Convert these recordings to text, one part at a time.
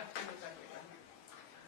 Yeah, I know exactly what you're talking about.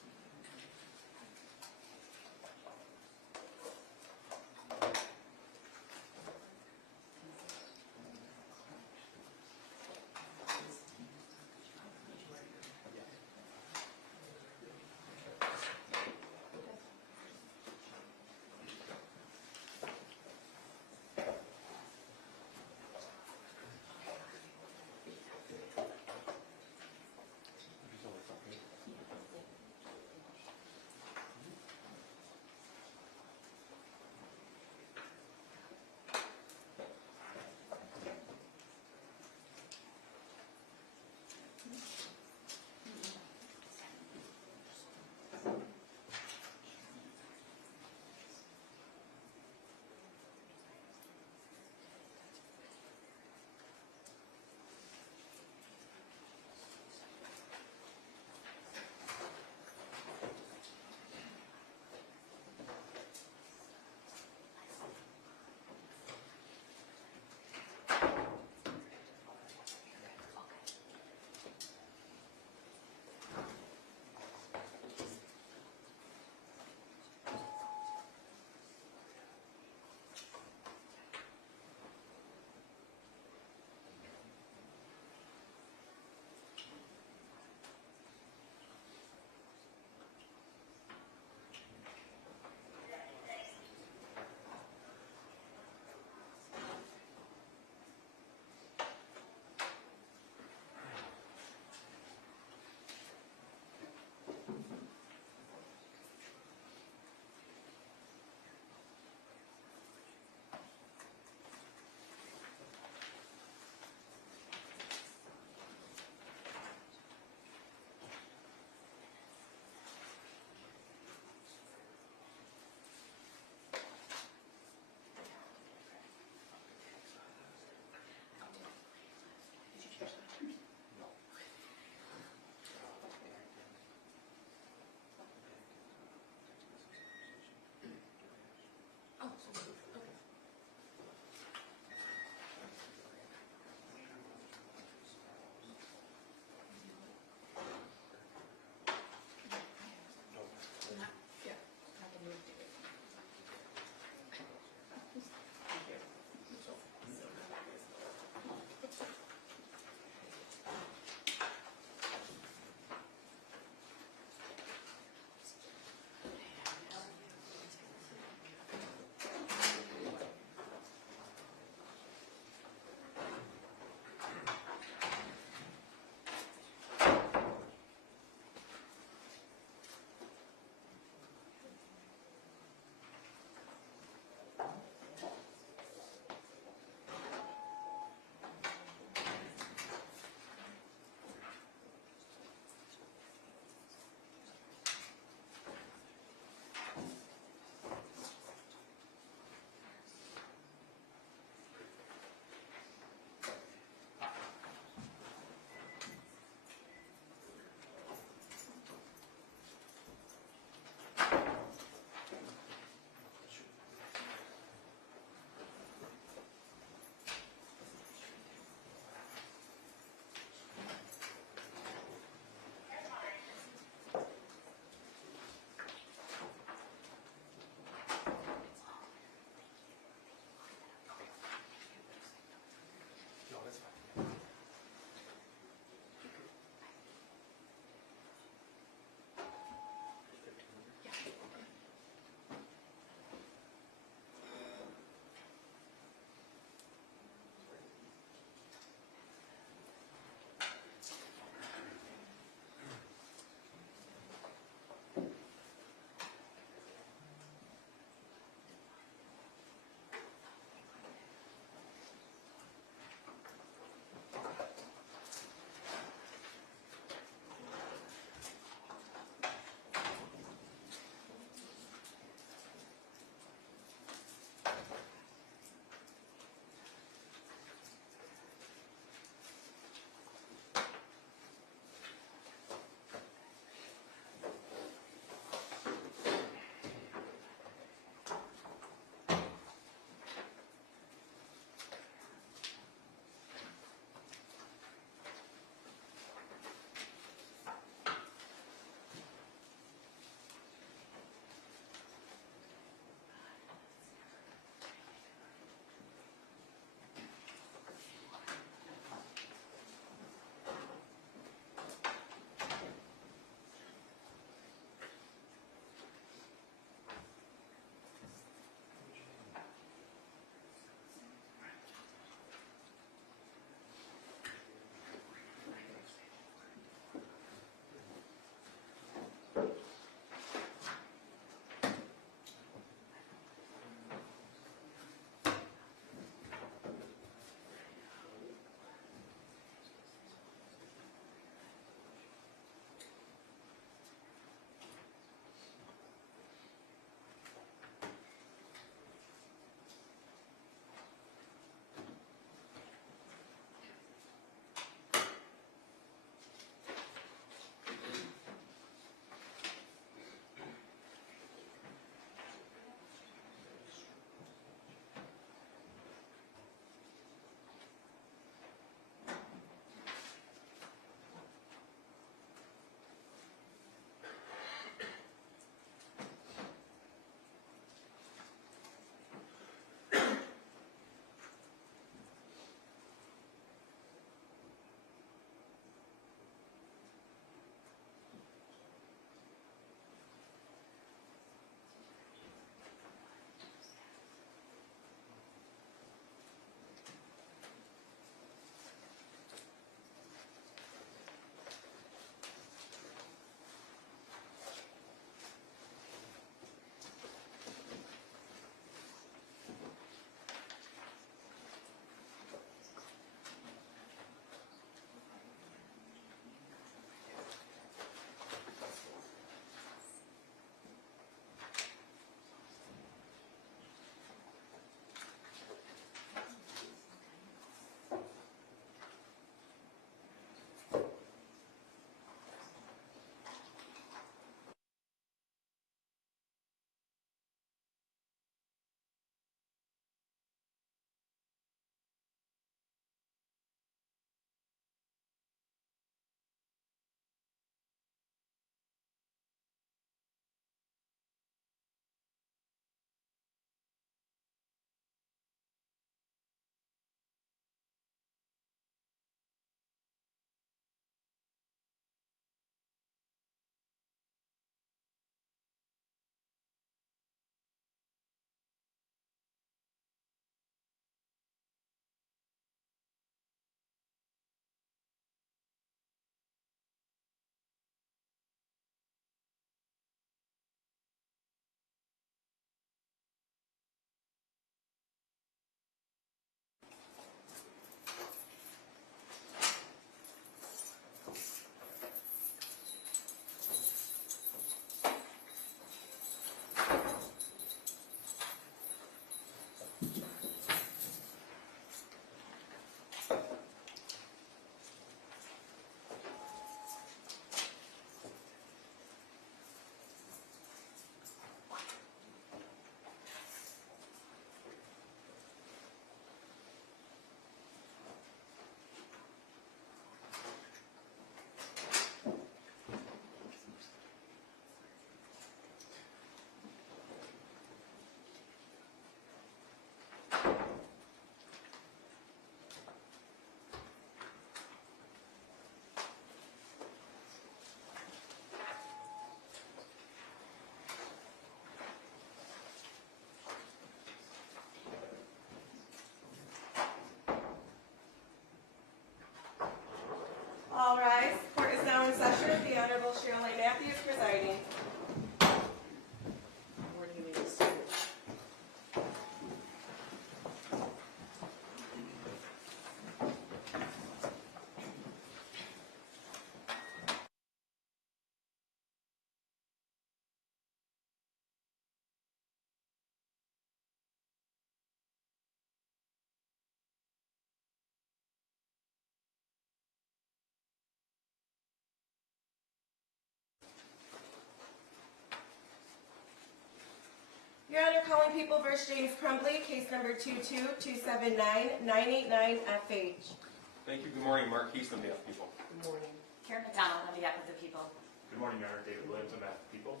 Your Honor, calling People v. James Crumbley, case number 22279-989-FH. Thank you. Good morning. Mark Heath on behalf of People. Good morning. Karen McDonald on behalf of the people. Good morning, Your Honor. David Williams on behalf of People.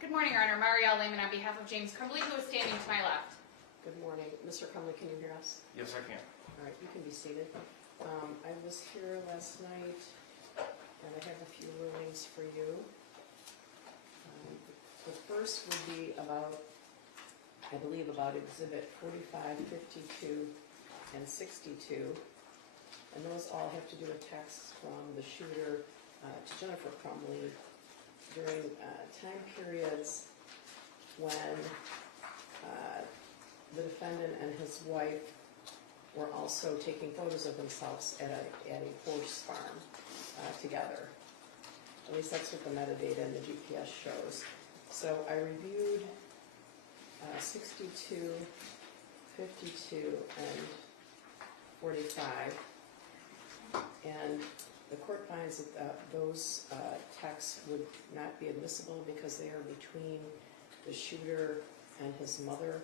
Good morning, Your Honor. Marielle Lehman on behalf of James Crumbley, who is standing to my left. Good morning. Mr. Crumbley, can you hear us? Yes, I can. All right, you can be seated. I was here last night, and I have a few rulings for you. The first would be about, I believe, about Exhibit 45, 52, and 62. And those all have to do with texts from the shooter to Jennifer Crumbley during time periods when the defendant and his wife were also taking photos of themselves at a horse farm together. At least that's what the metadata and the GPS shows. So I reviewed 62, 52, and 45, and the court finds that those texts would not be admissible because they are between the shooter and his mother.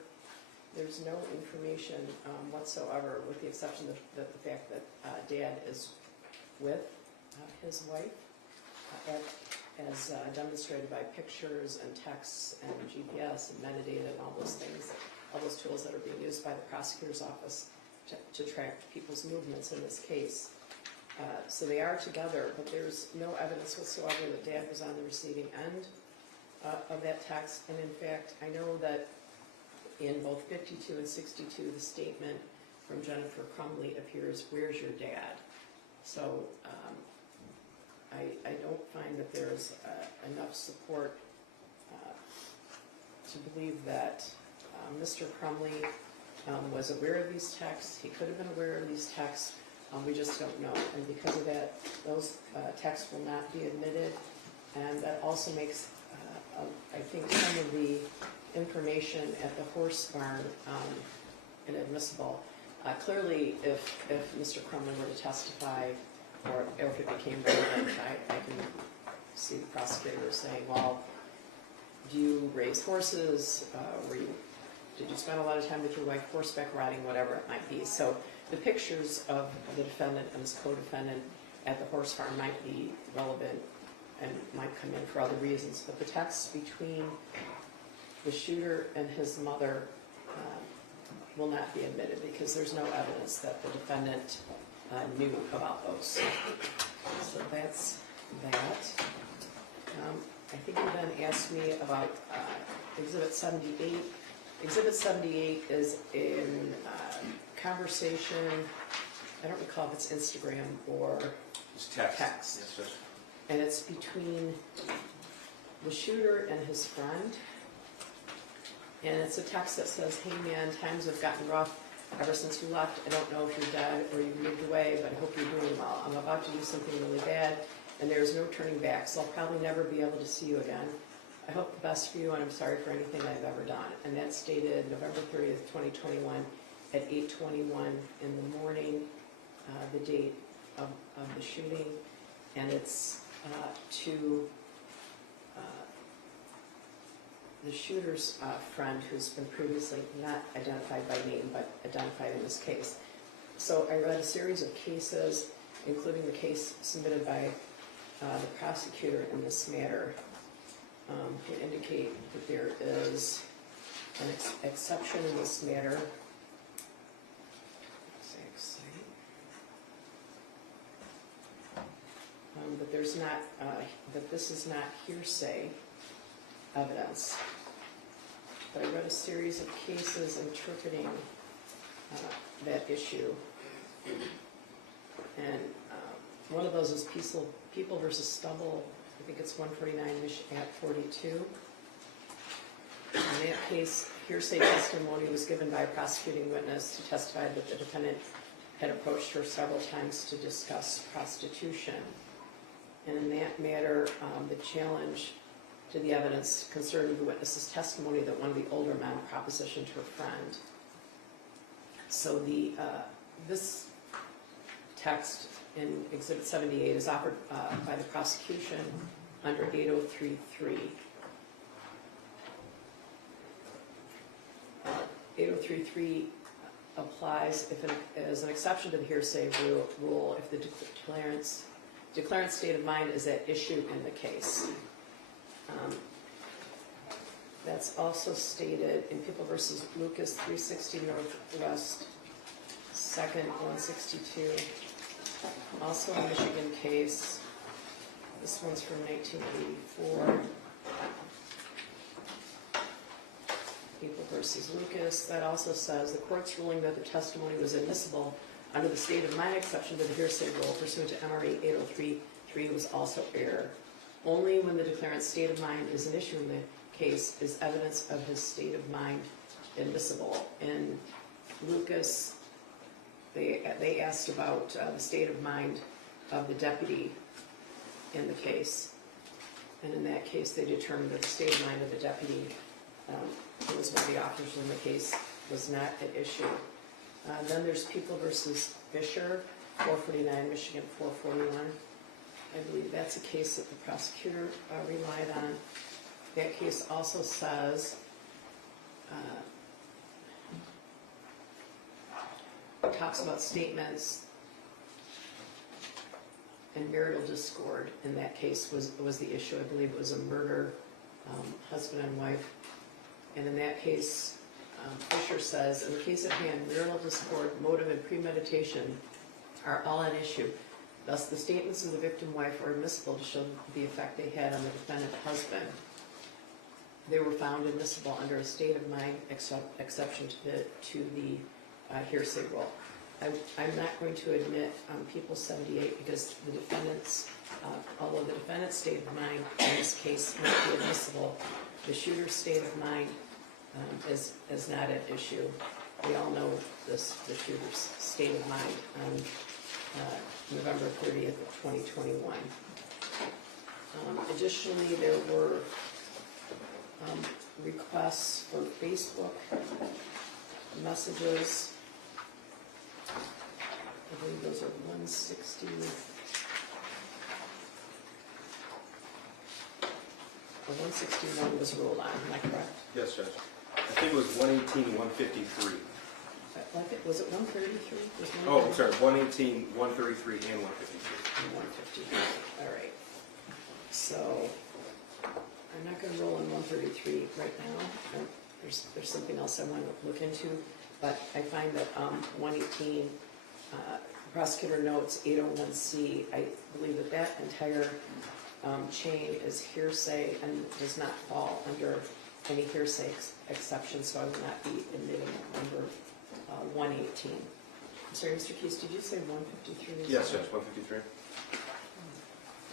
There's no information whatsoever, with the exception of the fact that Dad is with his wife, as demonstrated by pictures and texts and GPS and metadata and all those things, all those tools that are being used by the prosecutor's office to track people's movements in this case. So they are together, but there's no evidence whatsoever that Dad was on the receiving end of that text. And in fact, I know that in both 52 and 62, the statement from Jennifer Crumbley appears, "Where's your dad?" So I don't find that there's enough support to believe that Mr. Crumbley was aware of these texts. He could have been aware of these texts. We just don't know. And because of that, those texts will not be admitted. And that also makes, I think, some of the information at the horse barn inadmissible. Clearly, if Mr. Crumbley were to testify, or if it became relevant, I can see the prosecutor saying, well, do you raise horses? Did you spend a lot of time with your wife horseback riding, whatever it might be? So the pictures of the defendant and his co-defendant at the horse farm might be relevant and might come in for other reasons. But the texts between the shooter and his mother will not be admitted because there's no evidence that the defendant knew about those. So that's that. I think you then asked me about Exhibit 78. Exhibit 78 is in conversation, I don't recall if it's Instagram or It's text. text. Yes, And it's between the shooter and his friend. And it's a text that says, "Hey man, times have gotten rough ever since you left. I don't know if you're dead or you moved away, but I hope you're doing well. I'm about to do something really bad, and there's no turning back, so I'll probably never be able to see you again. I hope the best for you, and I'm sorry for anything I've ever done." And that's dated November 30th, 2021 at 8:21 in the morning, the date of the shooting. And it's to the shooter's friend, who's been previously not identified by name, but identified in this case. So I read a series of cases, including the case submitted by the prosecutor in this matter, to indicate that there is an exception in this matter. That there's not, that this is not hearsay evidence. But I read a series of cases interpreting that issue. And one of those is People versus Stubble. I think it's 149 Mich. at 42. In that case, hearsay testimony was given by a prosecuting witness who testified that the defendant had approached her several times to discuss prostitution. And in that matter, the challenge to the evidence concerned the witness's testimony that one of the older men propositioned her friend. So this text in Exhibit 78 is offered by the prosecution under 8033. 8033 applies if as an exception to the hearsay rule if the declarant's state of mind is at issue in the case. That's also stated in People v. Lucas 360 Northwest 2nd 162. Also a Michigan case. This one's from 1984. People v. Lucas. That also says the court's ruling that the testimony was admissible under the state of mind exception to the hearsay rule pursuant to MRE 8033 was also error. Only when the declarant's state of mind is an issue in the case is evidence of his state of mind admissible. In Lucas, they asked about the state of mind of the deputy in the case. And in that case, they determined that the state of mind of the deputy, who was one of the officers in the case, was not at issue. Then there's People v. Fisher, 449, Michigan 441. I believe that's a case that the prosecutor relied on. That case also says, talks about statements and marital discord. In that case was the issue. I believe it was a murder, husband and wife. And in that case, Fisher says, in the case at hand, marital discord, motive, and premeditation are all at issue. Thus, the statements of the victim wife are admissible to show the effect they had on the defendant husband. They were found admissible under a state of mind exception to the hearsay rule. I'm not going to admit People 78 because the defendant's, although the defendant's state of mind in this case might be admissible, the shooter's state of mind is not at issue. We all know the shooter's state of mind on November 30th of 2021. Additionally, there were requests for Facebook messages. I believe those are 160. 161 was ruled on, am I correct? Yes, Judge. I think it was 118, 153. Was it 133? Oh, I'm sorry, 118, 133, and 153. 153. All right. So I'm not going to roll on 133 right now. There's something else I want to look into, but I find that 118, prosecutor notes 801C. I believe that entire chain is hearsay and does not fall under any hearsay exception, so I will not be admitting number 118. I'm sorry, Mr. Keys, did you say 153? Yes, Judge, 153.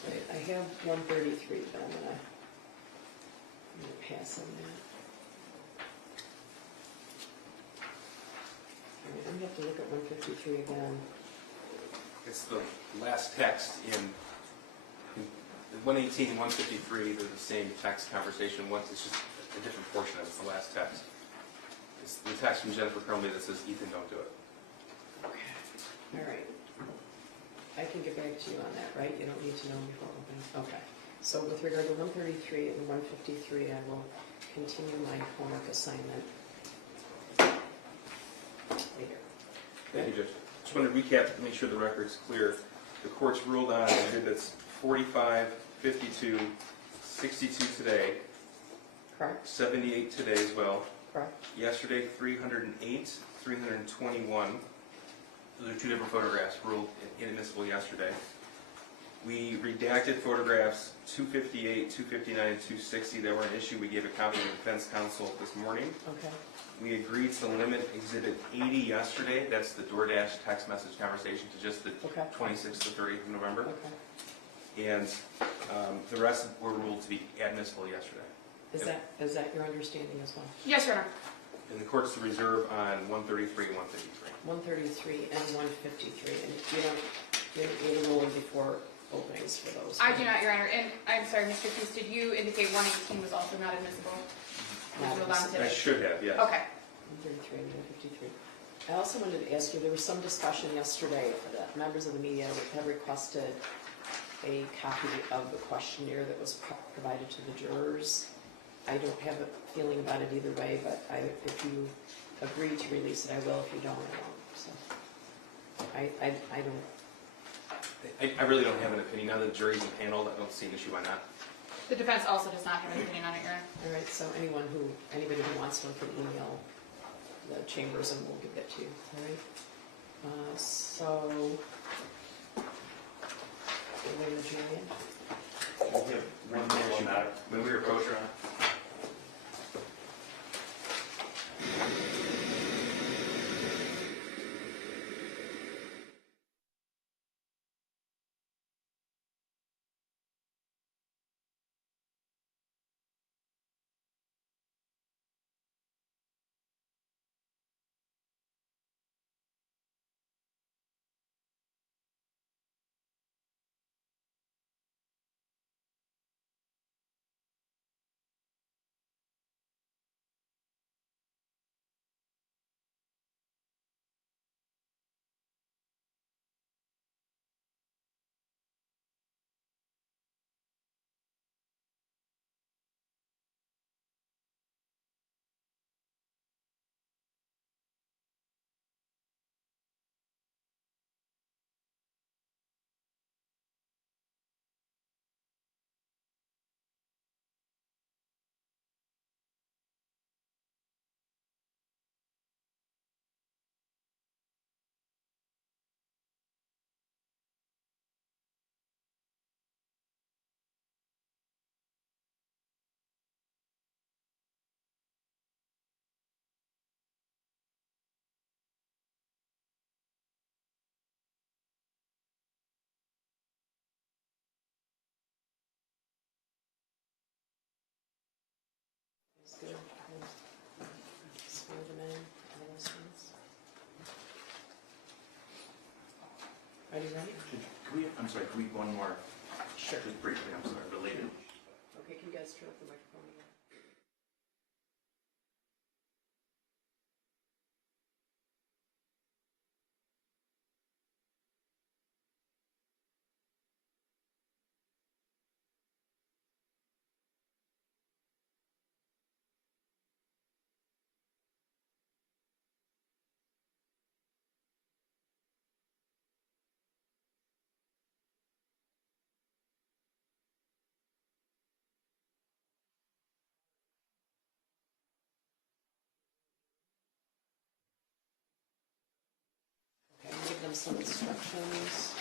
Right, I have 133, but I'm going to pass on that. All right, I'm going to have to look at 153 again. It's the last text in 118 and 153. They're the same text conversation. It's just a different portion of it. It's the last text. It's the text from Jennifer Crumbley that says, Ethan, don't do it. Okay. All right. I can get back to you on that, right? You don't need to know before opening. Okay. So with regard to 133 and 153, I will continue my homework assignment later. Thank you, Judge. Just want to recap to make sure the record's clear. The court's ruled on exhibits 45, 52, 62 today, Correct? 78 today as well. Correct. Yesterday, 308, 321. Those are two different photographs ruled inadmissible yesterday. We redacted photographs 258, 259, and 260 that were an issue. We gave a copy to the defense counsel this morning. Okay. We agreed to limit exhibit 80 yesterday. That's the DoorDash text message conversation to just the 26th to 30th of November. Okay. And the rest were ruled to be admissible yesterday. Is that your understanding as well? Yes, Your Honor. And the court's to reserve on 133 and 153. 133 and 153, and you don't rule before openings for those. I do not, Your Honor. And I'm sorry, Mr. Keys, did you indicate 118 was also not admissible? Not Was ruled on admissible. I today? should have, yes. Okay. 133 and 153. I also wanted to ask you, there was some discussion yesterday that members of the media have requested a copy of the questionnaire that was provided to the jurors. I don't have a feeling about it either way, but if you agree to release it, I will. If you don't, I won't. So I don't. I really don't have an opinion. Now that the jury's impaneled, I don't see an issue. Why not? The defense also does not have an opinion on it, Your Honor. All right, so anybody who wants one can email the chambers and we'll give that to you, all right? So, we're adjourned. We have one issue. When we approach her on it. It's good. Swear them in, all those things. Are you ready? I'm sorry, can we one more, Sure. just briefly, I'm sorry, related? Okay, can you guys turn up the microphone again? Okay, I'll give them some instructions.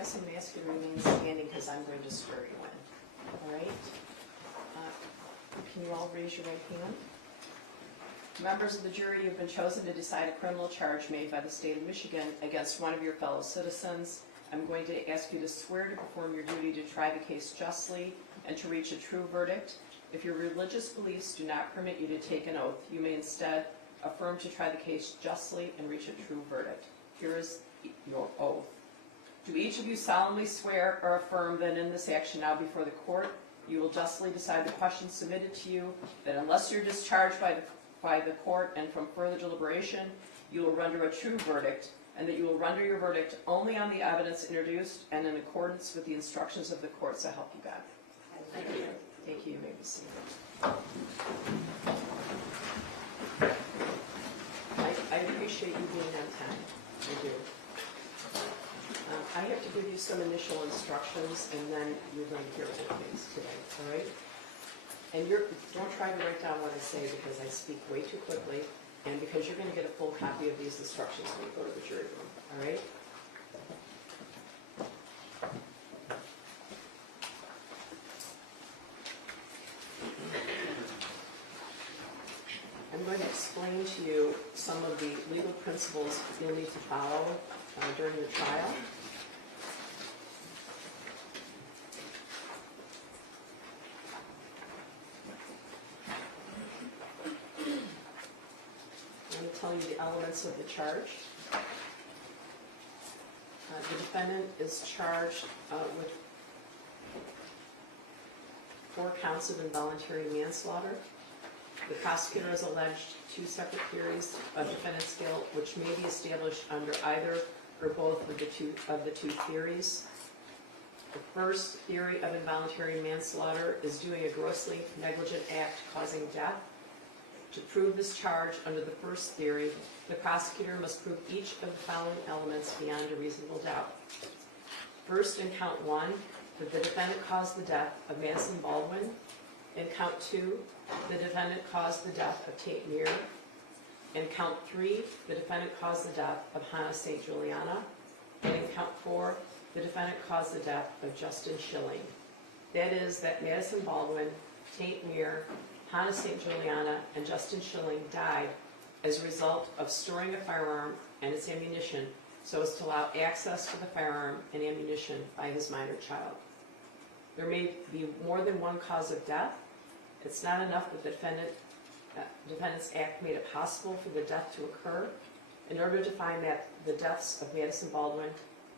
guess I'm going to ask you to remain standing because I'm going to swear you in. All right? Can you all raise your right hand? Members of the jury, you've been chosen to decide a criminal charge made by the state of Michigan against one of your fellow citizens. I'm going to ask you to swear to perform your duty to try the case justly and to reach a true verdict. If your religious beliefs do not permit you to take an oath, you may instead affirm to try the case justly and reach a true verdict. Here is your oath. Do each of you solemnly swear or affirm that in this action now before the court, you will justly decide the questions submitted to you, that unless you're discharged by the court and from further deliberation, you will render a true verdict, and that you will render your verdict only on the evidence introduced and in accordance with the instructions of the court, so help you God. Thank you. Thank you. You may be seated. I appreciate you being on time. I do. I have to give you some initial instructions, and then you're going to hear other things today, all right? And don't try to write down what I say because I speak way too quickly, and because you're going to get a full copy of these instructions when you go to the jury room, all right? I'm going to explain to you some of the legal principles you'll need to follow during the trial. I'm going to tell you the elements of the charge. The defendant is charged with 4 counts of involuntary manslaughter. The prosecutor has alleged 2 separate theories of defendant's guilt, which may be established under either or both of the two theories. The first theory of involuntary manslaughter is doing a grossly negligent act causing death. To prove this charge under the first theory, the prosecutor must prove each of the following elements beyond a reasonable doubt. First, in count 1, that the defendant caused the death of Madison Baldwin. In count 2, the defendant caused the death of Tate Muir. In count 3, the defendant caused the death of Hannah St. Juliana. And in count 4, the defendant caused the death of Justin Schilling. That is, that Madison Baldwin, Tate Muir, Hannah St. Juliana, and Justin Schilling died as a result of storing a firearm and its ammunition so as to allow access to the firearm and ammunition by his minor child. There may be more than one cause of death. It's not enough that the defendant's act made it possible for the death to occur. In order to find that the deaths of Madison Baldwin,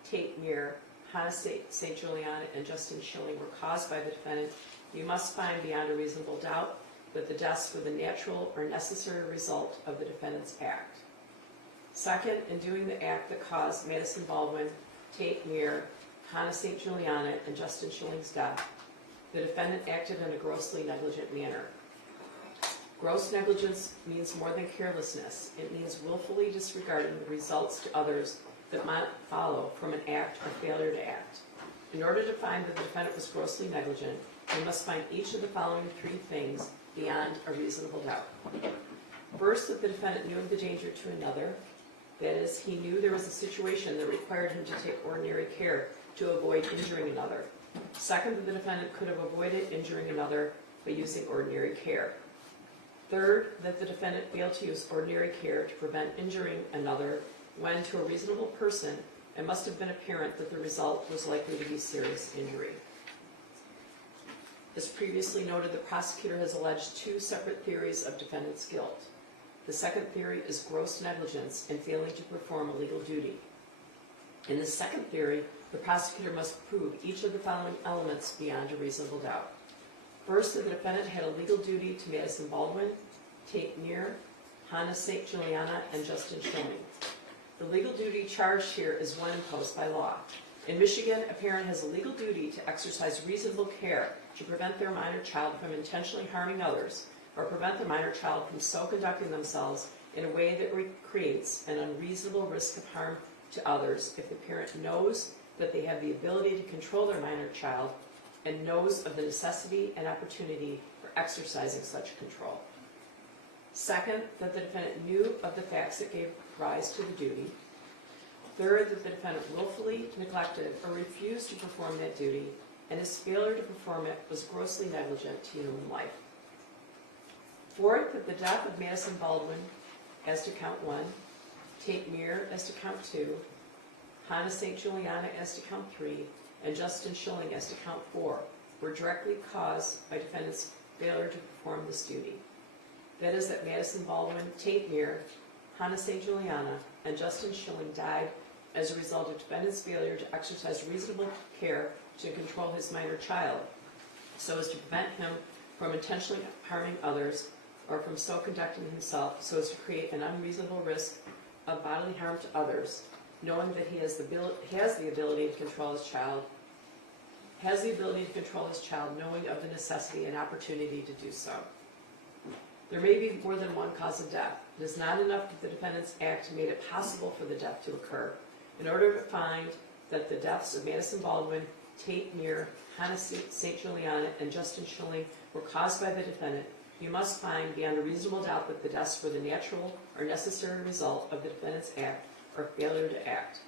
Tate Muir, Hannah St. Juliana, and Justin Schilling were caused by the defendant, you must find beyond a reasonable doubt that the deaths were the natural or necessary result of the defendant's act. Second, in doing the act that caused Madison Baldwin, Tate Muir, Hannah St. Juliana, and Justin Schilling's death, the defendant acted in a grossly negligent manner. Gross negligence means more than carelessness. It means willfully disregarding the results to others that might follow from an act or failure to act. In order to find that the defendant was grossly negligent, we must find each of the following 3 things beyond a reasonable doubt. First, that the defendant knew of the danger to another. That is, he knew there was a situation that required him to take ordinary care to avoid injuring another. Second, that the defendant could have avoided injuring another by using ordinary care. Third, that the defendant failed to use ordinary care to prevent injuring another when, to a reasonable person, it must have been apparent that the result was likely to be serious injury. As previously noted, the prosecutor has alleged 2 separate theories of defendant's guilt. The second theory is gross negligence in failing to perform a legal duty. In the second theory, the prosecutor must prove each of the following elements beyond a reasonable doubt. First, that the defendant had a legal duty to Madison Baldwin, Tate Muir, Hannah St. Juliana, and Justin Schilling. The legal duty charged here is one imposed by law. In Michigan, a parent has a legal duty to exercise reasonable care to prevent their minor child from intentionally harming others, or prevent the minor child from so conducting themselves in a way that creates an unreasonable risk of harm to others if the parent knows that they have the ability to control their minor child and knows of the necessity and opportunity for exercising such control. Second, that the defendant knew of the facts that gave rise to the duty. Third, that the defendant willfully neglected or refused to perform that duty, and his failure to perform it was grossly negligent to human life. Fourth, that the death of Madison Baldwin, as to count 1, Tate Meir, as to count 2, Hannah St. Juliana, as to count 3, and Justin Schilling, as to count 4, were directly caused by defendant's failure to perform this duty. That is, that Madison Baldwin, Tate Meir, Hannah St. Juliana, and Justin Schilling died as a result of defendant's failure to exercise reasonable care to control his minor child, so as to prevent him from intentionally harming others or from so conducting himself so as to create an unreasonable risk of bodily harm to others, knowing that he has the ability to control his child, knowing of the necessity and opportunity to do so. There may be more than one cause of death. It is not enough that the defendant's act made it possible for the death to occur. In order to find that the deaths of Madison Baldwin, Tate Meir, Hannah St. Juliana, and Justin Schilling were caused by the defendant, you must find beyond a reasonable doubt that the deaths were the natural or necessary result of the defendant's act or failure to act.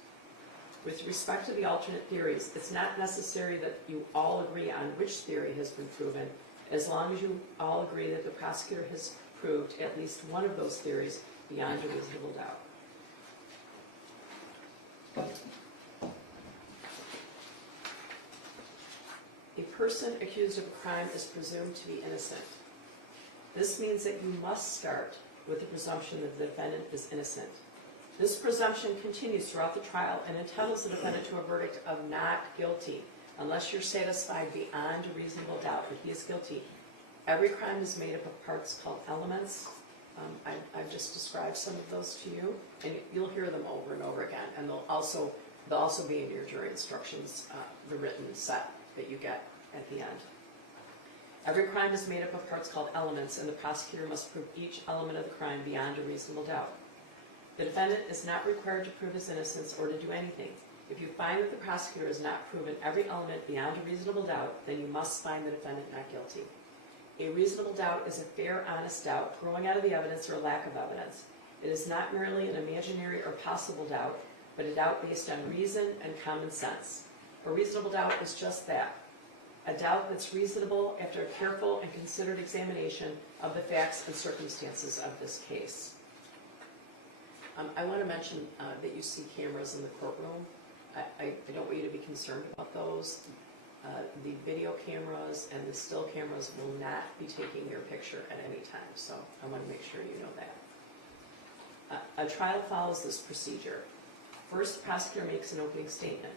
With respect to the alternate theories, it's not necessary that you all agree on which theory has been proven, as long as you all agree that the prosecutor has proved at least one of those theories beyond a reasonable doubt. A person accused of a crime is presumed to be innocent. This means that you must start with the presumption that the defendant is innocent. This presumption continues throughout the trial and entitles the defendant to a verdict of not guilty, unless you're satisfied beyond a reasonable doubt that he is guilty. Every crime is made up of parts called elements. I've just described some of those to you, and you'll hear them over and over again, and they'll also be in your jury instructions, the written set that you get at the end. Every crime is made up of parts called elements, and the prosecutor must prove each element of the crime beyond a reasonable doubt. The defendant is not required to prove his innocence or to do anything. If you find that the prosecutor has not proven every element beyond a reasonable doubt, then you must find the defendant not guilty. A reasonable doubt is a fair, honest doubt growing out of the evidence or lack of evidence. It is not merely an imaginary or possible doubt, but a doubt based on reason and common sense. A reasonable doubt is just that, a doubt that's reasonable after a careful and considered examination of the facts and circumstances of this case. I want to mention that you see cameras in the courtroom. I don't want you to be concerned about those. The video cameras and the still cameras will not be taking your picture at any time, so I want to make sure you know that. A trial follows this procedure. First, the prosecutor makes an opening statement.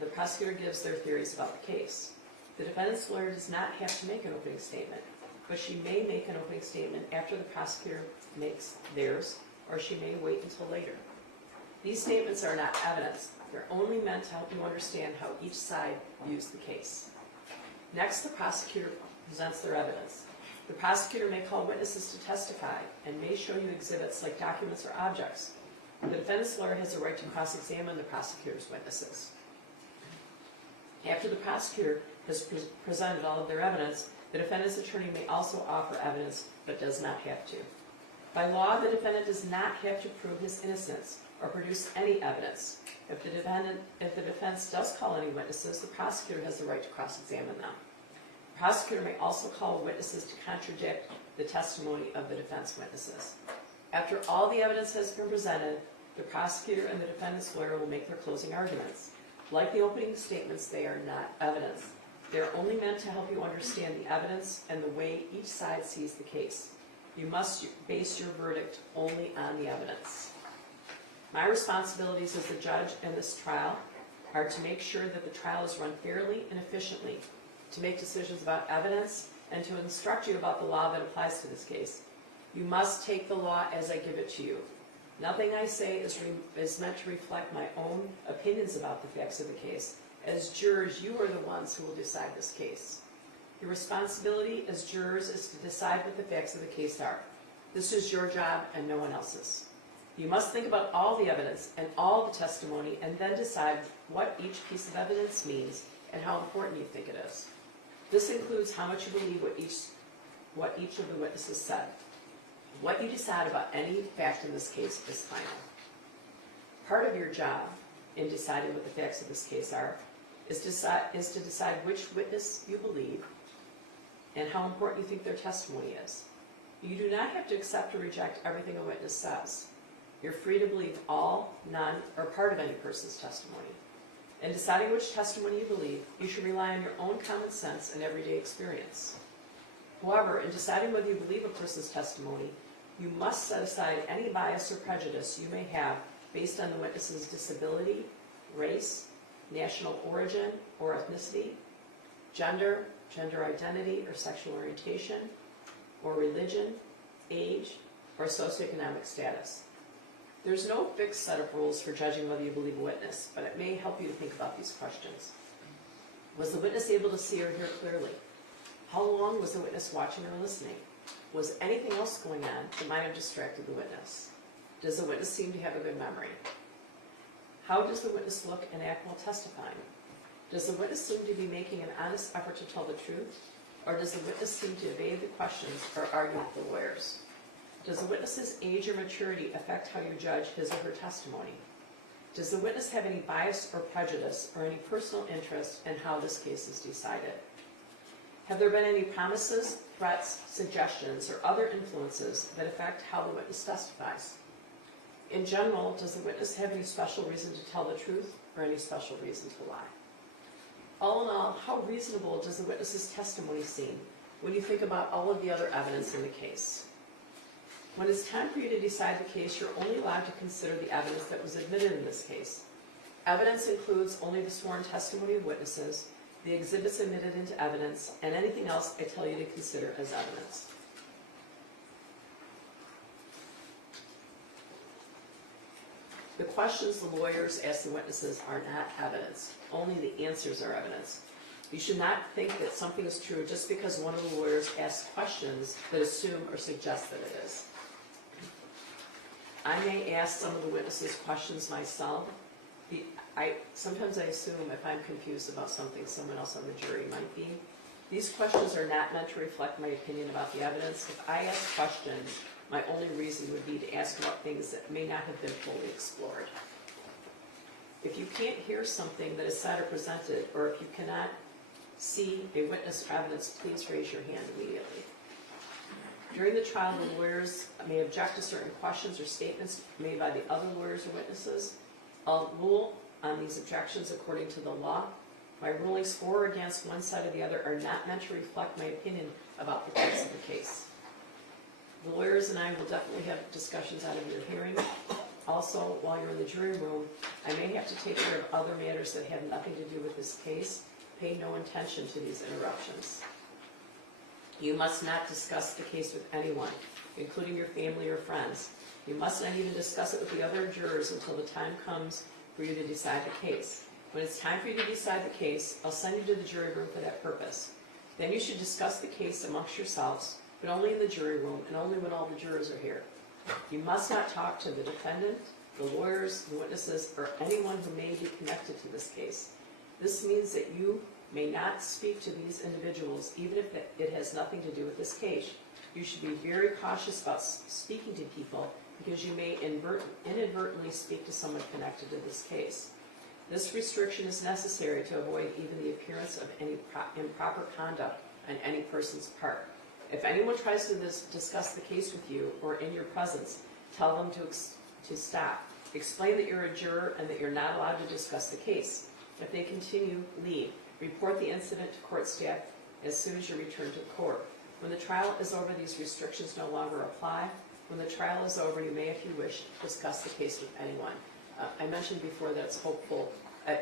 The prosecutor gives their theories about the case. The defendant's lawyer does not have to make an opening statement, but she may make an opening statement after the prosecutor makes theirs, or she may wait until later. These statements are not evidence. They're only meant to help you understand how each side views the case. Next, the prosecutor presents their evidence. The prosecutor may call witnesses to testify and may show you exhibits like documents or objects. The defendant's lawyer has the right to cross-examine the prosecutor's witnesses. After the prosecutor has presented all of their evidence, the defendant's attorney may also offer evidence, but does not have to. By law, the defendant does not have to prove his innocence or produce any evidence. If the defense does call any witnesses, the prosecutor has the right to cross-examine them. The prosecutor may also call witnesses to contradict the testimony of the defense witnesses. After all the evidence has been presented, the prosecutor and the defendant's lawyer will make their closing arguments. Like the opening statements, they are not evidence. They are only meant to help you understand the evidence and the way each side sees the case. You must base your verdict only on the evidence. My responsibilities as the judge in this trial are to make sure that the trial is run fairly and efficiently, to make decisions about evidence, and to instruct you about the law that applies to this case. You must take the law as I give it to you. Nothing I say is meant to reflect my own opinions about the facts of the case. As jurors, you are the ones who will decide this case. Your responsibility as jurors is to decide what the facts of the case are. This is your job and no one else's. You must think about all the evidence and all the testimony and then decide what each piece of evidence means and how important you think it is. This includes how much you believe what each of the witnesses said. What you decide about any fact in this case is final. Part of your job in deciding what the facts of this case are is to decide which witness you believe and how important you think their testimony is. You do not have to accept or reject everything a witness says. You're free to believe all, none, or part of any person's testimony. In deciding which testimony you believe, you should rely on your own common sense and everyday experience. However, in deciding whether you believe a person's testimony, you must set aside any bias or prejudice you may have based on the witness's disability, race, national origin or ethnicity, gender, gender identity or sexual orientation, or religion, age, or socioeconomic status. There's no fixed set of rules for judging whether you believe a witness, but it may help you to think about these questions. Was the witness able to see or hear clearly? How long was the witness watching or listening? Was anything else going on that might have distracted the witness? Does the witness seem to have a good memory? How does the witness look and act while testifying? Does the witness seem to be making an honest effort to tell the truth? Or does the witness seem to evade the questions or argue with the lawyers? Does the witness's age or maturity affect how you judge his or her testimony? Does the witness have any bias or prejudice or any personal interest in how this case is decided? Have there been any promises, threats, suggestions, or other influences that affect how the witness testifies? In general, does the witness have any special reason to tell the truth or any special reason to lie? All in all, how reasonable does the witness's testimony seem when you think about all of the other evidence in the case? When it's time for you to decide the case, you're only allowed to consider the evidence that was admitted in this case. Evidence includes only the sworn testimony of witnesses, the exhibits admitted into evidence, and anything else I tell you to consider as evidence. The questions the lawyers ask the witnesses are not evidence. Only the answers are evidence. You should not think that something is true just because one of the lawyers asks questions that assume or suggest that it is. I may ask some of the witnesses questions myself. Sometimes I assume if I'm confused about something, someone else on the jury might be. These questions are not meant to reflect my opinion about the evidence. If I ask questions, my only reason would be to ask about things that may not have been fully explored. If you can't hear something that is said or presented, or if you cannot see a witness or evidence, please raise your hand immediately. During the trial, the lawyers may object to certain questions or statements made by the other lawyers or witnesses. I'll rule on these objections according to the law. My rulings for or against one side or the other are not meant to reflect my opinion about the facts of the case. The lawyers and I will definitely have discussions out of your hearing. Also, while you're in the jury room, I may have to take care of other matters that have nothing to do with this case. Pay no attention to these interruptions. You must not discuss the case with anyone, including your family or friends. You must not even discuss it with the other jurors until the time comes for you to decide the case. When it's time for you to decide the case, I'll send you to the jury room for that purpose. Then you should discuss the case amongst yourselves, but only in the jury room and only when all the jurors are here. You must not talk to the defendant, the lawyers, the witnesses, or anyone who may be connected to this case. This means that you may not speak to these individuals even if it has nothing to do with this case. You should be very cautious about speaking to people because you may inadvertently speak to someone connected to this case. This restriction is necessary to avoid even the appearance of any improper conduct on any person's part. If anyone tries to discuss the case with you or in your presence, tell them to stop. Explain that you're a juror and that you're not allowed to discuss the case. If they continue, leave. Report the incident to court staff as soon as you return to court. When the trial is over, these restrictions no longer apply. When the trial is over, you may, if you wish, discuss the case with anyone. I mentioned before that it's helpful, I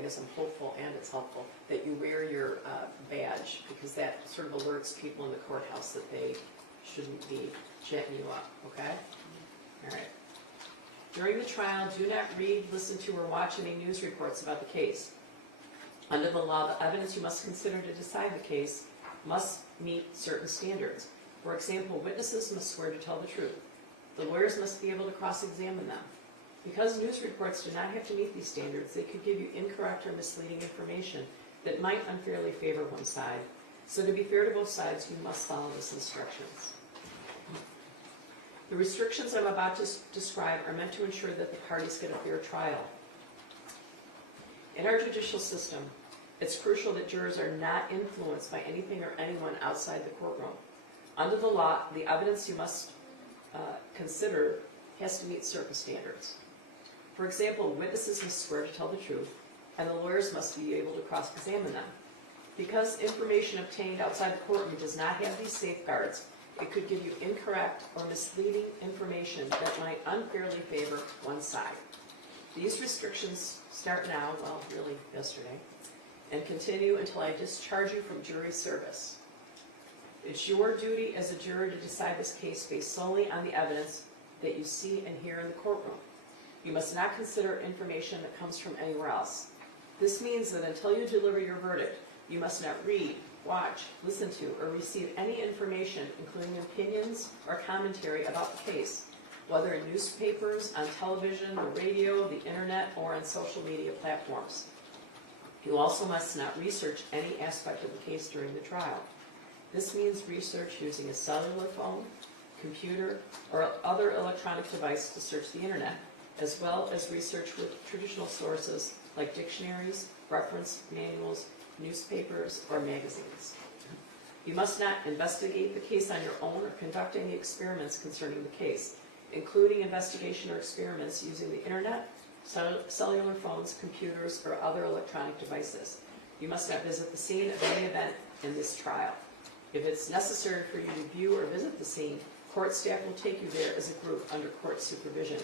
guess I'm hopeful and it's helpful, that you wear your badge because that sort of alerts people in the courthouse that they shouldn't be chatting you up, okay? All right. During the trial, do not read, listen to, or watch any news reports about the case. Under the law, the evidence you must consider to decide the case must meet certain standards. For example, witnesses must swear to tell the truth. The lawyers must be able to cross-examine them. Because news reports do not have to meet these standards, they could give you incorrect or misleading information that might unfairly favor one side. So to be fair to both sides, you must follow these instructions. The restrictions I'm about to describe are meant to ensure that the parties get a fair trial. In our judicial system, it's crucial that jurors are not influenced by anything or anyone outside the courtroom. Under the law, the evidence you must consider has to meet certain standards. For example, witnesses must swear to tell the truth, and the lawyers must be able to cross-examine them. Because information obtained outside the courtroom does not have these safeguards, it could give you incorrect or misleading information that might unfairly favor one side. These restrictions start now, well, really yesterday, and continue until I discharge you from jury service. It's your duty as a juror to decide this case based solely on the evidence that you see and hear in the courtroom. You must not consider information that comes from anywhere else. This means that until you deliver your verdict, you must not read, watch, listen to, or receive any information, including opinions or commentary about the case, whether in newspapers, on television, the radio, the internet, or on social media platforms. You also must not research any aspect of the case during the trial. This means research using a cellular phone, computer, or other electronic device to search the internet, as well as research with traditional sources like dictionaries, reference manuals, newspapers, or magazines. You must not investigate the case on your own or conduct any experiments concerning the case, including investigation or experiments using the internet, cellular phones, computers, or other electronic devices. You must not visit the scene of any event in this trial. If it's necessary for you to view or visit the scene, court staff will take you there as a group under court supervision.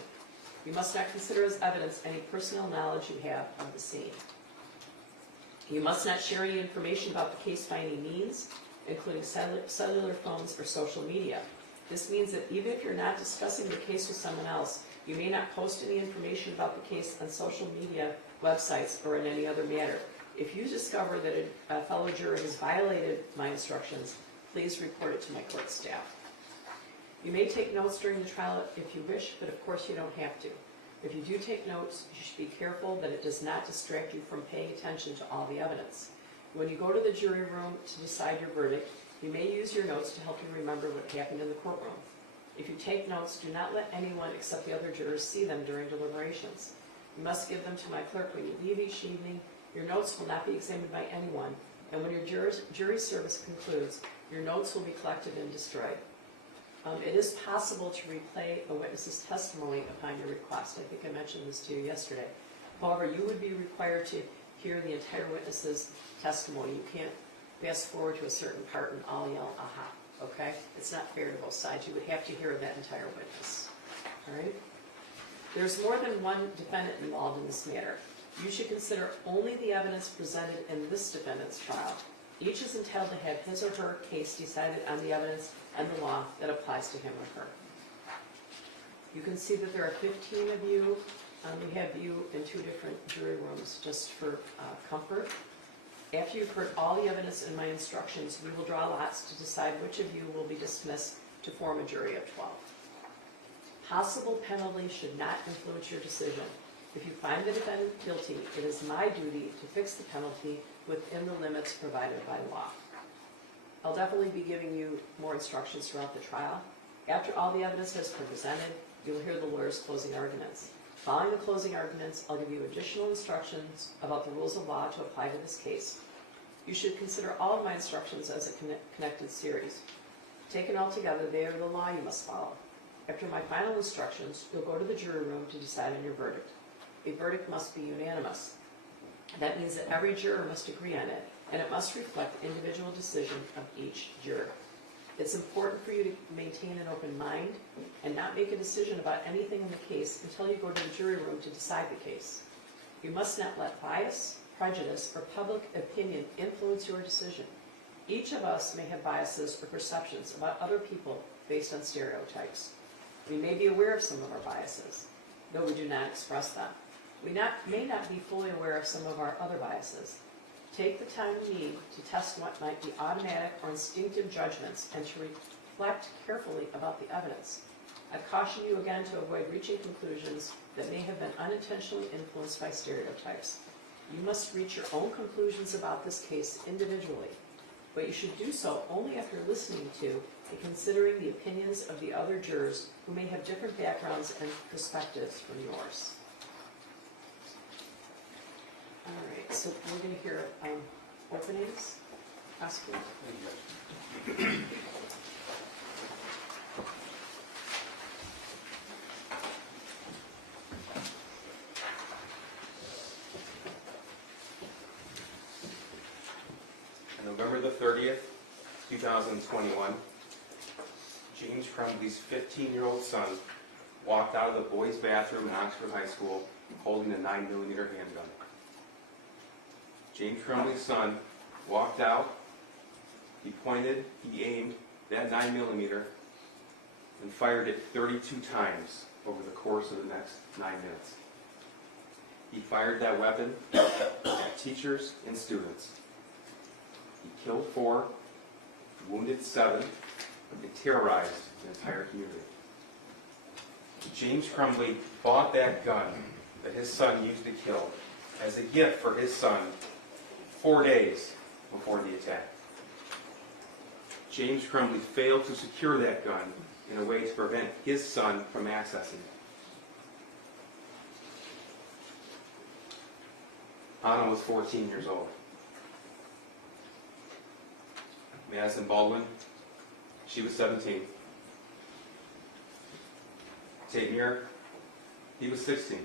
You must not consider as evidence any personal knowledge you have of the scene. You must not share any information about the case by any means, including cellular phones or social media. This means that even if you're not discussing the case with someone else, you may not post any information about the case on social media websites or in any other manner. If you discover that a fellow juror has violated my instructions, please report it to my court staff. You may take notes during the trial if you wish, but of course you don't have to. If you do take notes, you should be careful that it does not distract you from paying attention to all the evidence. When you go to the jury room to decide your verdict, you may use your notes to help you remember what happened in the courtroom. If you take notes, do not let anyone except the other jurors see them during deliberations. You must give them to my clerk when you leave each evening. Your notes will not be examined by anyone, and when your jury service concludes, your notes will be collected and destroyed. It is possible to replay a witness's testimony upon your request. I think I mentioned this to you yesterday. However, you would be required to hear the entire witness's testimony. You can't fast forward to a certain part and all yell, aha, okay? It's not fair to both sides. You would have to hear that entire witness, all right? There's more than one defendant involved in this matter. You should consider only the evidence presented in this defendant's trial. Each is entitled to have his or her case decided on the evidence and the law that applies to him or her. You can see that there are 15 of you. We have you in 2 different jury rooms just for comfort. After you've heard all the evidence in my instructions, we will draw lots to decide which of you will be dismissed to form a jury of 12. Possible penalty should not influence your decision. If you find the defendant guilty, it is my duty to fix the penalty within the limits provided by law. I'll definitely be giving you more instructions throughout the trial. After all the evidence has been presented, you will hear the lawyer's closing arguments. Following the closing arguments, I'll give you additional instructions about the rules of law to apply to this case. You should consider all of my instructions as a connected series. Taken all together, they are the law you must follow. After my final instructions, you'll go to the jury room to decide on your verdict. A verdict must be unanimous. That means that every juror must agree on it, and it must reflect the individual decision of each juror. It's important for you to maintain an open mind and not make a decision about anything in the case until you go to the jury room to decide the case. You must not let bias, prejudice, or public opinion influence your decision. Each of us may have biases or perceptions about other people based on stereotypes. We may be aware of some of our biases, though we do not express them. We may not be fully aware of some of our other biases. Take the time you need to test what might be automatic or instinctive judgments and to reflect carefully about the evidence. I caution you again to avoid reaching conclusions that may have been unintentionally influenced by stereotypes. You must reach your own conclusions about this case individually, but you should do so only after listening to and considering the opinions of the other jurors who may have different backgrounds and perspectives from yours. All right, so we're going to hear openings. Prosecutor. On November the 30th, 2021, James Crumbley's 15-year-old son walked out of the boys' bathroom in Oxford High School holding a 9mm handgun. James Crumbley's son walked out, he pointed, he aimed that 9mm and fired it 32 times over the course of the next 9 minutes. He fired that weapon at teachers and students. He killed 4, wounded 7, and terrorized the entire community. James Crumbley bought that gun that his son used to kill as a gift for his son 4 days before the attack. James Crumbley failed to secure that gun in a way to prevent his son from accessing it. Anna was 14 years old. Madison Baldwin, she was 17. Tate Muir, he was 16.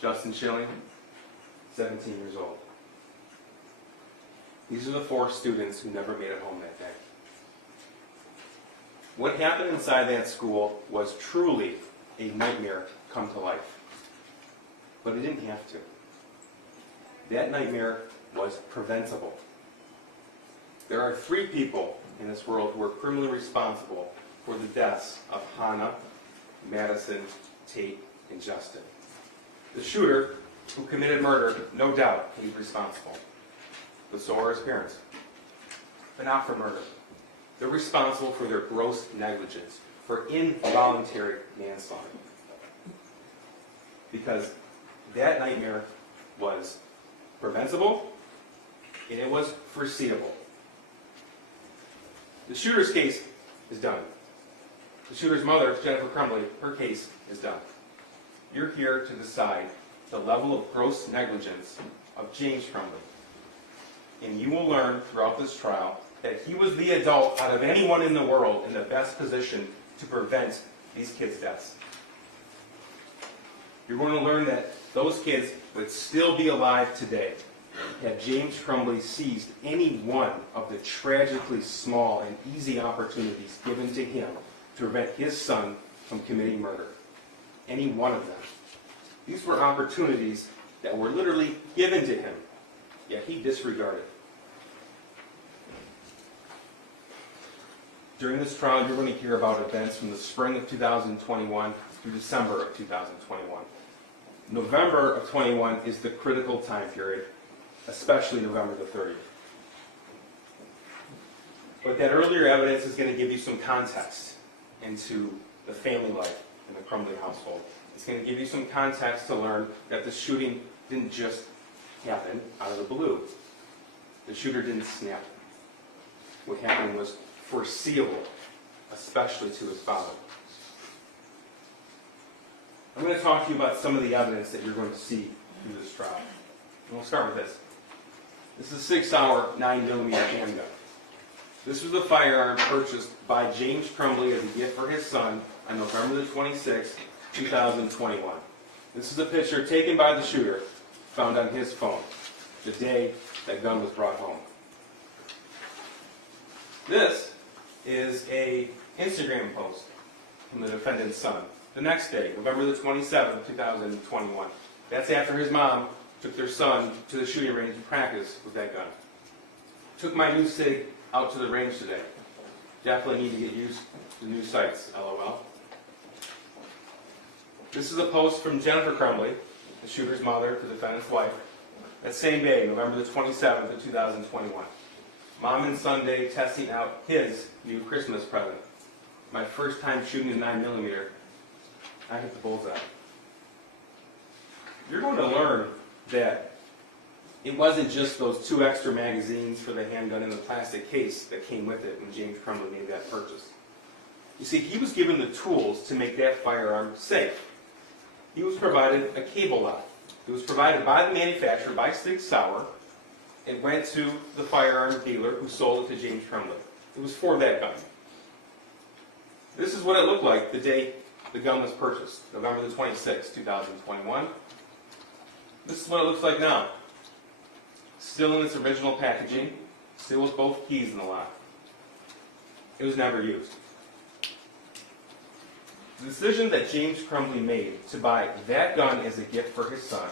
Justin Schilling, 17 years old. These are the 4 students who never made it home that day. What happened inside that school was truly a nightmare come to life. But it didn't have to. That nightmare was preventable. There are 3 people in this world who are criminally responsible for the deaths of Hannah, Madison, Tate, and Justin. The shooter who committed murder, no doubt, he's responsible. But so are his parents. But not for murder. They're responsible for their gross negligence, for involuntary manslaughter. Because that nightmare was preventable and it was foreseeable. The shooter's case is done. The shooter's mother, Jennifer Crumbley, her case is done. You're here to decide the level of gross negligence of James Crumbley. And you will learn throughout this trial that he was the adult out of anyone in the world in the best position to prevent these kids' deaths. You're going to learn that those kids would still be alive today had James Crumbley seized any one of the tragically small and easy opportunities given to him to prevent his son from committing murder. Any one of them. These were opportunities that were literally given to him, yet he disregarded. During this trial, you're going to hear about events from the spring of 2021 through December of 2021. November of 21 is the critical time period, especially November the 30th. But that earlier evidence is going to give you some context into the family life in the Crumbley household. It's going to give you some context to learn that the shooting didn't just happen out of the blue. The shooter didn't snap. What happened was foreseeable, especially to his father. I'm going to talk to you about some of the evidence that you're going to see through this trial. And we'll start with this. This is a 6-hour 9mm handgun. This was a firearm purchased by James Crumbley as a gift for his son on November the 26th, 2021. This is a picture taken by the shooter, found on his phone, the day that gun was brought home. This is an Instagram post from the defendant's son. The next day, November the 27th, 2021. That's after his mom took their son to the shooting range to practice with that gun. Took my new SIG out to the range today. Definitely need to get used to new sights, LOL. This is a post from Jennifer Crumbley, the shooter's mother, the defendant's wife. That same day, November the 27th of 2021. Mom and son day testing out his new Christmas present. My first time shooting a 9mm. I hit the bullseye. You're going to learn that it wasn't just those 2 extra magazines for the handgun in the plastic case that came with it when James Crumbley made that purchase. You see, he was given the tools to make that firearm safe. He was provided a cable lock. It was provided by the manufacturer, by Sig Sauer. It went to the firearm dealer who sold it to James Crumbley. It was for that gun. This is what it looked like the day the gun was purchased, November the 26th, 2021. This is what it looks like now. Still in its original packaging, still with both keys in the lock. It was never used. The decision that James Crumbley made to buy that gun as a gift for his son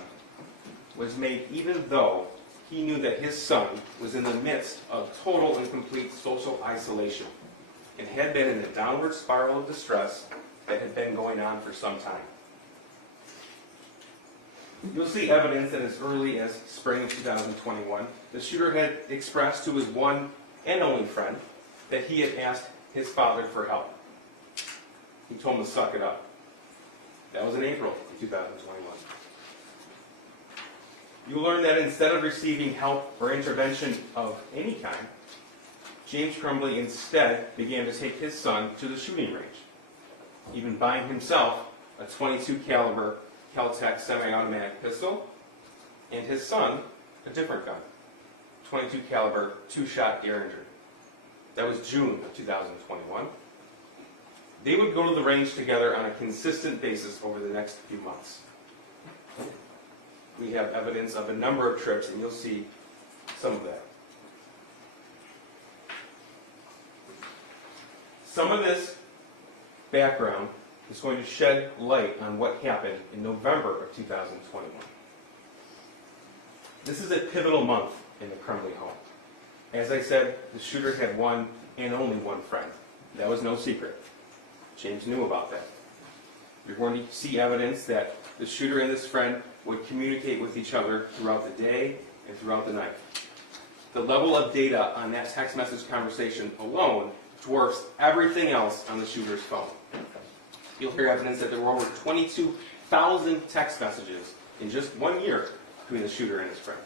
was made even though he knew that his son was in the midst of total and complete social isolation and had been in a downward spiral of distress that had been going on for some time. You'll see evidence that as early as spring of 2021, the shooter had expressed to his one and only friend that he had asked his father for help. He told him to suck it up. That was in April of 2021. You'll learn that instead of receiving help or intervention of any kind, James Crumbley instead began to take his son to the shooting range, even buying himself a .22 caliber Kel-Tec semi-automatic pistol, and his son a different gun, .22 caliber 2-shot Derringer. That was June of 2021. They would go to the range together on a consistent basis over the next few months. We have evidence of a number of trips, and you'll see some of that. Some of this background is going to shed light on what happened in November of 2021. This is a pivotal month in the Crumbley home. As I said, the shooter had one and only one friend. That was no secret. James knew about that. You're going to see evidence that the shooter and his friend would communicate with each other throughout the day and throughout the night. The level of data on that text message conversation alone dwarfs everything else on the shooter's phone. You'll hear evidence that there were over 22,000 text messages in just 1 year between the shooter and his friend.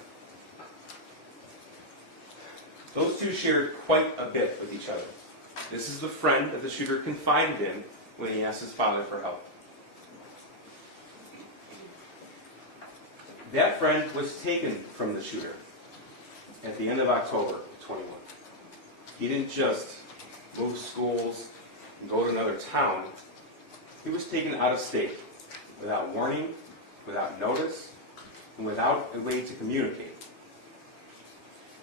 Those two shared quite a bit with each other. This is the friend that the shooter confided in when he asked his father for help. That friend was taken from the shooter at the end of October of 21. He didn't just move schools and go to another town. He was taken out of state without warning, without notice, and without a way to communicate.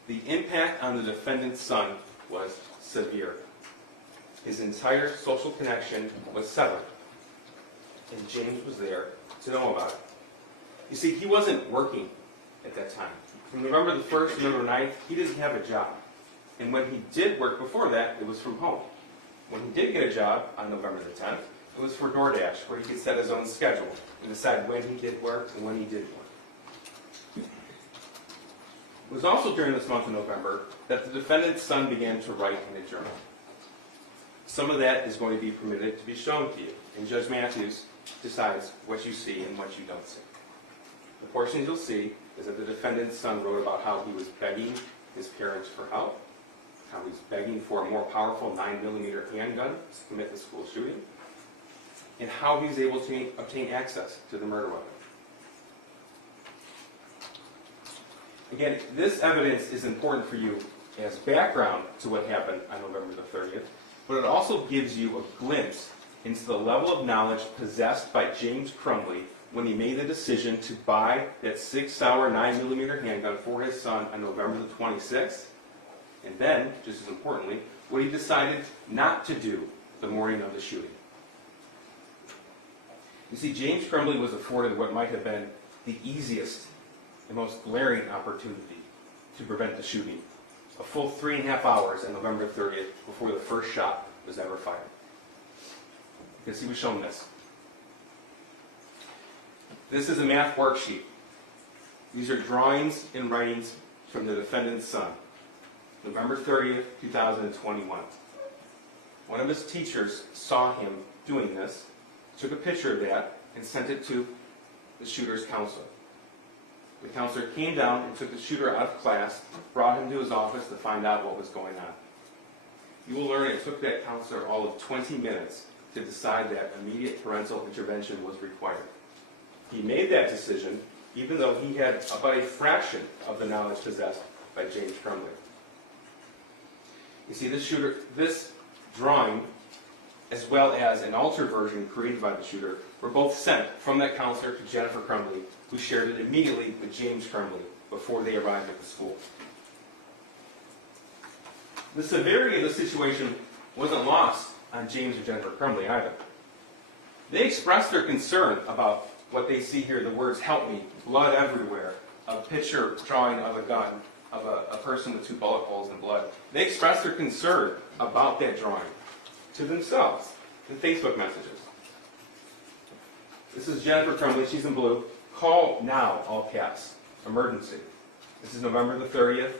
The impact on the defendant's son was severe. His entire social connection was severed, and James was there to know about it. You see, he wasn't working at that time. From November the 1st to November 9th, he didn't have a job. And when he did work before that, it was from home. When he did get a job on November the 10th, it was for DoorDash, where he could set his own schedule and decide when he did work and when he didn't work. It was also during this month of November that the defendant's son began to write in a journal. Some of that is going to be permitted to be shown to you, and Judge Matthews decides what you see and what you don't see. The portions you'll see is that the defendant's son wrote about how he was begging his parents for help, how he's begging for a more powerful 9mm handgun to commit the school shooting, and how he was able to obtain access to the murder weapon. Again, this evidence is important for you as background to what happened on November the 30th, but it also gives you a glimpse into the level of knowledge possessed by James Crumbley when he made the decision to buy that Sig Sauer 9mm handgun for his son on November the 26th, and then, just as importantly, what he decided not to do the morning of the shooting. You see, James Crumbley was afforded what might have been the easiest and most glaring opportunity to prevent the shooting, a full 3.5 hours on November 30th before the first shot was ever fired. Because he was shown this. This is a math worksheet. These are drawings and writings from the defendant's son, November 30th, 2021. One of his teachers saw him doing this, took a picture of that, and sent it to the shooter's counselor. The counselor came down and took the shooter out of class, brought him to his office to find out what was going on. You will learn it took that counselor all of 20 minutes to decide that immediate parental intervention was required. He made that decision even though he had about a fraction of the knowledge possessed by James Crumbley. You see, this drawing, as well as an altered version created by the shooter, were both sent from that counselor to Jennifer Crumbley, who shared it immediately with James Crumbley before they arrived at the school. The severity of the situation wasn't lost on James or Jennifer Crumbley either. They expressed their concern about what they see here, the words "help me," blood everywhere, a picture drawing of a gun, of a person with 2 bullet holes in blood. They expressed their concern about that drawing to themselves in Facebook messages. This is Jennifer Crumbley, she's in blue. Call now, all caps, emergency. This is November the 30th,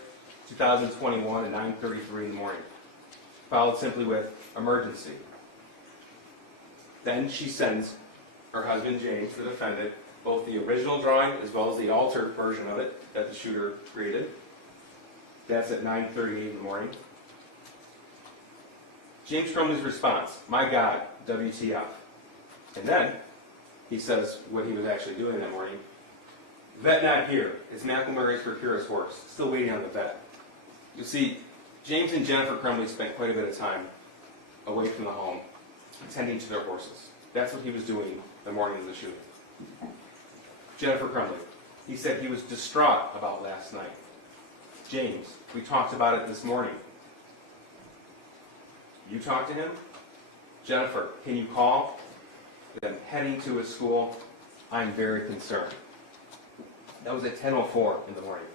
2021 at 9:33 in the morning. Followed simply with emergency. Then she sends her husband James, the defendant, both the original drawing as well as the altered version of it that the shooter created. That's at 9:38 in the morning. James Crumbley's response, "My God, WTF." And then he says what he was actually doing that morning. "Vet not here. It's McElmurray's procure his horse. Still waiting on the vet." You see, James and Jennifer Crumbley spent quite a bit of time away from the home, tending to their horses. That's what he was doing the morning of the shooting. Jennifer Crumbley, he said he was distraught about last night. James, we talked about it this morning. You talked to him? Jennifer, can you call? Then heading to his school, I'm very concerned. That was at 10:04 in the morning.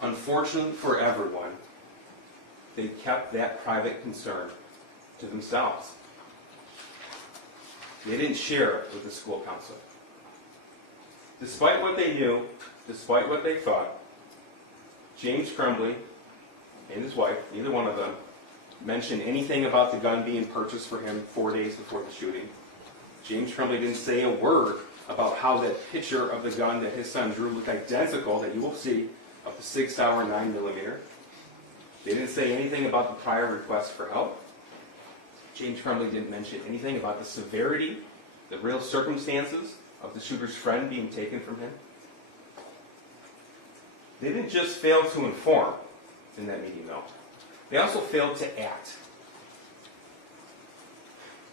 Unfortunately for everyone, they kept that private concern to themselves. They didn't share it with the school counselor. Despite what they knew, despite what they thought, James Crumbley and his wife, neither one of them, mentioned anything about the gun being purchased for him 4 days before the shooting. James Crumbley didn't say a word about how that picture of the gun that his son drew looked identical, that you will see, of the 6 Sauer 9mm. They didn't say anything about the prior request for help. James Crumbley didn't mention anything about the severity, the real circumstances of the shooter's friend being taken from him. They didn't just fail to inform in that meeting, though. They also failed to act.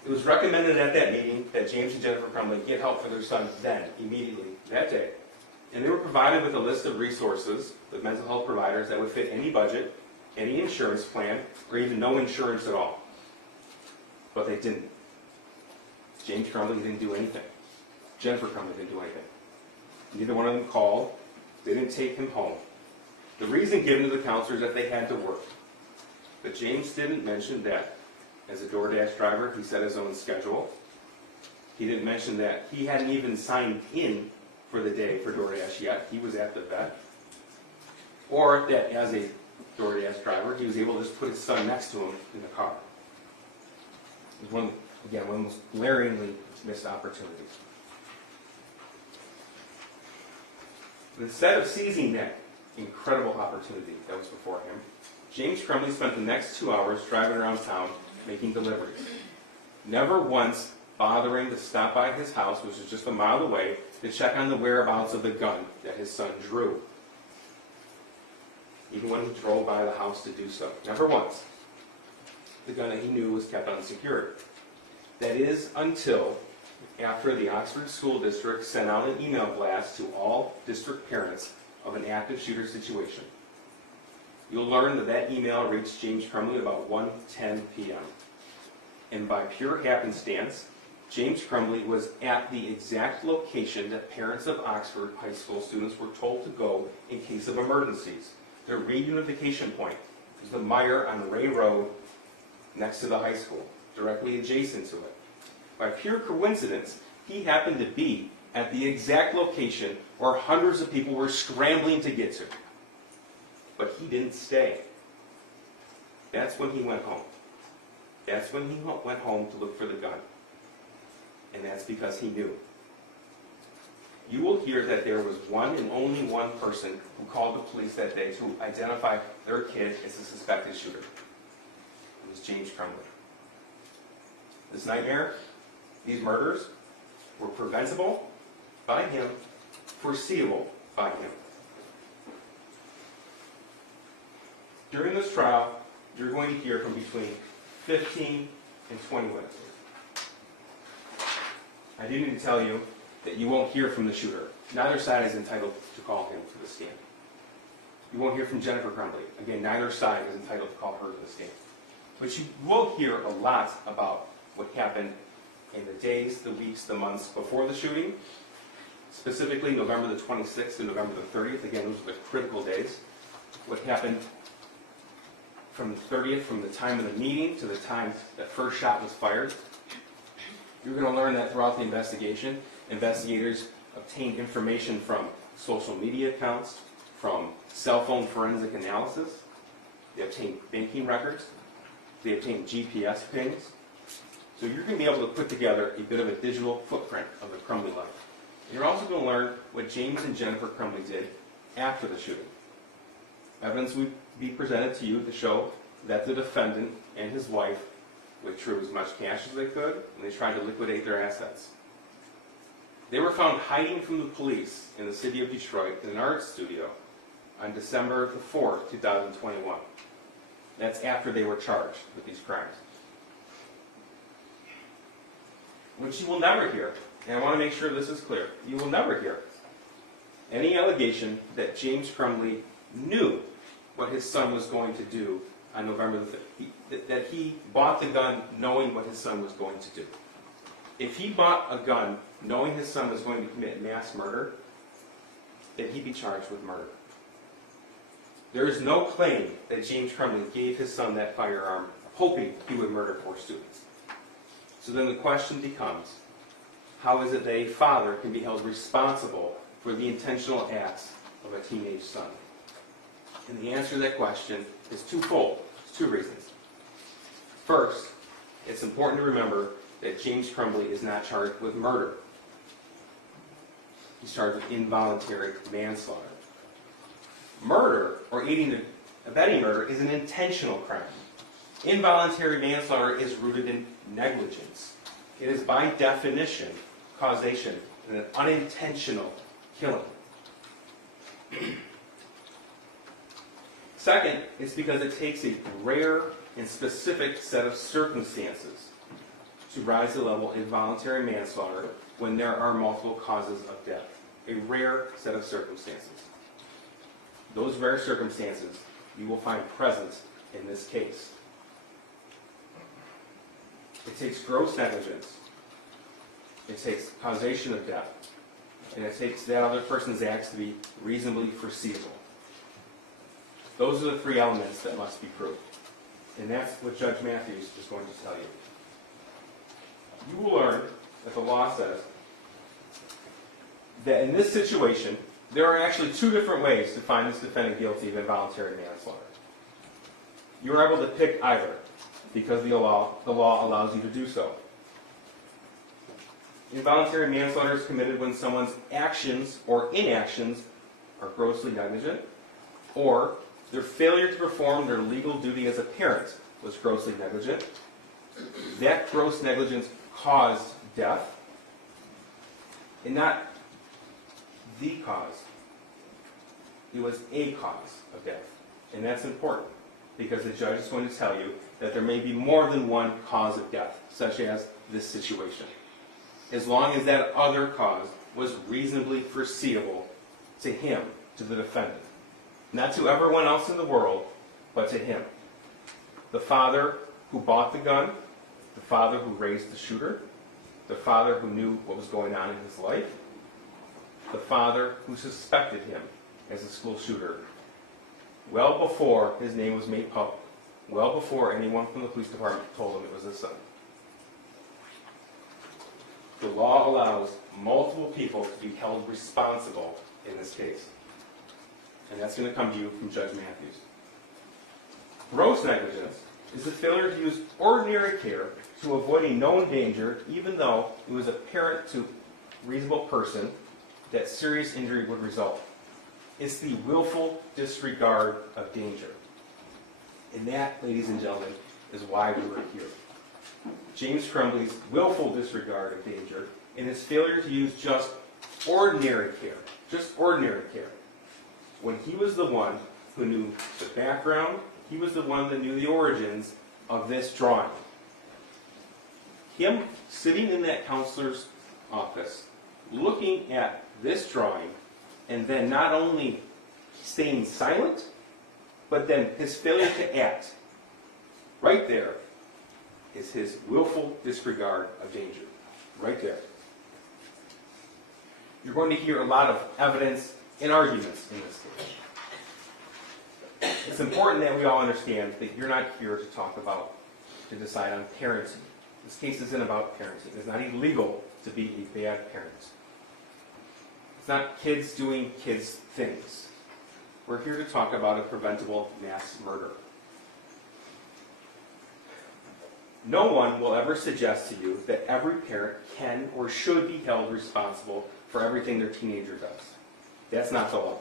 It was recommended at that meeting that James and Jennifer Crumbley get help for their son then, immediately, that day. And they were provided with a list of resources with mental health providers that would fit any budget, any insurance plan, or even no insurance at all. But they didn't. James Crumbley didn't do anything. Jennifer Crumbley didn't do anything. Neither one of them called. They didn't take him home. The reason given to the counselor is that they had to work. But James didn't mention that as a DoorDash driver, he set his own schedule. He didn't mention that he hadn't even signed in for the day for DoorDash yet. He was at the vet. Or that as a DoorDash driver, he was able to just put his son next to him in the car. It was one of the most glaringly missed opportunities. But instead of seizing that incredible opportunity that was before him, James Crumbley spent the next 2 hours driving around town making deliveries. Never once bothering to stop by his house, which was just a mile away, to check on the whereabouts of the gun that his son drew. Even when he drove by the house to do so. Never once. The gun that he knew was kept unsecured. That is until after the Oxford School District sent out an email blast to all district parents of an active shooter situation. You'll learn that that email reached James Crumbley about 1:10 p.m. And by pure happenstance, James Crumbley was at the exact location that parents of Oxford high school students were told to go in case of emergencies. Their reunification point was the Meyer on Ray Road next to the high school, directly adjacent to it. By pure coincidence, he happened to be at the exact location where hundreds of people were scrambling to get to. But he didn't stay. That's when he went home. That's when he went home to look for the gun. And that's because he knew. you will hear that there was one and only one person who called the police that day to identify their kid as the suspected shooter. It was James Crumbley. This nightmare, these murders, were preventable by him, foreseeable by him. During this trial, you're going to hear from between 15 and 20 witnesses. I do need to tell you that you won't hear from the shooter. Neither side is entitled to call him to the stand. You won't hear from Jennifer Crumbley. Again, neither side is entitled to call her to the stand. But you will hear a lot about what happened in the days, the weeks, the months before the shooting, specifically November the 26th and November the 30th. Again, those are the critical days. What happened from the 30th, from the time of the meeting to the time that first shot was fired. You're going to learn that throughout the investigation, investigators obtained information from social media accounts, from cell phone forensic analysis. They obtained banking records. They obtained GPS pings. So you're going to be able to put together a bit of a digital footprint of the Crumbley life. And you're also going to learn what James and Jennifer Crumbley did after the shooting. Evidence will be presented to you to show that the defendant and his wife withdrew as much cash as they could, and they tried to liquidate their assets. They were found hiding from the police in the city of Detroit in an art studio on December the 4th, 2021. That's after they were charged with these crimes. What you will never hear, and I want to make sure this is clear, you will never hear any allegation that James Crumbley knew what his son was going to do on November the 5th, that he bought the gun knowing what his son was going to do. If he bought a gun knowing his son was going to commit mass murder, then he'd be charged with murder. There is no claim that James Crumbley gave his son that firearm hoping he would murder 4 students. So then the question becomes, how is it that a father can be held responsible for the intentional acts of a teenage son? And the answer to that question is twofold. It's 2 reasons. First, it's important to remember that James Crumbley is not charged with murder. He's charged with involuntary manslaughter. Murder, or aiding and abetting murder, is an intentional crime. Involuntary manslaughter is rooted in negligence. It is by definition, causation, an unintentional killing. Second, it's because it takes a rare and specific set of circumstances to rise to the level of involuntary manslaughter when there are multiple causes of death. A rare set of circumstances. Those rare circumstances you will find present in this case. It takes gross negligence. It takes causation of death. And it takes that other person's acts to be reasonably foreseeable. Those are the 3 elements that must be proved. And that's what Judge Matthews is going to tell you. You will learn that the law says that in this situation, there are actually 2 different ways to find this defendant guilty of involuntary manslaughter. You are able to pick either, because the law allows you to do so. Involuntary manslaughter is committed when someone's actions or inactions are grossly negligent, or their failure to perform their legal duty as a parent was grossly negligent. That gross negligence caused death, and not the cause. It was a cause of death. And that's important, because the judge is going to tell you that there may be more than one cause of death, such as this situation, as long as that other cause was reasonably foreseeable to him, to the defendant. Not to everyone else in the world, but to him. The father who bought the gun, the father who raised the shooter, the father who knew what was going on in his life, the father who suspected him as a school shooter, well before his name was made public, well before anyone from the police department told him it was his son. The law allows multiple people to be held responsible in this case. And that's going to come to you from Judge Matthews. Gross negligence is the failure to use ordinary care to avoid a known danger, even though it was apparent to a reasonable person that serious injury would result. It's the willful disregard of danger. And that, ladies and gentlemen, is why we were here. James Crumbley's willful disregard of danger and his failure to use just ordinary care, when he was the one who knew the background, he was the one that knew the origins of this drawing. Him sitting in that counselor's office, looking at this drawing, and then not only staying silent, but then his failure to act, right there, is his willful disregard of danger. Right there. You're going to hear a lot of evidence and arguments in this case. It's important that we all understand that you're not here to decide on parenting. This case isn't about parenting. It's not illegal to be a bad parent. It's not kids doing kids things. We're here to talk about a preventable mass murder. No one will ever suggest to you that every parent can or should be held responsible for everything their teenager does. That's not the law.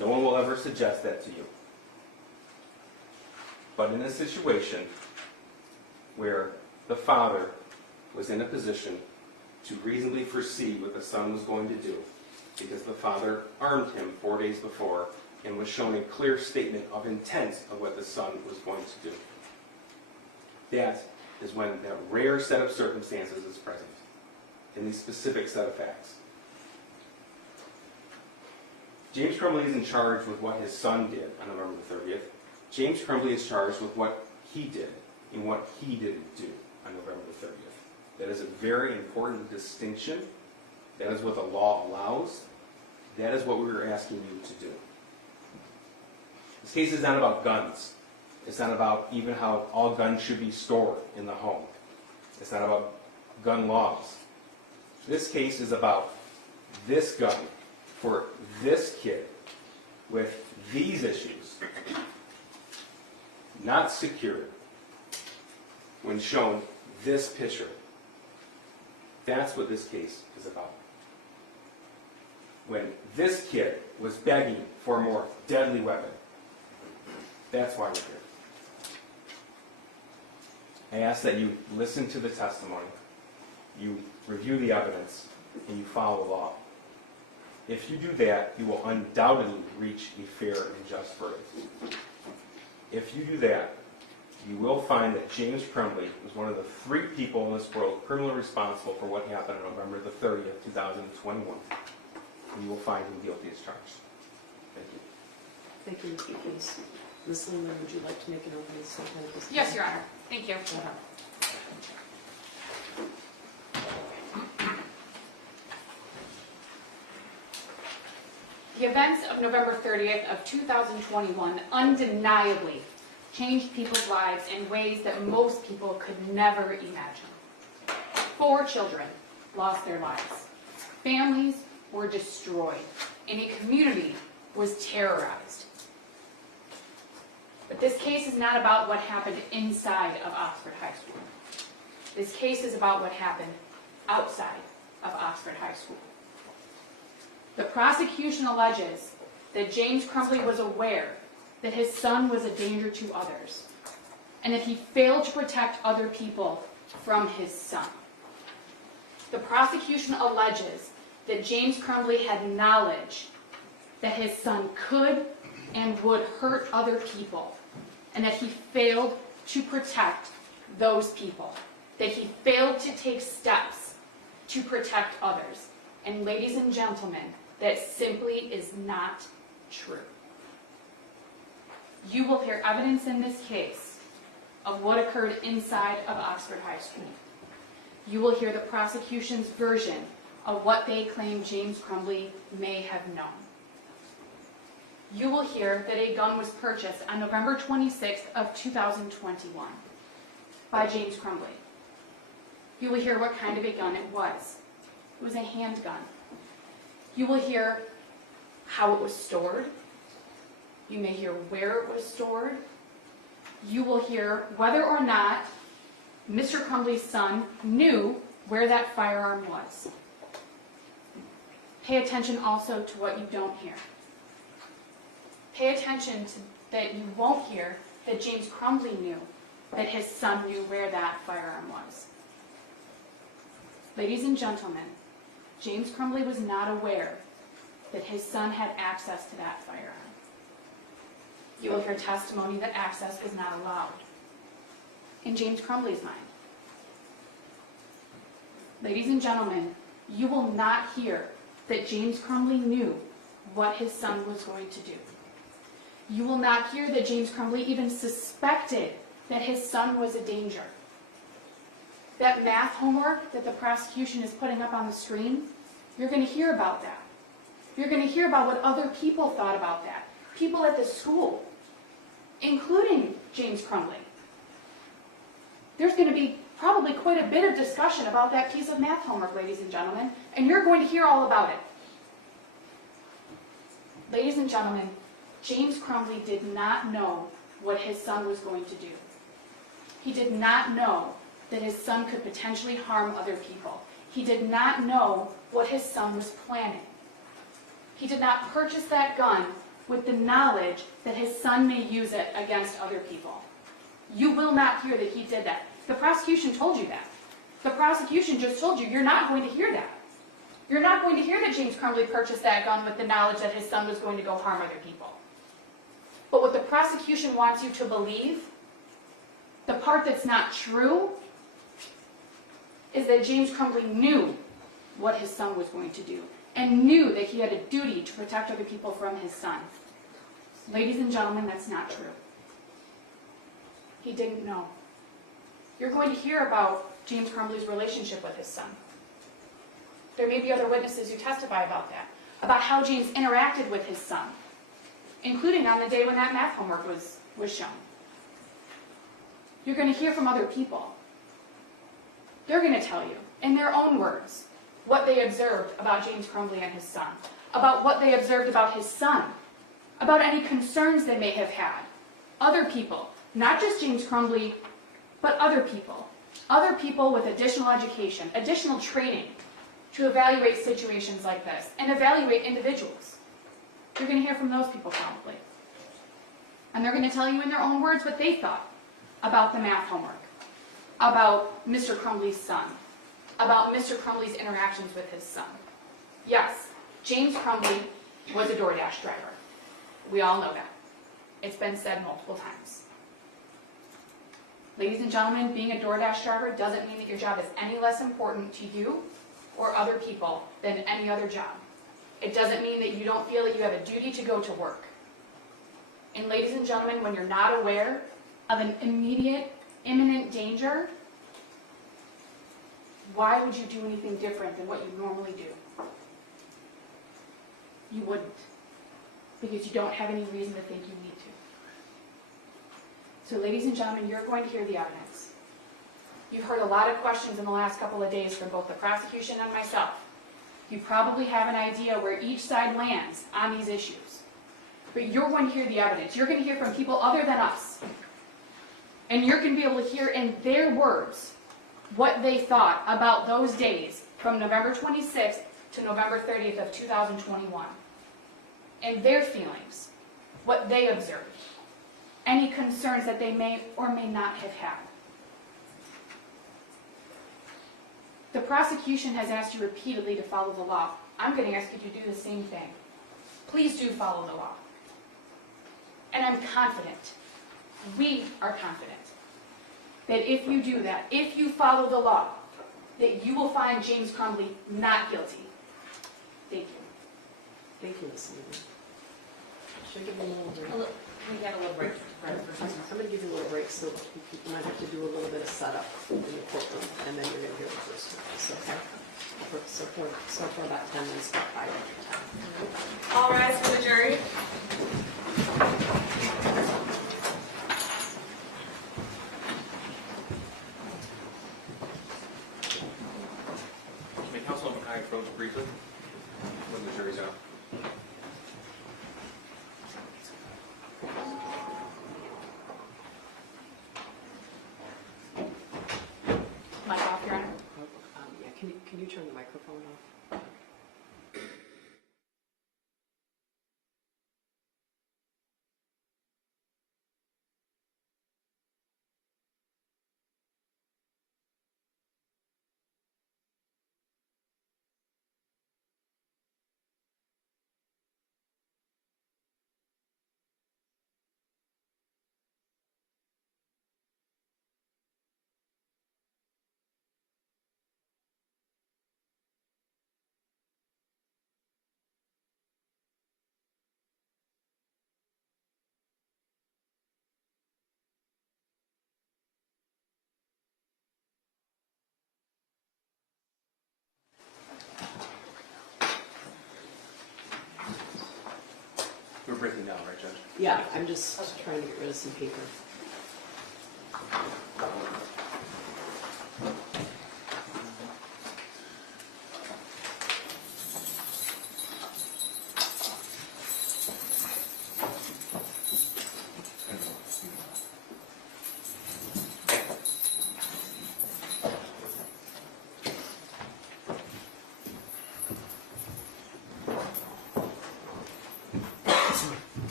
No one will ever suggest that to you. But in a situation where the father was in a position to reasonably foresee what the son was going to do, because the father armed him 4 days before and was shown a clear statement of intent of what the son was going to do. That is when that rare set of circumstances is present, in these specific set of facts. James Crumbley is in charge with what his son did on November the 30th. James Crumbley is charged with what he did and what he didn't do on November the 30th. That is a very important distinction. That is what the law allows. That is what we were asking you to do. This case is not about guns. It's not about even how all guns should be stored in the home. It's not about gun laws. This case is about this gun for this kid with these issues, not secured, when shown this picture. That's what this case is about. When this kid was begging for a more deadly weapon. That's why we're here. I ask that you listen to the testimony, you review the evidence, and you follow the law. If you do that, you will undoubtedly reach a fair and just verdict. If you do that, you will find that James Crumbley was one of the 3 people in this world criminally responsible for what happened on November the 30th, 2021. And you will find him guilty as charged. Thank you. Thank you, Mr. Case. Ms. Lehman, would you like to make an opening statement at this time? Yes, Your Honor. Thank you. Go ahead. The events of November 30th of 2021 undeniably changed people's lives in ways that most people could never imagine. 4 children lost their lives. Families were destroyed, and a community was terrorized. But this case is not about what happened inside of Oxford High School. This case is about what happened outside of Oxford High School. The prosecution alleges that James Crumbley was aware that his son was a danger to others, and that he failed to protect other people from his son. The prosecution alleges that James Crumbley had knowledge that his son could and would hurt other people, and that he failed to protect those people, that he failed to take steps to protect others. And ladies and gentlemen, that simply is not true. You will hear evidence in this case of what occurred inside of Oxford High School. You will hear the prosecution's version of what they claim James Crumbley may have known. You will hear that a gun was purchased on November 26th of 2021 by James Crumbley. You will hear what kind of a gun it was. It was a handgun. You will hear how it was stored. You may hear where it was stored. You will hear whether or not Mr. Crumbley's son knew where that firearm was. Pay attention also to what you don't hear. Pay attention to that you won't hear that James Crumbley knew that his son knew where that firearm was. Ladies and gentlemen, James Crumbley was not aware that his son had access to that firearm. You will hear testimony that access was not allowed in James Crumbley's mind. Ladies and gentlemen, you will not hear that James Crumbley knew what his son was going to do. You will not hear that James Crumbley even suspected that his son was a danger. That math homework that the prosecution is putting up on the screen, you're going to hear about that. You're going to hear about what other people thought about that. People at the school, including James Crumbley. There's going to be probably quite a bit of discussion about that piece of math homework, ladies and gentlemen, and you're going to hear all about it. Ladies and gentlemen, James Crumbley did not know what his son was going to do. He did not know that his son could potentially harm other people. He did not know what his son was planning. He did not purchase that gun with the knowledge that his son may use it against other people. You will not hear that he did that. The prosecution told you that. The prosecution just told you you're not going to hear that. You're not going to hear that James Crumbley purchased that gun with the knowledge that his son was going to go harm other people. But what the prosecution wants you to believe, the part that's not true, is that James Crumbley knew what his son was going to do and knew that he had a duty to protect other people from his son. Ladies and gentlemen, that's not true. He didn't know. You're going to hear about James Crumbley's relationship with his son. There may be other witnesses who testify about that, about how James interacted with his son, including on the day when that math homework was shown. You're going to hear from other people. They're going to tell you, in their own words, what they observed about James Crumbley and his son, about what they observed about his son, about any concerns they may have had. Other people, not just James Crumbley, but other people with additional education, additional training to evaluate situations like this and evaluate individuals. You're going to hear from those people probably. And they're going to tell you in their own words what they thought about the math homework, about Mr. Crumbley's son, about Mr. Crumbley's interactions with his son. Yes, James Crumbley was a DoorDash driver. We all know that. It's been said multiple times. Ladies and gentlemen, being a DoorDash driver doesn't mean that your job is any less important to you or other people than any other job. It doesn't mean that you don't feel that you have a duty to go to work. And ladies and gentlemen, when you're not aware of an immediate, imminent danger, why would you do anything different than what you normally do? You wouldn't, because you don't have any reason to think you need to. So ladies and gentlemen, you're going to hear the evidence. You've heard a lot of questions in the last couple of days from both the prosecution and myself. You probably have an idea where each side lands on these issues. But you're going to hear the evidence. You're going to hear from people other than us. And you're going to be able to hear in their words what they thought about those days from November 26th to November 30th of 2021. And their feelings, what they observed, any concerns that they may or may not have had. The prosecution has asked you repeatedly to follow the law. I'm going to ask you to do the same thing. Please do follow the law. And I'm confident, we are confident, that if you do that, if you follow the law, that you will find James Crumbley not guilty. Thank you. Thank you, Ms. Levy. Should I give you a little break? We got a little break. I'm going to give you a little break, so you might have to do a little bit of setup in the courtroom, and then you're going to hear the first witness, okay? So for about 10 minutes, about 5 minutes time. All rise for the jury. May Councilman High approach briefly when the jury's out. Mic off, Your Honor. Yeah, can you turn the microphone off? down, right, Judge? Yeah, I'm just trying to get rid of some paper.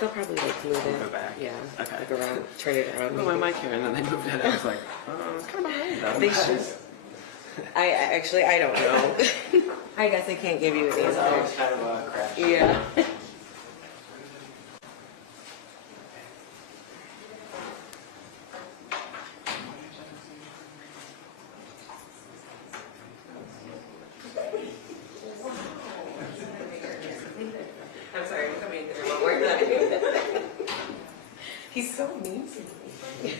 They'll probably like move it. Go back. Yeah. Okay. Like around, turn it around. Well, my maybe. mic here, and then they moved it. I was like, it's kind of behind them. They should. I don't know. I guess I can't give you an It's always answer. kind of a crash. Yeah. I'm sorry, I'm coming through one more time. He's so mean to me.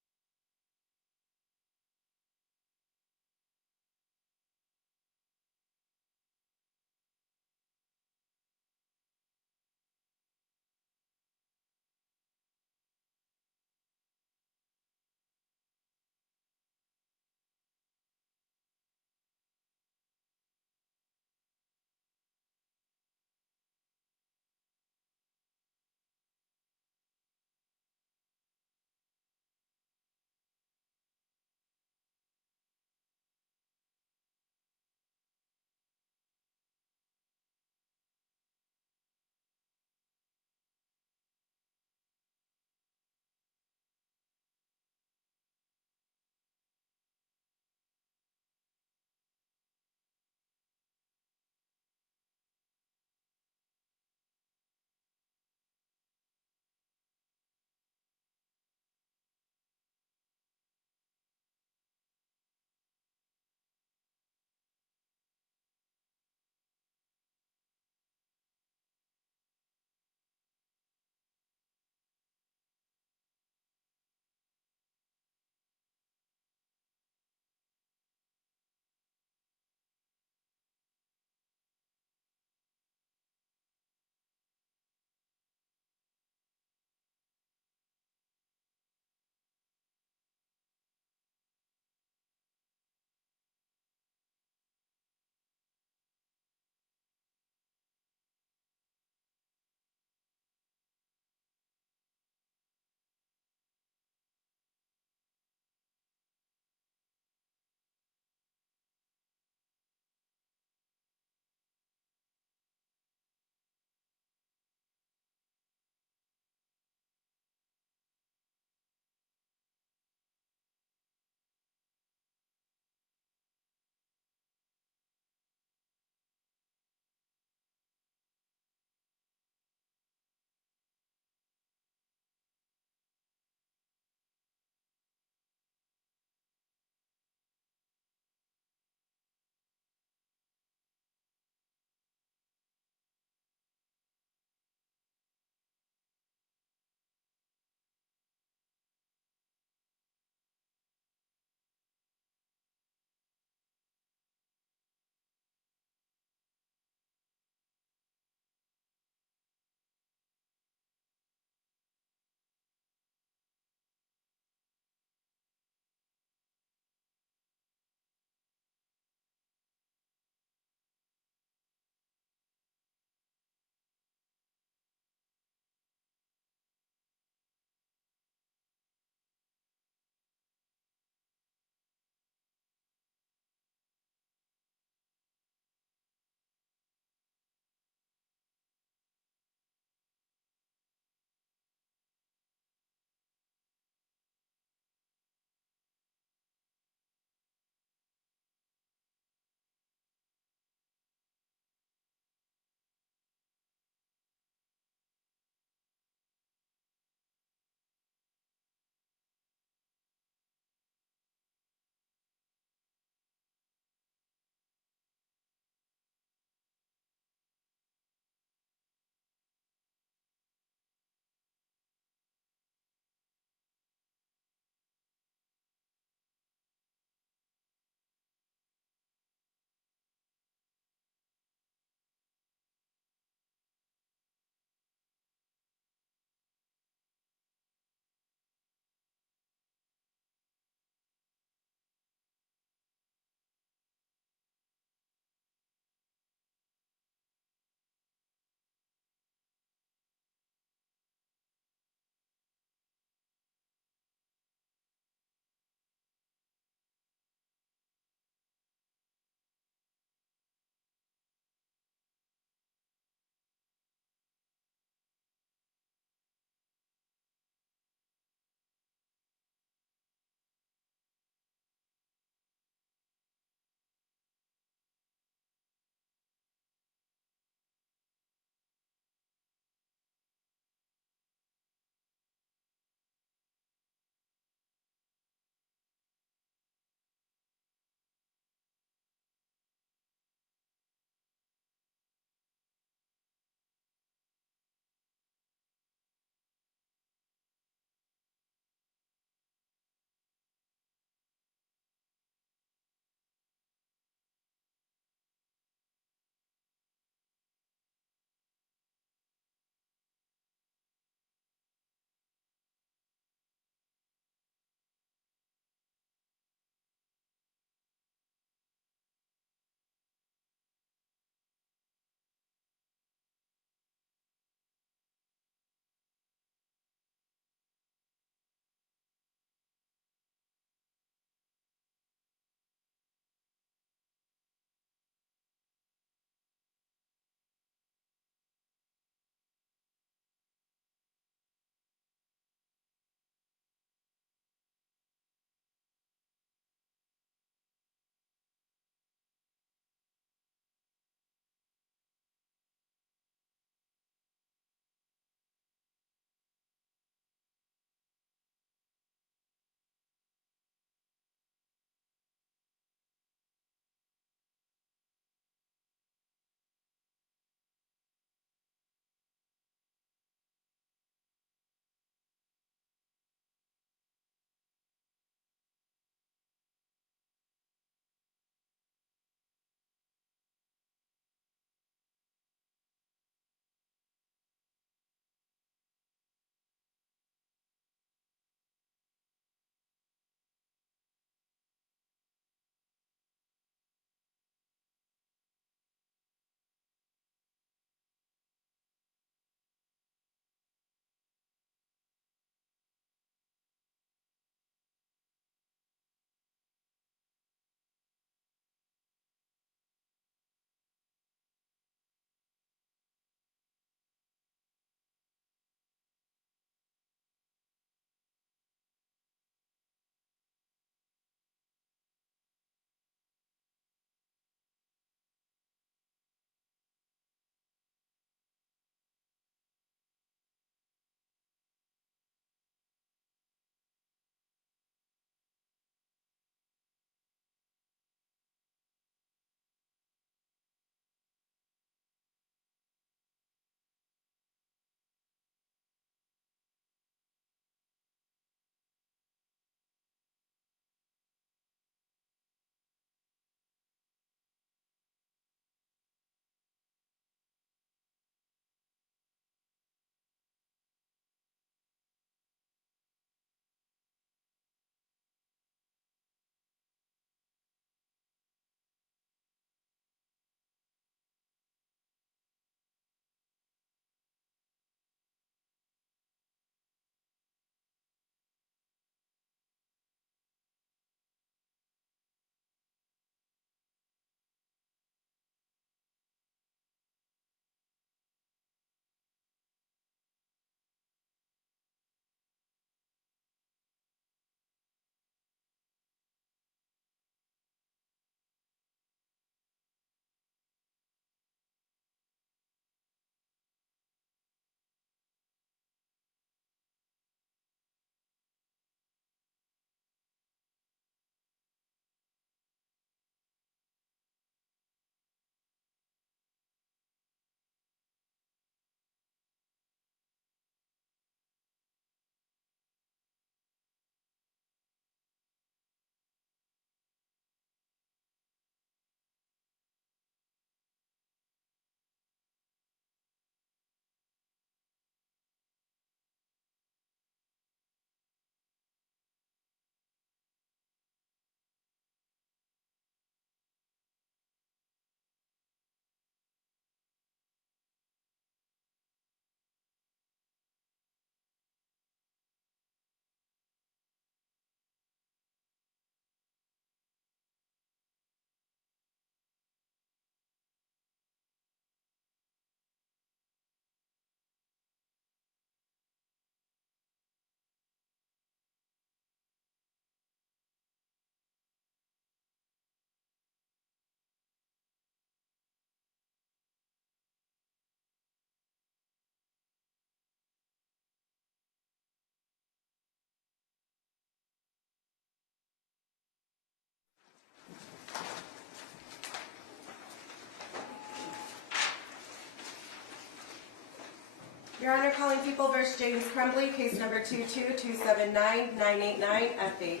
Your Honor, calling People v. James Crumbley, case number 22279-989, FH.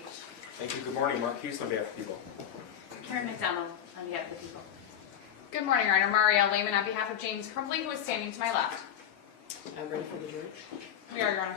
Thank you. Good morning. Mark Hughes on behalf of people. Karen McDonald on behalf of the people. Good morning, Your Honor. Marielle Lehman on behalf of James Crumbley, who is standing to my left. I'm ready for the jury. We are, Your Honor.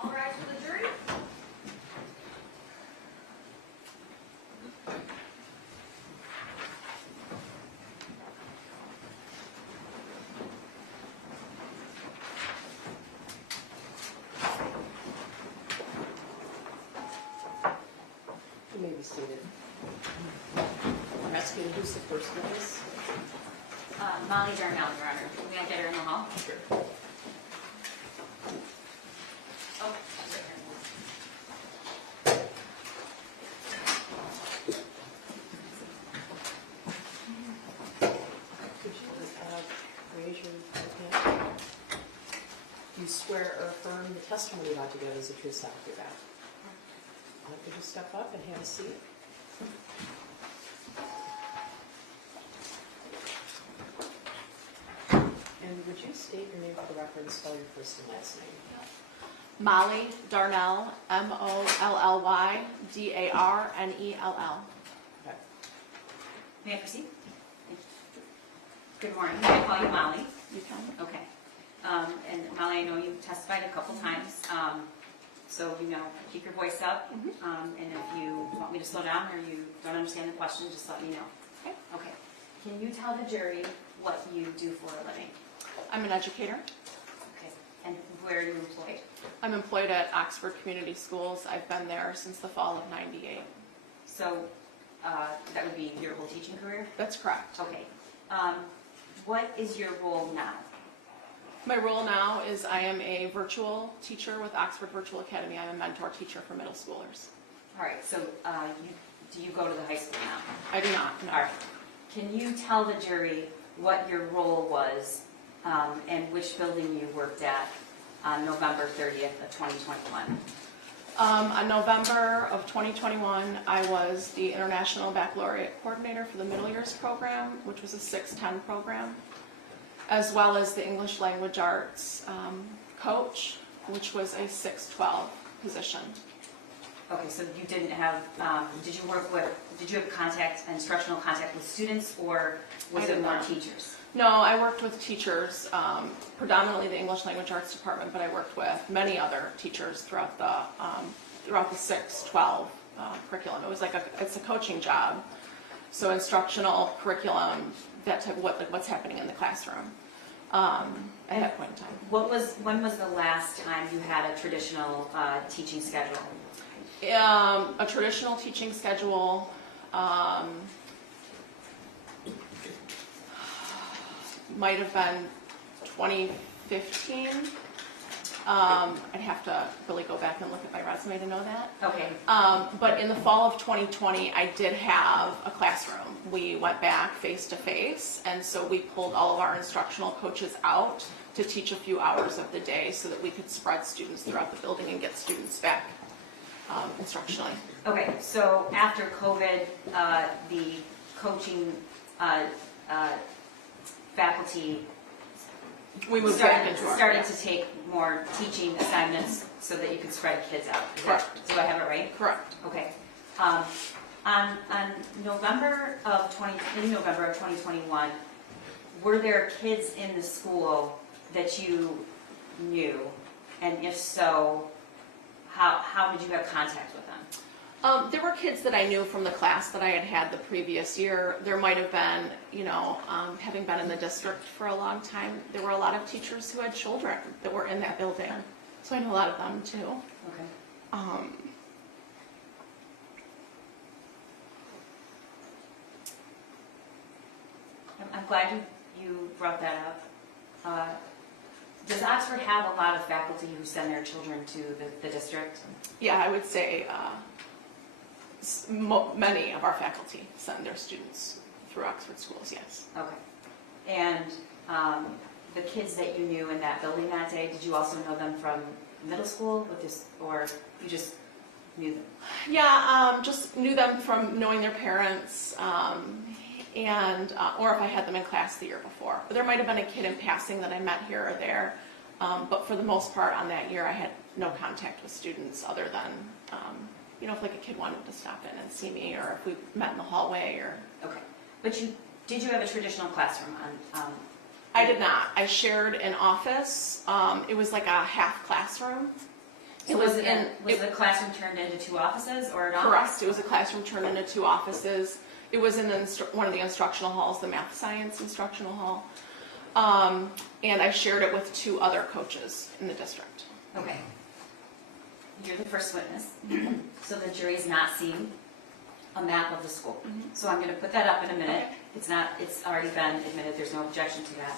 All rise for the jury. You may be seated. I'm asking who's the first witness? Molly Darnell, Your Honor. May I get her in the hall? Sure. Oh, she's right here. Could you raise your right hand? Do you swear or affirm the testimony about to give is the truth, self your back? Could you step up and have a seat? And would you state your name for the record and spell your first and last name? Molly Darnell, Mollydarnell. Okay. May I proceed? Good morning. May I call you Molly? You can. Okay. And Molly, I know you've testified a couple times, so keep your voice up. And if you want me to slow down or you don't understand the question, just let me know. Okay. Okay. Can you tell the jury what you do for a living? I'm an educator. Okay. And where are you employed? I'm employed at Oxford Community Schools. I've been there since the fall of '98. So that would be your whole teaching career? That's correct. Okay. What is your role now? My role now is I am a virtual teacher with Oxford Virtual Academy. I'm a mentor teacher for middle schoolers. All right. So do you go to the high school now? I do not. No. All right. Can you tell the jury what your role was and which building you worked at on November 30th of 2021? On November of 2021, I was the International Baccalaureate Coordinator for the Middle Years program, which was a 6-10 program, as well as the English Language Arts coach, which was a 6-12 position. Okay, so you didn't have, did you have instructional contact with students, or was I it did more not. teachers? No, I worked with teachers, predominantly the English Language Arts department, but I worked with many other teachers throughout the 6-12 curriculum. It was it's a coaching job, so instructional curriculum, that type of what's happening in the classroom at that point in time. When was the last time you had a traditional teaching schedule? A traditional teaching schedule might have been 2015. I'd have to really go back and look at my resume to know that. Okay, But in the fall of 2020, I did have a classroom. We went back face-to-face, and so we pulled all of our instructional coaches out to teach a few hours of the day so that we could spread students throughout the building and get students back instructionally. okay, so after COVID, the coaching faculty We moved back into our... started to take more teaching assignments so that you could spread kids out. Is that- Correct. Do I have it right? Correct. Okay. On November of 2021, were there kids in the school that you knew? And if so, how did you have contact with them? There were kids that I knew from the class that I had had the previous year. There might have been, having been in the district for a long time, there were a lot of teachers who had children that were in that building. So I know a lot of them too. Okay. I'm glad you brought that up. Does Oxford have a lot of faculty who send their children to the district? Yeah, I would say many of our faculty send their students through Oxford schools, yes. Okay. And the kids that you knew in that building that day, did you also know them from middle school with this, or you just knew them? Yeah, just knew them from knowing their parents, or if I had them in class the year before. But there might have been a kid in passing that I met here or there, but for the most part on that year I had no contact with students other than, if like a kid wanted to stop in and see me, or if we met in the hallway, or... Okay. But did you have a traditional classroom on? I did not. I shared an office. It was like a half classroom. So was the classroom turned into two offices or an office? Correct. It was a classroom turned into two offices. It was in one of the instructional halls, the math science instructional hall. And I shared it with two other coaches in the district. Okay. You're the first witness, so the jury's not seen a map of the school. So I'm going to put that up in a minute. Okay. It's already been admitted, there's no objection to that.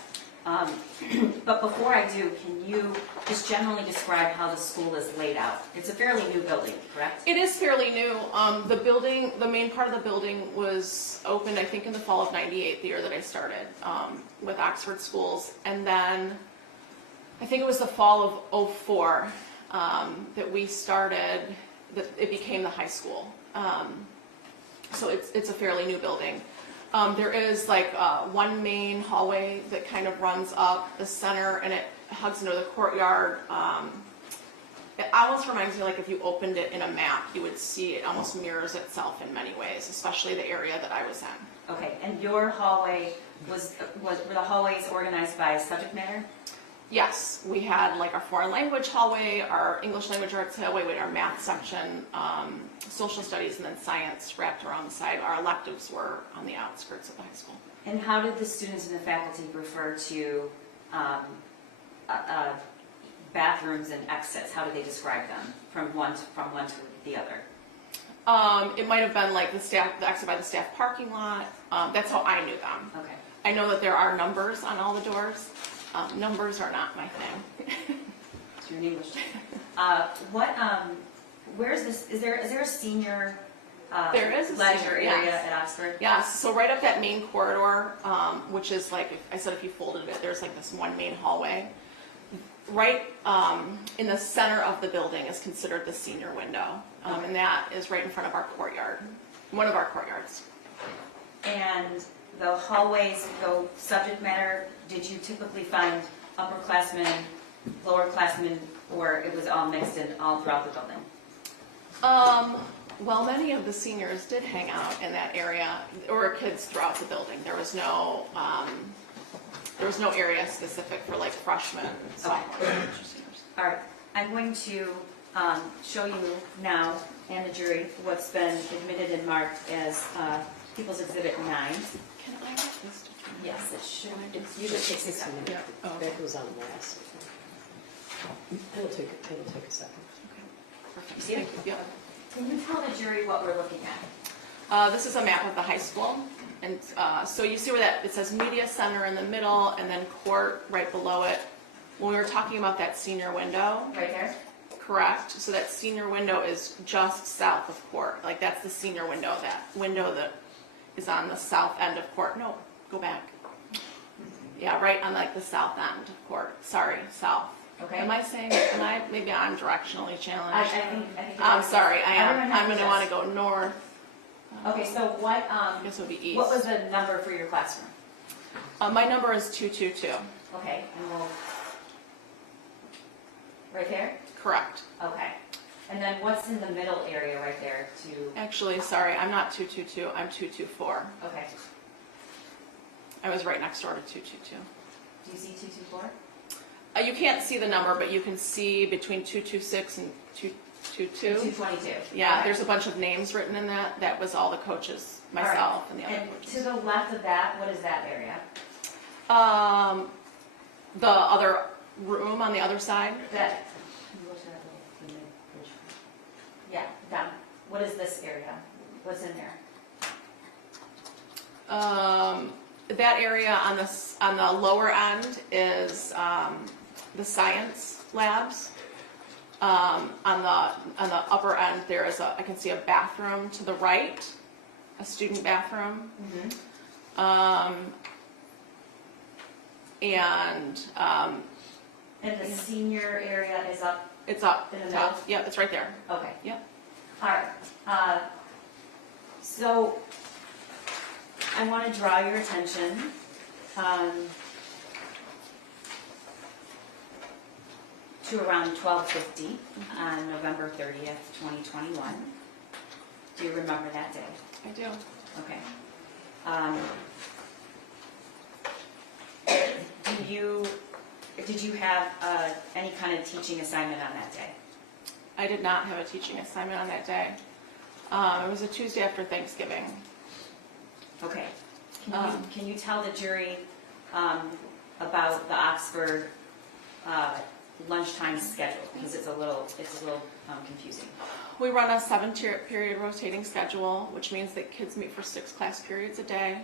But before I do, can you just generally describe how the school is laid out? It's a fairly new building, correct? It is fairly new. The main part of the building was opened, I think, in the fall of '98, the year that I started with Oxford Schools. And then I think it was the fall of '04 that we started, that it became the high school. So it's a fairly new building. There is like one main hallway that kind of runs up the center and it hugs into the courtyard. It almost reminds me like if you opened it in a map, you would see it almost mirrors itself in many ways, especially the area that I was in. Okay, and your hallway were the hallways organized by subject matter? Yes, we had like our foreign language hallway, our English language arts hallway, we had our math section, social studies, and then science wrapped around the side. Our electives were on the outskirts of the high school. And how did the students and the faculty refer to bathrooms and exits? How did they describe them from one to the other? It might have been like the exit by the staff parking lot. That's how I knew them. Okay. I know that there are numbers on all the doors. Numbers are not my thing. So you're an English. Where is this? Is there a senior There is a leisure senior, area yes. at Oxford? Yes, so right up that main corridor, which is like, I said if you folded it, there's like this one main hallway. Right in the center of the building is considered the senior window, and that is right in front of our courtyard, one of our courtyards. And the hallways go subject matter. Did you typically find upperclassmen, lowerclassmen, or it was all mixed in all throughout the building? Well, many of the seniors did hang out in that area. There were kids throughout the building. There was no area specific for like freshmen, sophomores, or seniors. All right, I'm going to show you now and the jury what's been admitted and marked as People's Exhibit 9. Can I have this? Yes, it should. It usually takes a second. Yeah. Oh, okay. That goes on last. It'll take a second. You see it? Yeah. Can you tell the jury what we're looking at? This is a map of the high school, and so you see where it says media center in the middle, and then court right below it. When we were talking about that senior window, Right there? correct? So that senior window is just south of court. Like that's the senior window, that window that is on the south end of court. No, go back. Yeah, right on like the south end of court. Sorry, south. Okay. Am I, maybe I'm directionally challenged. I think. I'm sorry, I am. Everyone has I'm gonna this. wanna go north. Okay, so what, I guess it would be east. what was the number for your classroom? My number is 222. Okay, and we'll, right there? Correct. Okay. And then what's in the middle area right there to, Actually, sorry, I'm not 222, I'm 224. okay. I was right next door to 222. Do you see 224? You can't see the number, but you can see between 226 and 222. 222. Yeah, Okay. there's a bunch of names written in that. That was all the coaches, myself, and the other And coaches. to the left of that, what is that area? The other room on the other side. That, can you go to that little, bridge? Yeah, down. What is this area? What's in there? That area on the lower end is the science labs. On the upper end, there is I can see a bathroom to the right, a student bathroom. And And the senior area is up, it's up In the top. middle? Yep, it's right there. okay. Yep. All right. So I want to draw your attention to around 12:50 on November 30th, 2021. Do you remember that day? I do. Okay. Did you have any kind of teaching assignment on that day? I did not have a teaching assignment on that day. It was a Tuesday after Thanksgiving. Okay. Can you tell the jury about the Oxford lunchtime schedule? Because it's a little confusing. We run a 7-period rotating schedule, which means that kids meet for 6 class periods a day.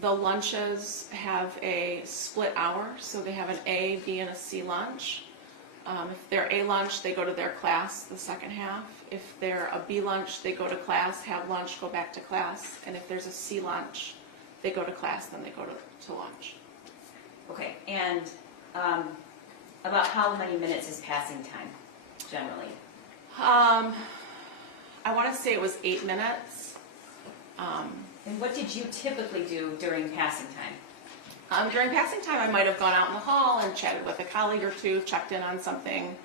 The lunches have a split hour, so they have an A, B, and a C lunch. If they're A lunch, they go to their class the second half. If they're a B lunch, they go to class, have lunch, go back to class. And if there's a C lunch, they go to class, then they go to lunch. Okay, and about how many minutes is passing time, generally? I want to say it was 8 minutes. And what did you typically do during passing time? During passing time, I might have gone out in the hall and chatted with a colleague or two, checked in on something.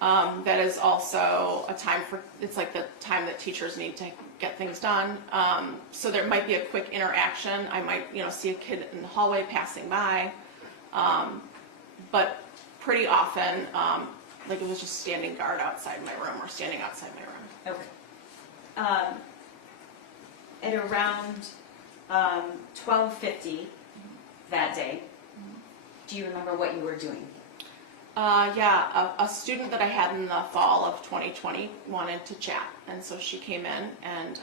That is also a time it's like the time that teachers need to get things done. So there might be a quick interaction. I might, see a kid in the hallway passing by. But pretty often, like it was just standing guard outside my room or standing outside my room. Okay. At around 12:50 that day, do you remember what you were doing? A student that I had in the fall of 2020 wanted to chat, and so she came in and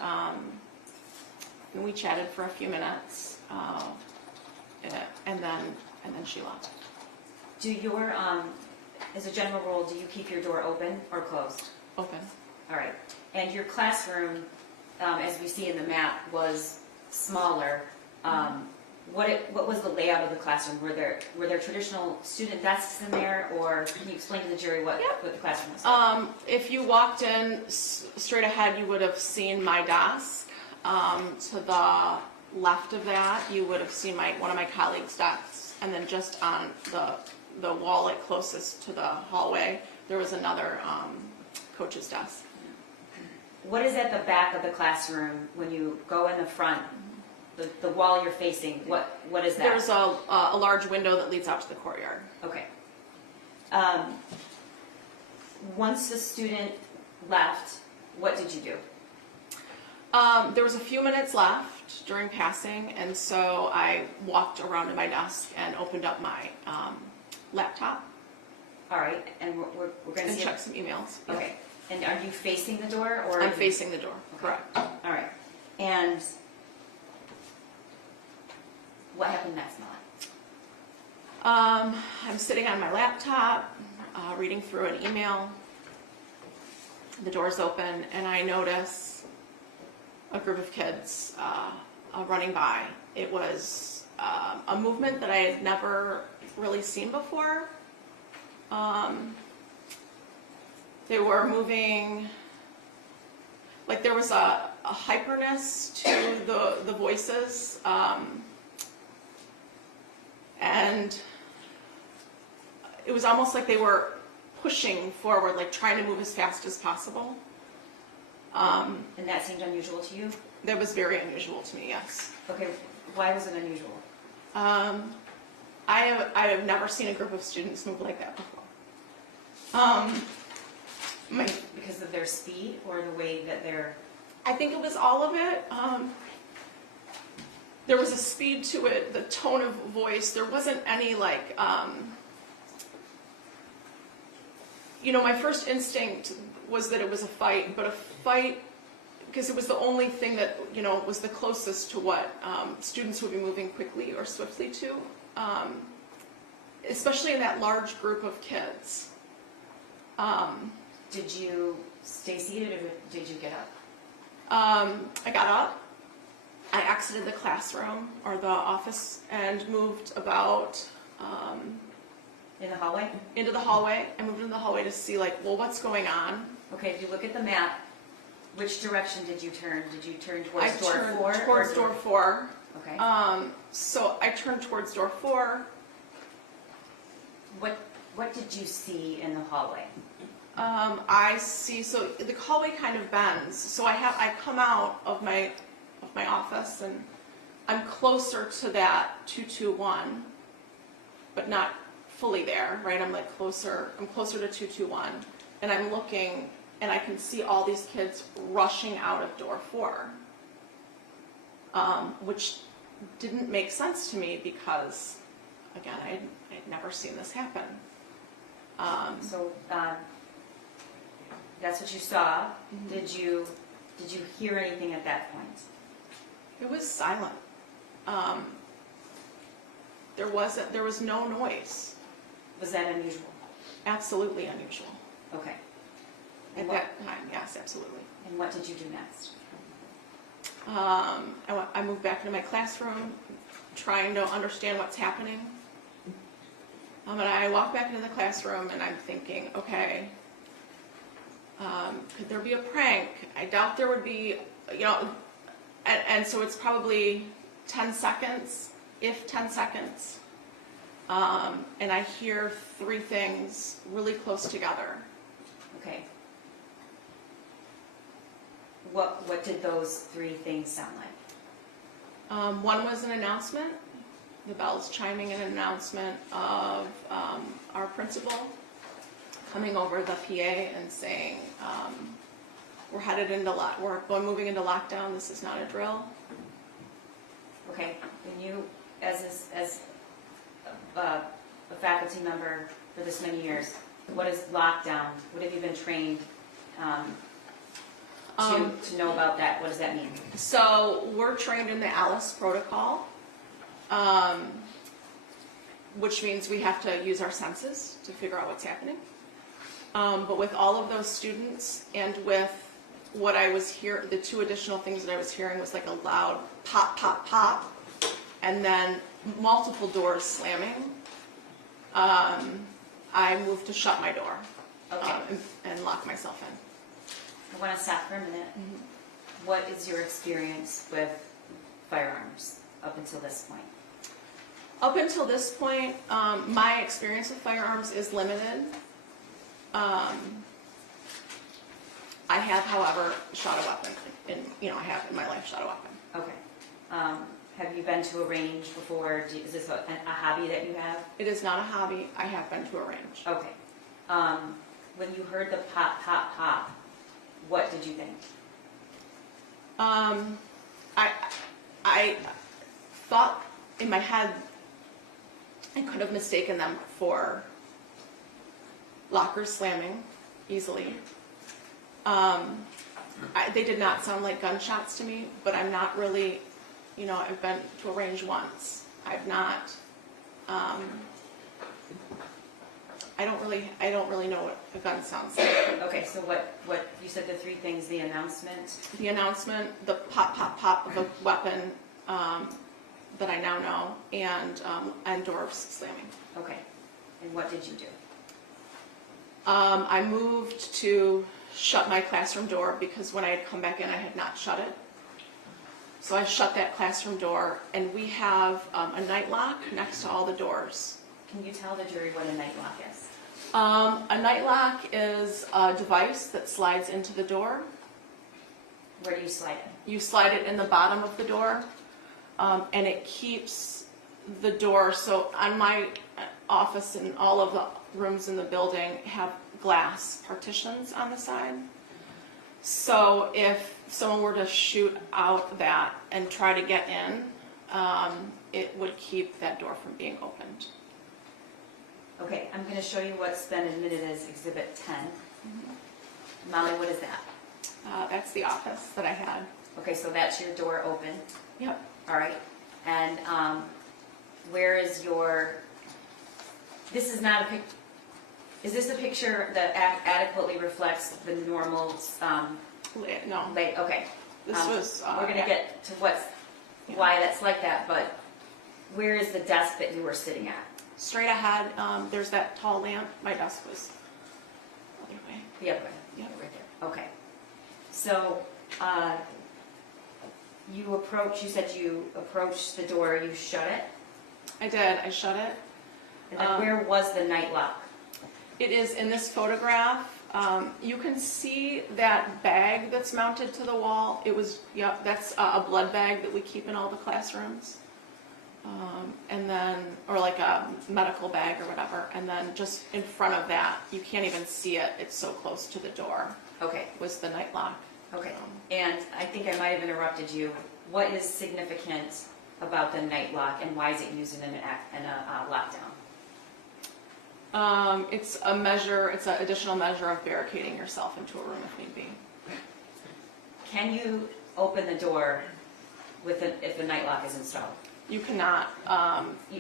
we chatted for a few minutes, and then she left. Do your, as a general rule, do you keep your door open or closed? Open. All right. And your classroom, as we see in the map, was smaller. What was the layout of the classroom? Were there traditional student desks in there, or can you explain to the jury what the classroom was like? If you walked in straight ahead, you would have seen my desk. To the left of that, you would have seen one of my colleagues' desks, and then just on the wall closest to the hallway, there was another coach's desk. What is at the back of the classroom when you go in the front? The wall you're facing, what is that? There's a large window that leads out to the courtyard. Okay. Once the student left, what did you do? There was a few minutes left during passing, and so I walked around to my desk and opened up my laptop. All right, and we're going to And see. check some emails. Okay, and are you facing the door or? I'm facing the door. Correct. All right, and what happened next, I'm sitting on my laptop, reading through an email. The door's open, and I notice a group of kids running by. It was a movement that I had never really seen before. They were moving, like there was a hyperness to the voices, and it was almost like they were pushing forward, like trying to move as fast as possible. And that seemed unusual to you? That was very unusual to me, yes. Okay, why was it unusual? I have never seen a group of students move like that before. Because of their speed or the way that they're... I think it was all of it. There was a speed to it, the tone of voice. There wasn't any like, my first instinct was that it was a fight, but a fight, because it was the only thing that, was the closest to what students would be moving quickly or swiftly to, especially in that large group of kids. Did you stay seated or did you get up? I got up, I exited the classroom or the office and moved about In the hallway? into the hallway. I moved into the hallway to see what's going on. Okay, if you look at the map, which direction did you turn? Did you turn I towards door turned 4? towards door 4. Okay. So I turned towards door 4. What did you see in the hallway? I see, so the hallway kind of bends. So I come out of my office and I'm closer to that 221, but not fully there, right? I'm closer to 221, and I'm looking and I can see all these kids rushing out of door 4, which didn't make sense to me because, again, I'd never seen this happen. So that's what you saw. Mhm. Did you hear anything at that point? It was silent. There was no noise. Was that unusual? Absolutely unusual. Okay. At And that time, yes, absolutely. And what did you do next? I moved back into my classroom, trying to understand what's happening. And I walk back into the classroom and I'm thinking, okay, could there be a prank? I doubt there would be, and so it's probably 10 seconds, if 10 seconds. And I hear 3 things really close together. Okay. What did those 3 things sound like? One was an announcement, the bells chiming in an announcement of our principal coming over the PA and saying, we're moving into lockdown, this is not a drill. Okay. And you, as a faculty member for this many years, what is lockdown? What have you been trained to know about that? What does that mean? So we're trained in the Alice protocol, which means we have to use our senses to figure out what's happening. But with all of those students and with what I was hearing, the 2 additional things that I was hearing was like a loud pop, pop, pop, and then multiple doors slamming. I moved to shut my door and lock myself in. I want to stop for a minute. Mm-hmm. What is your experience with firearms up until this point? Up until this point, my experience with firearms is limited. I have, however, shot a weapon, and I have in my life shot a weapon. Okay. Have you been to a range before? Is this a hobby that you have? It is not a hobby. I have been to a range. Okay. When you heard the pop, pop, pop, what did you think? I thought in my head I could have mistaken them for lockers slamming easily. They did not sound like gunshots to me, but I'm not really, I've been to a range once. I've not I don't really know what a gun sounds like. Okay, so what, you said the three things, the announcement, The announcement, the pop, pop, pop of a weapon that I now know, and doors slamming. okay. And what did you do? I moved to shut my classroom door because when I had come back in, I had not shut it. So I shut that classroom door, and we have a night lock next to all the doors. Can you tell the jury what a night lock is? A night lock is a device that slides into the door. Where do you slide it? You slide it in the bottom of the door, and it keeps the door. So on my office and all of the rooms in the building have glass partitions on the side. So if someone were to shoot out that and try to get in, it would keep that door from being opened. Okay, I'm gonna show you what's been admitted as Exhibit 10. Molly, what is that? That's the office that I had. Okay, so that's your door open, Yep. all right? And where is your, this is not a pic, is this a picture that adequately reflects the normal, No, okay. this was. We're gonna get to why that's like that, but where is the desk that you were sitting at? Straight ahead, there's that tall lamp. My desk was the other way. The other way? Yep. Right there, okay. So, you said you approached the door, you shut it, I did. I shut it. and then where was the night lock? It is in this photograph. You can see that bag that's mounted to the wall. Yep, that's a blood bag that we keep in all the classrooms. And then, or like a medical bag or whatever. And then just in front of that, you can't even see it. It's so close to the door, Okay, was the night lock. okay. And I think I might have interrupted you. What is significant about the night lock, and why is it used in a lockdown? It's a measure, it's an additional measure of barricading yourself into a room if need be. Can you open the door if the night lock is installed? You cannot,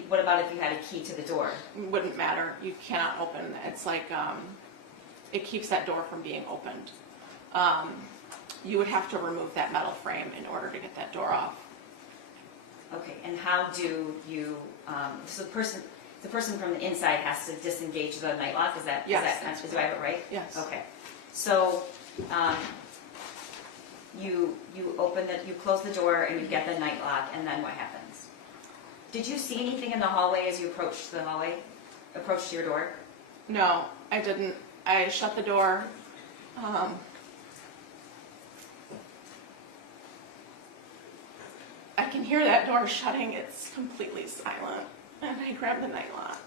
What about if you had a key to the door? wouldn't matter, you cannot open, it's like, it keeps that door from being opened. You would have to remove that metal frame in order to get that door off. Okay, and how do you, so the person from the inside has to disengage the night lock, Yes, do I have it right? Yes. Okay, so, you close the door and you get the night lock, and then what happens? Did you see anything in the hallway as you approached your door? No, I didn't. I shut the door. I can hear that door shutting. It's completely silent. And I grab the night lock.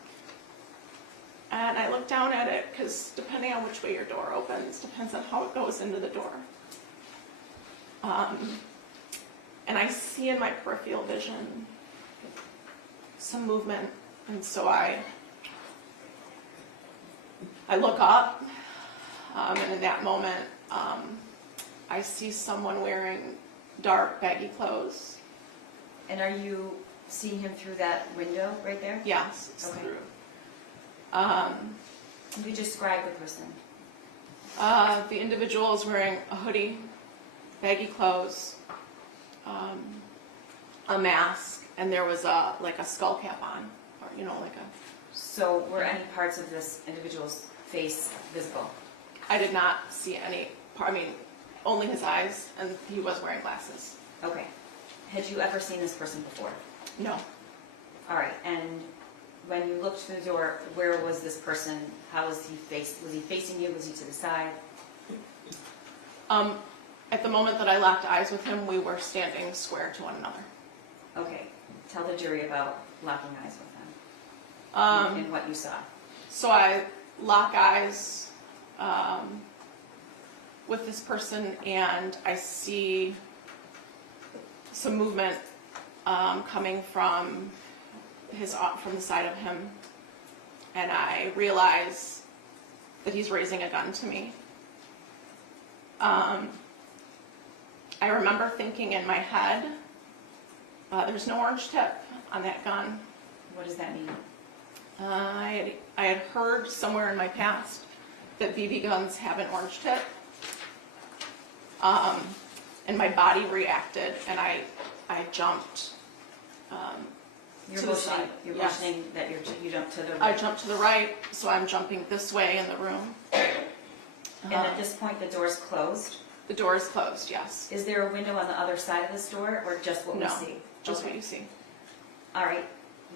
And I look down at it because depending on which way your door opens, depends on how it goes into the door. And I see in my peripheral vision some movement, and so I look up, and in that moment, I see someone wearing dark, baggy clothes. And are you seeing him through that window right there? Yes, it's Okay. through. Can you describe the person? The individual is wearing a hoodie, baggy clothes, a mask, and there was a skull cap on, or like a. So were any parts of this individual's face visible? I did not see any part. I mean, only his eyes, and he was wearing glasses. Okay. Had you ever seen this person before? No. All right. And when you looked through the door, where was this person? How was he faced? Was he facing you? Was he to the side? At the moment that I locked eyes with him, we were standing square to one another. Okay. Tell the jury about locking eyes with them and what you saw. So I lock eyes with this person, and I see some movement coming from the side of him, and I realize that he's raising a gun to me. I remember thinking in my head, there's no orange tip on that gun. What does that mean? I had heard somewhere in my past that BB guns have an orange tip. And my body reacted, and I jumped You're to the motioning, side. you're Yes. motioning that you jumped to the I right. jumped to the right, so I'm jumping this way in the room. And at this point, the door's closed. The door is closed, yes. Is there a window on the other side of this door, or just what we No, see? just what Okay. you see. All right,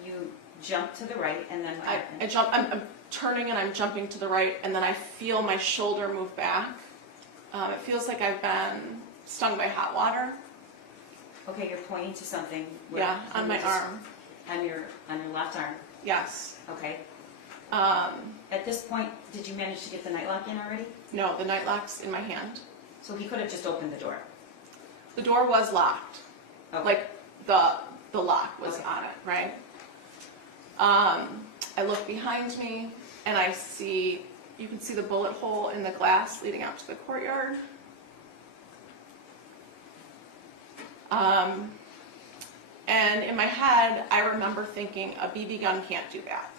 you jump to the right, and then what happens? I'm turning and I'm jumping to the right, and then I feel my shoulder move back. It feels like I've been stung by hot water. Okay, you're pointing to something. Yeah, on Can my you just- arm. On your left arm, Yes. okay. Um, At this point, did you manage to get the night lock in already? no, the night lock's in my hand. So he could have just opened the door. The door was locked. Okay. Like the lock was Okay. on it, right? I look behind me and I see, you can see the bullet hole in the glass leading out to the courtyard. And in my head, I remember thinking a BB gun can't do that.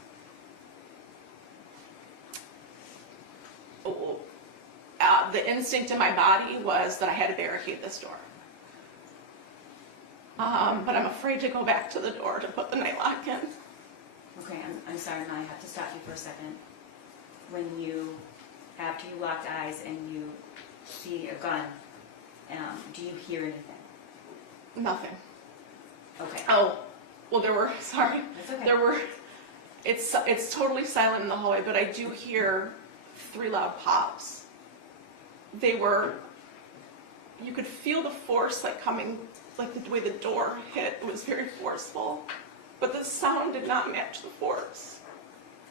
The instinct in my body was that I had to barricade this door. But I'm afraid to go back to the door to put the night lock in. Okay, I'm sorry, Ma, I have to stop you for a second. When you, after you locked eyes and you see a gun, do you hear anything? Nothing. Okay, Oh, well, there were, sorry, that's okay. there were, it's totally silent in the hallway, but I do hear 3 loud pops. They were, you could feel the force like coming, like the way the door hit, it was very forceful, but the sound did not match the force.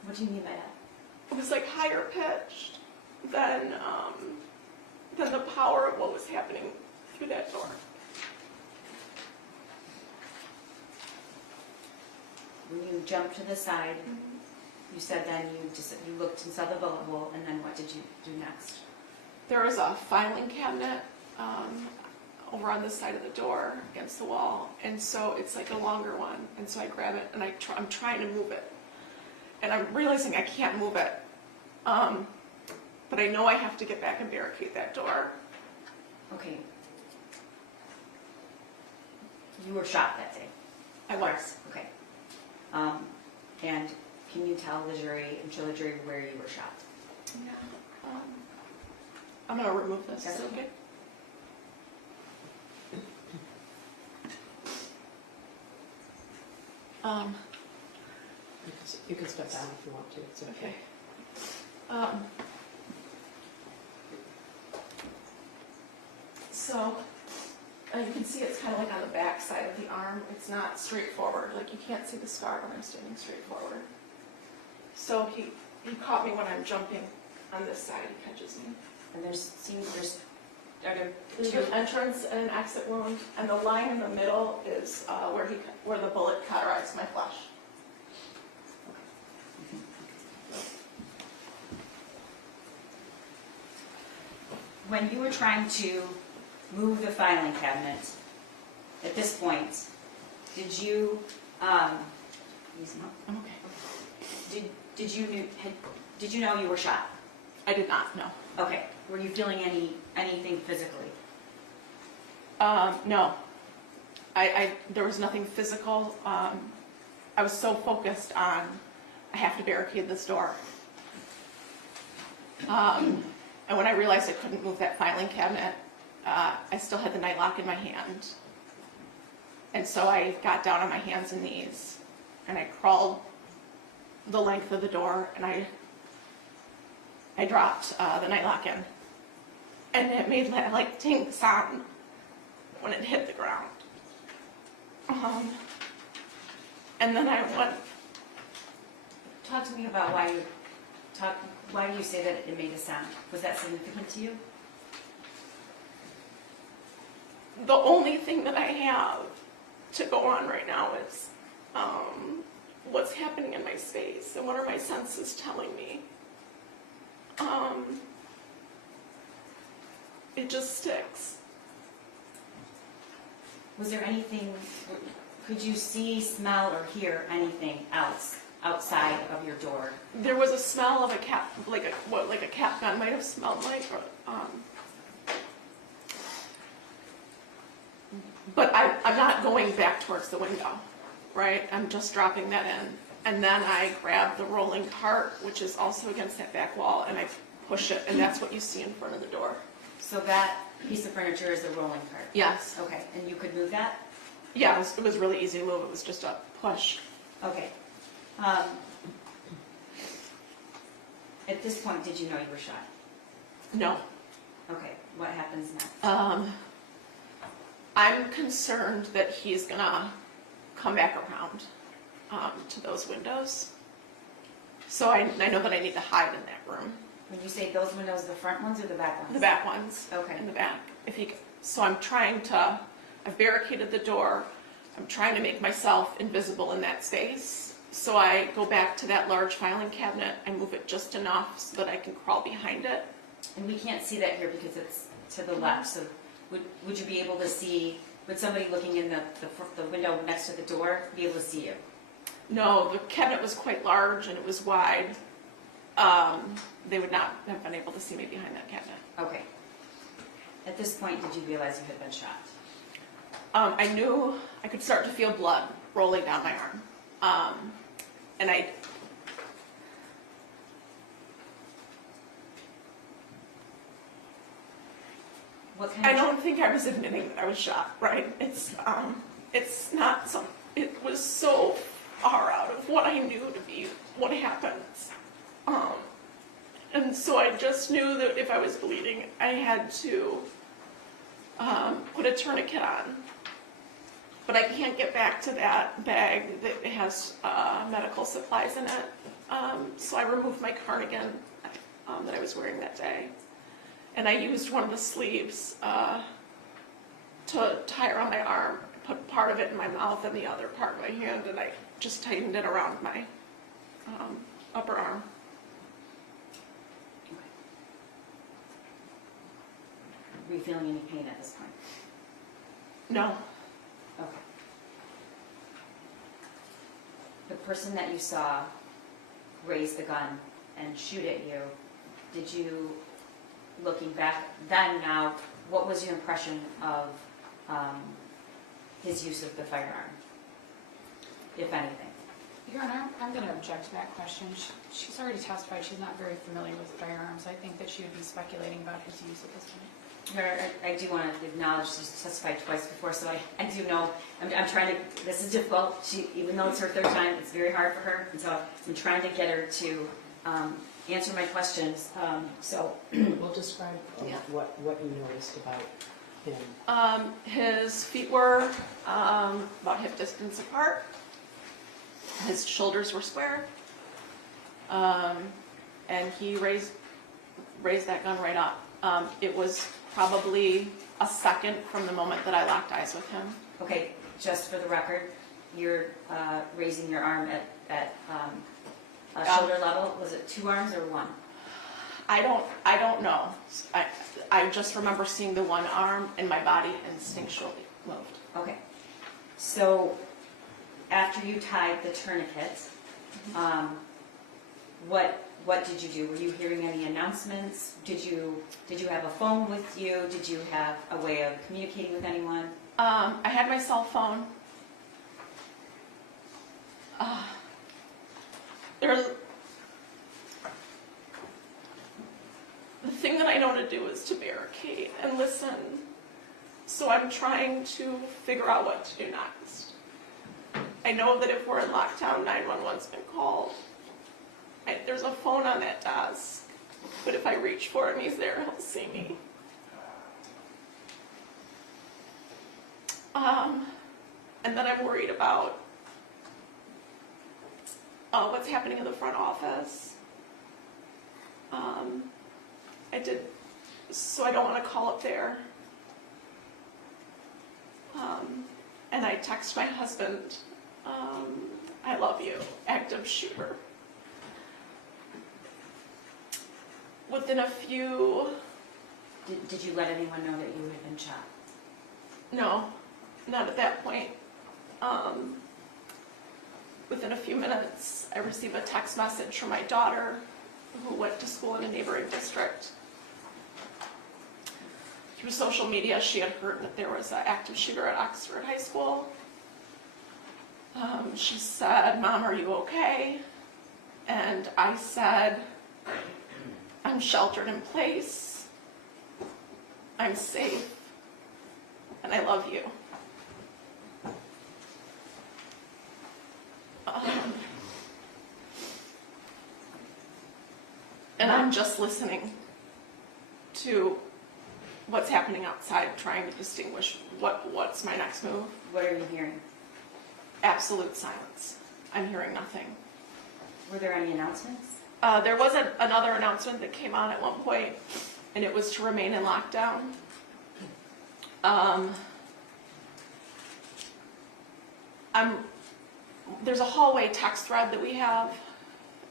What do you mean by that? It was like higher pitched than the power of what was happening through that door. When you jumped to the side, you said then you looked and saw the bullet hole, and then what did you do next? There was a filing cabinet over on this side of the door against the wall, and so it's like a longer one, and so I grab it and I'm trying to move it, and I'm realizing I can't move it, but I know I have to get back and barricade that door. Okay. You were shot that day? I was. Okay. And can you tell the jury, and show the jury where you were shot? Yeah. I'm gonna remove this. That's Is it okay. You can step down if you want to, it's okay. Okay. So, you can see it's kind of like on the back side of the arm. It's not straightforward. Like you can't see the scar when I'm standing straight forward. So he caught me when I'm jumping on this side. He catches me. And are there There's two? an entrance and an exit wound, and the line in the middle is where the bullet cauterized my flesh. When you were trying to move the filing cabinet, at this point, did you, I'm okay. did you know you were shot? I did not know. Okay. Were you feeling anything physically? No. There was nothing physical. I was so focused on, I have to barricade this door. And when I realized I couldn't move that filing cabinet, I still had the night lock in my hand. And so I got down on my hands and knees, and I crawled the length of the door, and I dropped the night lock in. And it made that like ting sound when it hit the ground. And then I went. Talk to me about why do you say that it made a sound? Was that significant to you? The only thing that I have to go on right now is what's happening in my space and what are my senses telling me. It just sticks. Was there anything, could you see, smell, or hear anything else outside of your door? There was a smell of a cat, like a cat gun might have smelled like. But I'm not going back towards the window, right? I'm just dropping that in. And then I grab the rolling cart, which is also against that back wall, and I push it, and that's what you see in front of the door. So that piece of furniture is the rolling cart? Yes. Okay, and you could move that? Yeah, it was really easy to move. It was just a push. Okay. At this point, did you know you were shot? No. Okay, what happens next? I'm concerned that he's gonna come back around to those windows. So I know that I need to hide in that room. When you say those windows, the front ones or the back ones? The back ones. Okay. In the back. So I've barricaded the door. I'm trying to make myself invisible in that space. So I go back to that large filing cabinet and move it just enough so that I can crawl behind it. And we can't see that here because it's to the left, so would you be able to see, would somebody looking in the window next to the door be able to see you? No, the cabinet was quite large and it was wide. They would not have been able to see me behind that cabinet. Okay. At this point, did you realize you had been shot? I knew I could start to feel blood rolling down my arm. And What kind I of... don't think I was admitting that I was shot, right? It's not some, it was so far out of what I knew to be what happens. And so I just knew that if I was bleeding, I had to put a tourniquet on. But I can't get back to that bag that has medical supplies in it. So I removed my cardigan that I was wearing that day. And I used one of the sleeves to tie around my arm, put part of it in my mouth and the other part in my hand, and I just tightened it around my upper arm. Were you feeling any pain at this point? No. Okay. The person that you saw raise the gun and shoot at you, did you, looking back then now, what was your impression of his use of the firearm, if anything? Your Honor, I'm going to object to that question. She's already testified she's not very familiar with firearms. I think that she would be speculating about his use at this point. I do want to acknowledge she's testified twice before, so I do know, I'm trying to, this is difficult. Even though it's her third time, it's very hard for her, and so I'm trying to get her to answer my questions. We'll describe what you noticed about him. His feet were about hip distance apart. His shoulders were square. And he raised that gun right up. It was probably a second from the moment that I locked eyes with him. Okay, just for the record, you're raising your arm at shoulder level. Was it 2 arms or 1? I don't know. I just remember seeing the one arm and my body instinctually moved. Okay. So after you tied the tourniquet, what did you do? Were you hearing any announcements? Did you have a phone with you? Did you have a way of communicating with anyone? I had my cell phone. The thing that I know to do is to barricade and listen. So I'm trying to figure out what to do next. I know that if we're in lockdown, 911's been called. There's a phone on that desk, but if I reach for him, he's there, he'll see me. And then I'm worried about what's happening in the front office. So I don't want to call up there. And I text my husband, I love you, active shooter. Within a few... Did you let anyone know that you had been shot? No, not at that point. within a few minutes, I received a text message from my daughter, who went to school in a neighboring district. Through social media, she had heard that there was an active shooter at Oxford High School. She said, "Mom, are you okay?" And I said, "I'm sheltered in place. I'm safe. And I love you." And I'm just listening to what's happening outside, trying to distinguish what's my next move. What are you hearing? Absolute silence. I'm hearing nothing. Were there any announcements? There was another announcement that came on at one point, and it was to remain in lockdown. There's a hallway text thread that we have.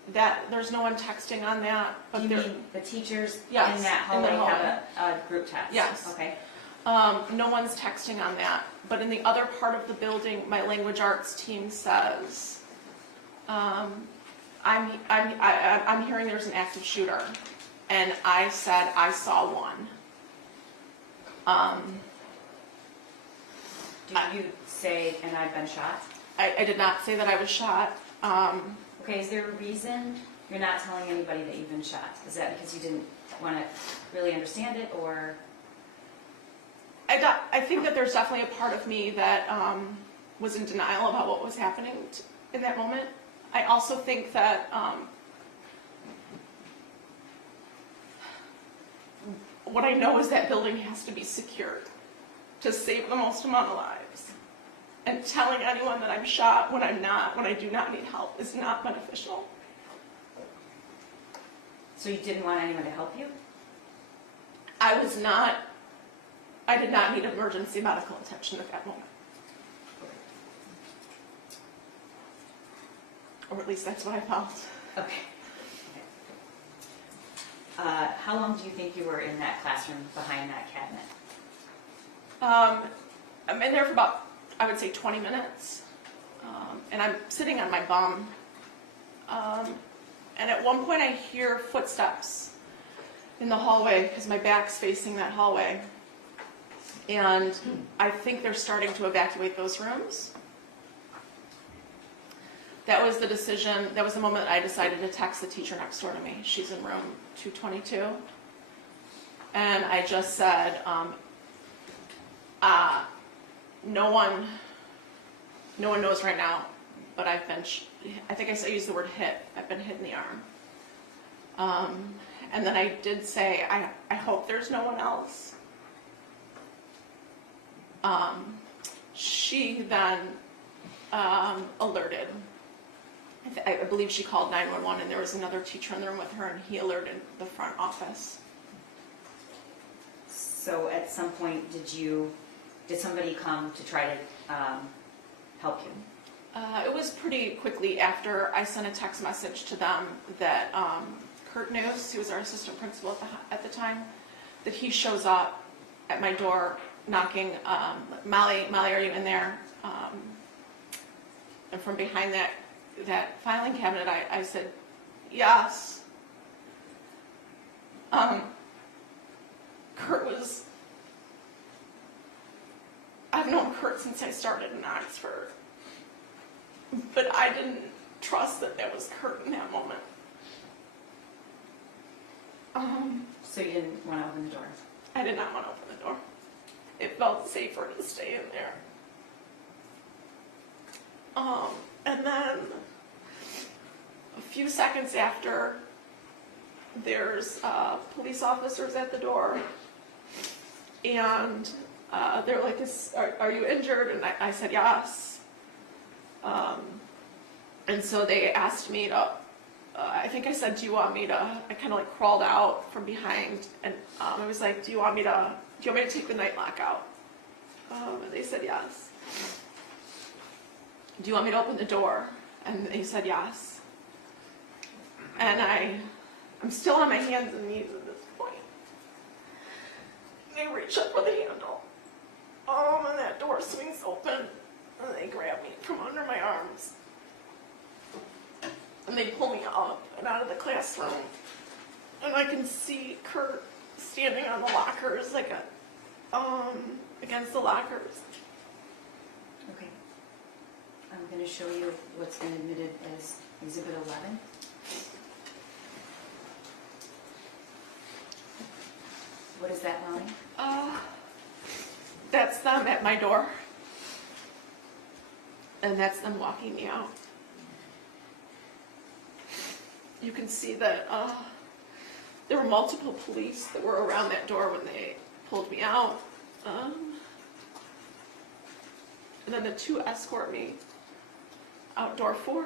That there's no one texting on that, but Do you there. mean the teachers Yes, in that in the hallway have a group text? Yes. Okay. No one's texting on that, but in the other part of the building, my language arts team says, I'm hearing there's an active shooter, and I said I saw one. Did you say, "and I've been shot"? I did not say that I was shot. Okay, is there a reason you're not telling anybody that you've been shot? Is that because you didn't want to really understand it, or? I think that there's definitely a part of me that was in denial about what was happening in that moment. I also think that what I know is that building has to be secured to save the most amount of lives. And telling anyone that I'm shot when I'm not, when I do not need help, is not beneficial. So you didn't want anyone to help you? I did not need emergency medical attention at that moment. Or at least that's what I felt. Okay. How long do you think you were in that classroom behind that cabinet? I'm in there for about, I would say, 20 minutes. And I'm sitting on my bum. And at one point I hear footsteps in the hallway because my back's facing that hallway. And I think they're starting to evacuate those rooms. That was the decision, that was the moment that I decided to text the teacher next door to me. She's in room 222. And I just said, no one knows right now, but I think I used the word hit. I've been hit in the arm. And then I did say, I hope there's no one else. She then alerted. I believe she called 911, and there was another teacher in the room with her, and he alerted the front office. So at some point, did somebody come to try to help you? It was pretty quickly after I sent a text message to them that Kurt News, who was our assistant principal at the time, that he shows up at my door knocking, Molly, are you in there? And from behind that filing cabinet, I said, yes. I've known Kurt since I started in Oxford, but I didn't trust that was Kurt in that moment. So you didn't want to open the door? I did not want to open the door. It felt safer to stay in there. And then a few seconds after, there's police officers at the door, and they're like, are you injured? And I said yes. And so they asked me to, I think I said, do you want me to, I kind of like crawled out from behind, and I was like, do you want me to take the night lock out? And they said yes. Do you want me to open the door? And they said yes. And I'm still on my hands and knees at this point. They reach up for the handle. And that door swings open, and they grab me from under my arms. and they pull me up and out of the classroom, and I can see Kurt standing on the lockers, like against the lockers. Okay. I'm going to show you what's been admitted as Exhibit 11. What is that, Molly? That's them at my door. And that's them walking me out. You can see that there were multiple police that were around that door when they pulled me out. And then the two escort me out door 4.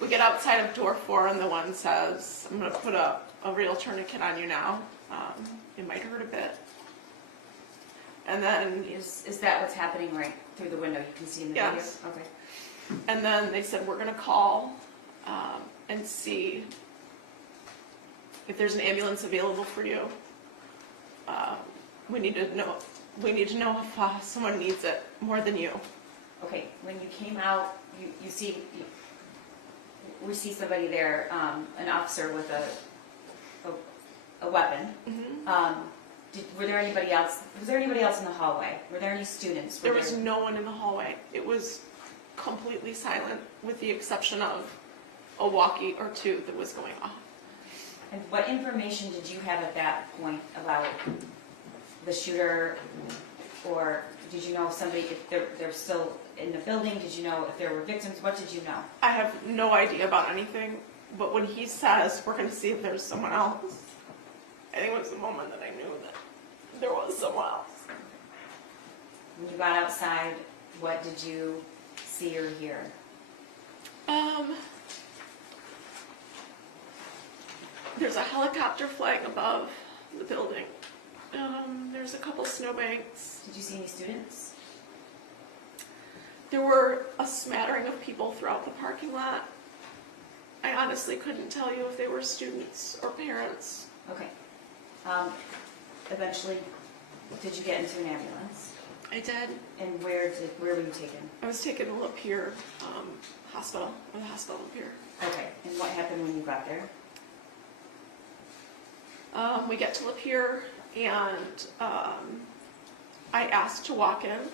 We get outside of door 4 and the one says, I'm going to put a real tourniquet on you now. It might hurt a bit. And then, Is that what's happening right through the window? You can see in the Yes. video? Okay. and then they said, we're going to call and see if there's an ambulance available for you. We need to know if someone needs it more than you. Okay, when you came out, we see somebody there, an officer with a weapon. Mm-hmm. Was there anybody else in the hallway? Were there any students? There was no one in the hallway. It was completely silent with the exception of a walkie or two that was going off. And what information did you have at that point about the shooter, or did you know somebody, if they're still in the building? Did you know if there were victims? What did you know? I have no idea about anything, but when he says, we're going to see if there's someone else, I think it was the moment that I knew that there was someone else. When you got outside, what did you see or hear? There's a helicopter flying above the building. There's a couple snowbanks. Did you see any students? There were a smattering of people throughout the parking lot. I honestly couldn't tell you if they were students or parents. Okay. Eventually, did you get into an ambulance? I did. And where were you taken? I was taken to Lapeer Hospital, or the hospital Lapeer. Okay. And what happened when you got there? We get to Lapeer, and I asked to walk in.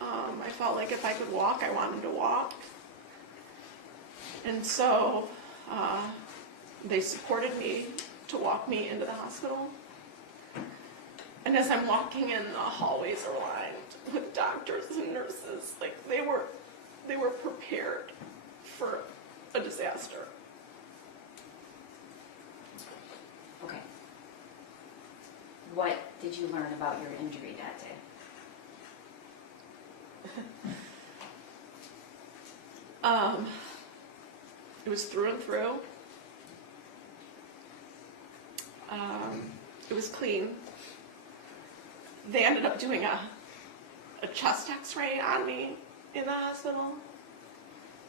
I felt like if I could walk, I wanted to walk. And so they supported me to walk me into the hospital. And as I'm walking in, the hallways are lined with doctors and nurses. Like they were prepared for a disaster. Okay. What did you learn about your injury that day? It was through and through. It was clean. They ended up doing a chest x-ray on me in the hospital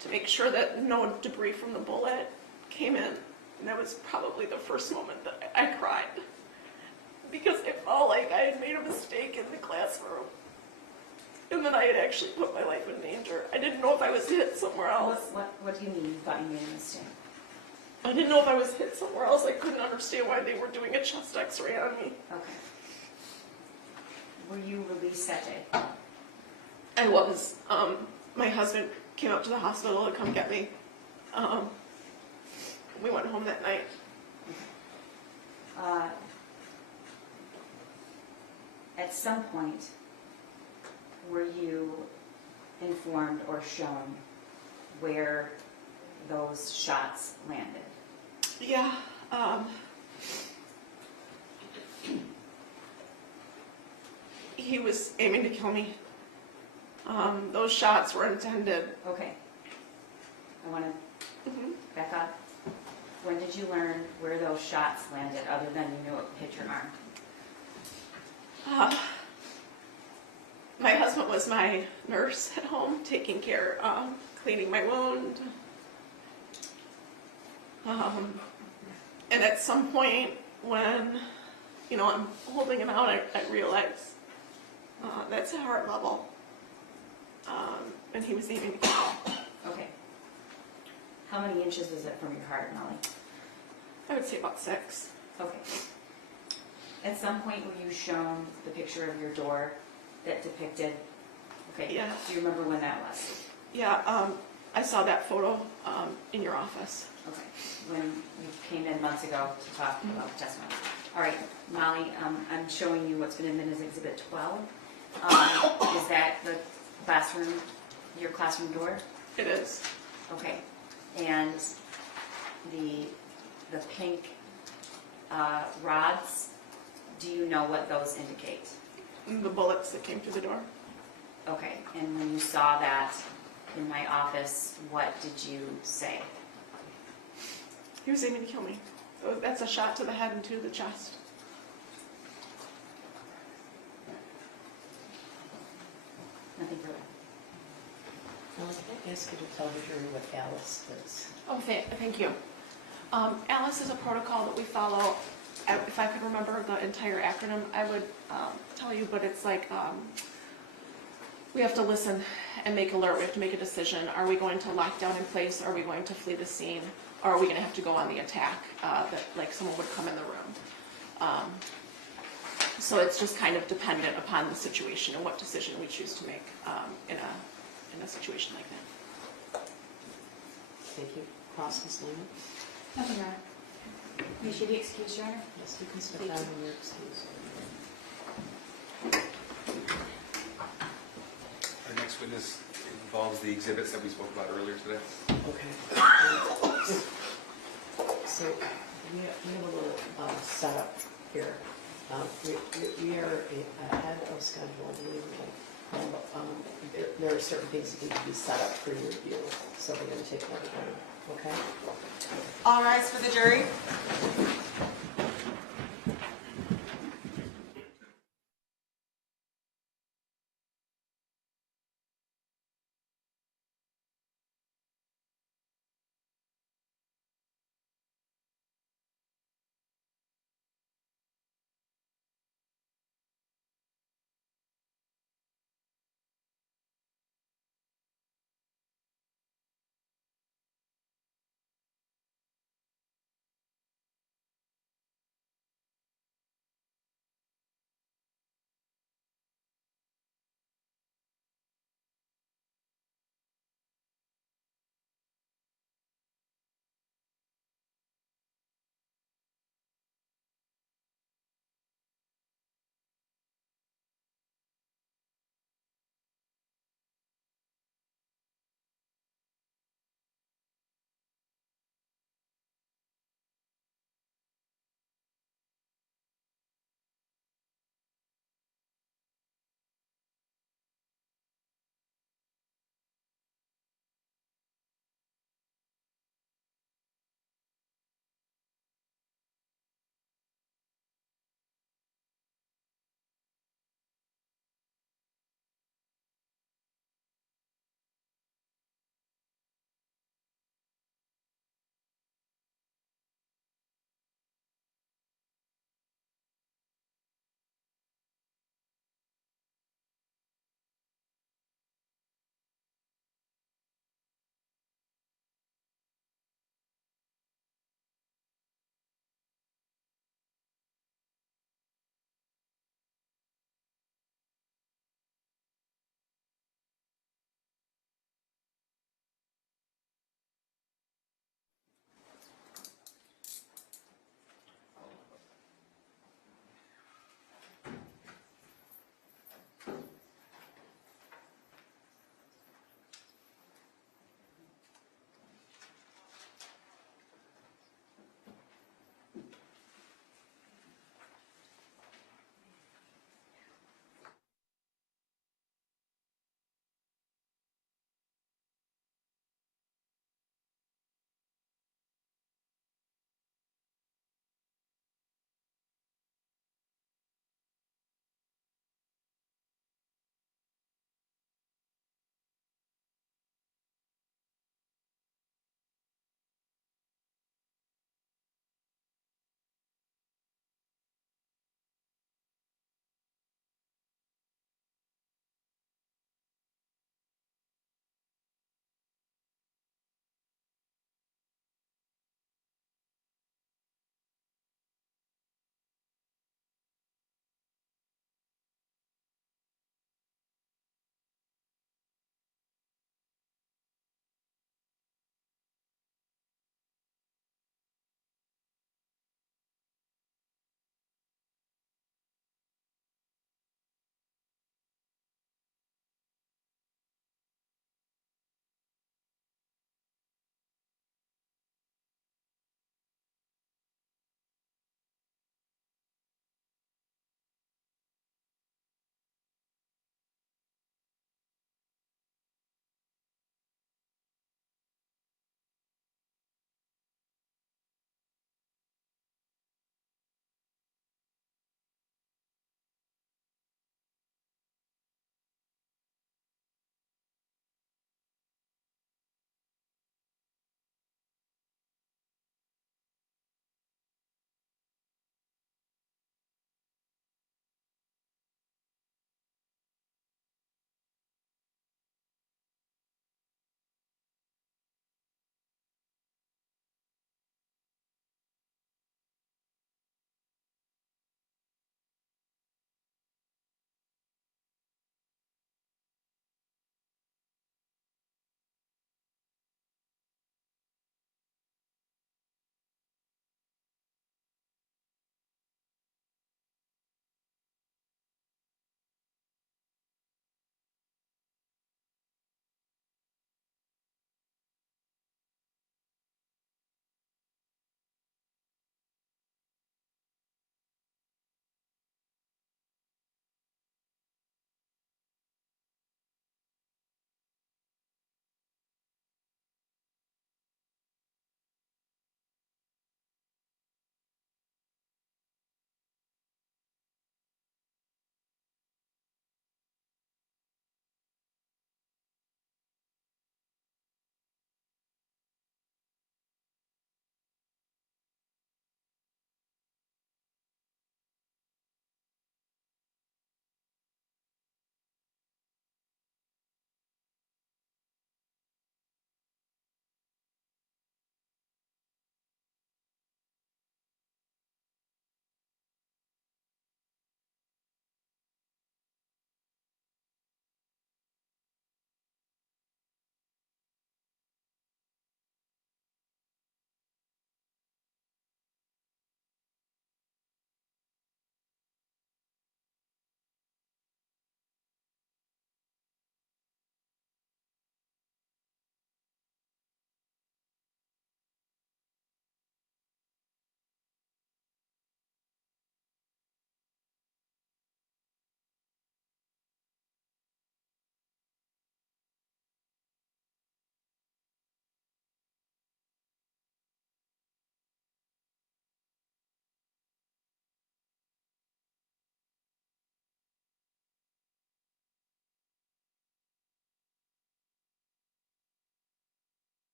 to make sure that no debris from the bullet came in. And that was probably the first moment that I cried. Because it felt like I had made a mistake in the classroom. And then I had actually put my life in danger. I didn't know if I was hit somewhere else. What do you mean you thought you made a mistake? I didn't know if I was hit somewhere else. I couldn't understand why they were doing a chest x-ray on me. Okay. Were you released that day? I was. My husband came up to the hospital to come get me. We went home that night. At some point, were you informed or shown where those shots landed? Yeah. He was aiming to kill me. Those shots were intended. Okay. I want to back up. When did you learn where those shots landed, other than you knew it hit your arm? My husband was my nurse at home, taking care, cleaning my wound. And at some point when, I'm holding him out, I realized That's at heart level. And he was aiming to kill me. Okay. How many inches is it from your heart, Molly? I would say about 6. Okay. At some point were you shown the picture of your door that depicted, okay, Yeah. do you remember when that was? Yeah, I saw that photo in your office. Okay, when you came in months ago to talk about the testimony. All right, Molly, I'm showing you what's been admitted as Exhibit 12. Is that the classroom, your classroom door? It is. Okay, and the pink rods, do you know what those indicate? The bullets that came through the door. Okay, and when you saw that in my office, what did you say? He was aiming to kill me. That's a shot to the head and to the chest. Nothing further. Now, can I ask you to tell the jury what Alice is? Oh, thank you. Alice is a protocol that we follow. If I could remember the entire acronym, I would tell you, but it's like we have to listen and make alert. We have to make a decision. Are we going to lock down in place? Are we going to flee the scene? Or are we going to have to go on the attack that like someone would come in the room? So it's just kind of dependent upon the situation and what decision we choose to make in a situation like that. Thank you. Cross, Ms. Lehman? Nothing wrong. You should be excused, Your Honor. Yes, you can step down when you're excused. Our next witness involves the exhibits that we spoke about earlier today. Okay. So we have a little setup here. We are ahead of schedule, believe me. There are certain things that need to be set up for your review, so we're going to take that time. Okay? All rise for the jury.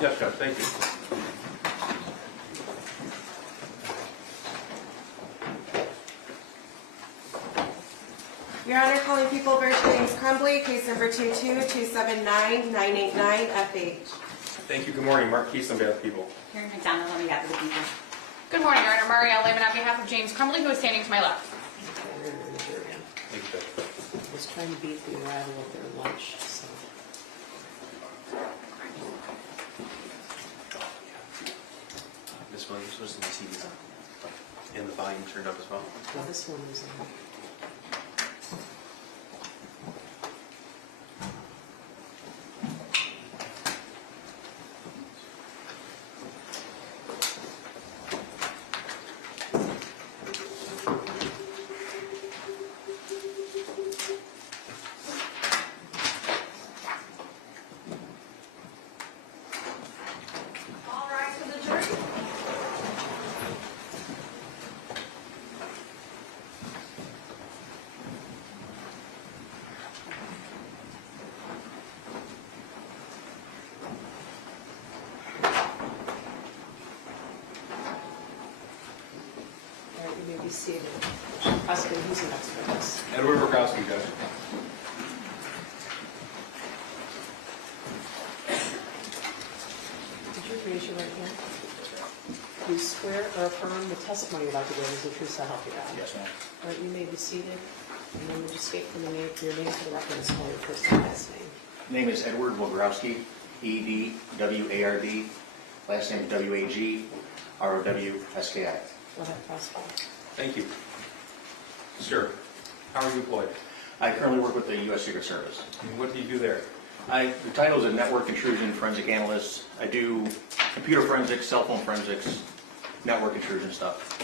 Yes, Judge, thank you. Your Honor, calling People v. James Crumbley, case number 222799989, FH. Thank you. Good morning. Mark Keese on behalf of people. Karen McDonald on behalf of the people. Good morning, Your Honor. Marielle Lehman on behalf of James Crumbley, who is standing to my left. Thank you, Judge. I was trying to beat the arrival of their lunch, so. Ms. Williams, was the TV's on? And the volume turned up as well? Well, this one is All rise for the jury. All right, you may be seated. Prosecutor, who's the next witness? Edward Rogowski, Judge. Could you raise your right hand? Do you swear or affirm the testimony you're about to give is the truth so help you God? Yes, ma'am. All right, you may be seated. And then would you state from your name for the record and spell your first and last name? Name is Edward Wogrowski, E-D-W-A-R-D. Last name is W-A-G-R-O-W-S-K-I. Go ahead, prosecutor. Thank you. Sir, how are you employed? I currently work with the U.S. Secret Service. And what do you do there? The title is a network intrusion forensic analyst. I do computer forensics, cell phone forensics, network intrusion stuff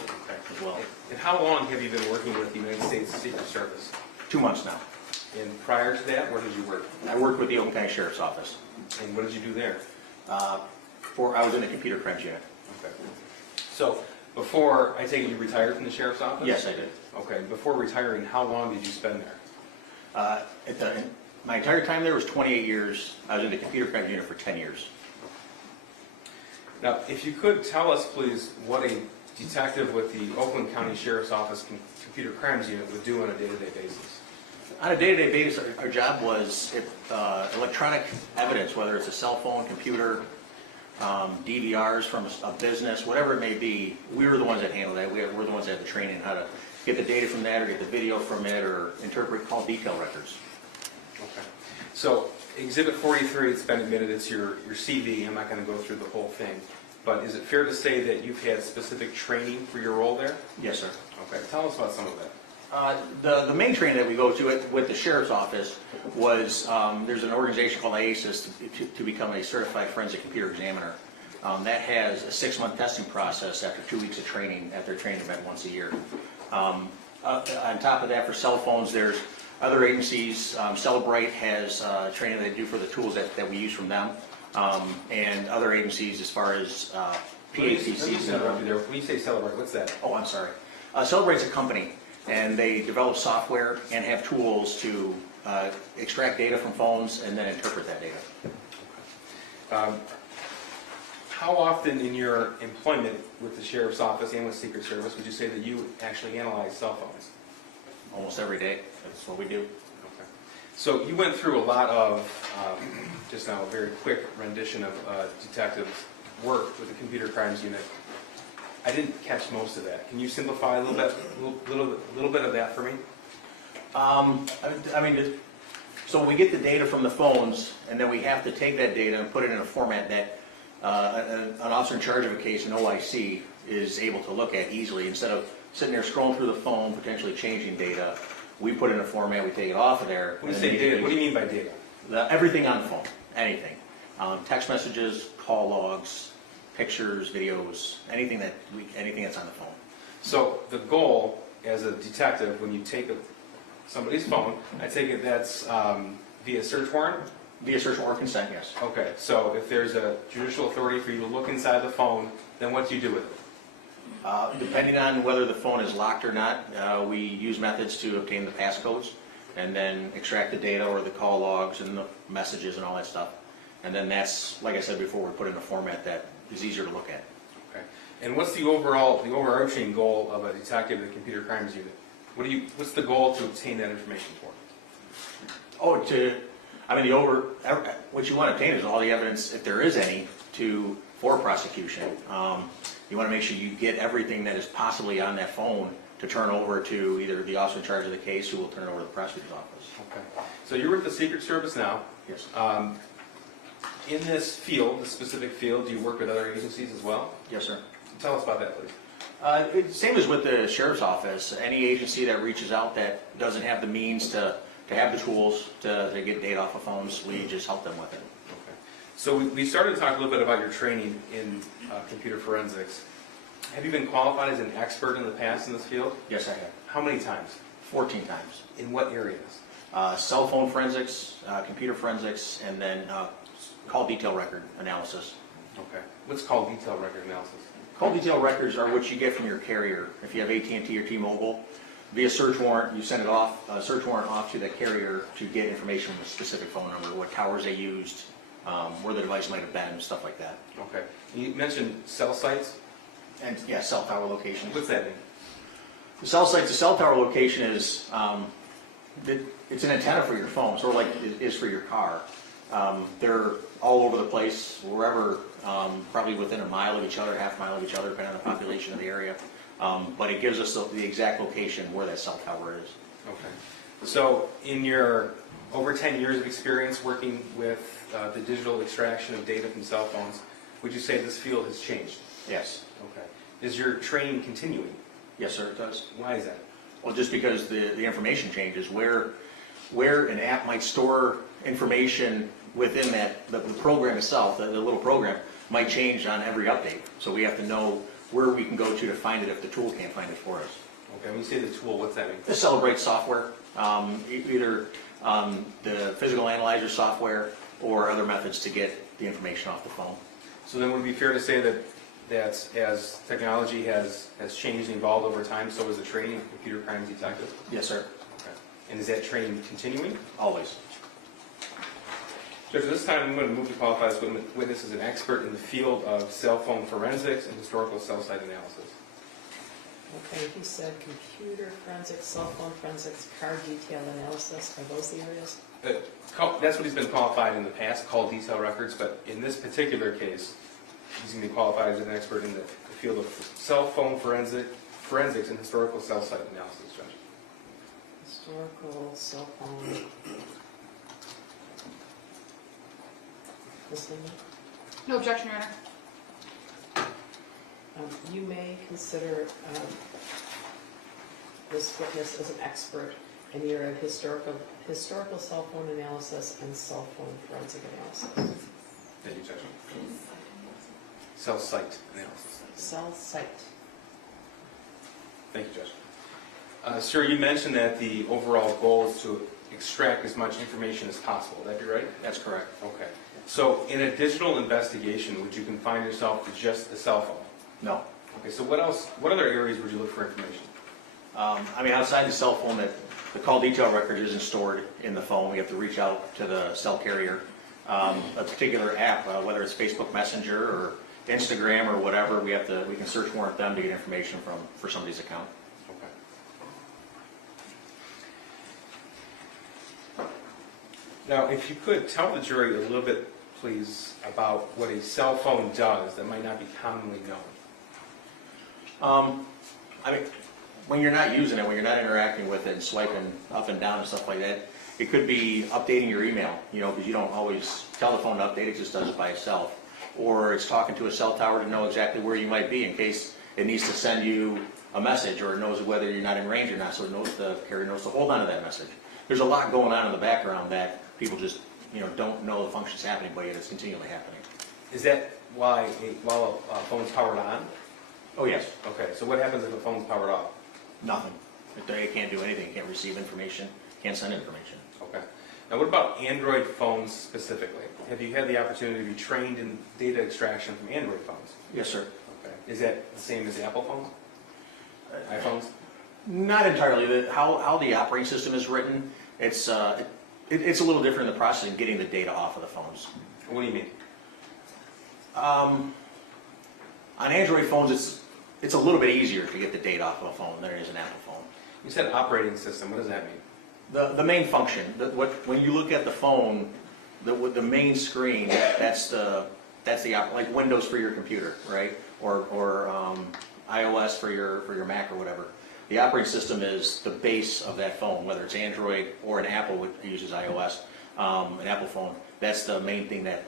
as well. And how long have you been working with the United States Secret Service? 2 months now. And prior to that, where did you work? I work with the Oakland County Sheriff's Office. And what did you do there? I was in the computer crimes unit. Okay. So, before, I take it you retired from the Sheriff's Office? Yes, I did. Okay, before retiring, how long did you spend there? My entire time there was 28 years. I was in the computer crimes unit for 10 years. Now, if you could tell us, please, what a detective with the Oakland County Sheriff's Office Computer Crimes Unit would do on a day-to-day basis. On a day-to-day basis, our job was electronic evidence, whether it's a cell phone, computer, DVRs from a business, whatever it may be. We were the ones that handled that. We're the ones that had the training how to get the data from that or get the video from it or interpret call detail records. Okay. So, Exhibit 43, it's been admitted, it's your CV. I'm not going to go through the whole thing. But is it fair to say that you've had specific training for your role there? Yes, sir. Okay. Tell us about some of that. The main training that we go to with the Sheriff's Office was, there's an organization called IASIS to become a certified forensic computer examiner. That has a 6-month testing process after 2 weeks of training at their training event once a year. On top of that, for cell phones, there's other agencies. Celebrate has training they do for the tools that we use from them. And other agencies as far as Let me PACCs. interrupt you there. When you say Celebrate, what's that? Oh, I'm sorry. Celebrate's a company, and they develop software and have tools to extract data from phones and then interpret that data. How often in your employment with the Sheriff's Office and with Secret Service would you say that you actually analyze cell phones? Almost every day. That's what we do. Okay. So you went through a lot of, just now a very quick rendition of detectives' work with the Computer Crimes Unit. I didn't catch most of that. Can you simplify a little bit of that for me? So we get the data from the phones, and then we have to take that data and put it in a format that an officer in charge of a case, an OIC, is able to look at easily. Instead of sitting there scrolling through the phone, potentially changing data, we put it in a format, we take it off of there. When you say data, what do you mean by data? Everything on the phone, anything. Text messages, call logs, pictures, videos, anything that's on the phone. So the goal as a detective, when you take somebody's phone, I take it that's via search warrant? Via search warrant consent, yes. Okay, so if there's a judicial authority for you to look inside the phone, then what do you do with it? Depending on whether the phone is locked or not, we use methods to obtain the passcodes and then extract the data or the call logs and the messages and all that stuff. And then that's, like I said before, we put in a format that is easier to look at. Okay. And what's the overarching goal of a detective in the computer crimes unit? What's the goal to obtain that information for? Oh, what you want to obtain is all the evidence, if there is any, for prosecution. You want to make sure you get everything that is possibly on that phone to turn over to either the officer in charge of the case, who will turn it over to the prosecutor's office. Okay. So you're with the Secret Service now. Yes. In this field, this specific field, do you work with other agencies as well? Yes, sir. Tell us about that, please. Same as with the sheriff's office. Any agency that reaches out that doesn't have the means to have the tools to get data off of phones, we just help them with it. Okay. So we started to talk a little bit about your training in computer forensics. Have you been qualified as an expert in the past in this field? Yes, I have. How many times? 14 times. In what areas? Cell phone forensics, computer forensics, and then call detail record analysis. Okay. What's called detailed record analysis? Call detail records are what you get from your carrier. If you have AT&T or T-Mobile, via search warrant, you send it off, search warrant off to the carrier to get information from a specific phone number, what towers they used, where the device might have been, stuff like that. Okay. You mentioned cell sites. And yeah, cell tower locations. What's that mean? The cell site, the cell tower location is, it's an antenna for your phone, sort of like it is for your car. They're all over the place, wherever, probably within a mile of each other, half mile of each other, depending on the population of the area. But it gives us the exact location where that cell tower is. Okay. So in your over 10 years of experience working with the digital extraction of data from cell phones, would you say this field has changed? Yes. Okay. Is your training continuing? Yes, sir, it does. Why is that? Well, just because the information changes, where an app might store information within the program itself, the little program, might change on every update. So we have to know where we can go to find it if the tool can't find it for us. Okay, when you say the tool, what's that mean? The Celebrate software, either the physical analyzer software or other methods to get the information off the phone. So then would it be fair to say that as technology has changed and evolved over time, so is the training of computer crimes detective? Yes, sir. Okay. And is that training continuing? Always. Judge, this time I'm going to move to qualify this witness as an expert in the field of cell phone forensics and historical cell site analysis. Okay, he said computer forensics, cell phone forensics, car detail analysis. Are those the areas? That's what he's been qualified in the past, called detail records, but in this particular case, he's going to be qualified as an expert in the field of cell phone forensics and historical cell site analysis, Judge. Historical, cell phone. This one? No objection, Your Honor. You may consider this witness as an expert in the area of historical cell phone analysis and cell phone forensic analysis. Thank you, Judge. Cell site analysis. Cell site. Thank you, Judge. Sir, you mentioned that the overall goal is to extract as much information as possible. Would that be right? That's correct. Okay. So in a digital investigation, would you confine yourself to just the cell phone? No. Okay, so what else? What other areas would you look for information? Outside the cell phone, the call detail record isn't stored in the phone. We have to reach out to the cell carrier. A particular app, whether it's Facebook Messenger or Instagram or whatever, we can search warrant them to get information for somebody's account. Okay. Now, if you could tell the jury a little bit, please, about what a cell phone does that might not be commonly known. When you're not using it, when you're not interacting with it and swiping up and down and stuff like that, it could be updating your email, because you don't always tell the phone to update, it just does it by itself. Or it's talking to a cell tower to know exactly where you might be in case it needs to send you a message, or it knows whether you're not in range or not, so the carrier knows to hold on to that message. There's a lot going on in the background that people just don't know the function's happening, but yet it's continually happening. Is that while a phone's powered on? Oh, yes. Okay, so what happens if a phone's powered off? Nothing. It can't do anything. It can't receive information. Can't send information. Okay. Now what about Android phones specifically? Have you had the opportunity to be trained in data extraction from Android phones? Yes, sir. Okay. Is that the same as Apple phones? iPhones? Not entirely. How the operating system is written, it's a little different in the process of getting the data off of the phones. What do you mean? On Android phones, it's a little bit easier to get the data off of a phone than it is an Apple phone. You said operating system. What does that mean? The main function, when you look at the phone, the main screen, that's like Windows for your computer, right? Or iOS for your Mac or whatever. The operating system is the base of that phone, whether it's Android or an Apple which uses iOS, an Apple phone. That's the main thing that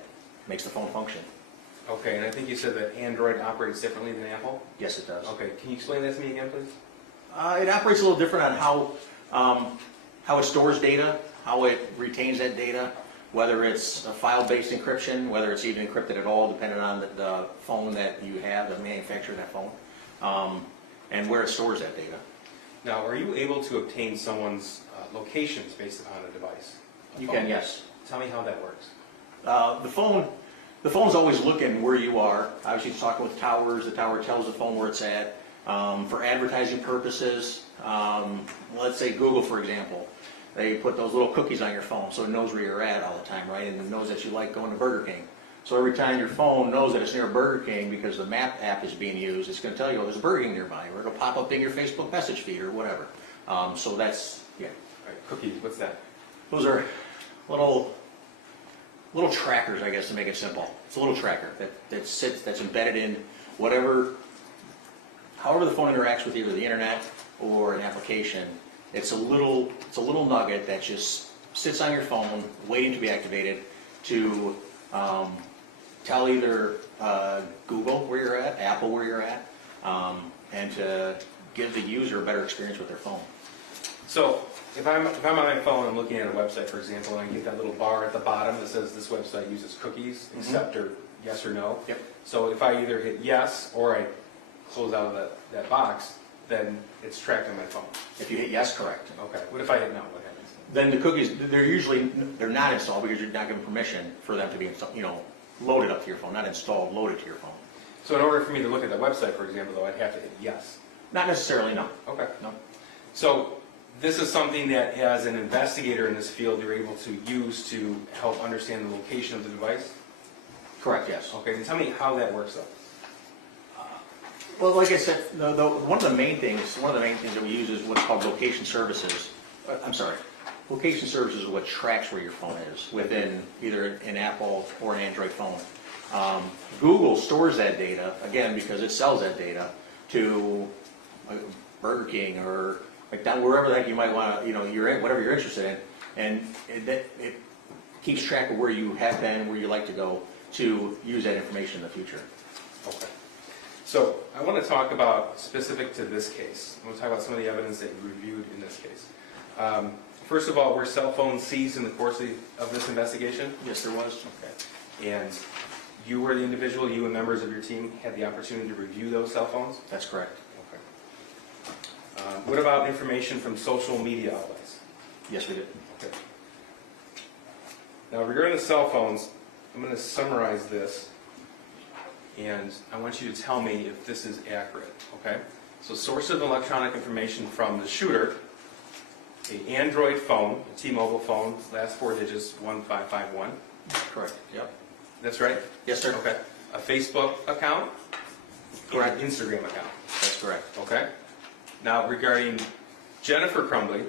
makes the phone function. Okay, and I think you said that Android operates differently than Apple? Yes, it does. Okay, can you explain that to me again, please? It operates a little different on how it stores data, how it retains that data, whether it's a file-based encryption, whether it's even encrypted at all, depending on the phone that you have, the manufacturer of that phone, and where it stores that data. Now, are you able to obtain someone's locations based upon a device? You can, yes. Tell me how that works. The phone's always looking where you are. Obviously, it's talking with towers. The tower tells the phone where it's at. For advertising purposes, let's say Google, for example, they put those little cookies on your phone so it knows where you're at all the time, right? And it knows that you like going to Burger King. So every time your phone knows that it's near Burger King because the map app is being used, it's going to tell you, oh, there's a Burger King nearby, or it'll pop up in your Facebook message feed or whatever. So that's, yeah. All right, cookies, what's that? Those are little trackers, I guess, to make it simple. It's a little tracker that's embedded in however the phone interacts with either the internet or an application. It's a little nugget that just sits on your phone, waiting to be activated to tell either Google where you're at, Apple where you're at, and to give the user a better experience with their phone. So, if I'm on my phone, I'm looking at a website, for example, and I get that little bar at the bottom that says this website uses cookies, accept or yes or no. Yep. So if I either hit yes or I close out of that box, then it's tracked on my phone. If you hit yes, correct. Okay. What if I hit no? What happens? Then the cookies, they're not installed because you're not giving permission for them to be loaded up to your phone, not installed, loaded to your phone. So in order for me to look at the website, for example, though, I'd have to hit yes. Not necessarily, no. Okay. No. So this is something that, as an investigator in this field, you're able to use to help understand the location of the device? Correct, yes. Okay, and tell me how that works though. Well, like I said, one of the main things that we use is what's called location services. Location services is what tracks where your phone is within either an Apple or an Android phone. Google stores that data, again, because it sells that data to Burger King or McDonald's, wherever the heck you might want to, you're in, whatever you're interested in, and it keeps track of where you have been, where you like to go, to use that information in the future. Okay. So I want to talk about, specific to this case, I want to talk about some of the evidence that you reviewed in this case. First of all, were cell phones seized in the course of this investigation? Yes, there was. Okay. And you were the individual, you and members of your team had the opportunity to review those cell phones? That's correct. Okay. What about information from social media outlets? Yes, we did. Okay. Now, regarding the cell phones, I'm going to summarize this, and I want you to tell me if this is accurate, okay? So, source of electronic information from the shooter, an Android phone, a T-Mobile phone, last four digits, 1551. Correct. Yep. That's right? Yes, sir. Okay. A Facebook account? Correct. An Instagram account? That's correct. Okay. Now, regarding Jennifer Crumbley,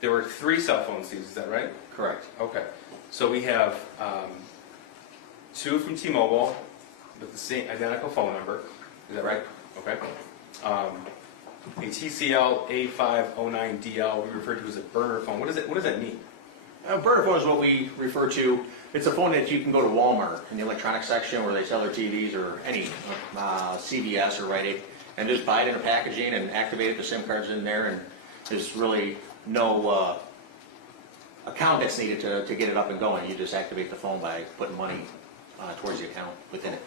there were 3 cell phone seized, is that right? Correct. Okay. So we have 2 from T-Mobile with the same identical phone number, is that right? Okay. A TCL A509DL we refer to as a burner phone. What does that mean? A burner phone is what we refer to. It's a phone that you can go to Walmart in the electronics section where they sell their TVs, or any CVS or Rite Aid, and just buy it in a packaging and activate it. The SIM card's in there, and there's really no account that's needed to get it up and going. You just activate the phone by putting money towards the account within it.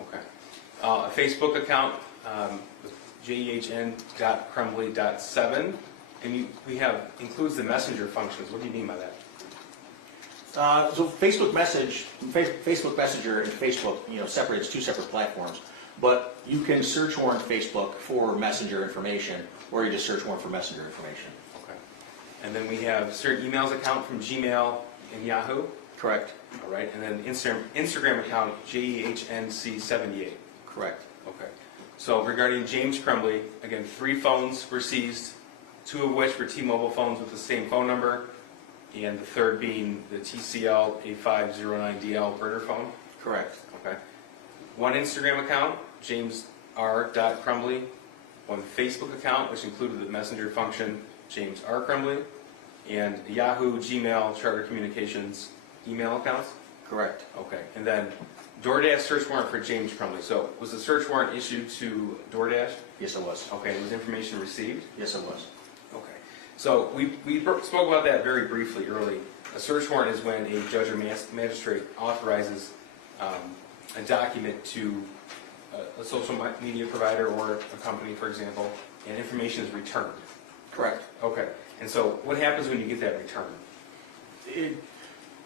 Okay. A Facebook account, jehn.crumbley.7, and includes the messenger functions. What do you mean by that? So Facebook Messenger and Facebook, separates 2 separate platforms. But you can search warrant Facebook for messenger information, or you just search warrant for messenger information. Okay. And then we have certain emails account from Gmail and Yahoo. Correct. All right, and then Instagram account JEHNC78. Correct. Okay. So regarding James Crumbley, again, 3 phones were seized, 2 of which were T-Mobile phones with the same phone number, and the third being the TCL A509DL burner phone. Correct. Okay. 1 Instagram account, James R. Crumbley. 1 Facebook account, which included the messenger function, James R. Crumbley, and Yahoo, Gmail, Charter Communications email accounts. Correct. Okay. And then DoorDash search warrant for James Crumbley. So was the search warrant issued to DoorDash? Yes, it was. Okay. Was information received? Yes, it was. Okay. So we spoke about that very briefly early. A search warrant is when a judge or magistrate authorizes a document to a social media provider or a company, for example, and information is returned. Correct. Okay. And so what happens when you get that return?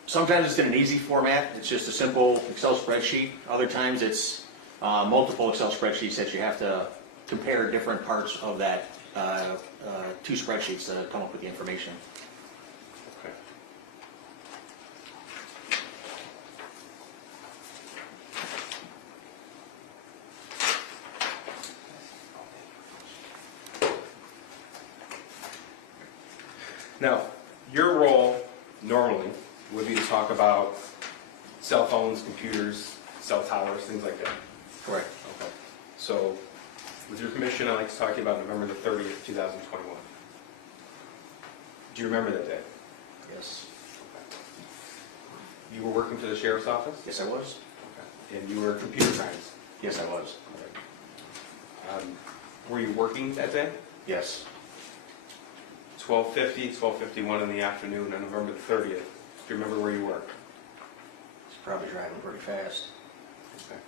Sometimes it's in an easy format. It's just a simple Excel spreadsheet. Other times it's multiple Excel spreadsheets that you have to compare different parts of that 2 spreadsheets to come up with the information. Okay. Now, your role normally would be to talk about cell phones, computers, cell towers, things like that. Correct. Okay. So, with your permission, I'd like to talk to you about November the 30th, 2021. Do you remember that day? Yes. You were working for the sheriff's office? Yes, I was. Okay. And you were computer science? Yes, I was. Were you working that day? Yes. 12:50, 12:51 in the afternoon on November the 30th. Do you remember where you were? He's probably driving pretty fast. Okay.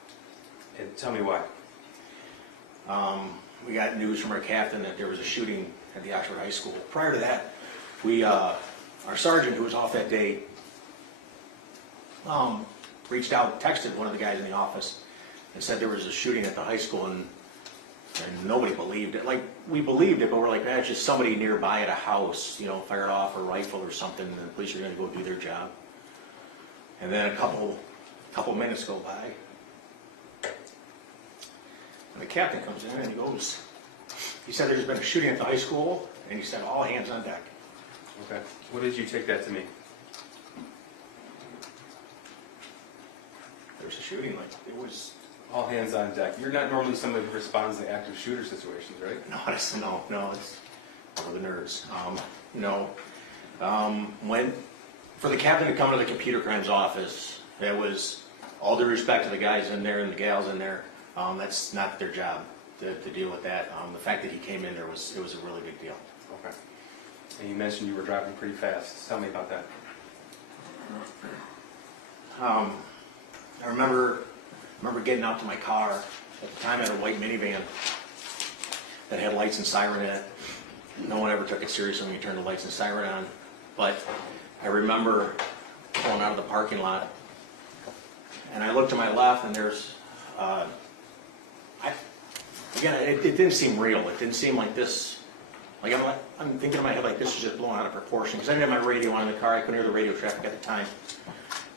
And tell me why. We got news from our captain that there was a shooting at the Oxford High School. Prior to that, our sergeant, who was off that day, reached out, texted one of the guys in the office, and said there was a shooting at the high school, and nobody believed it. Like, we believed it, but we're like, that's just somebody nearby at a house, fired off a rifle or something, and the police are going to go do their job. And then a couple minutes go by, and the captain comes in and he said there's been a shooting at the high school, and he said all hands on deck. Okay. What did you take that to mean? There's a shooting, like, it was... All hands on deck. You're not normally somebody who responds to active shooter situations, right? No, it's for the nerds. For the captain to come to the computer crimes office, that was, all due respect to the guys in there and the gals in there, that's not their job to deal with that. The fact that he came in there it was a really big deal. Okay. And you mentioned you were driving pretty fast. Tell me about that. I remember getting out to my car. At the time I had a white minivan that had lights and siren in it. No one ever took it seriously when you turned the lights and siren on. But I remember pulling out of the parking lot, and I looked to my left, and there's, it didn't seem real. It didn't seem like this. Like I'm thinking in my head like this is just blown out of proportion because I didn't have my radio on in the car. I couldn't hear the radio traffic at the time,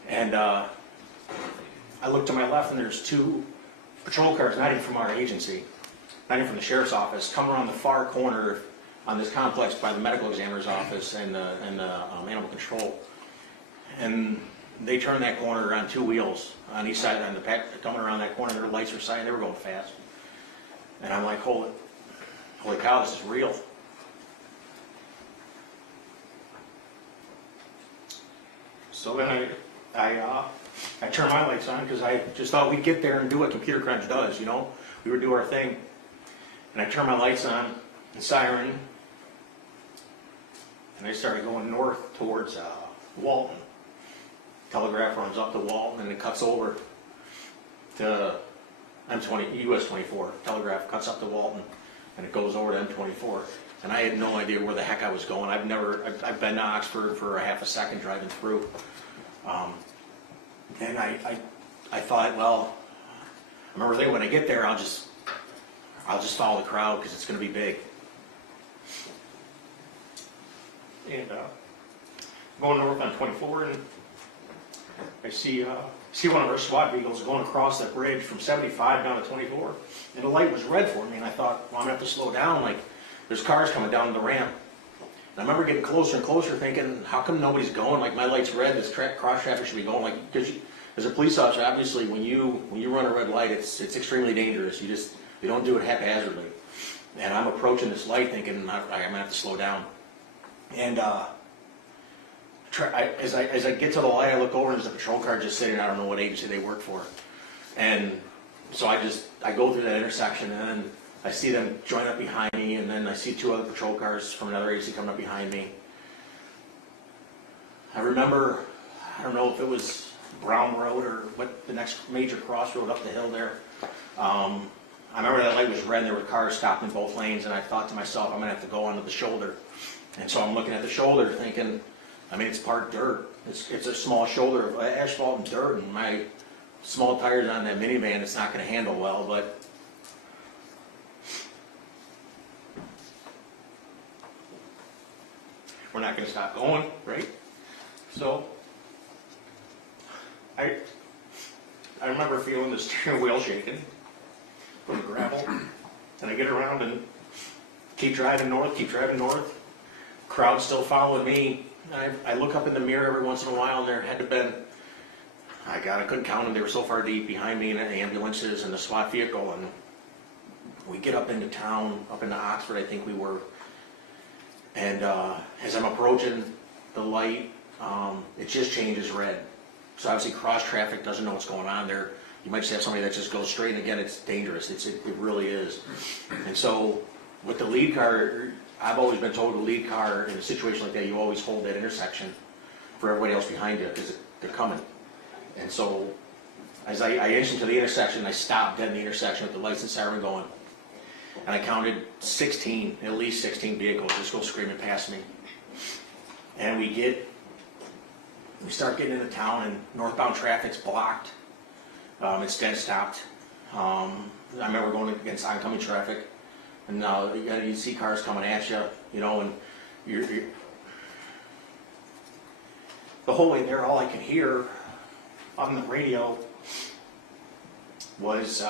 and I looked to my left, and there's 2 patrol cars, not even from our agency, not even from the sheriff's office, come around the far corner on this complex by the medical examiner's office and animal control. And they turned that corner on 2 wheels on each side, on the back, coming around that corner, their lights were shining, they were going fast. And I'm like, holy cow, this is real. So then I turned my lights on because I just thought we'd get there and do what computer crimes does, We would do our thing. And I turned my lights on, the siren, and I started going north towards Walton. Telegraph runs up to Walton and it cuts over to US 24. Telegraph cuts up to Walton and it goes over to M24. And I had no idea where the heck I was going. I've been to Oxford for a half a second driving through. And I thought, well, I remember thinking when I get there, I'll just follow the crowd because it's going to be big. And going north on 24, and I see one of our SWAT vehicles going across that bridge from 75 down to 24, and the light was red for me, and I thought, well, I'm gonna have to slow down, like, there's cars coming down the ramp. And I remember getting closer and closer thinking, how come nobody's going? Like, my light's red, this cross traffic should be going, like, because as a police officer, obviously, when you run a red light, it's extremely dangerous. You don't do it haphazardly. And I'm approaching this light thinking, I'm gonna have to slow down. And as I get to the light, I look over and there's a patrol car just sitting. I don't know what agency they work for. And so I go through that intersection, and then I see them join up behind me, and then I see 2 other patrol cars from another agency coming up behind me. I remember, I don't know if it was Brown Road or what, the next major crossroad up the hill there. I remember that light was red and there were cars stopped in both lanes, and I thought to myself, I'm gonna have to go onto the shoulder. And so I'm looking at the shoulder thinking, I mean, it's part dirt. It's a small shoulder of asphalt and dirt, and my small tires on that minivan, it's not gonna handle well, but we're not gonna stop going, right? So I remember feeling the steering wheel shaking from the gravel, and I get around and keep driving north. Crowd still following me. I look up in the mirror every once in a while, and there had to have been, I couldn't count them. They were so far deep behind me, and the ambulances and the SWAT vehicle, and we get up into town, up into Oxford, I think we were. And as I'm approaching the light, it just changes red. So obviously cross traffic doesn't know what's going on there. You might just have somebody that just goes straight, and again, it's dangerous. It really is. And so with the lead car, I've always been told the lead car in a situation like that, you always hold that intersection for everybody else behind you because they're coming. And so as I inch into the intersection, I stopped dead in the intersection with the lights and siren going. And I counted at least 16 vehicles just go screaming past me. And we start getting into town, and northbound traffic's blocked. It's dead stopped. I remember going against oncoming traffic, and you see cars coming at you, and you're the whole way there, all I could hear on the radio was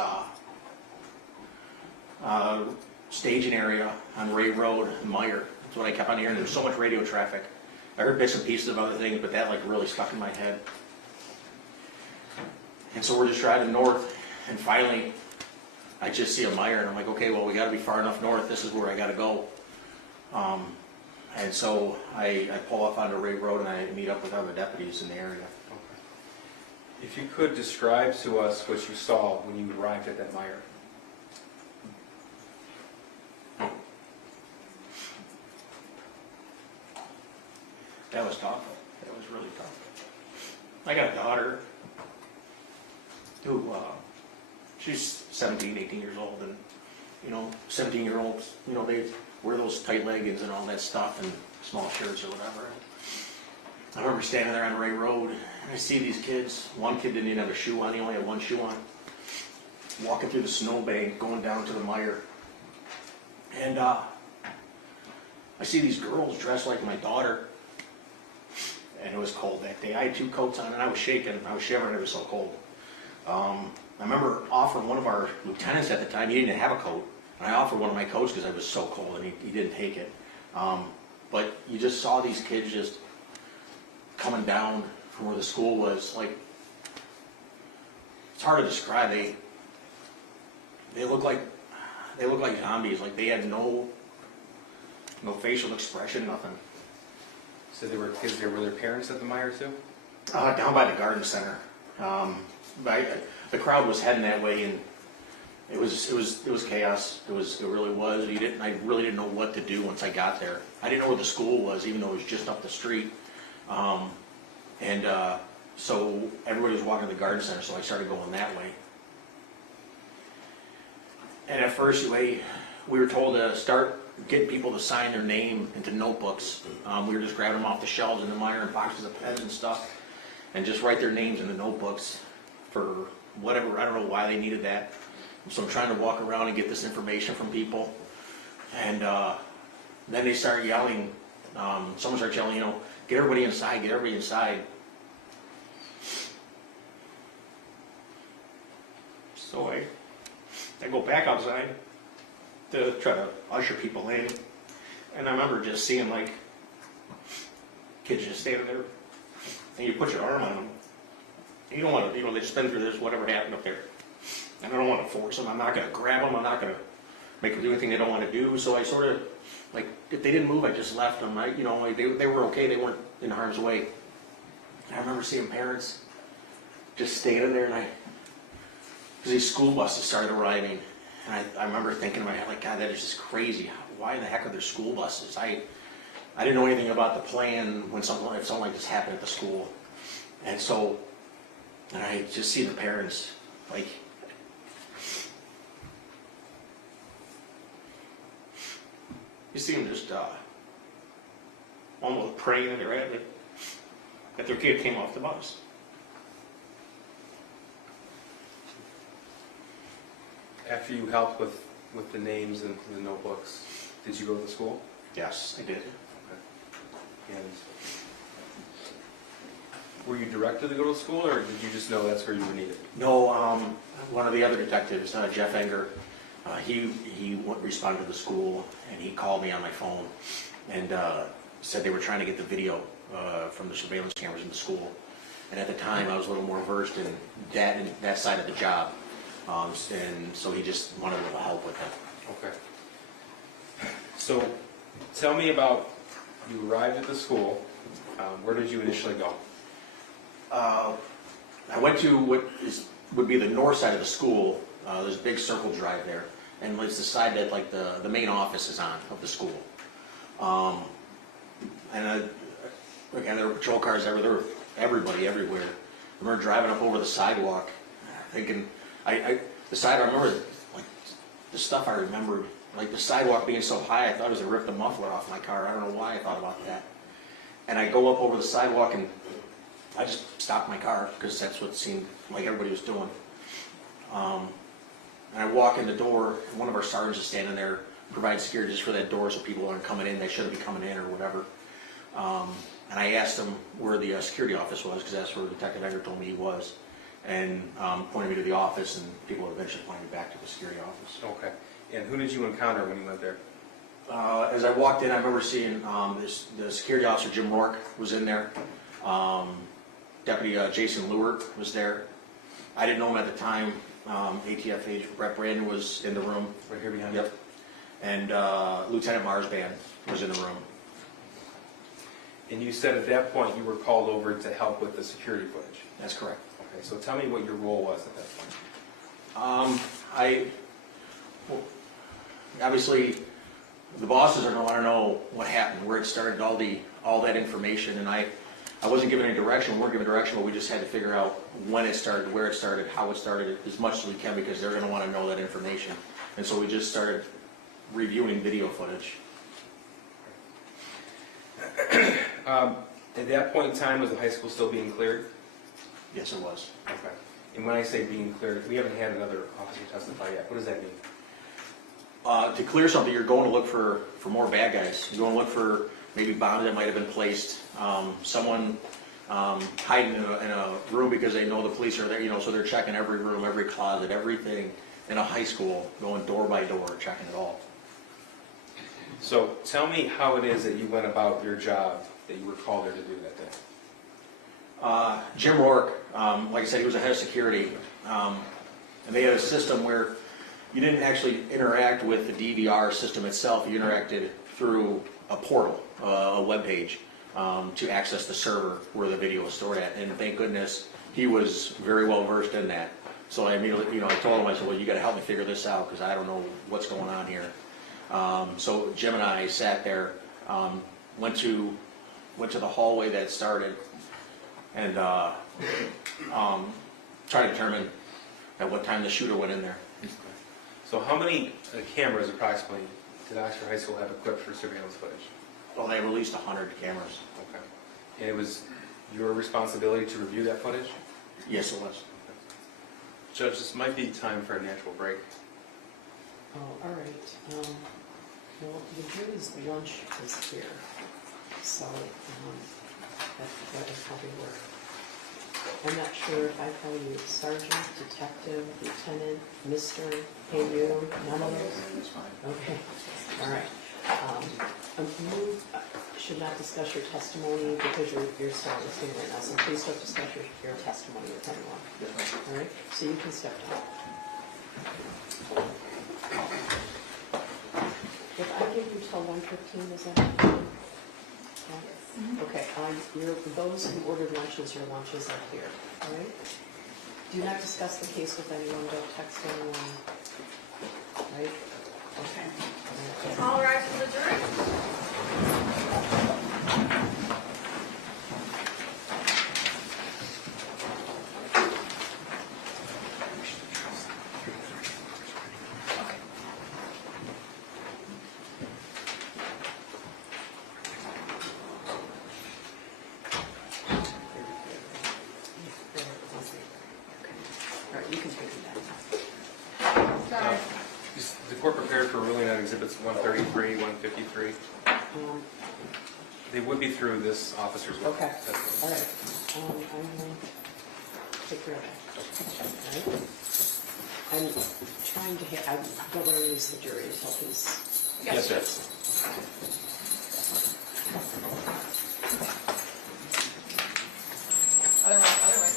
staging area on Ray Road and Meyer. That's what I kept on hearing. There was so much radio traffic. I heard bits and pieces of other things, but that like really stuck in my head. And so we're just driving north, and finally I just see a Meyer, and I'm like, okay, well, we got to be far enough north. This is where I got to go. And so I pull off onto Ray Road, and I meet up with other deputies in the area. If you could describe to us what you saw when you arrived at that Meyer. That was tough. That was really tough. I got a daughter who, she's 17, 18 years old, and, 17-year-olds, they wear those tight leggings and all that stuff and small shirts or whatever. I remember standing there on Ray Road, and I see these kids. One kid didn't even have a shoe on. He only had one shoe on. Walking through the snowbank, going down to the Meyer. And I see these girls dressed like my daughter. And it was cold that day. I had 2 coats on, and I was shaking. I was shivering. It was so cold. I remember offering one of our lieutenants at the time. He didn't have a coat. And I offered one of my coats because I was so cold, and he didn't take it. But you just saw these kids just coming down from where the school was. Like, it's hard to describe. They look like zombies. Like they had no facial expression, nothing. So there were kids there. Were their parents at the Meyer too? Down by the garden center. The crowd was heading that way, and it was chaos. It really was. I really didn't know what to do once I got there. I didn't know where the school was, even though it was just up the street. So everybody was walking to the garden center, so I started going that way. And at first, we were told to start getting people to sign their name into notebooks. We were just grabbing them off the shelves in the Meyer and boxes of pens and stuff, and just write their names in the notebooks for whatever. I don't know why they needed that. So I'm trying to walk around and get this information from people. And then they started yelling. Someone started yelling, get everybody inside, get everybody inside. So I go back outside to try to usher people in, and I remember just seeing like kids just standing there, and you put your arm on them. You don't want to, they just been through this, whatever happened up there. And I don't want to force them. I'm not going to grab them. I'm not going to make them do anything they don't want to do. So I sort of, like, if they didn't move, I just left them. They were okay. They weren't in harm's way. And I remember seeing parents just standing there, and because these school buses started arriving, and I remember thinking in my head, like, God, that is just crazy. Why the heck are there school buses? I didn't know anything about the plan if something like this happened at the school. And so, and I just see the parents, like, you see them just almost praying that that their kid came off the bus. After you helped with the names and the notebooks, did you go to the school? Yes, I did. And were you directed to go to school, or did you just know that's where you were needed? No, one of the other detectives, Jeff Enger, he responded to the school, and he called me on my phone and said they were trying to get the video from the surveillance cameras in the school. And at the time, I was a little more versed in that side of the job, and so he just wanted a little help with that. Okay. So, tell me about, you arrived at the school. Where did you initially go? I went to what would be the north side of the school. There's a big circle drive there, and it's the side that like the main office is on of the school. And again, there were patrol cars everywhere. There were everybody everywhere. I remember driving up over the sidewalk, thinking, I remember like the stuff I remembered, like the sidewalk being so high, I thought it was to rip the muffler off my car. I don't know why I thought about that. And I go up over the sidewalk and I just stopped my car because that's what seemed like everybody was doing. And I walk in the door, and one of our sergeants is standing there, providing security just for that door so people aren't coming in, they shouldn't be coming in or whatever. And I asked him where the security office was, because that's where Detective Enger told me he was, and pointed me to the office, and people eventually pointed me back to the security office. Okay. And who did you encounter when you went there? As I walked in, I remember seeing the security officer, Jim Rourke, was in there. Deputy Jason Lewert was there. I didn't know him at the time. ATF agent Brett Brandon was in the room. Right here behind you? Yep. And Lieutenant Marsban was in the room. And you said at that point you were called over to help with the security footage. That's correct. Okay, so tell me what your role was at that point. Obviously, the bosses are going to want to know what happened, where it started, all that information, and I wasn't given any direction. We weren't given direction, but we just had to figure out when it started, where it started, how it started, as much as we can, because they're going to want to know that information. And so we just started reviewing video footage. At that point in time, was the high school still being cleared? Yes, it was. Okay. And when I say being cleared, we haven't had another officer testify yet. What does that mean? To clear something, you're going to look for more bad guys. You're going to look for maybe bombs that might have been placed, someone hiding in a room because they know the police are there, so they're checking every room, every closet, everything in a high school, going door by door, checking it all. So tell me how it is that you went about your job that you were called there to do that day. Jim Rourke, like I said, he was a head of security, and they had a system where you didn't actually interact with the DVR system itself. You interacted through a portal, a web page, to access the server where the video was stored at. And thank goodness he was very well versed in that. So I immediately, I told him, I said, well, you got to help me figure this out because I don't know what's going on here. So Jim and I sat there, went to the hallway that started, and tried to determine at what time the shooter went in there. So how many cameras approximately did Oxford High School have equipped for surveillance footage? Well, they released 100 cameras. Okay. And it was your responsibility to review that footage? Yes, it was. Judge, this might be time for a natural break. Oh, all right. Well, the jury's lunch is here, so that would probably work. I'm not sure if I call you sergeant, detective, lieutenant, mister, hey you, none of those? That's fine. Okay, all right. You should not discuss your testimony because you're still listening right now, so please don't discuss your testimony with anyone. All right, so you can step down. If I give you till 1:15, is that okay? Okay, those who ordered lunches, your lunches are here, all right? Do not discuss the case with anyone, don't text anyone, right? Okay. All rise for the jury. All right, you can take them back. Is the court prepared for ruling on exhibits 133, 153? They would be through this officer's. Okay, all right. I will take care of that. All right? I'm trying to I don't want to lose the jury until he's... Yes, sir. Other way, other way.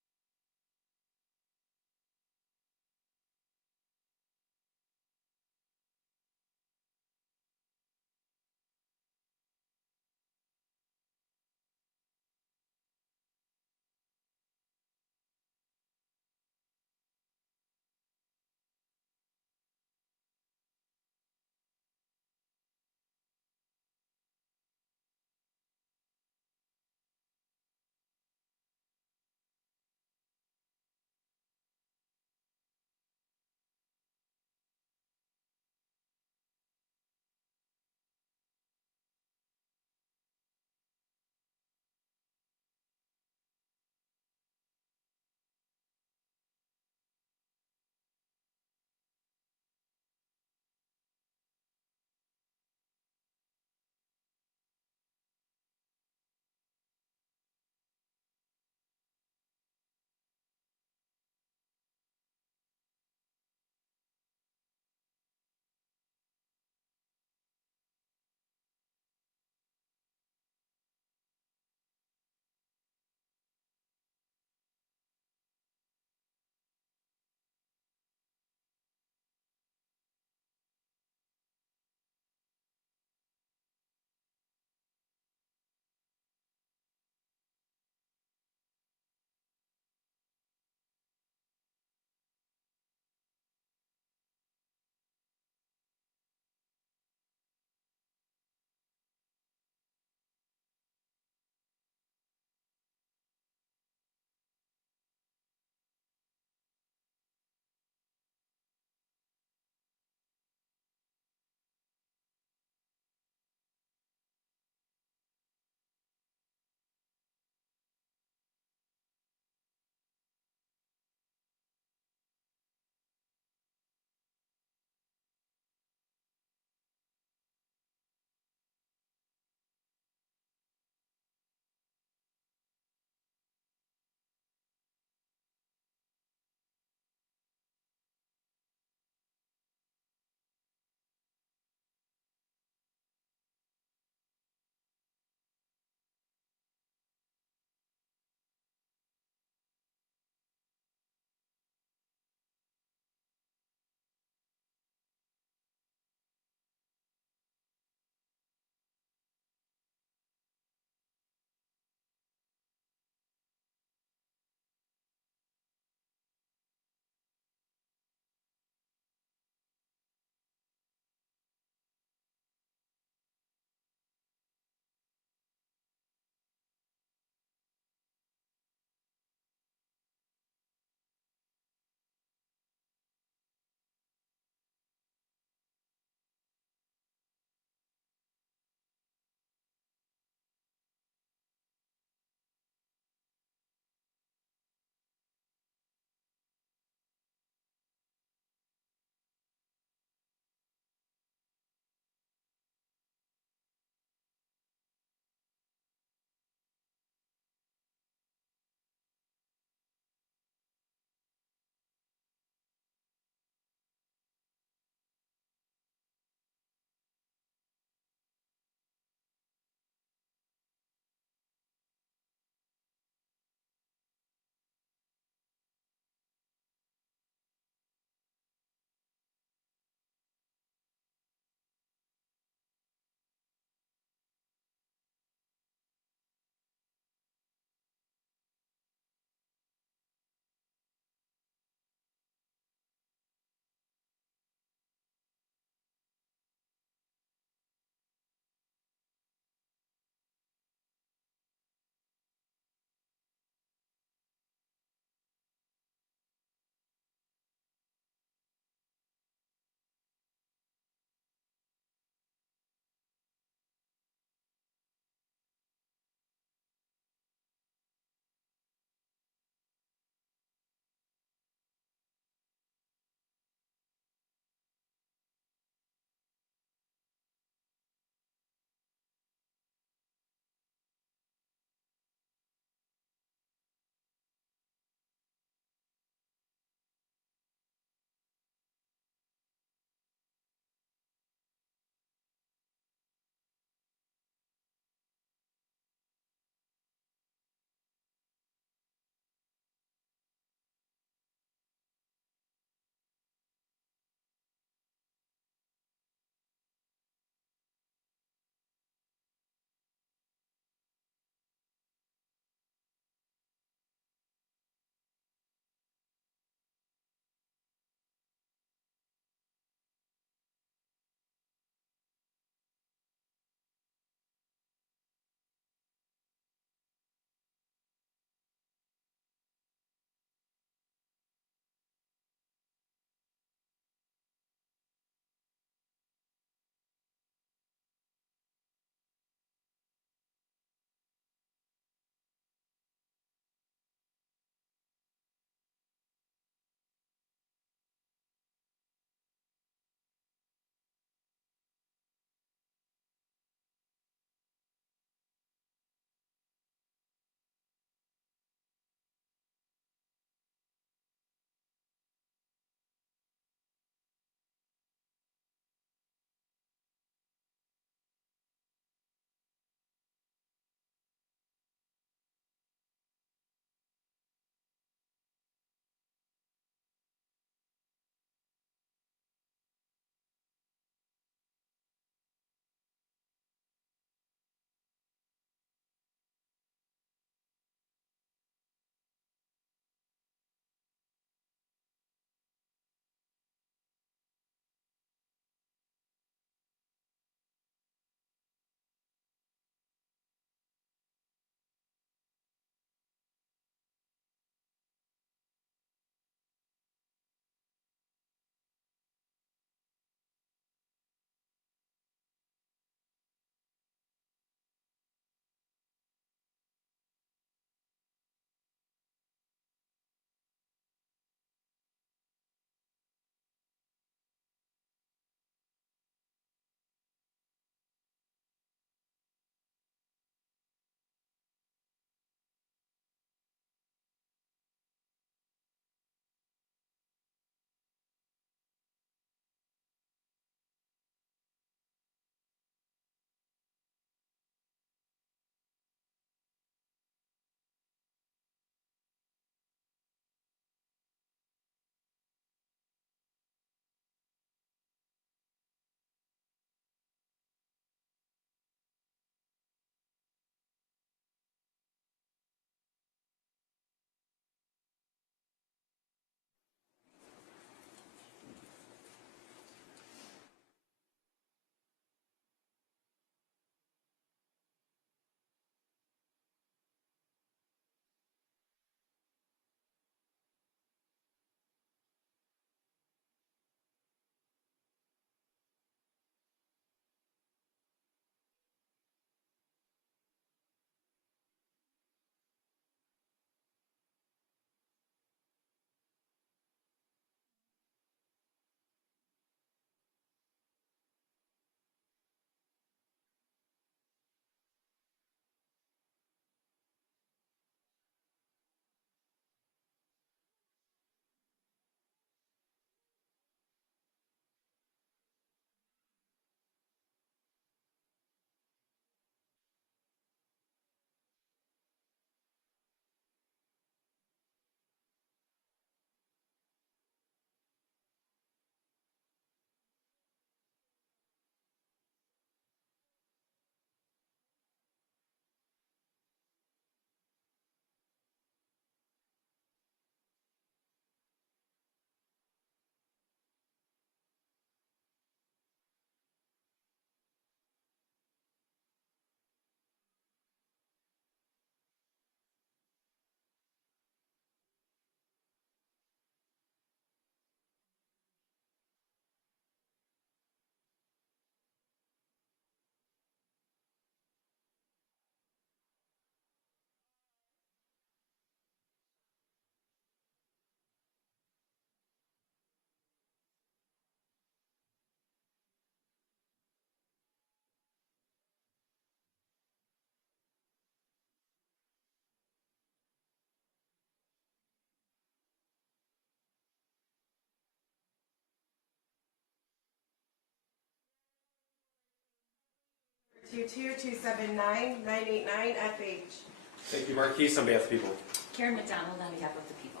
222-279-989-FH. Thank you, Marquise, on behalf of the people. Karen McDonald on behalf of the people.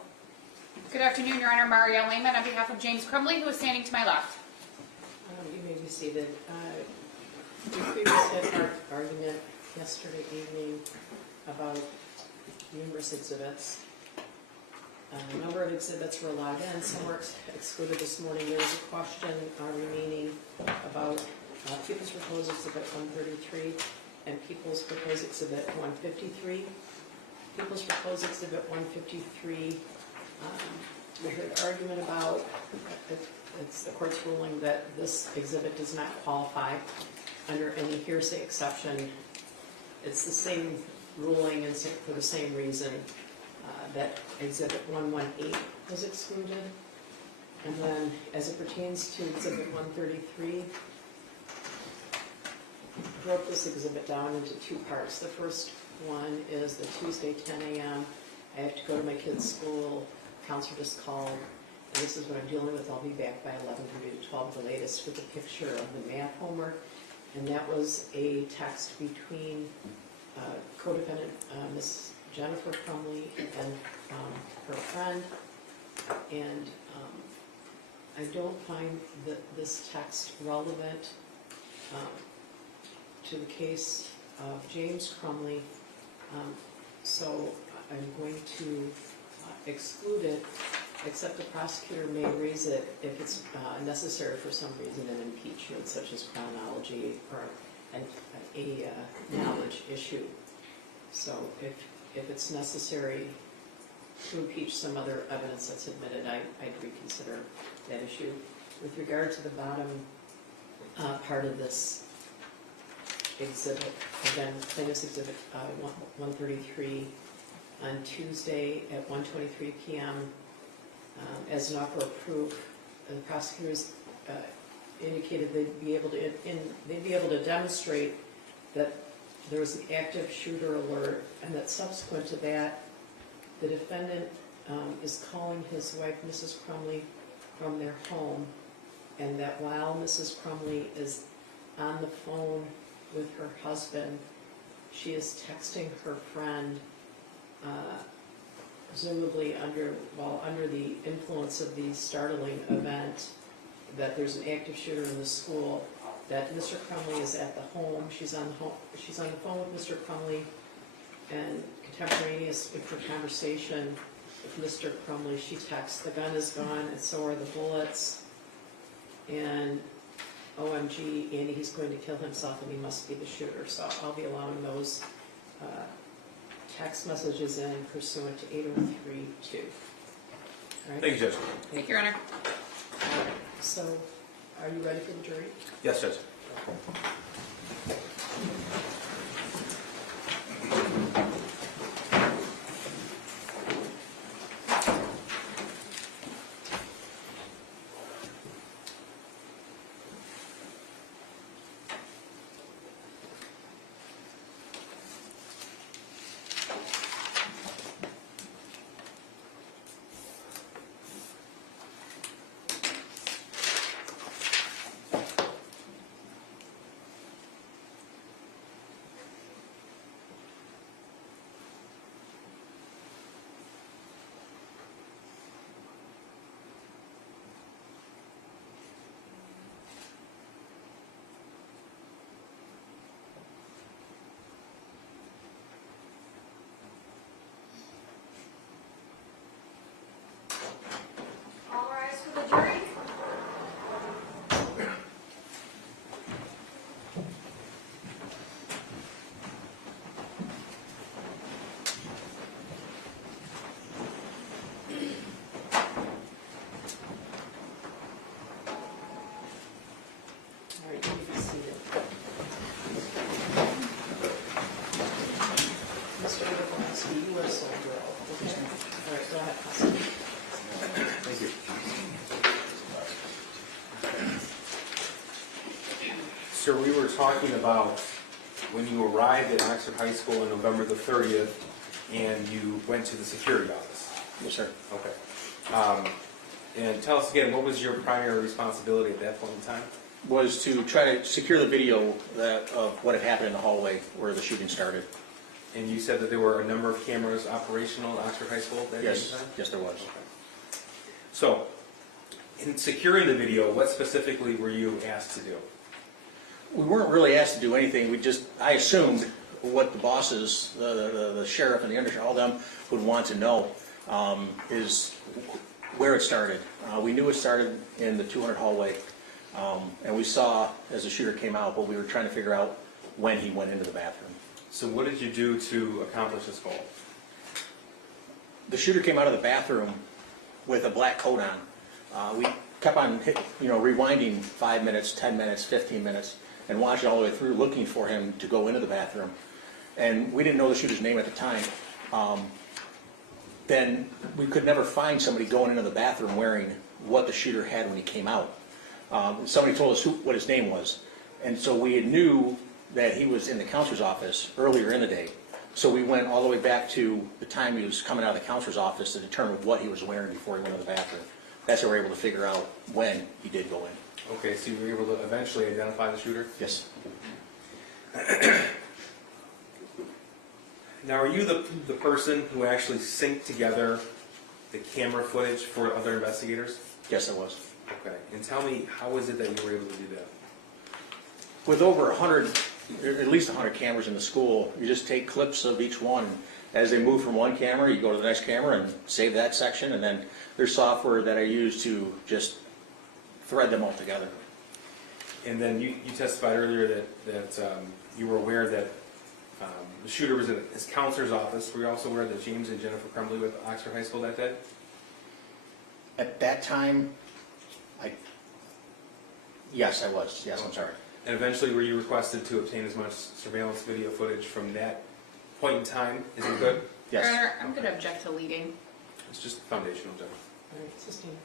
Good afternoon, Your Honor. Mario Lehman on behalf of James Crumbley, who is standing to my left. You may be seated. We previously had our argument yesterday evening about numerous exhibits. A number of exhibits were allowed in, some were excluded this morning. There was a question remaining about People's Proposed Exhibit 133 and People's Proposed Exhibit 153. People's Proposed Exhibit 153, we heard argument about, it's the court's ruling that this exhibit does not qualify under any hearsay exception. It's the same ruling and for the same reason that Exhibit 118 was excluded. And then as it pertains to Exhibit 133, I broke this exhibit down into two parts. The first one is the Tuesday 10 a.m. I have to go to my kid's school. Counselor just called. And this is what I'm dealing with. I'll be back by 11:30 to 12 the latest with a picture of the math homework. And that was a text between co-defendant Miss Jennifer Crumbley and her friend. And I don't find that this text relevant to the case of James Crumbley. So I'm going to exclude it, except the prosecutor may raise it if it's necessary for some reason in impeachment, such as chronology or a knowledge issue. So if it's necessary to impeach some other evidence that's admitted, I'd reconsider that issue. With regard to the bottom part of this exhibit, again, plaintiff's exhibit 133, on Tuesday at 1:23 p.m. As an offer of proof, the prosecutors indicated they'd be able to demonstrate that there was an active shooter alert, and that subsequent to that, the defendant is calling his wife, Mrs. Crumbley, from their home, and that while Mrs. Crumbley is on the phone with her husband, she is texting her friend, presumably under the influence of the startling event, that there's an active shooter in the school, that Mr. Crumbley is at the home. She's on the phone with Mr. Crumbley, and contemporaneous with her conversation with Mr. Crumbley, she texts, "The gun is gone, and so are the bullets, and OMG, Andy, he's going to kill himself, and he must be the shooter." So I'll be allowing those text messages in pursuant to 803.2. All right? Thank you, Judge. Thank you, Your Honor. All right. So, are you ready for the jury? Yes, Judge. All rise for the jury. All right, you can be seated. Mr. Wojciechowski, you are sole girl, okay? All right, go ahead, Counsel. Thank you. Sir, we were talking about when you arrived at Oxford High School on November the 30th and you went to the security office. Yes, sir. Okay. And tell us again, what was your primary responsibility at that point in time? was to try to secure the video of what had happened in the hallway where the shooting started. And you said that there were a number of cameras operational at Oxford High School that Yes, time? yes, there was. So, in securing the video, what specifically were you asked to do? We weren't really asked to do anything. I assumed what the bosses, the sheriff and the undersheriff, all them would want to know is where it started. We knew it started in the 200 hallway, and we saw as the shooter came out, but we were trying to figure out when he went into the bathroom. So what did you do to accomplish this goal? The shooter came out of the bathroom with a black coat on. We kept on rewinding 5 minutes, 10 minutes, 15 minutes, and watching all the way through looking for him to go into the bathroom. And we didn't know the shooter's name at the time. Then we could never find somebody going into the bathroom wearing what the shooter had when he came out. Somebody told us what his name was. And so we knew that he was in the counselor's office earlier in the day. So we went all the way back to the time he was coming out of the counselor's office to determine what he was wearing before he went to the bathroom. That's how we were able to figure out when he did go in. Okay, so you were able to eventually identify the shooter? Yes. Now, are you the person who actually synced together the camera footage for other investigators? Yes, I was. Okay, and tell me, how is it that you were able to do that? With over 100, at least 100 cameras in the school, you just take clips of each one. As they move from one camera, you go to the next camera and save that section, and then there's software that I use to just thread them all together. And then you testified earlier that you were aware that the shooter was in his counselor's office. Were you also aware that James and Jennifer Crumbley were at Oxford High School that day? At that time, yes, I was. Yes, I'm sorry. And eventually, were you requested to obtain as much surveillance video footage from that point in time as you could? Yes. Your Honor, I'm going to object to leading. It's just foundational, Jeff. All right, sustain.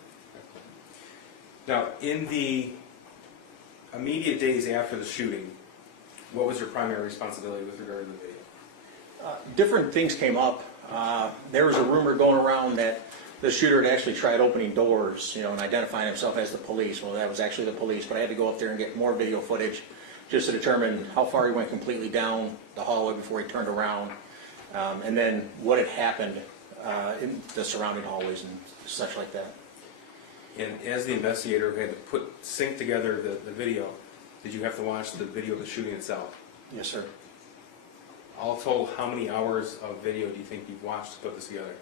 Now, in the immediate days after the shooting, what was your primary responsibility with regard to the video? Different things came up. There was a rumor going around that the shooter had actually tried opening doors, and identifying himself as the police. Well, that was actually the police, but I had to go up there and get more video footage just to determine how far he went completely down the hallway before he turned around, and then what had happened in the surrounding hallways and such like that. And as the investigator who had to sync together the video, did you have to watch the video of the shooting itself? Yes, sir. All told, how many hours of video do you think you've watched to put this together?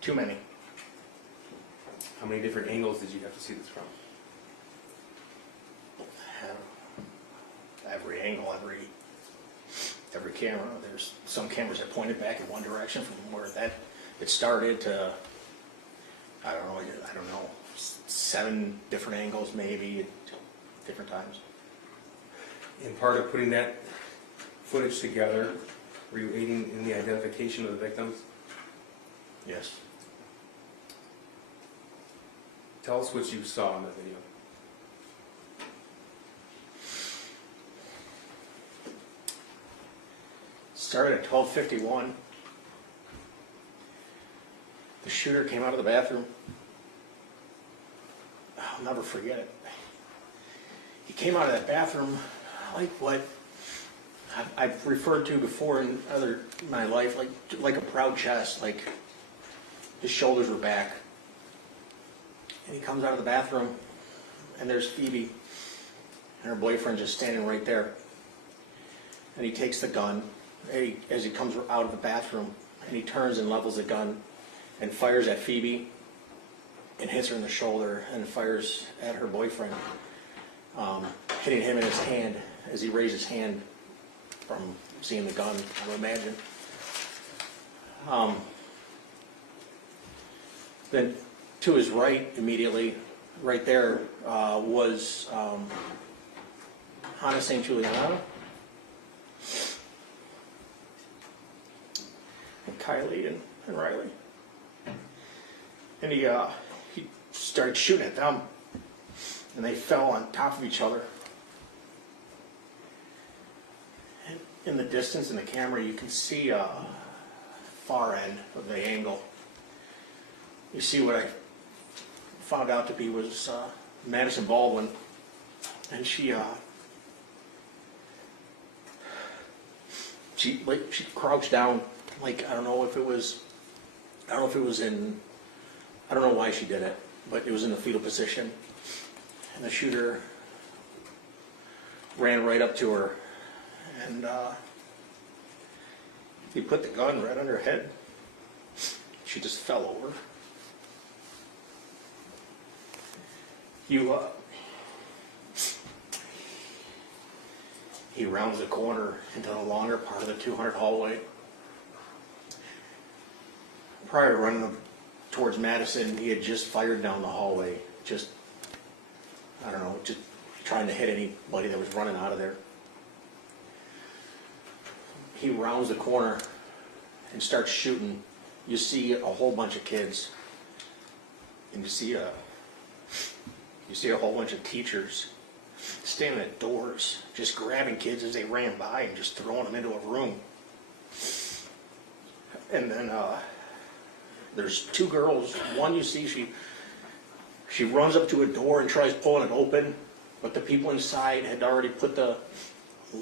Too many. How many different angles did you have to see this from? Every angle, every camera. There's some cameras that pointed back in one direction from where it started to, I don't know, 7 different angles maybe at different times. In part of putting that footage together, were you aiding in the identification of the victims? Yes. Tell us what you saw in the video. Started at 12:51. The shooter came out of the bathroom. I'll never forget it. He came out of that bathroom like what I've referred to before in my life, like a proud chest, like his shoulders were back. And he comes out of the bathroom, and there's Phoebe and her boyfriend just standing right there. And he takes the gun as he comes out of the bathroom, and he turns and levels the gun and fires at Phoebe and hits her in the shoulder and fires at her boyfriend, hitting him in his hand as he raised his hand from seeing the gun, I would imagine. Then to his right, immediately, right there, was Hannah St. Juliana and Kylie and Riley. And he started shooting at them, and they fell on top of each other. And in the distance in the camera, you can see a far end of the angle. You see what I found out to be was Madison Baldwin, and she crouched down, like, I don't know if it was in, I don't know why she did it, but it was in the fetal position, and the shooter ran right up to her, and he put the gun right on her head. She just fell over. He rounds the corner into the longer part of the 200 hallway. Prior to running towards Madison, he had just fired down the hallway, just trying to hit anybody that was running out of there. He rounds the corner and starts shooting. You see a whole bunch of kids, and you see a whole bunch of teachers standing at doors, just grabbing kids as they ran by and just throwing them into a room. And then there's two girls. One, you see, she runs up to a door and tries pulling it open, but the people inside had already put the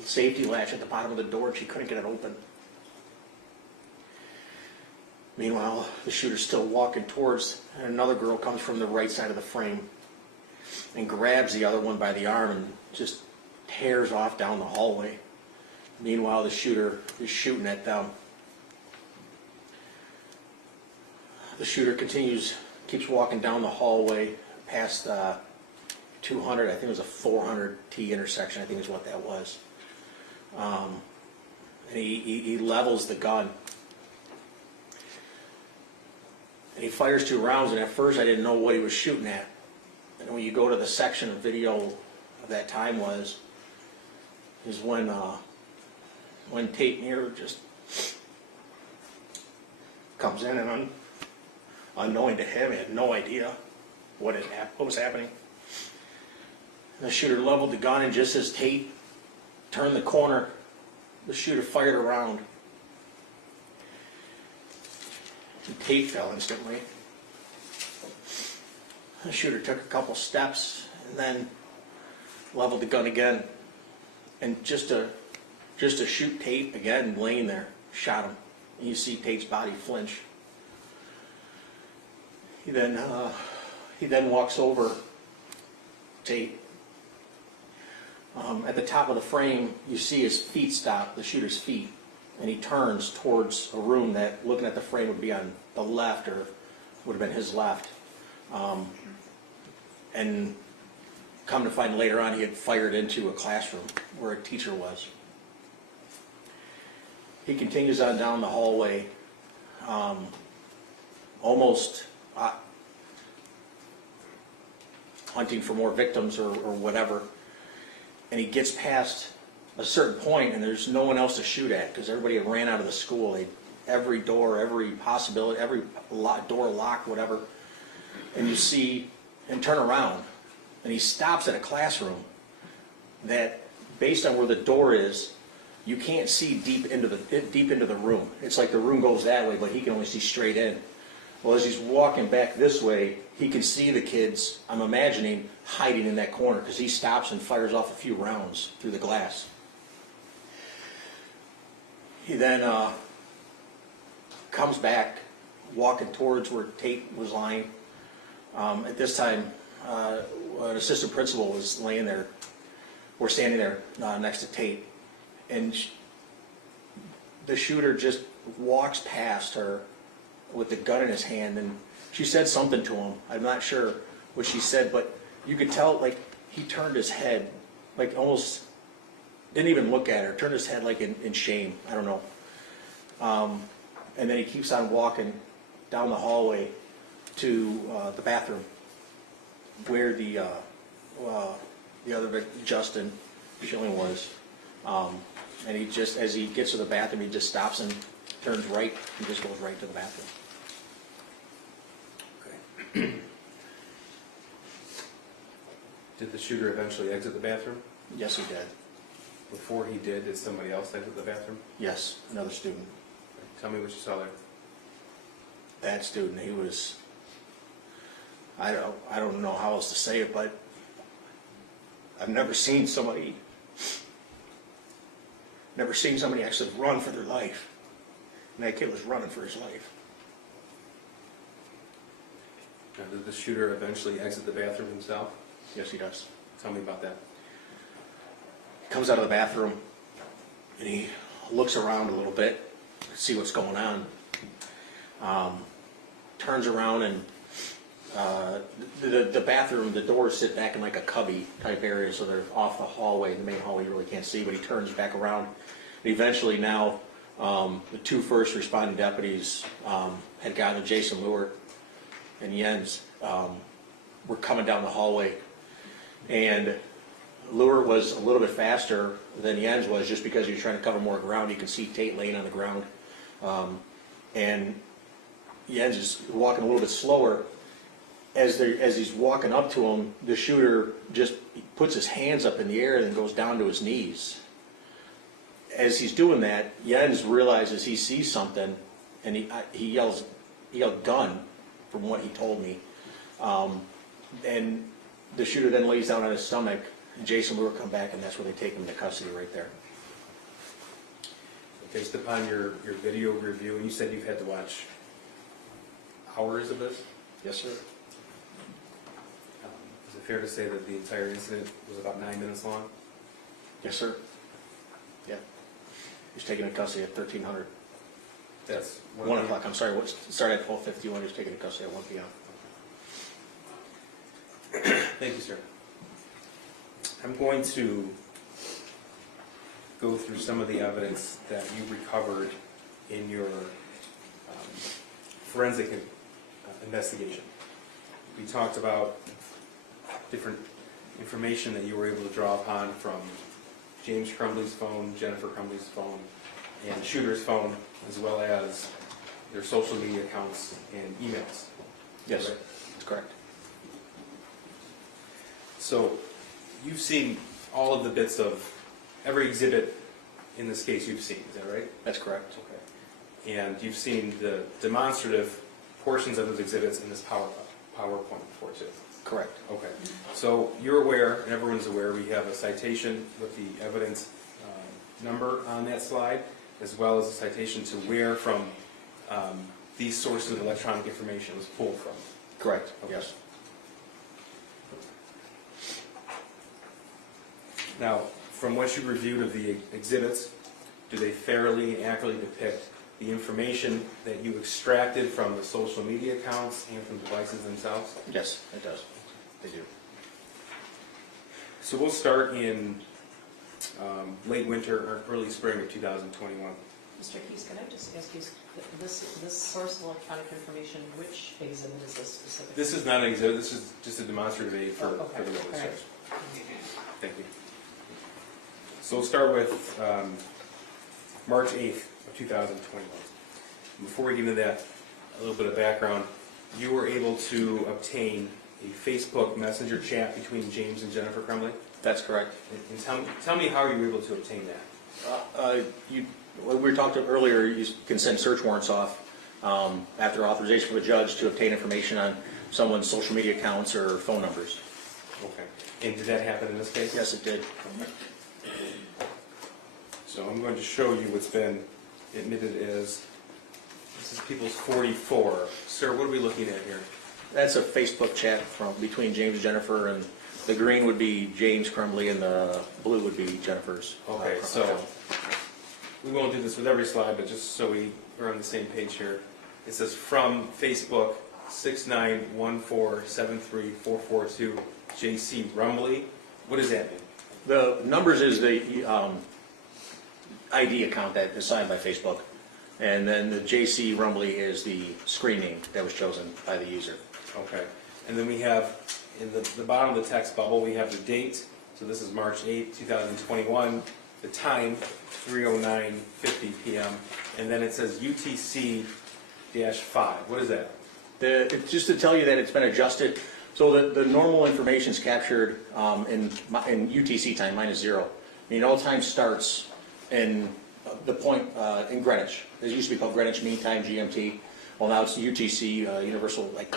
safety latch at the bottom of the door and she couldn't get it open. Meanwhile, the shooter's still walking towards, and another girl comes from the right side of the frame and grabs the other one by the arm and just tears off down the hallway. Meanwhile, the shooter is shooting at them. The shooter keeps walking down the hallway past 200, I think it was a 400 T intersection, I think is what that was. And he levels the gun. And he fires 2 rounds, and at first I didn't know what he was shooting at. And when you go to the section of video of that time is when Tate Neer just comes in, and unknowing to him, he had no idea what was happening. And the shooter leveled the gun, and just as Tate turned the corner, the shooter fired a round. And Tate fell instantly. The shooter took a couple steps and then leveled the gun again. And just to shoot Tate again, laying there, shot him. And you see Tate's body flinch. He then walks over Tate. At the top of the frame, you see his feet stop, the shooter's feet, and he turns towards a room that, looking at the frame, would be on the left, or would have been his left. And come to find later on, he had fired into a classroom where a teacher was. He continues on down the hallway, almost hunting for more victims or whatever. And he gets past a certain point, and there's no one else to shoot at because everybody had ran out of the school. Every door, every possibility, every door locked, whatever. And you see him turn around, and he stops at a classroom that, based on where the door is, you can't see deep into the room. It's like the room goes that way, but he can only see straight in. Well, as he's walking back this way, he can see the kids, I'm imagining, hiding in that corner, because he stops and fires off a few rounds through the glass. He then comes back, walking towards where Tate was lying. At this time, an assistant principal was laying there, or standing there next to Tate. And the shooter just walks past her with the gun in his hand, and she said something to him. I'm not sure what she said, but you could tell, like, he turned his head, like, almost didn't even look at her, turned his head like in shame. I don't know. And then he keeps on walking down the hallway to the bathroom where the other victim, Justin Schilling, was. And he just, as he gets to the bathroom, he just stops and turns right. He just goes right to the bathroom. Okay. Did the shooter eventually exit the bathroom? Yes, he did. Before he did somebody else exit the bathroom? Yes, another student. Tell me what you saw there. That student, he was I don't know how else to say it, but I've never seen somebody actually run for their life. And that kid was running for his life. Now, did the shooter eventually exit the bathroom himself? Yes, he does. Tell me about that. He comes out of the bathroom and he looks around a little bit to see what's going on. Turns around and the bathroom, the doors sit back in like a cubby type area, so they're off the hallway, the main hallway you really can't see, but he turns back around. And eventually now, the two first responding deputies had gotten to Jason Lewert and Jens, were coming down the hallway. And Lewert was a little bit faster than Jens was, just because he was trying to cover more ground. You can see Tate laying on the ground. And Jens is walking a little bit slower. As he's walking up to him, the shooter just puts his hands up in the air and then goes down to his knees. As he's doing that, Jens realizes he sees something, and he yelled gun, from what he told me. And the shooter then lays down on his stomach, and Jason Lewert come back, and that's where they take him into custody right there. Based upon your video review, and you said you've had to watch hours of this? Yes, sir. Is it fair to say that the entire incident was about 9 minutes long? Yes, sir. Yeah. He was taken into custody at 1300. That's 1 o'clock, I'm sorry, started at 12:51, he was taken into custody at 1 p.m. Thank you, sir. I'm going to go through some of the evidence that you recovered in your forensic investigation. We talked about different information that you were able to draw upon from James Crumbley's phone, Jennifer Crumbley's phone, and shooter's phone, as well as their social media accounts and emails. Yes, Right? that's correct. So you've seen all of the bits of every exhibit in this case you've seen, is that right? That's correct. Okay. And you've seen the demonstrative portions of those exhibits in this PowerPoint before too? Correct. Okay. So you're aware, and everyone's aware, we have a citation with the evidence number on that slide, as well as a citation to where from these sources of electronic information was pulled from. Correct, Okay. yes. Now, from what you reviewed of the exhibits, do they fairly and accurately depict the information that you extracted from the social media accounts and from devices themselves? Yes, it does. They do. So we'll start in late winter or early spring of 2021. Mr. Keys, can I just ask you, this source of electronic information, which exhibit is this specifically? This is not an exhibit, this is just a demonstrative aid for the Okay. witness. All right. Thank you. So we'll start with March 8th of 2021. Before we get into that, a little bit of background. You were able to obtain a Facebook Messenger chat between James and Jennifer Crumbley? That's correct. And tell me how you were able to obtain that. We were talking earlier, you can send search warrants off after authorization from a judge to obtain information on someone's social media accounts or phone numbers. Okay. And did that happen in this case? Yes, it did. So I'm going to show you what's been admitted as, this is People's 44. Sir, what are we looking at here? That's a Facebook chat between James and Jennifer, and the green would be James Crumbley and the blue would be Jennifer's. Okay, so we won't do this with every slide, but just so we are on the same page here. It says from Facebook 6914734442 JC Rumbley. What does that mean? The numbers is the ID account that is signed by Facebook, and then the JC Rumbley is the screen name that was chosen by the user. Okay. And then we have, in the bottom of the text bubble, we have the date. So this is March 8, 2021. The time, 3:09:50 p.m. And then it says UTC-5. What is that? Just to tell you that it's been adjusted. So the normal information is captured in UTC time, -0. I mean, all time starts in the point in Greenwich. It used to be called Greenwich Mean Time, GMT. Well, now it's UTC, Universal, like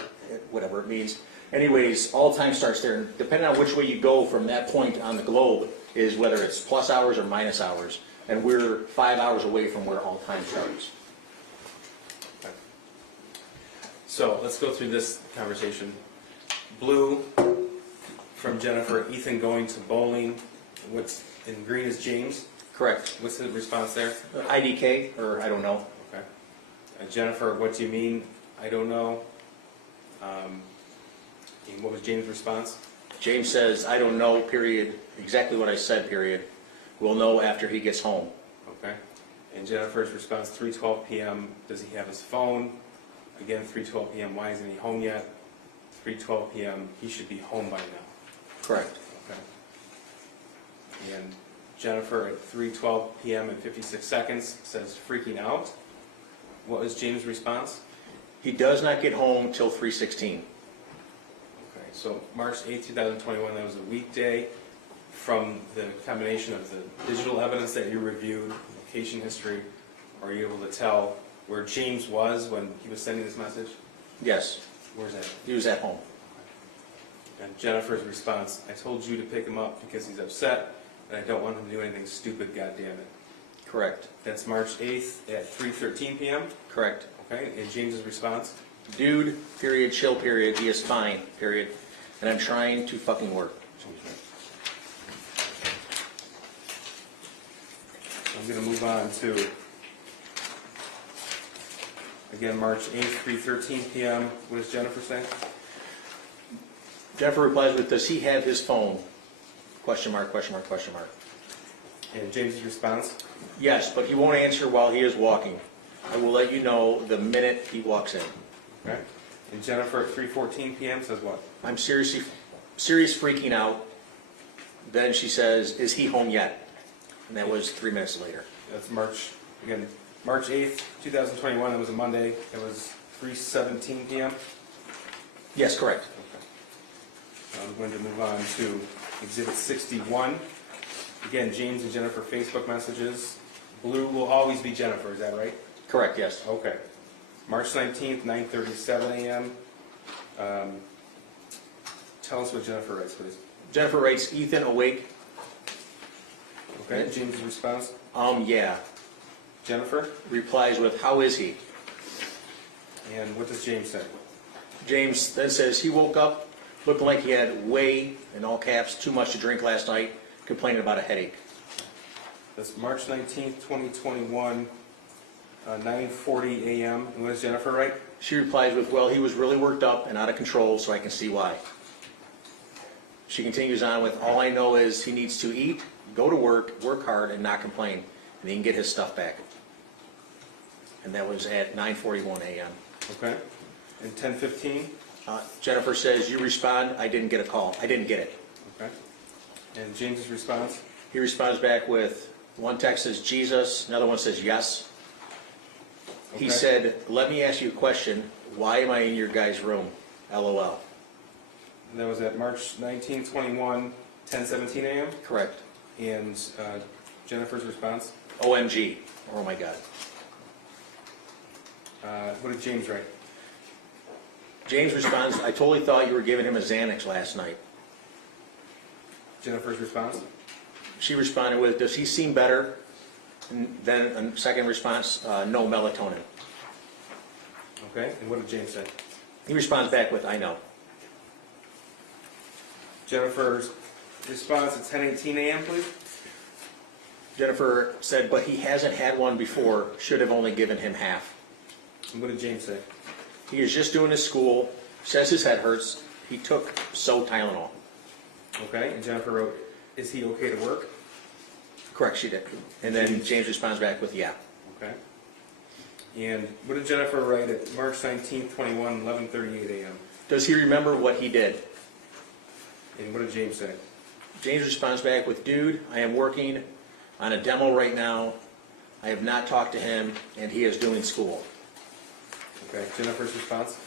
whatever it means. Anyways, all time starts there, and depending on which way you go from that point on the globe is whether it's plus hours or minus hours, and we're 5 hours away from where all time starts. So let's go through this conversation. Blue from Jennifer, Ethan going to bowling. What's in green is James. Correct. What's the response there? IDK, or I don't know. Okay. Jennifer, what do you mean? I don't know. And what was James' response? James says, I don't know, period. Exactly what I said, period. We'll know after he gets home. Okay. And Jennifer's response, 3:12 p.m. Does he have his phone? Again, 3:12 p.m. Why isn't he home yet? 3:12 p.m. He should be home by now. Correct. Okay. And Jennifer at 3:12 p.m. and 56 seconds says freaking out. What was James' response? He does not get home till 3:16. Okay, so March 8, 2021, that was a weekday. From the combination of the digital evidence that you reviewed, location history, are you able to tell where James was when he was sending this message? Yes, Where's that? he was at home. And Jennifer's response, I told you to pick him up because he's upset and I don't want him to do anything stupid, goddammit. Correct. That's March 8th at 3:13 p.m. Correct. Okay, and James's response? Dude, period, chill, period. He is fine, period. And I'm trying to fucking work. I'm going to move on to, again, March 8th, 3:13 p.m. What does Jennifer say? Jennifer replies with, does he have his phone? Question mark, question mark, question mark. And James's response? Yes, but he won't answer while he is walking. I will let you know the minute he walks in. Okay. And Jennifer at 3:14 p.m. says what? I'm serious freaking out. Then she says, is he home yet? And that was 3 minutes later. That's March 8th, 2021. That was a Monday. It was 3:17 p.m. Yes, correct. Okay. I'm going to move on to Exhibit 61. Again, James and Jennifer Facebook messages. Blue will always be Jennifer, is that right? Correct, yes. Okay. March 19th, 9:37 a.m. Tell us what Jennifer writes, please. Jennifer writes, Ethan awake? Okay, James' response. Yeah. Jennifer, Replies with, how is he? and what does James say? James then says he woke up looking like he had way, in all caps, too much to drink last night, complaining about a headache. That's March 19th, 2021, 9:40 a.m. And what does Jennifer write? She replies with, well, he was really worked up and out of control, so I can see why. She continues on with, all I know is he needs to eat, go to work hard, and not complain, and he can get his stuff back. And that was at 9:41 a.m. Okay. And 10:15? Jennifer says, you respond, I didn't get a call. I didn't get it. Okay. And James's response? He responds back with, one text says Jesus, another one says yes. He Okay. said, let me ask you a question. Why am I in your guys' room? LOL. And that was at March 19th, 21, 10:17 a.m. Correct. And Jennifer's response? OMG. Oh my God. What did James write? James responds, I totally thought you were giving him a Xanax last night. Jennifer's response? She responded with, does he seem better? And then a second response, no melatonin. Okay. And what did James say? He responds back with, I know. Jennifer's response at 10:18 a.m., please. Jennifer said, but he hasn't had one before, should have only given him half. And what did James say? He is just doing his school, says his head hurts, he took Tylenol. Okay. And Jennifer wrote, is he okay to work? Correct, she did. And then James responds back with, yeah. Okay. And what did Jennifer write at March 19th, 21, 11:38 a.m.? Does he remember what he did? And what did James say? James responds back with, dude, I am working on a demo right now. I have not talked to him, and he is doing school. Okay. Jennifer's response?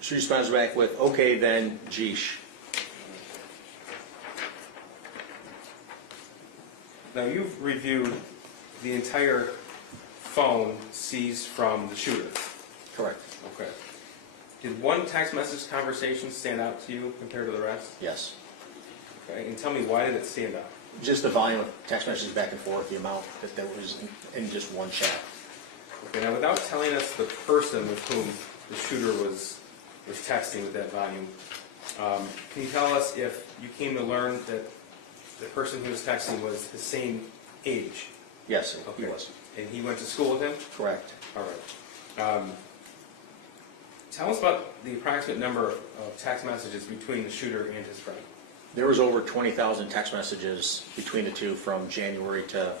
She responds back with, okay then, geesh. Now, you've reviewed the entire phone seized from the shooter. Correct. Okay. Did one text message conversation stand out to you compared to the rest? Yes. Okay, and tell me, why did it stand out? Just the volume of text messages back and forth, the amount that was in just one chat. Okay, now without telling us the person with whom the shooter was texting with that volume, can you tell us if you came to learn that the person who was texting was the same age? Yes, he Okay. was. And he went to school with him? Correct. All right. Tell us about the approximate number of text messages between the shooter and his friend. There was over 20,000 text messages between the two from January to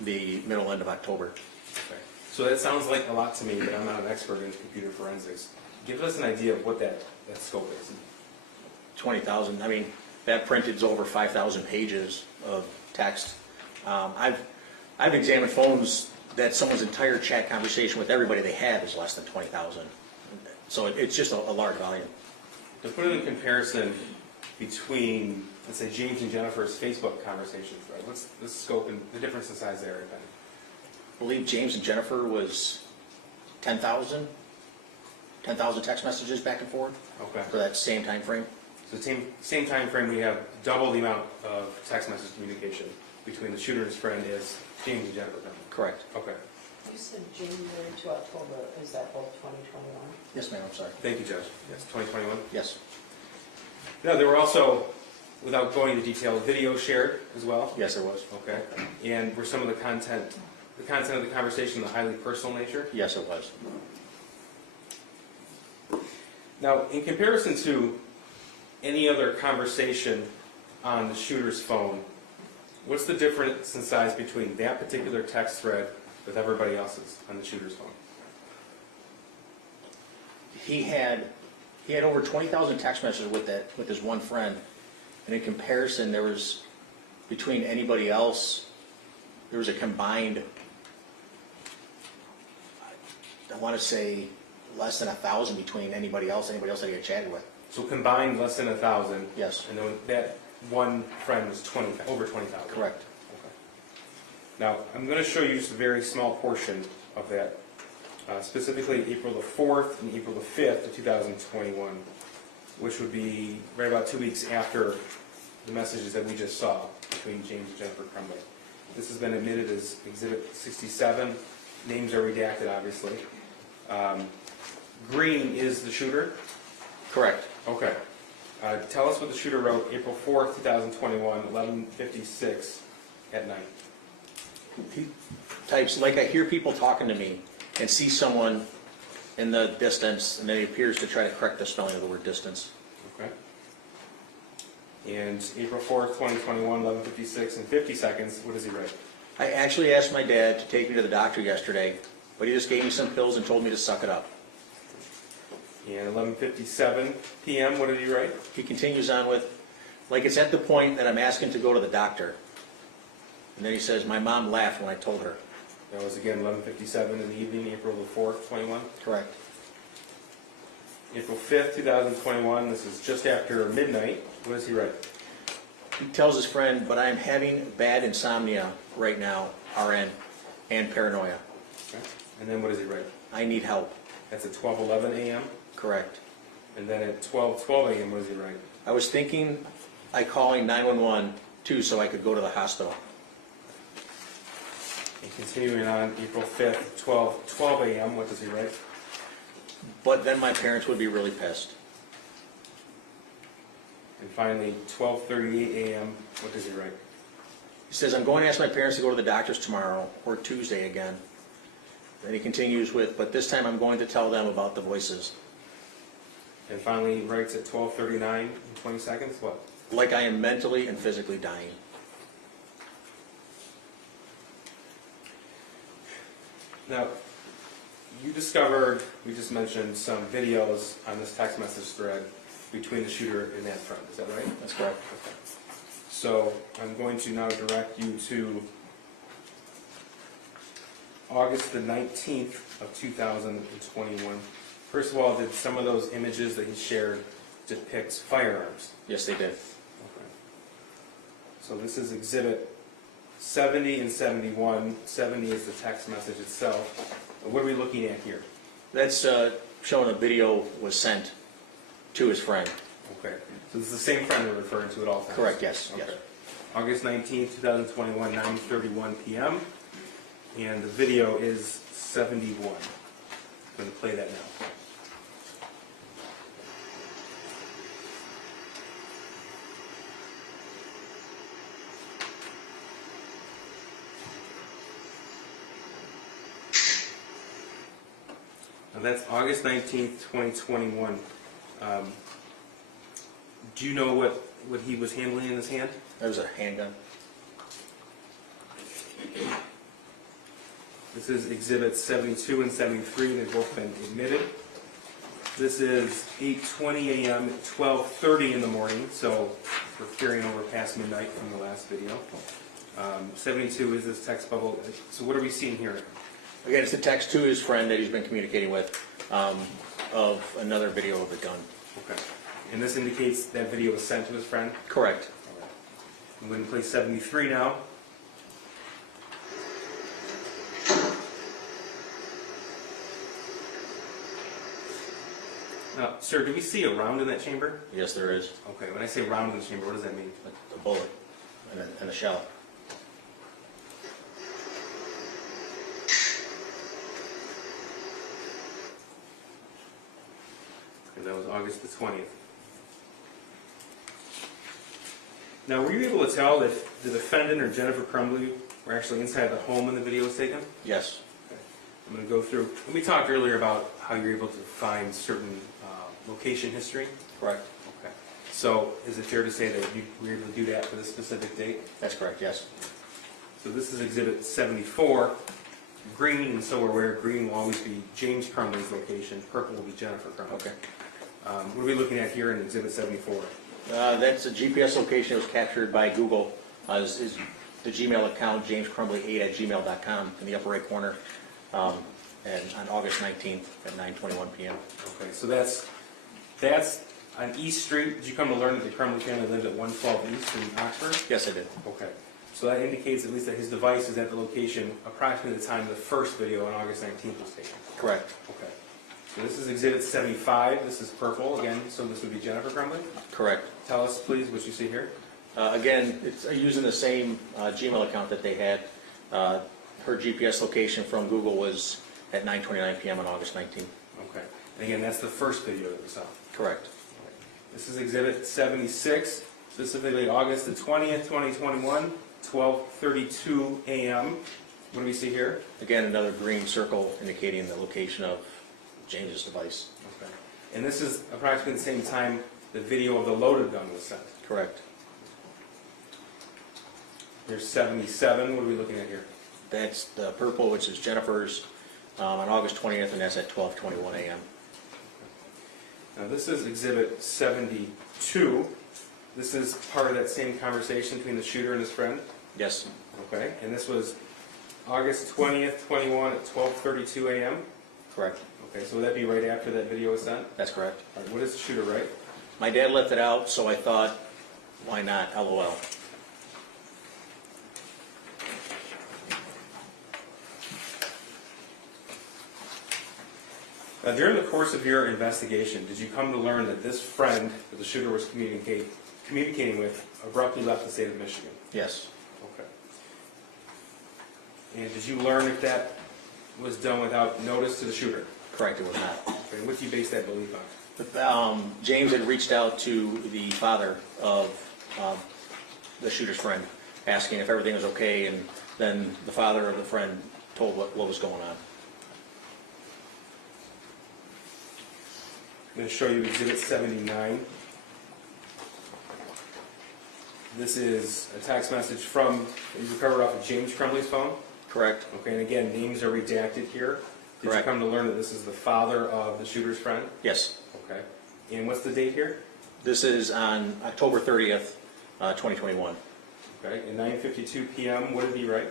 the middle end of October. Okay. So that sounds like a lot to me, but I'm not an expert in computer forensics. Give us an idea of what that scope is. 20,000, I mean, that printed is over 5,000 pages of text. I've examined phones that someone's entire chat conversation with everybody they have is less than 20,000. So it's just a large volume. To put it in comparison between, let's say, James and Jennifer's Facebook conversations, right? What's the scope and the difference in size there, if any? I believe James and Jennifer was 10,000 text messages back and forth Okay. for that same time frame. So same time frame, we have double the amount of text message communication between the shooter and his friend as James and Jennifer. Correct. Okay. You said January to October, is that both 2021? Yes, ma'am, I'm sorry. Thank you, Judge. Yes, 2021. Yes. Now, there were also, without going into detail, videos shared as well? Yes, there was. Okay. And were some of the content of the conversation of a highly personal nature? Yes, it was. Now, in comparison to any other conversation on the shooter's phone, what's the difference in size between that particular text thread with everybody else's on the shooter's phone? He had over 20,000 text messages with his one friend, and in comparison, there was between anybody else, there was a combined, I want to say, less than 1,000 between anybody else that he had chatted with. So combined, less than 1,000. Yes. And then that one friend was over 20,000. Correct. Okay. Now, I'm going to show you just a very small portion of that, specifically April the 4th and April the 5th of 2021, which would be right about 2 weeks after the messages that we just saw between James and Jennifer Crumbley. This has been admitted as Exhibit 67. Names are redacted, obviously. Green is the shooter? Correct. Okay. Tell us what the shooter wrote April 4th, 2021, 11:56 at night. He types, like I hear people talking to me and see someone in the distance, and then he appears to try to correct the spelling of the word distance. Okay. And April 4th, 2021, 11:56 and 50 seconds, what does he write? I actually asked my dad to take me to the doctor yesterday, but he just gave me some pills and told me to suck it up. And 11:57 p.m., what did he write? He continues on with, like it's at the point that I'm asking to go to the doctor. And then he says, my mom laughed when I told her. That was again 11:57 in the evening, April the 4th, 21. Correct. April 5th, 2021, this is just after midnight. What does he write? He tells his friend, but I'm having bad insomnia right now, RN, and paranoia. Okay. And then what does he write? I need help. That's at 12:11 a.m. Correct. And then at 12:12 a.m., what does he write? I was thinking I calling 911 too so I could go to the hospital. And continuing on, April 5th, 12:12 a.m., what does he write? But then my parents would be really pissed. And finally, 12:38 a.m., what does he write? He says, I'm going to ask my parents to go to the doctor's tomorrow or Tuesday again. Then he continues with, but this time I'm going to tell them about the voices. And finally, he writes at 12:39 and 20 seconds, what? Like I am mentally and physically dying. Now, you discovered, we just mentioned, some videos on this text message thread between the shooter and that friend. Is that right? That's correct. Okay. So I'm going to now direct you to August the 19th of 2021. First of all, did some of those images that he shared depict firearms? Yes, they did. Okay. So this is Exhibit 70 and 71. 70 is the text message itself. What are we looking at here? That's showing a video was sent to his friend. Okay, so this is the same friend we're referring to at all times? Correct, yes, yes. Okay. August 19th, 2021, 9:31 p.m. And the video is 71. I'm going to play that now. Now that's August 19th, 2021. Do you know what he was handling in his hand? That was a handgun. This is Exhibits 72 and 73. They've both been admitted. This is 8:20 a.m. at 12:30 in the morning, so we're carrying over past midnight from the last video. 72 is this text bubble. So what are we seeing here? Again, it's a text to his friend that he's been communicating with of another video of the gun. Okay. And this indicates that video was sent to his friend? Correct. I'm going to play 73 now. Now, sir, do we see a round in that chamber? Yes, there is. Okay, when I say round in the chamber, what does that mean? A bullet and a shell. And that was August the 20th. Now, were you able to tell if the defendant or Jennifer Crumbley were actually inside the home when the video was taken? Yes. Okay. I'm going to go through. We talked earlier about how you're able to find certain location history. Correct. Okay. So, is it fair to say that you were able to do that for this specific date? That's correct, yes. So this is Exhibit 74. Green, and so we're aware, green will always be James Crumbley's location. Purple will be Jennifer Crumbley. Okay. What are we looking at here in Exhibit 74? That's a GPS location that was captured by Google. Is the Gmail account, jamescrumbly8@gmail.com, in the upper right corner, and on August 19th at 9:21 p.m. Okay, so that's on East Street. Did you come to learn that the Crumbley family lived at 112 East in Oxford? Yes, I did. Okay. So that indicates at least that his device is at the location approximately the time the first video on August 19th was taken. Correct. Okay. So this is Exhibit 75. This is purple again, so this would be Jennifer Crumbley. Correct. Tell us, please, what you see here. Again, it's using the same Gmail account that they had. Her GPS location from Google was at 9:29 p.m. on August 19th. Okay. And again, that's the first video that we saw. Correct. This is Exhibit 76, specifically August the 20th, 2021, 12:32 a.m. What do we see here? Again, another green circle indicating the location of James's device. Okay. And this is approximately the same time the video of the loaded gun was sent. Correct. Here's 77. What are we looking at here? That's the purple, which is Jennifer's, on August 20th, and that's at 12:21 a.m. Now this is Exhibit 72. This is part of that same conversation between the shooter and his friend. Yes. Okay. And this was August 20th, 21 at 12:32 a.m. Correct. Okay. So would that be right after that video was sent? That's correct. All right. What does the shooter write? My dad left it out, so I thought, why not? LOL. Now, during the course of your investigation, did you come to learn that this friend that the shooter was communicating with abruptly left the state of Michigan? Yes. Okay. And did you learn if that was done without notice to the shooter? Correct, it was not. Okay. And what do you base that belief on? James had reached out to the father of the shooter's friend, asking if everything was okay, and then the father of the friend told what was going on. I'm going to show you Exhibit 79. This is a text message from, you recovered off of James Crumbley's phone. Correct. Okay, and again, names are redacted here. Did Correct. you come to learn that this is the father of the shooter's friend? Yes. Okay. And what's the date here? This is on October 30th, 2021. Okay, at 9:52 p.m., what did he write?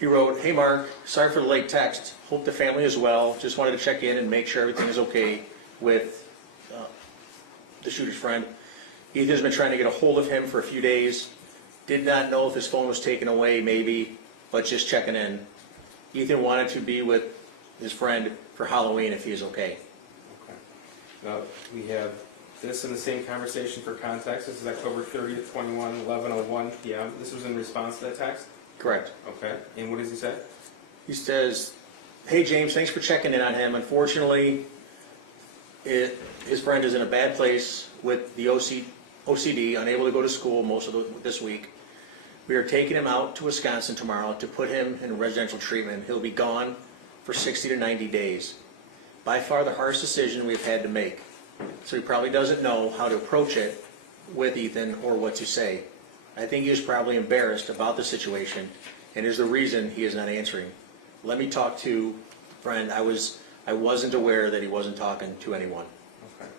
He wrote, "Hey Mark, sorry for the late text. Hope the family is well. Just wanted to check in and make sure everything is okay with the shooter's friend. Ethan's been trying to get a hold of him for a few days. Did not know if his phone was taken away, maybe, but just checking in. Ethan wanted to be with his friend for Halloween if he is okay." We have this in the same conversation for context. This is October 30th, 21, 11:01 p.m. This was in response to that text? Correct. Okay. And what does he say? He says, "Hey James, thanks for checking in on him. Unfortunately, his friend is in a bad place with the OCD, unable to go to school most of this week. We are taking him out to Wisconsin tomorrow to put him in residential treatment. He'll be gone for 60 to 90 days. By far the hardest decision we've had to make. So he probably doesn't know how to approach it with Ethan or what to say. I think he is probably embarrassed about the situation and is the reason he is not answering. Let me talk to friend. I wasn't aware that he wasn't talking to anyone." Okay.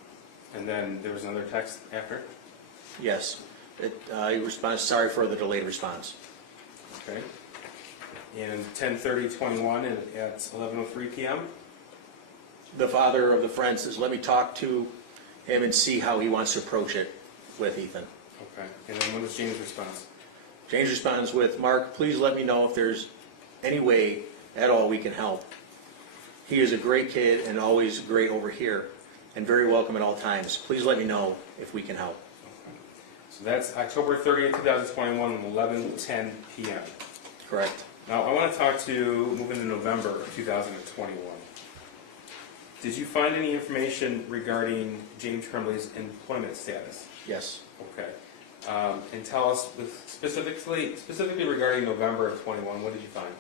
And then there was another text after? Yes. He responds, "Sorry for the delayed response." Okay. And 10:30:21 at 11:03 p.m.? The father of the friend says, "Let me talk to him and see how he wants to approach it with Ethan." Okay. And then what was James' response? James responds with, "Mark, please let me know if there's any way at all we can help. He is a great kid and always great over here and very welcome at all times. Please let me know if we can help." So that's October 30th, 2021, 11:10 p.m. Correct. Now, I want to talk to, move into November of 2021. Did you find any information regarding James Crumbley's employment status? Yes. Okay. And tell us specifically regarding November of 21, what did you find?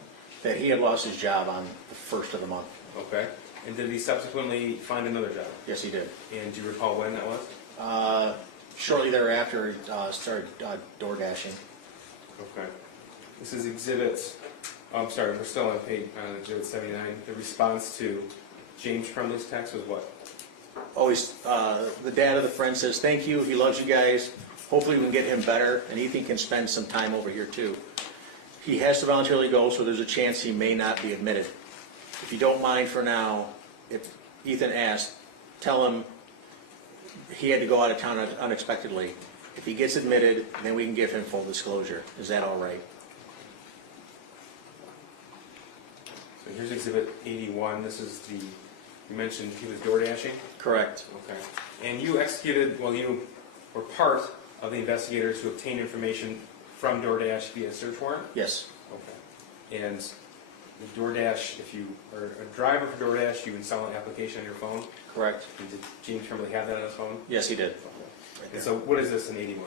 That he had lost his job on the 1st of the month. Okay. And did he subsequently find another job? Yes, he did. And do you recall when that was? Shortly thereafter, started door dashing. Okay. This is exhibit, oh, I'm sorry, we're still on page, exhibit 79. The response to James Crumbley's text was what? Always, the dad of the friend says, "Thank you, he loves you guys. Hopefully we can get him better, and Ethan can spend some time over here too. He has to voluntarily go, so there's a chance he may not be admitted. If you don't mind for now, if Ethan asked, tell him he had to go out of town unexpectedly. If he gets admitted, then we can give him full disclosure. Is that all right?" So here's exhibit 81. This is the, you mentioned he was door dashing? Correct. Okay. And you executed, well, you were part of the investigators who obtained information from DoorDash via search warrant? Yes. Okay. And with DoorDash, if you are a driver for DoorDash, you install an application on your phone? Correct. And did James Crumbley have that on his phone? Yes, he did. And so what is this in 81?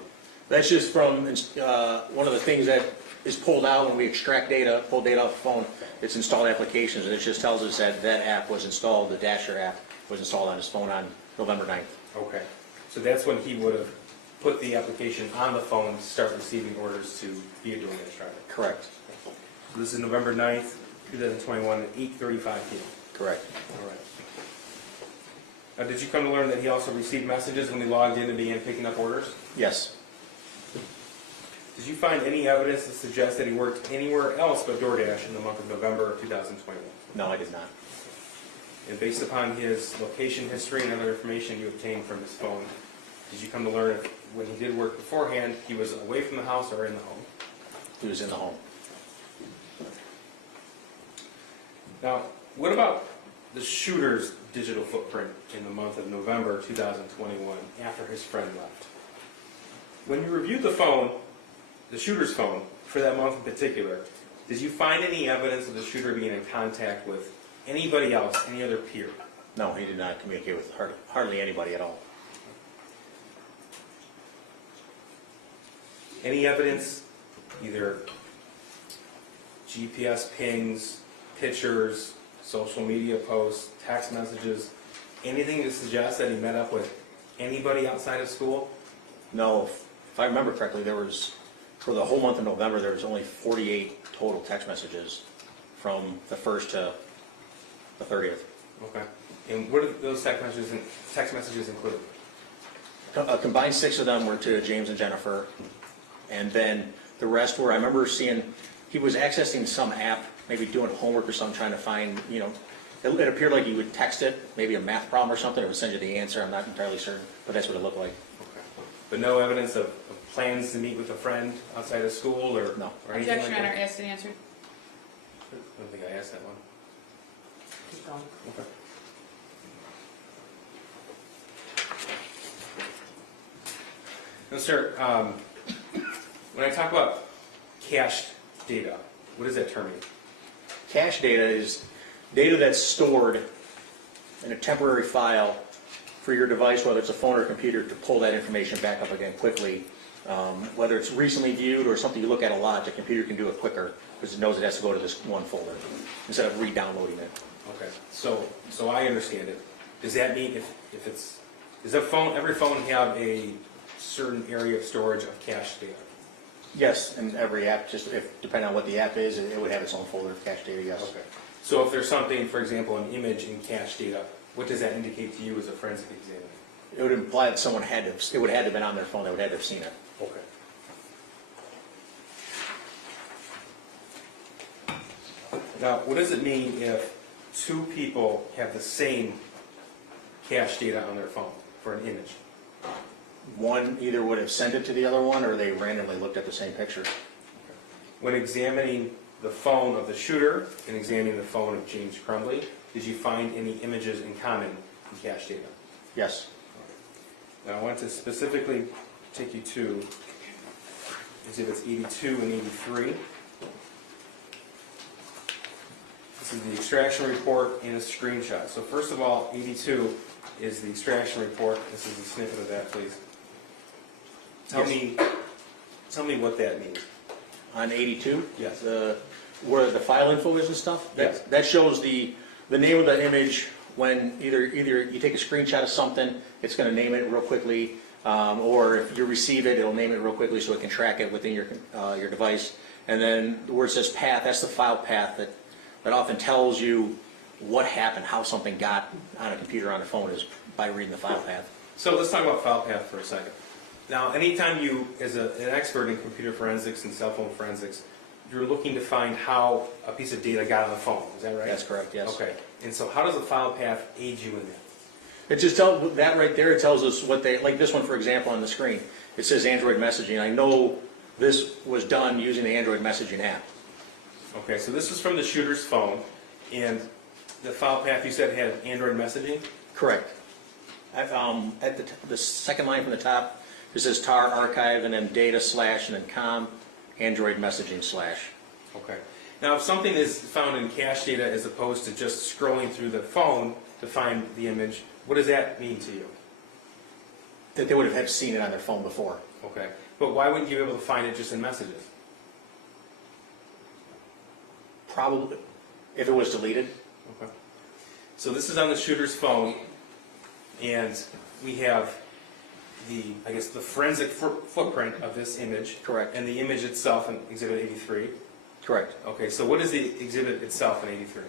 That's just from one of the things that is pulled out when we extract data, pull data off the phone. It's installed applications, and it just tells us that that app was installed, the Dasher app was installed on his phone on November 9th. Okay. So that's when he would have put the application on the phone to start receiving orders to be a DoorDash driver? Correct. So this is November 9th, 2021 at 8:35 p.m. Correct. All right. Now, did you come to learn that he also received messages when he logged in and began picking up orders? Yes. Did you find any evidence that suggests that he worked anywhere else but DoorDash in the month of November of 2021? No, I did not. And based upon his location history and other information you obtained from his phone, did you come to learn if when he did work beforehand, he was away from the house or in the home? He was in the home. Now, what about the shooter's digital footprint in the month of November 2021 after his friend left? When you reviewed the phone, the shooter's phone, for that month in particular, did you find any evidence of the shooter being in contact with anybody else, any other peer? No, he did not communicate with hardly anybody at all. Any evidence, either GPS pings, pictures, social media posts, text messages, anything to suggest that he met up with anybody outside of school? No, if I remember correctly, there was, for the whole month of November, there was only 48 total text messages from the 1st to the 30th. Okay. And what did those text messages include? A combined 6 of them were to James and Jennifer, and then the rest were, I remember seeing, he was accessing some app, maybe doing homework or something, trying to find, it appeared like you would text it, maybe a math problem or something, it would send you the answer, I'm not entirely certain, but that's what it looked like. Okay. But no evidence of plans to meet with a friend outside of school or, No. or anything Objection, like Honor, that? asked and answered. I don't think I asked that one. Keep going. Okay. Now, sir, when I talk about cached data, what does that term mean? Cache data is data that's stored in a temporary file for your device, whether it's a phone or a computer, to pull that information back up again quickly. Whether it's recently viewed or something you look at a lot, the computer can do it quicker because it knows it has to go to this one folder instead of re-downloading it. Okay, so I understand it. Does that mean if it's, does every phone have a certain area of storage of cache data? Yes, and every app, just depending on what the app is, it would have its own folder of cache data, yes. Okay. So if there's something, for example, an image in cache data, what does that indicate to you as a forensic examiner? It would imply that someone had to, it would have had to have been on their phone, they would have to have seen it. Okay. Now, what does it mean if two people have the same cache data on their phone for an image? One either would have sent it to the other one, or they randomly looked at the same picture. When examining the phone of the shooter and examining the phone of James Crumbley, did you find any images in common in cache data? Yes. Now, I want to specifically take you to exhibits 82 and 83. This is the extraction report and a screenshot. So first of all, 82 is the extraction report. This is a snippet of that, please. Tell me what that means. On 82? Yes. Where the file info is and stuff? Yes. That shows the name of the image when either you take a screenshot of something, it's going to name it real quickly, or if you receive it, it'll name it real quickly so it can track it within your device. And then where it says path, that's the file path that often tells you what happened, how something got on a computer, on a phone, is by reading the file path. So let's talk about file path for a second. Now, anytime you, as an expert in computer forensics and cell phone forensics, you're looking to find how a piece of data got on the phone, is that right? That's correct, yes. Okay, and so how does the file path aid you in that? It just tells, that right there, it tells us what they, like this one, for example, on the screen. It says Android messaging. I know this was done using the Android messaging app. Okay, so this is from the shooter's phone, and the file path you said had Android messaging? Correct. At the second line from the top, it says tar archive, and then data / and then com, Android messaging /. Okay. Now, if something is found in cache data as opposed to just scrolling through the phone to find the image, what does that mean to you? That they would have seen it on their phone before. Okay. But why wouldn't you be able to find it just in messages? Probably, if it was deleted. Okay. So this is on the shooter's phone, and we have the forensic footprint of this image. Correct. And the image itself in Exhibit 83. Correct. Okay, so what is the exhibit itself in 83?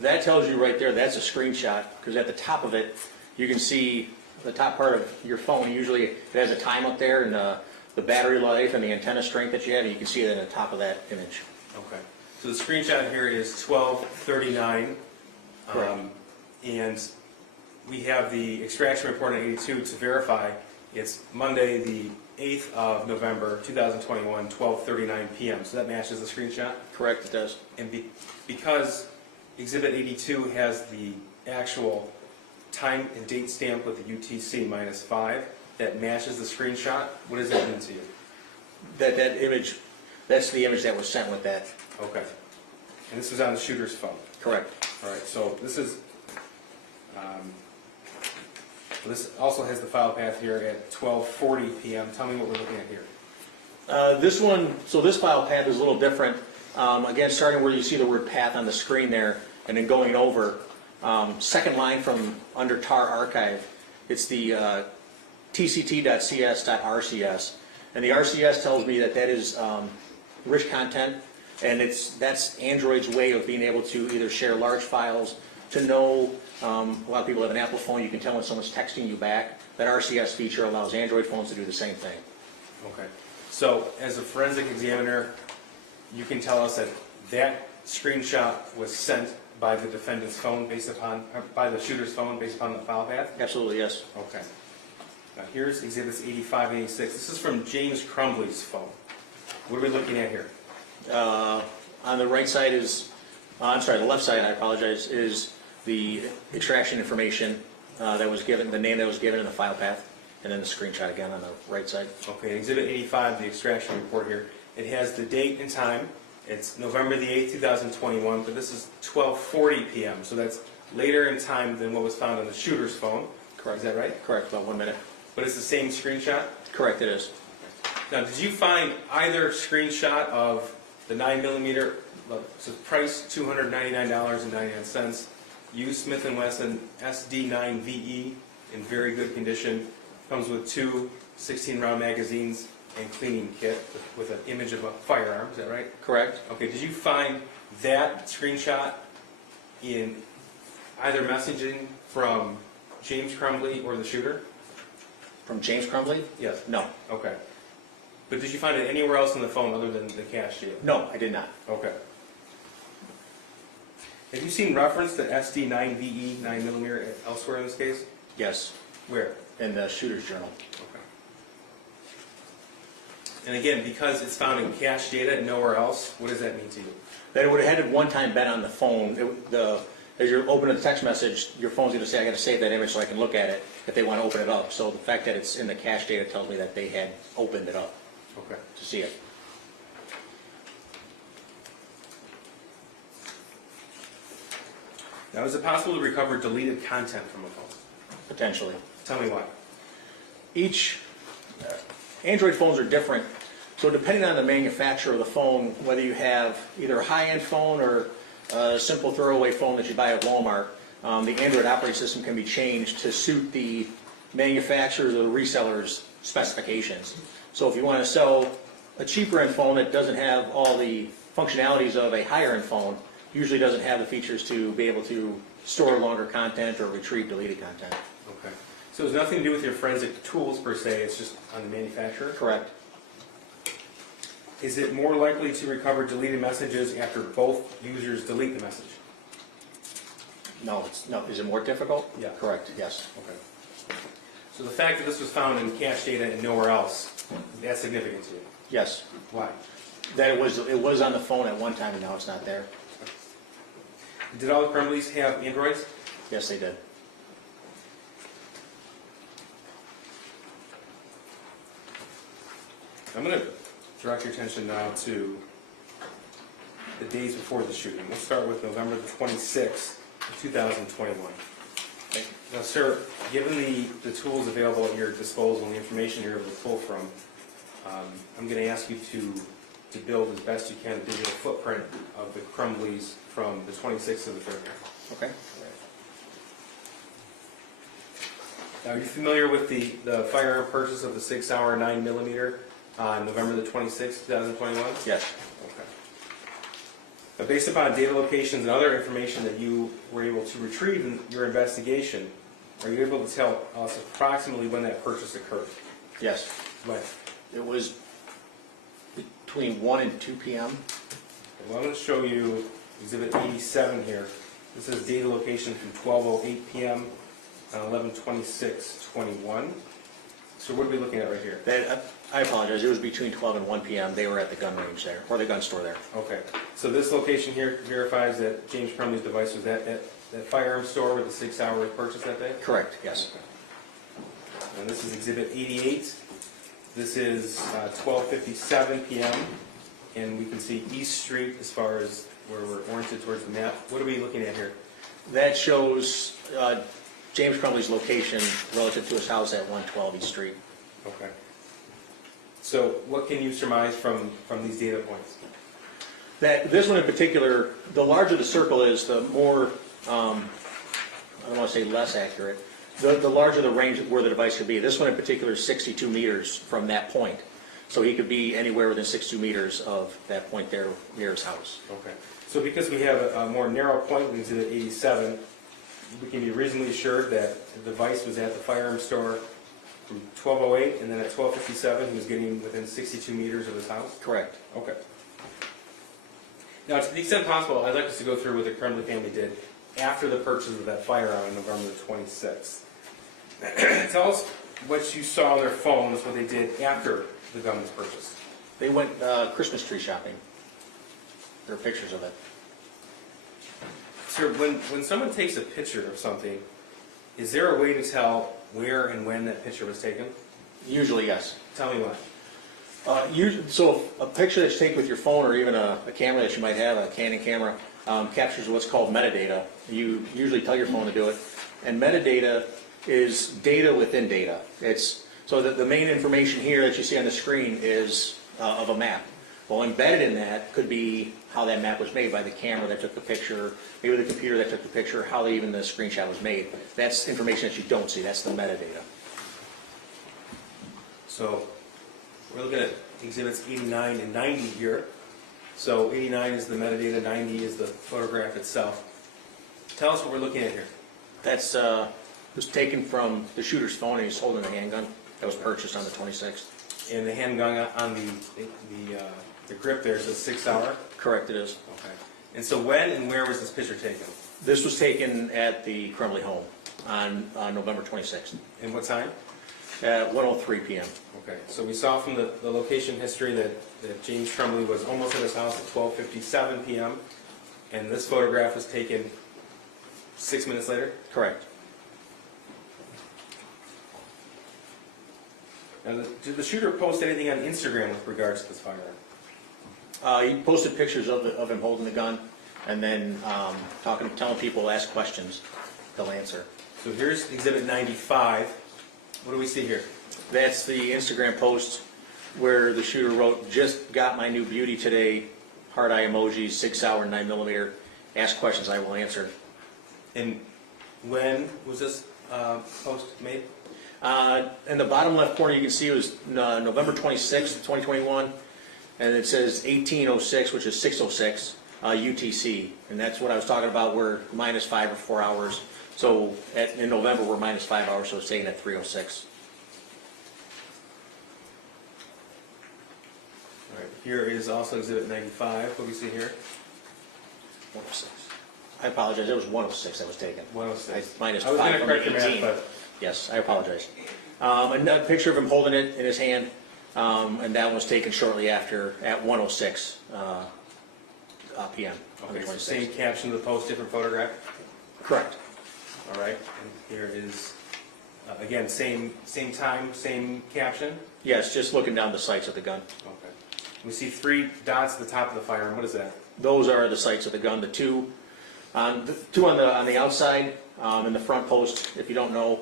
That tells you right there, that's a screenshot, because at the top of it, you can see the top part of your phone. Usually it has a time up there, and the battery life and the antenna strength that you have, and you can see it at the top of that image. Okay. So the screenshot here is 12/39. Correct. And we have the extraction report in 82 to verify. It's Monday, the 8th of November, 2021, 12:39 p.m. So that matches the screenshot? Correct, it does. And because Exhibit 82 has the actual time and date stamp with the UTC -5 that matches the screenshot, what does that mean to you? That image, that's the image that was sent with that. Okay. And this is on the shooter's phone? Correct. All right, so this is, this also has the file path here at 12:40 p.m. Tell me what we're looking at here. This one, so this file path is a little different. Again, starting where you see the word path on the screen there, and then going over, second line from under tar archive, it's the tct.cs.rcs, and the RCS tells me that is rich content, and that's Android's way of being able to either share large files, to know, a lot of people have an Apple phone, you can tell when someone's texting you back. That RCS feature allows Android phones to do the same thing. Okay. So as a forensic examiner, you can tell us that that screenshot was sent by the defendant's phone based upon, by the shooter's phone based upon the file path? Absolutely, yes. Okay. Now here's exhibits 85 and 86. This is from James Crumbley's phone. What are we looking at here? On the right side is, I'm sorry, the left side, I apologize, is the extraction information that was given, the name that was given in the file path. and then the screenshot again on the right side. Okay, Exhibit 85, the extraction report here. It has the date and time. It's November the 8th, 2021, but this is 12:40 p.m., so that's later in time than what was found on the shooter's phone. Correct. Is that right? Correct, about 1 minute. But it's the same screenshot? Correct, it is. Now, did you find either screenshot of the 9mm, so price $299.99, used Smith & Wesson SD9VE in very good condition, comes with 2 16-round magazines and cleaning kit with an image of a firearm, is that right? Correct. Okay, did you find that screenshot in either messaging from James Crumbley or the shooter? From James Crumbley? Yes. No. Okay. But did you find it anywhere else on the phone other than the cache data? No, I did not. Okay. Have you seen reference to SD9VE 9mm elsewhere in this case? Yes, Where? in the shooter's journal. Okay. And again, because it's found in cache data and nowhere else, what does that mean to you? That it would have had at one time been on the phone. As you're opening the text message, your phone's going to say, I got to save that image so I can look at it if they want to open it up. So the fact that it's in the cache data tells me that they had opened it up Okay. to see it. Now, is it possible to recover deleted content from a phone? Potentially. Tell me why. Each Android phones are different, so depending on the manufacturer of the phone, whether you have either a high-end phone or a simple throwaway phone that you buy at Walmart, the Android operating system can be changed to suit the manufacturer's or the reseller's specifications. So if you want to sell a cheaper-end phone that doesn't have all the functionalities of a higher-end phone, usually doesn't have the features to be able to store longer content or retrieve deleted content. Okay. So it's nothing to do with your forensic tools per se, it's just on the manufacturer? Correct. Is it more likely to recover deleted messages after both users delete the message? No, no. Is it more difficult? Yeah. Correct, yes. Okay. So the fact that this was found in cache data and nowhere else, that's significant to you? Yes. Why? That it was on the phone at one time and now it's not there. Did all the Crumbleys have Androids? Yes, they did. I'm going to direct your attention now to the days before the shooting. We'll start with November the 26th of 2021. Okay. Now, sir, given the tools available at your disposal and the information you're able to pull from, I'm going to ask you to build as best you can a digital footprint of the Crumbleys from the 26th of the 3rd. Okay. Now, are you familiar with the firearm purchase of the 6-hour 9mm on November the 26th, 2021? Yes. Okay. Now, based upon data locations and other information that you were able to retrieve in your investigation, are you able to tell us approximately when that purchase occurred? Yes. When? It was between 1 and 2 p.m. Well, I'm going to show you Exhibit 87 here. This is data location from 12:08 p.m. on 11/26/21. So what are we looking at right here? I apologize. It was between 12 and 1 p.m. They were at the gun range there, or the gun store there. Okay. So this location here verifies that James Crumbley's device was at that firearm store where the 6-hour was purchased that day? Correct, yes. And this is Exhibit 88. This is 12:57 p.m. And we can see East Street as far as where we're oriented towards the map. What are we looking at here? That shows James Crumbley's location relative to his house at 112 East Street. Okay. So what can you surmise from these data points? That this one in particular, the larger the circle is, the more, I don't want to say less accurate, the larger the range where the device could be. This one in particular is 62 meters from that point. So he could be anywhere within 62 meters of that point there near his house. Okay. So because we have a more narrow point with Exhibit 87, we can be reasonably assured that the device was at the firearm store from 12:08, and then at 12:57 he was getting within 62 meters of his house? Correct. Okay. Now, to the extent possible, I'd like us to go through what the Crumbley family did after the purchase of that firearm on November the 26th. Tell us what you saw on their phones, what they did after the gun was purchased. They went Christmas tree shopping. There are pictures of it. Sir, when someone takes a picture of something, is there a way to tell where and when that picture was taken? Usually, yes. Tell me why. So a picture that's taken with your phone or even a camera that you might have, a Canon camera, captures what's called metadata. You usually tell your phone to do it. And metadata is data within data. So the main information here that you see on the screen is of a map. Well, embedded in that could be how that map was made by the camera that took the picture, maybe the computer that took the picture, how even the screenshot was made. That's information that you don't see. That's the metadata. So we're looking at exhibits 89 and 90 here. So 89 is the metadata, 90 is the photograph itself. Tell us what we're looking at here. That's was taken from the shooter's phone, and he's holding a handgun that was purchased on the 26th. And the handgun on the grip there says 6 hour. Correct, it is. Okay. And so when and where was this picture taken? This was taken at the Crumbley home on November 26th And what time? at 1:03 p.m. Okay. So we saw from the location history that James Crumbley was almost at his house at 12:57 p.m. And this photograph was taken 6 minutes later? Correct. Now, did the shooter post anything on Instagram with regards to this firearm? He posted pictures of him holding the gun, and then telling people to ask questions, they'll answer. So here's exhibit 95. What do we see here? That's the Instagram post where the shooter wrote, "Just got my new beauty today, heart eye emojis, 6 hour, 9mm. Ask questions, I will answer." And when was this post made? In the bottom left corner, you can see it was November 26th, 2021, and it says 1806, which is 606 UTC, and that's what I was talking about. We're -5 or 4 hours. So in November, we're -5 hours, so it's taken at 306. All right. Here is also exhibit 95. What do we see here? 106. I apologize. It was 106 that was taken. 106. I minus I was going 5 to from the correct your 18. math, but Yes, I apologize. Another picture of him holding it in his hand, and that was taken shortly after at 1:06 p.m. on the okay. So 26th. same caption of the post, different photograph. Correct. All right. And here is again same time, same caption. Yes, just looking down the sights of the gun. Okay. We see 3 dots at the top of the firearm. What is that? Those are the sights of the gun. The two on the outside in the front post. If you don't know,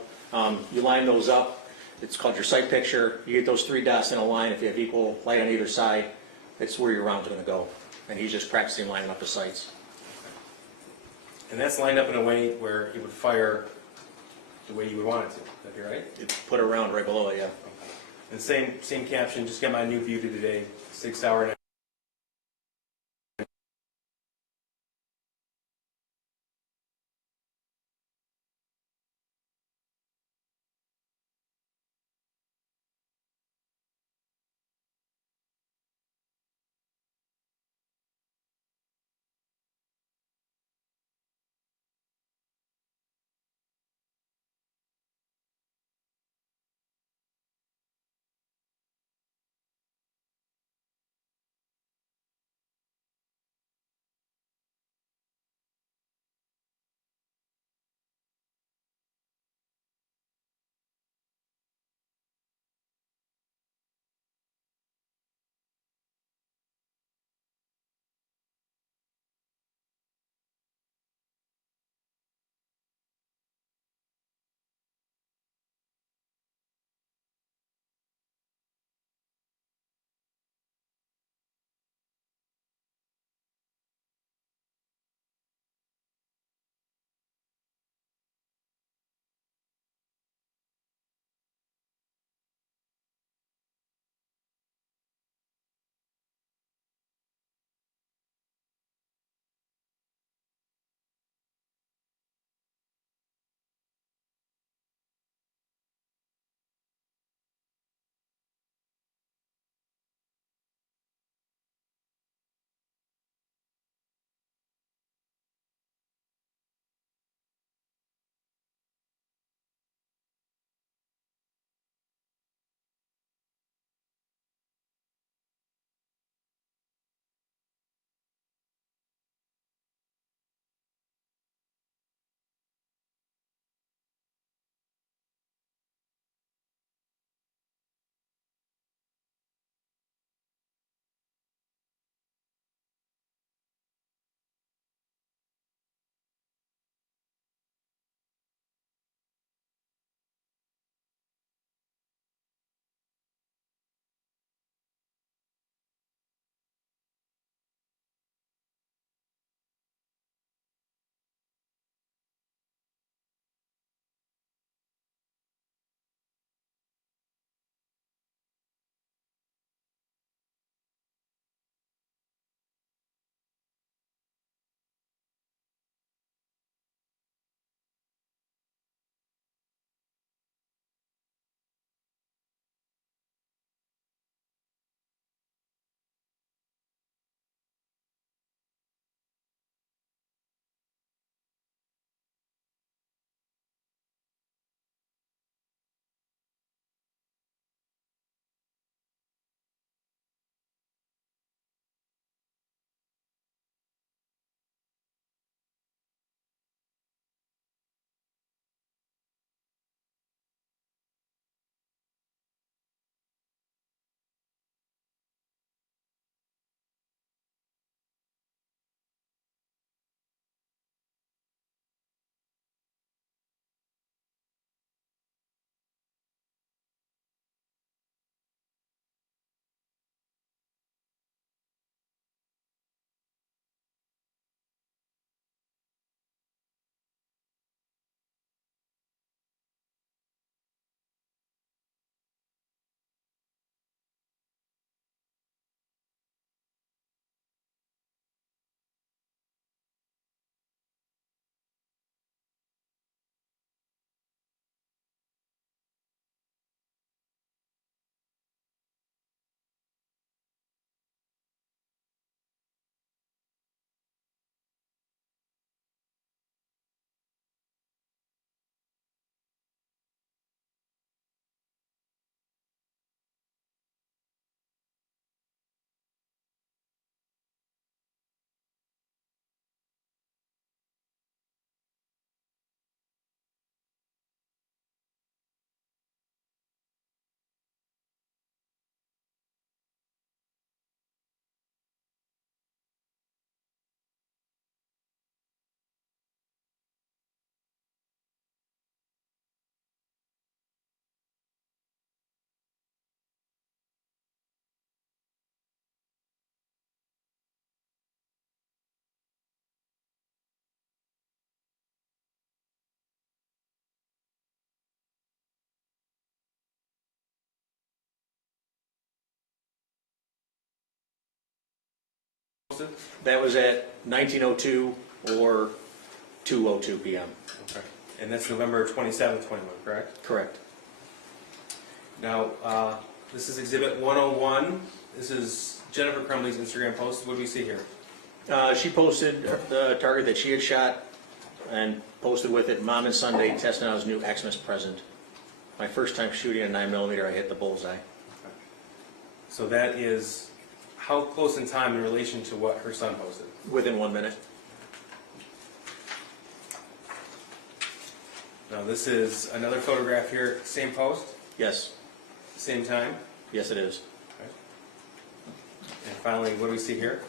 you line those up. It's called your sight picture. You get those 3 dots in a line. If you have equal light on either side, it's where your rounds are going to go. And he's just practicing lining up the sights. And that's lined up in a way where it would fire the way you would want it to. Is that right? It's put around right below it, yeah. And same caption. Just got my new beauty today. 6 hour. That was at 19:02 or 2:02 p.m. Okay. And that's November 27th, 21, correct? Correct. Now, this is Exhibit 101. This is Jennifer Crumbley's Instagram post. What do we see here? She posted the target that she had shot and posted with it, "Mom and Sunday testing out his new Xmas present. My first time shooting a 9mm, I hit the bullseye." So that is how close in time in relation to what her son posted? Within 1 minute. Now, this is another photograph here, same post, Yes. same time. Yes, it is. And finally, what do we see here?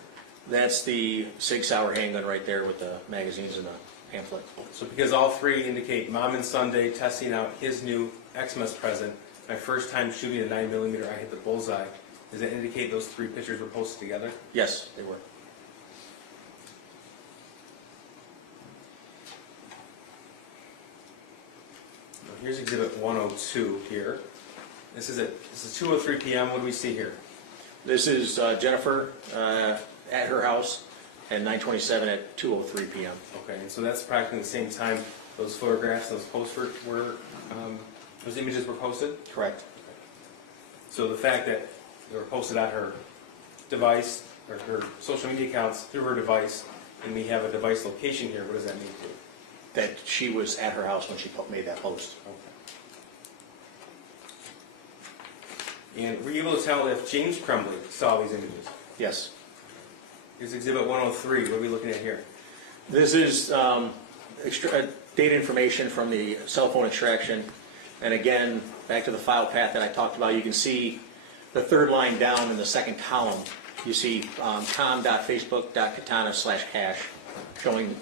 That's the Sig Sauer handgun right there with the magazines and the pamphlet. So because all three indicate Mom and Sunday testing out his new Xmas present, my first time shooting a 9mm, I hit the bullseye. Does that indicate those three pictures were posted together? Yes, they were. Now, here's Exhibit 102 here. This is 2:03 p.m. What do we see here? This is Jennifer at her house at 9:27 at 2:03 p.m. Okay, and so that's practically the same time those photographs, those posts those images were posted? Correct. So the fact that they were posted on her device, or her social media accounts through her device, and we have a device location here, what does that mean to you? That she was at her house when she made that post. Okay. And were you able to tell if James Crumbley saw these images? Yes. Here's Exhibit 103. What are we looking at here? This is data information from the cell phone extraction. And again, back to the file path that I talked about, you can see the third line down in the second column. You see com.facebook.katana/cache,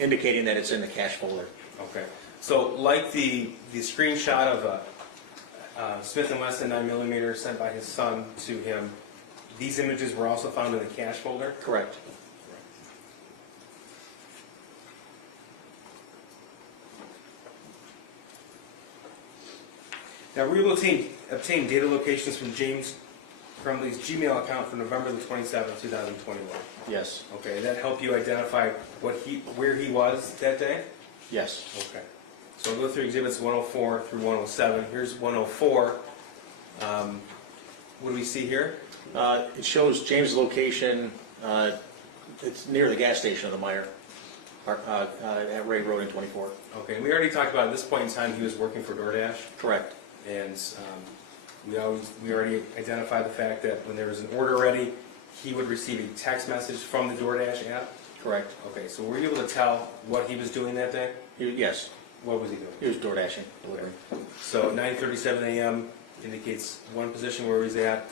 indicating that it's in the cache folder. Okay. So like the screenshot of a Smith & Wesson 9mm sent by his son to him, these images were also found in the cache folder? Correct. Now, were you able to obtain data locations from James Crumbley's Gmail account for November the 27th, 2021? Yes. Okay, that helped you identify where he was that day? Yes. Okay. So I'll go through exhibits 104 through 107. Here's 104. What do we see here? It shows James' location. It's near the gas station of the Meyer at Ray Road in 24. Okay, we already talked about at this point in time he was working for DoorDash. Correct. And we already identified the fact that when there was an order ready, he would receive a text message from the DoorDash app. Correct. Okay, so were you able to tell what he was doing that day? Yes. What was he doing? He was door dashing, delivering. So 9:37 a.m. indicates one position where he's at,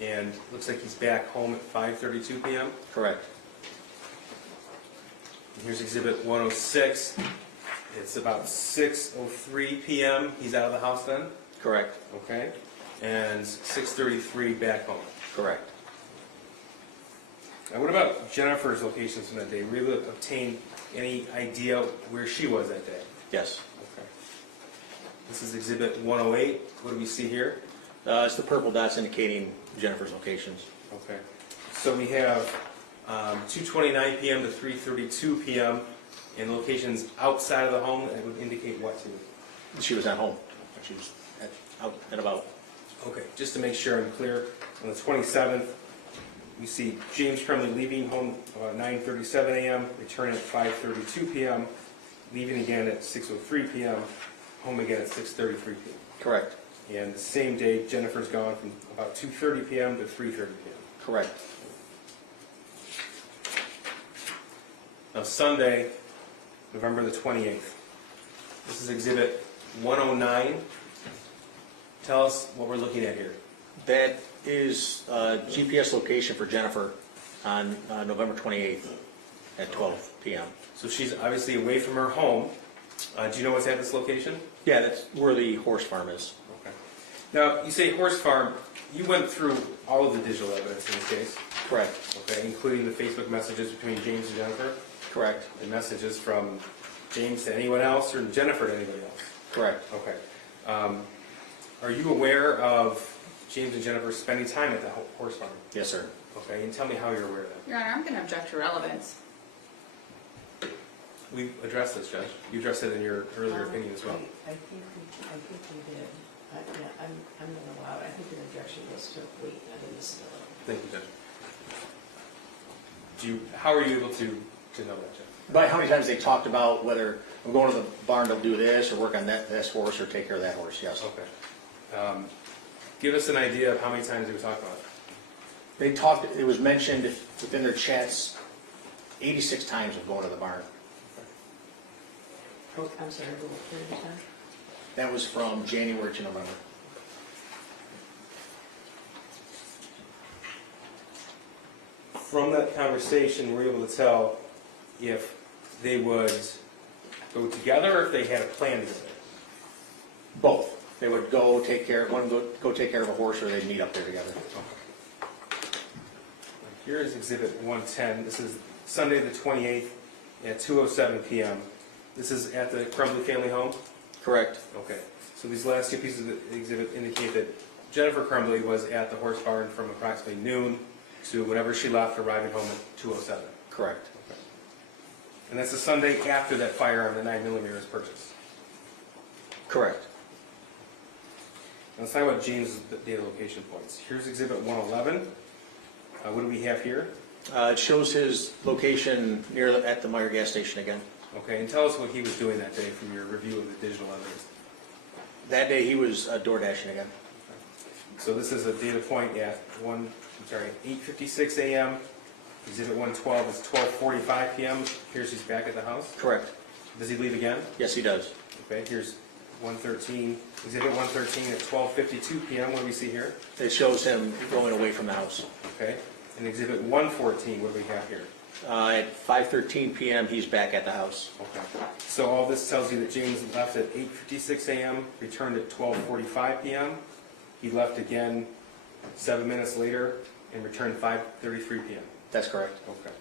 and looks like he's back home at 5:32 p.m. Correct. And here's Exhibit 106. It's about 6:03 p.m. He's out of the house then. Correct. Okay. And 6:33 back home. Correct. Now, what about Jennifer's locations from that day? Were you able to obtain any idea where she was that day? Yes. Okay. This is Exhibit 108. What do we see here? It's the purple dots indicating Jennifer's locations. Okay. So we have 2:29 p.m. to 3:32 p.m. in locations outside of the home that would indicate what to you? She was at home. She was out and about. Okay, just to make sure I'm clear, on the 27th, we see James Crumbley leaving home about 9:37 a.m., returning at 5:32 p.m., leaving again at 6:03 p.m., home again at 6:33 p.m. Correct. And the same day, Jennifer's gone from about 2:30 p.m. to 3:30 p.m. Correct. Now, Sunday, November the 28th. This is Exhibit 109. Tell us what we're looking at here. That is GPS location for Jennifer on November 28th at 12 p.m. So she's obviously away from her home. Do you know what's at this location? Yeah, that's where the horse farm is. Okay. Now, you say horse farm. You went through all of the digital evidence in this case. Correct. Okay, including the Facebook messages between James and Jennifer. Correct. The messages from James to anyone else or Jennifer to anybody else. Correct. Okay. Are you aware of James and Jennifer spending time at the horse farm? Yes, sir. Okay, and tell me how you're aware of that. Your Honor, I'm going to object to relevance. We addressed this, Judge. You addressed it in your earlier opinion as well. I think we did. Yeah, I'm going to allow it. I think your objection was to wait, not admissibility. Thank you, Judge. How are you able to know that, Judge? By how many times they talked about whether I'm going to the barn to do this, or work on this horse, or take care of that horse, yes. Okay. Give us an idea of how many times they were talking about it. They talked, it was mentioned within their chats 86 times of going to the barn. Oh, I'm sorry, what period of time? That was from January to November. From that conversation, we're able to tell if they would go together or if they had a plan together. Both. They would go take care, one would go take care of a horse, or they'd meet up there together. Here is Exhibit 110. This is Sunday the 28th at 2:07 p.m. This is at the Crumbley family home? Correct. Okay. So these last two pieces of the exhibit indicate that Jennifer Crumbley was at the horse barn from approximately noon to whenever she left, arriving home at 2:07. Correct. Okay. And that's the Sunday after that firearm, the 9mm, is purchased. Correct. Now let's talk about James' data location points. Here's Exhibit 111. What do we have here? It shows his location at the Meyer gas station again. Okay, and tell us what he was doing that day from your review of the digital evidence. That day he was door dashing again. So this is a data point at 8:56 a.m. Exhibit 112 is 12:45 p.m. Here's he's back at the house. Correct. Does he leave again? Yes, he does. Okay, here's 113, Exhibit 113 at 12:52 p.m. What do we see here? It shows him going away from the house. Okay, and Exhibit 114, what do we have here? At 5:13 p.m. he's back at the house. Okay, so all this tells you that James left at 8:56 a.m., returned at 12:45 p.m. He left again 7 minutes later and returned 5:33 p.m. That's correct. Okay.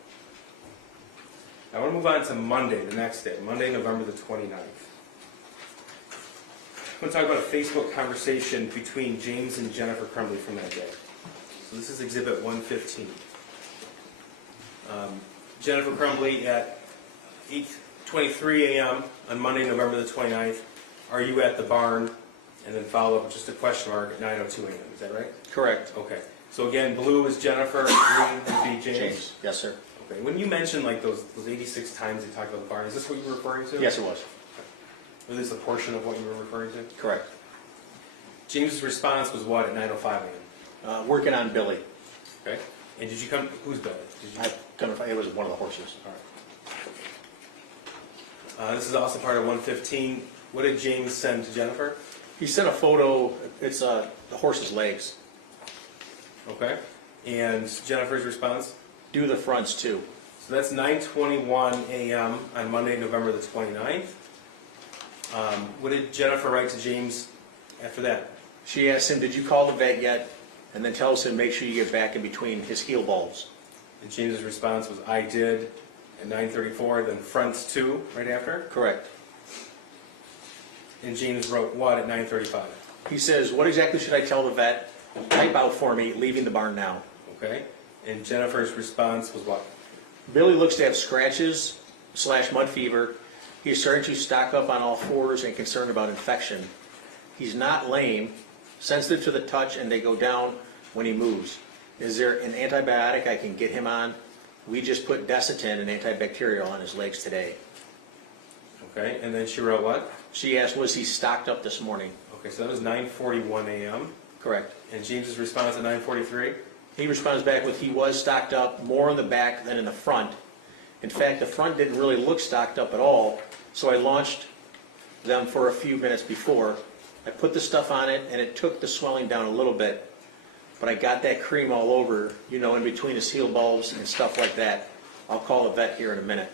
I want to move on to Monday, the next day, Monday, November the 29th. I want to talk about a Facebook conversation between James and Jennifer Crumbley from that day. So this is Exhibit 115. Jennifer Crumbley at 8:23 a.m. on Monday, November the 29th. Are you at the barn? And then follow up with just a question mark at 9:02 a.m. Is that right? Correct. Okay. So again, blue is Jennifer, green would be James. James. Yes, sir. Okay. When you mentioned like those 86 times you talked about the barn, is this what you were referring to? Yes, it was. Or at least a portion of what you were referring to? Correct. James's response was what at 9:05 a.m.? Working on Billy. Okay. And did you come? Who's Billy? Did you? I couldn't find, it was one of the horses. All right. This is also part of 115. What did James send to Jennifer? He sent a photo. It's the horse's legs. Okay. And Jennifer's response? Do the fronts too. So that's 9:21 a.m. on Monday, November the 29th. What did Jennifer write to James after that? She asked him, "Did you call the vet yet?" And then tells him, "Make sure you get back in between his heel bulbs." And James's response was, "I did," at 9:34. Then fronts too, right after. Correct. And James wrote what at 9:35? He says, "What exactly should I tell the vet? Type out for me, leaving the barn now." Okay. And Jennifer's response was what? Billy looks to have scratches / mud fever. He's starting to stock up on all fours and concerned about infection. He's not lame, sensitive to the touch, and they go down when he moves. Is there an antibiotic I can get him on? We just put Desitin, an antibacterial, on his legs today. Okay. And then she wrote what? She asked, was he stocked up this morning? Okay. So that was 9:41 a.m. Correct. And James's response at 9:43? He responds back with, he was stocked up more in the back than in the front. In fact, the front didn't really look stocked up at all, so I launched them for a few minutes before. I put the stuff on it, and it took the swelling down a little bit, but I got that cream all over, in between his heel bulbs and stuff like that. I'll call the vet here in a minute.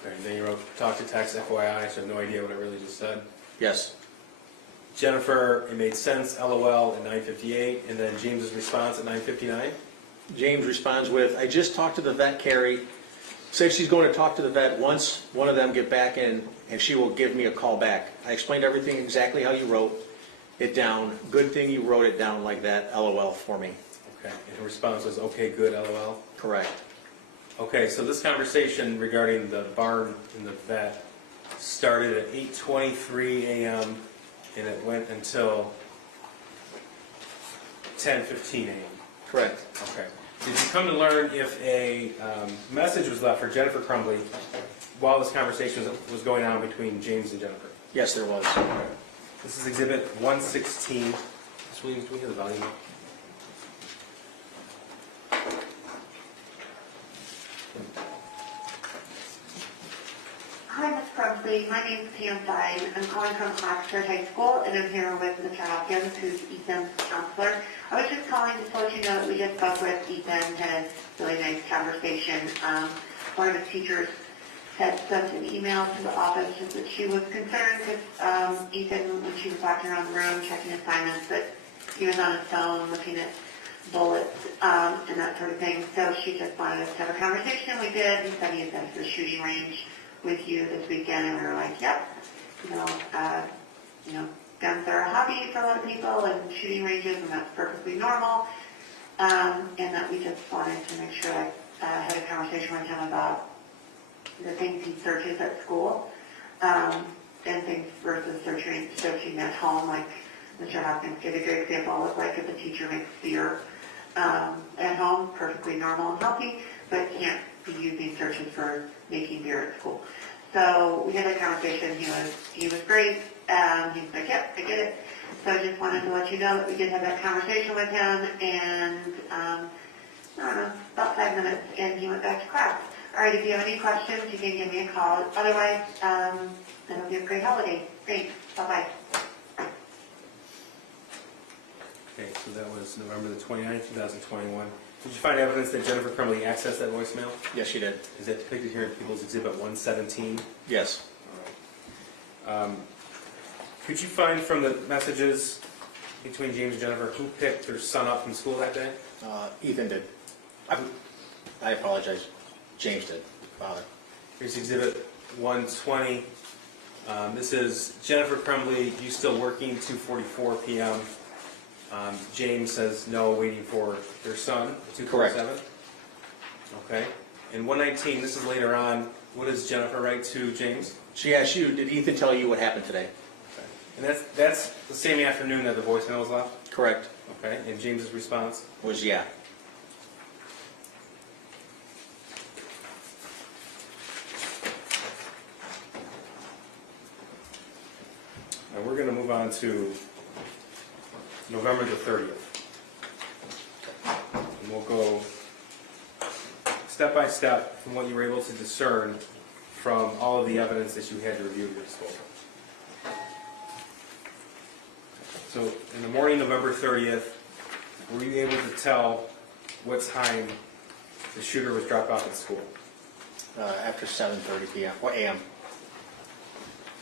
Okay. And then you wrote, talk to text, FYI, so I have no idea what I really just said. Yes. Jennifer, it made sense, LOL, at 9:58, and then James's response at 9:59? James responds with, I just talked to the vet, Carrie. Said she's going to talk to the vet once one of them get back in, and she will give me a call back. I explained everything exactly how you wrote it down. Good thing you wrote it down like that, LOL, for me. Okay, and her response was, okay, good, LOL. Correct. Okay, so this conversation regarding the barn and the vet started at 8:23 a.m. and it went until 10:15 a.m. Correct. Okay. Did you come to learn if a message was left for Jennifer Crumbley while this conversation was going on between James and Jennifer? Yes, there was. This is Exhibit 116. Ms. Williams, do we have the volume up? Hi, Ms. Crumbley. My name is Pam Dine. I'm calling from Oxford High School, and I'm here with Mr. Hopkins, who's Ethan's counselor. I was just calling to let you know that we just spoke with Ethan, had a really nice conversation. One of his teachers had sent an email to the office just that she was concerned because Ethan, when she was walking around the room checking assignments, that he was on his phone looking at bullets and that sort of thing. So she just wanted us to have a conversation. We did. He said he had been to the shooting range with you this weekend, and we were like, yep, guns are a hobby for a lot of people, and shooting ranges, and that's perfectly normal. And that we just wanted to make sure I had a conversation with him about the things he searches at school, and things versus searching at home, like Mr. Hopkins gave a good example of like if a teacher makes beer at home, perfectly normal and healthy, but can't be using searches for making beer at school. So we had that conversation. He was great. He's like, yep, I get it. So I just wanted to let you know that we did have that conversation with him, and I don't know, about 5 minutes, and he went back to class. All right, if you have any questions, you can give me a call. Otherwise, I hope you have a great holiday. Thanks. Bye-bye. Okay, so that was November the 29th, 2021. Did you find evidence that Jennifer Crumbley accessed that voicemail? Yes, she did. Is that depicted here in People's Exhibit 117? Yes. All right. Could you find from the messages between James and Jennifer who picked their son up from school that day? Ethan did. I apologize. James did. Father. Here's Exhibit 120. This is Jennifer Crumbley, you still working, 2:44 p.m. James says no, waiting for their son, 2:47. Okay. And 119, this is later on. What does Jennifer write to James? She asked you, did Ethan tell you what happened today? Okay. And that's the same afternoon that the voicemail was left? Correct. Okay. And James's response? Was yeah. Now we're going to move on to November the 30th. And we'll go step by step from what you were able to discern from all of the evidence that you had to review at your disposal. So in the morning, November 30th, were you able to tell what time the shooter was dropped off at school? After 7:30 p.m. or a.m.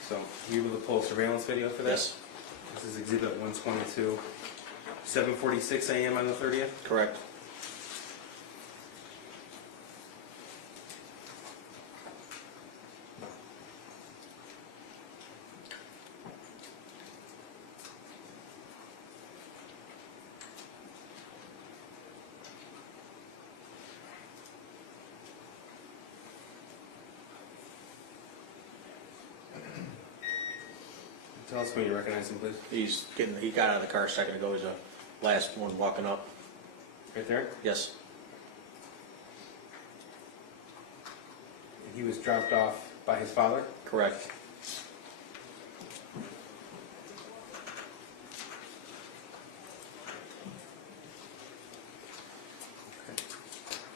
So were you able to pull surveillance video for this? Yes. This is Exhibit 122. 7:46 a.m. on the 30th? Correct. Tell us when you recognize him, please. He got out of the car a second ago. He's the last one walking up. Right there? Yes. And he was dropped off by his father? Correct.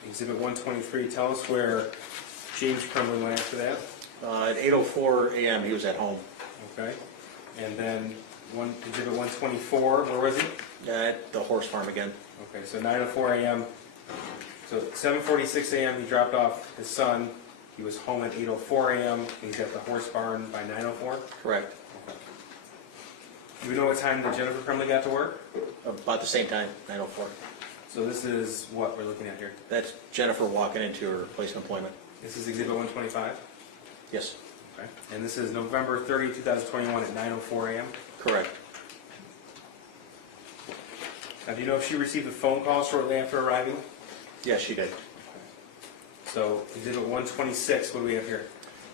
Exhibit 123, tell us where James Crumbley went after that. At 8:04 a.m. he was at home. Okay. And then Exhibit 124, where was he? At the horse farm again. Okay, so 9:04 a.m. So 7:46 a.m. he dropped off his son. He was home at 8:04 a.m. He's at the horse barn by 9:04. Correct. Okay. Do you know what time that Jennifer Crumbley got to work? About the same time, 9:04. So this is what we're looking at here. That's Jennifer walking into her place of employment. This is Exhibit 125. Yes. Okay. And this is November 30, 2021 at 9:04 a.m. Correct. Now, do you know if she received a phone call shortly after arriving? Yes, she did. So exhibit 126, what do we have here?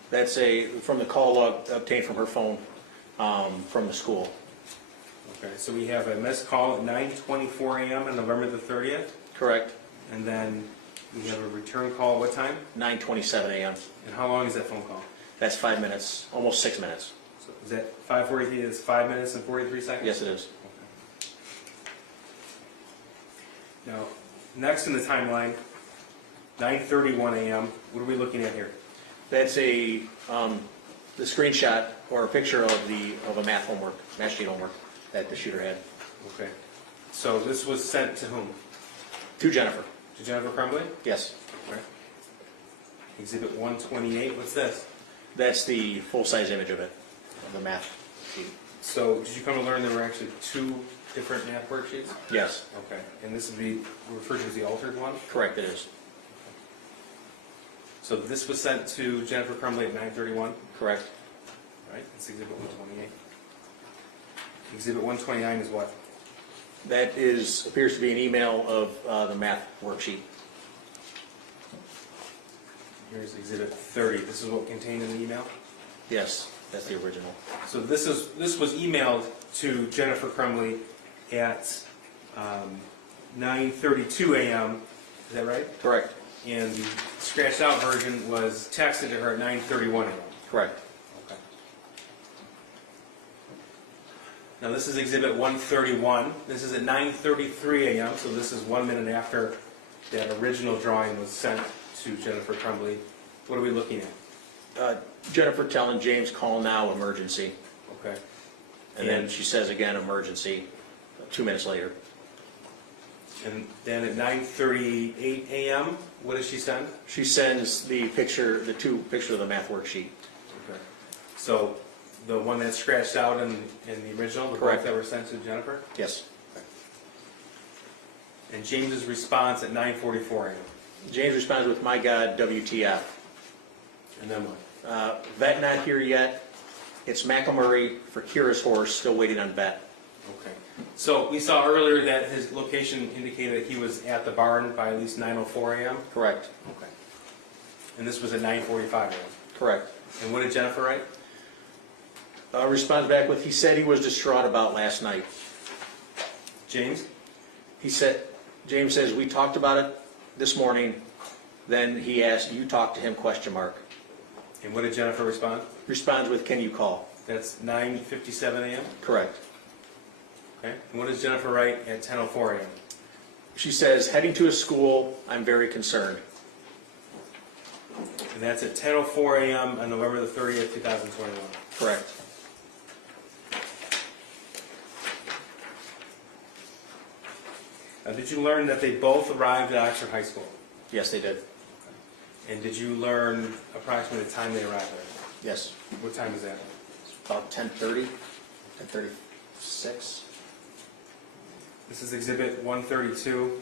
That's from the call log obtained from her phone from the school. Okay, so we have a missed call at 9:24 a.m. on November the 30th, Correct. and then we have a return call at what time? 9:27 a.m. And how long is that phone call? That's 5 minutes, almost 6 minutes. So is that 5:43? Is 5 minutes and 43 seconds? Yes, it is. Now, next in the timeline, 9:31 a.m. What are we looking at here? That's the screenshot or a picture of a math sheet homework that the shooter had. Okay. So this was sent to whom? To Jennifer. To Jennifer Crumbley? Yes. Okay. Exhibit 128, what's this? That's the full-size image of it, of the math sheet. So did you come to learn there were actually two different math worksheets? Yes, Okay. And this would be referred to as the altered one? correct, it is. So this was sent to Jennifer Crumbley at 9:31? Correct. Right, that's exhibit 128. Exhibit 129 is what? That appears to be an email of the math worksheet. Here's exhibit 30. This is what contained in the email? Yes, that's the original. So this was emailed to Jennifer Crumbley at 9:32 a.m. Is that right? Correct. And the scratched out version was texted to her at 9:31 a.m. Correct. Okay. Now this is exhibit 131. This is at 9:33 a.m. So this is 1 minute after that original drawing was sent to Jennifer Crumbley. What are we looking at? Jennifer telling James, call now, emergency. Okay. And then she says again, emergency, 2 minutes later. And then at 9:38 a.m., what does she send? She sends the two pictures of the math worksheet. Okay. So the one that's scratched out in the original, the Correct. both that were sent to Jennifer? Yes. And James's response at 9:44 a.m. James responds with, my God, WTF. And then what? Vet not here yet. It's McElmurray for Kira's horse, still waiting on vet. Okay. So we saw earlier that his location indicated he was at the barn by at least 9:04 a.m. Correct. Okay. And this was at 9:45 a.m. Correct. And what did Jennifer write? Responds back with, he said he was distraught about last night. James? James says, we talked about it this morning. Then he asked, you talked to him, question mark. And what did Jennifer respond? Responds with, can you call? That's 9:57 a.m. Correct. Okay. And what does Jennifer write at 10:04 a.m.? She says, heading to a school, I'm very concerned. And that's at 10:04 a.m. on November the 30th, 2021. Correct. Now, did you learn that they both arrived at Oxford High School? Yes, they did. And did you learn approximately the time they arrived there? Yes. What time is that? About 10:30, 10:36. This is exhibit 132,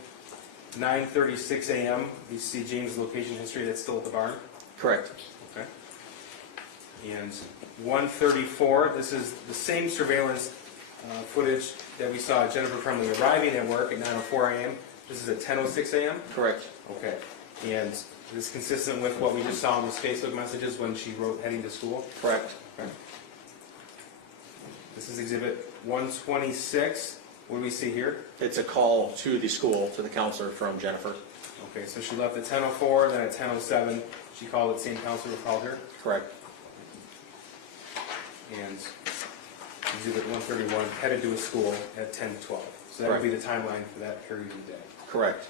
9:36 a.m. You see James' location history, that's still at the barn? Correct. Okay. And 134, this is the same surveillance footage that we saw Jennifer Crumbley arriving at work at 9:04 a.m. This is at 10:06 a.m.? Correct. Okay. And this is consistent with what we just saw in those Facebook messages when she wrote heading to school? Correct. Okay. This is exhibit 126. What do we see here? It's a call to the school, to the counselor from Jennifer. Okay, so she left at 10:04, then at 10:07, she called the same counselor who called her. Correct. And exhibit 131, headed to a school at 10:12. So that would be the timeline for that period of the day. Correct.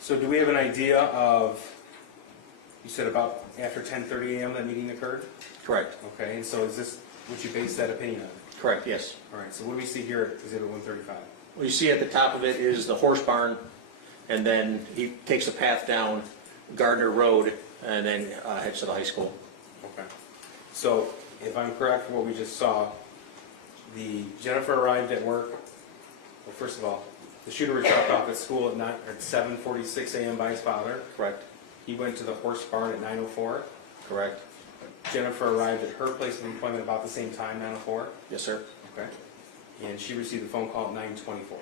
So do we have an idea of, you said about after 10:30 a.m. that meeting occurred? Correct. Okay, and so is this what you base that opinion on? Correct, yes. All right, so what do we see here at exhibit 135? What you see at the top of it is the horse barn, and then he takes a path down Gardner Road, and then heads to the high school. Okay. So if I'm correct from what we just saw, Jennifer arrived at work, well, first of all, the shooter was dropped off at school at 7:46 a.m. by his father. Correct. He went to the horse barn at 9:04. Correct. Jennifer arrived at her place of employment about the same time, 9:04. Yes, sir. Okay. And she received a phone call at 9:24.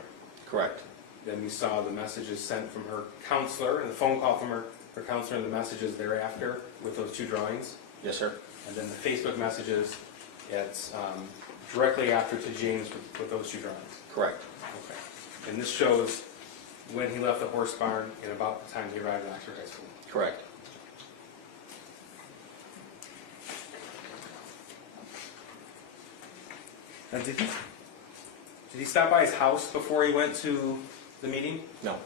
Correct. Then we saw the messages sent from her counselor, and the phone call from her counselor, and the messages thereafter with those two drawings. Yes, sir. And then the Facebook messages at, directly after to James with those two drawings. Correct. Okay. And this shows when he left the horse barn and about the time he arrived at Oxford High School. Correct. Now, did he stop by his house before he went to the meeting? No.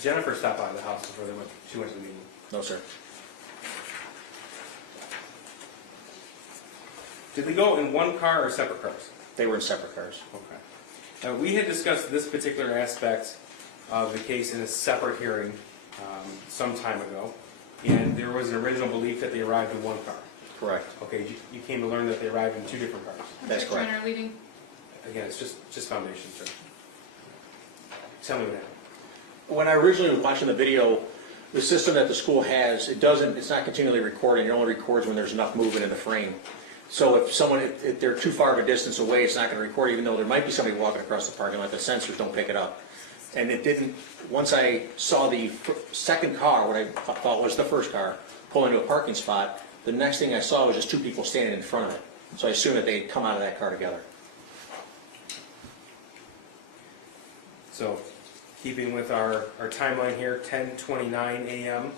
Jennifer stopped by the house before she went to the meeting. No, sir. Did they go in one car or separate cars? They were in separate cars. Okay. Now, we had discussed this particular aspect of the case in a separate hearing some time ago, and there was an original belief that they arrived in one car. Correct. Okay, you came to learn that they arrived in two different cars. That's Objection correct. or leading? Again, it's just foundation, sir. Tell me what happened. When I originally was watching the video, the system that the school has, it's not continually recording. It only records when there's enough movement in the frame. So if they're too far of a distance away, it's not going to record, even though there might be somebody walking across the parking lot. The sensors don't pick it up. And it didn't, once I saw the second car, what I thought was the first car, pull into a parking spot, the next thing I saw was just two people standing in front of it. So I assumed that they had come out of that car together. So, keeping with our timeline here, 10:29 a.m.,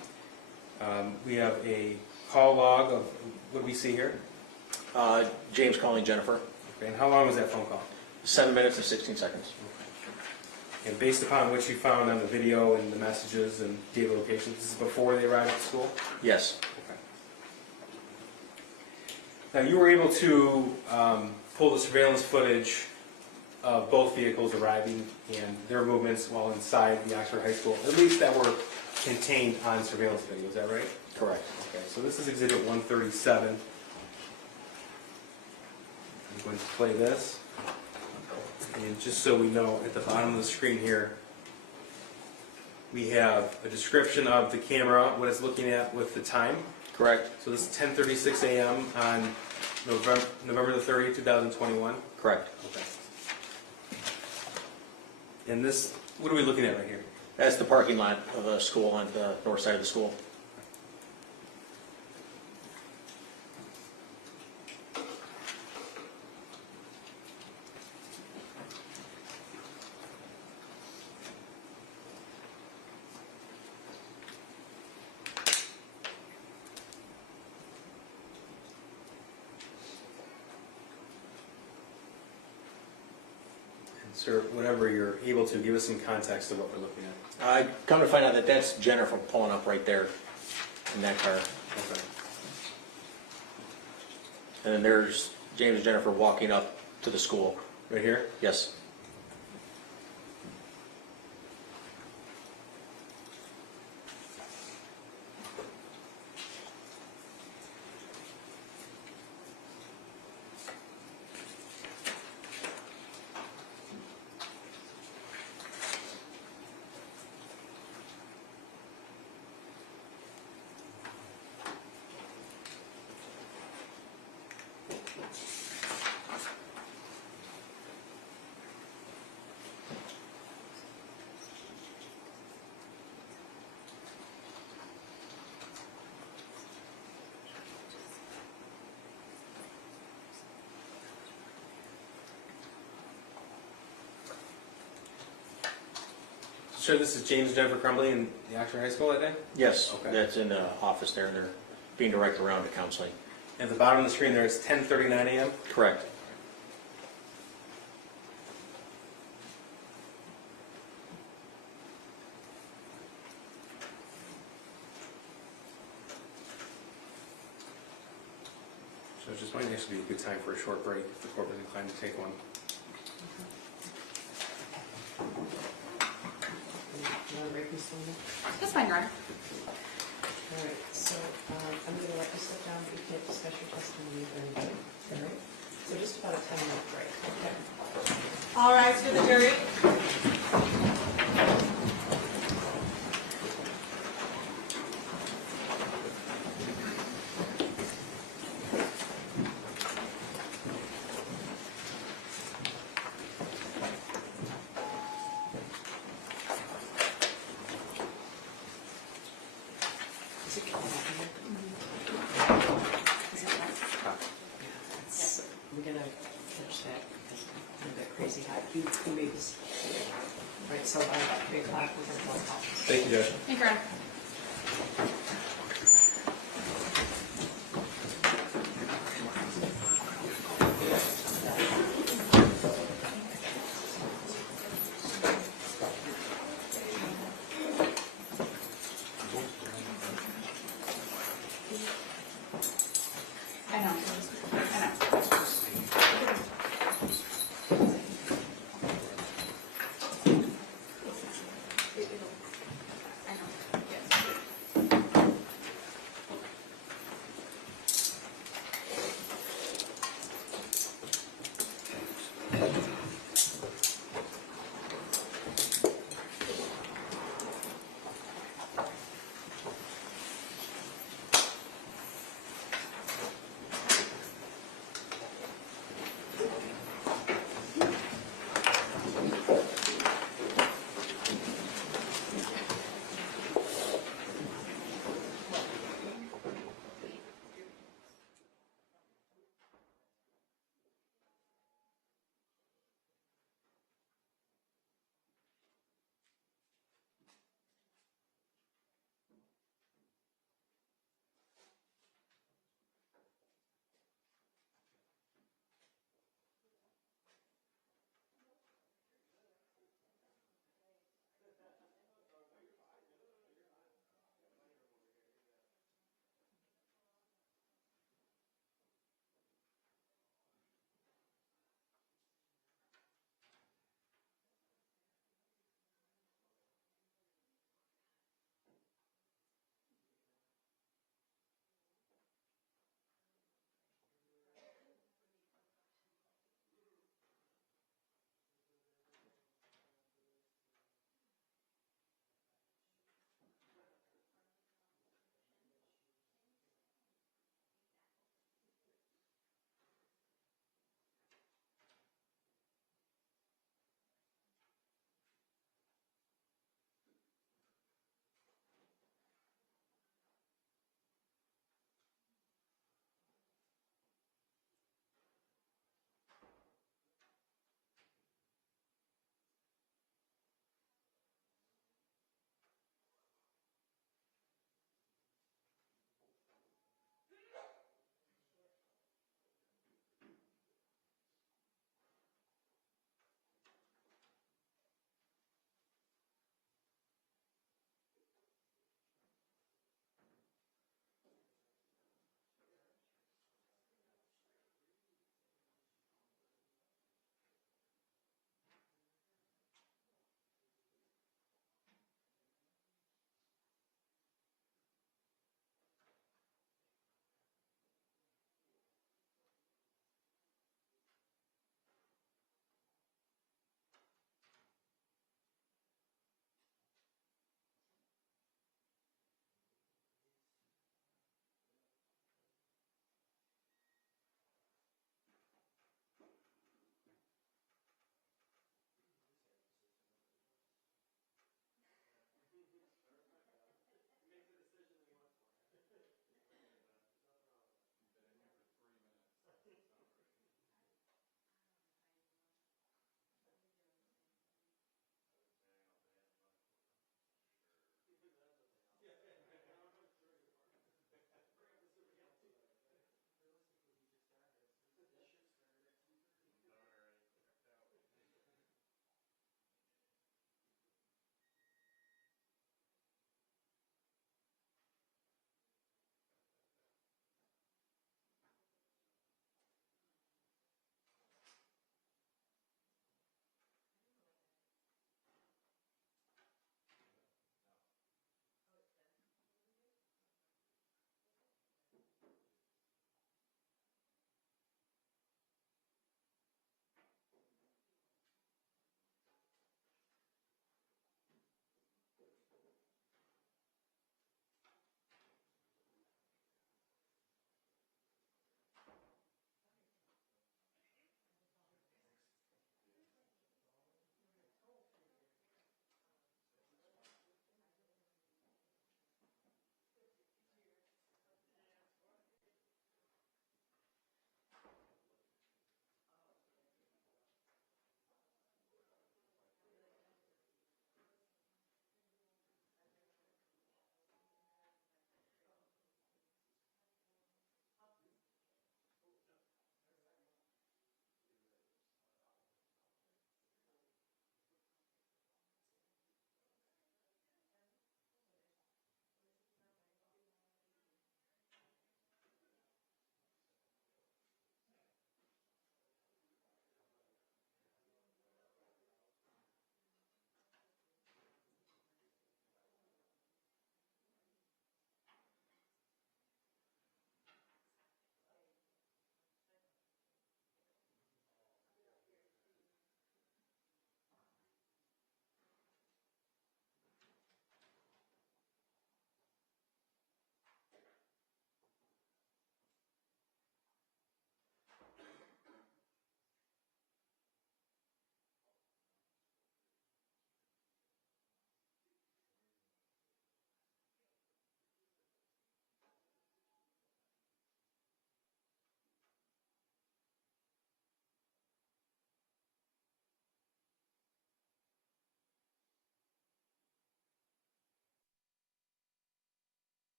we have a call log of, what do we see here? James calling Jennifer. Okay, and how long was that phone call? 7 minutes and 16 seconds. And based upon what you found on the video and the messages and data locations, this is before they arrived at school? Yes. Okay. Now, you were able to pull the surveillance footage of both vehicles arriving and their movements while inside the Oxford High School, at least that were contained on surveillance video, is that right? Correct. Okay, so this is Exhibit 137. I'm going to play this. And just so we know, at the bottom of the screen here, we have a description of the camera, what it's looking at with the time. Correct. So this is 10:36 a.m. on November the 30th, 2021. Correct. Okay. And this, what are we looking at right here? That's the parking lot of the school on the north side of the school. Sir, whatever you're able to, give us some context of what we're looking at. I come to find out that that's Jennifer pulling up right there in that car. Okay. And then there's James and Jennifer walking up to the school. Right here? Yes. Sure, this is James and Jennifer Crumbley in the Oxford High School that day? Yes, Okay. that's in the office there, and they're being directed around to counseling. At the bottom of the screen there, it's 10:39 a.m. Correct. So it just might actually be a good time for a short break if the court is inclined to take one. You want to break this one? That's fine, Your Honor. All right, so I'm going to let you sit down, but you can't discuss your testimony with anybody. All right? So just about a 10-minute break, okay? All rise for the jury. We gotta finish that because I'm a bit crazy hot. You made this. Right, so by 3 o'clock, we're gonna go home. Thank you, Judge. Thank you, Ron. I know. I know. I know. Yes.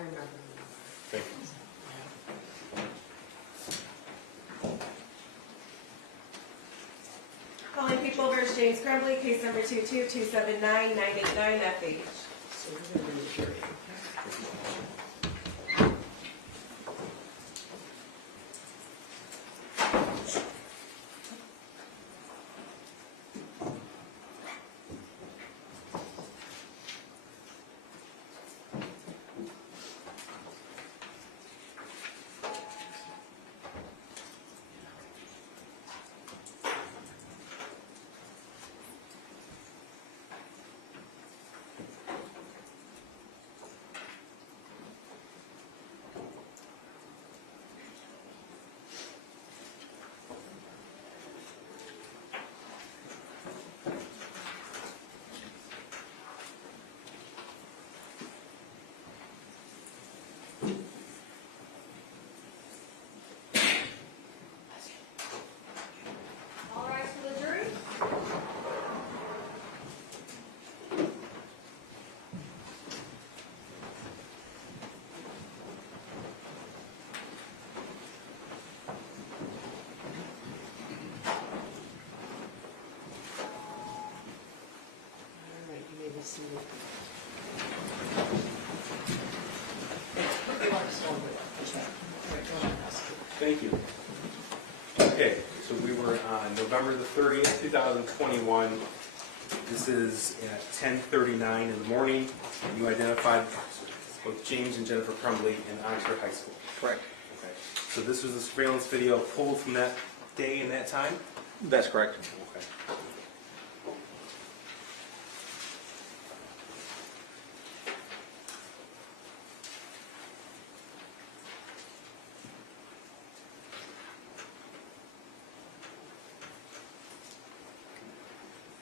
remember. Thank you. Calling people versus James Crumbley, case number 22279-989 FH. So we're gonna do the jury. All rise for the jury. All right, you may be seated. Thank you. Okay, so we were on November the 30th, 2021. This is at 10:39 in the morning. You identified both James and Jennifer Crumbley in Oxford High School. Correct. Okay. So this was a surveillance video pulled from that day and that time? That's correct. Okay.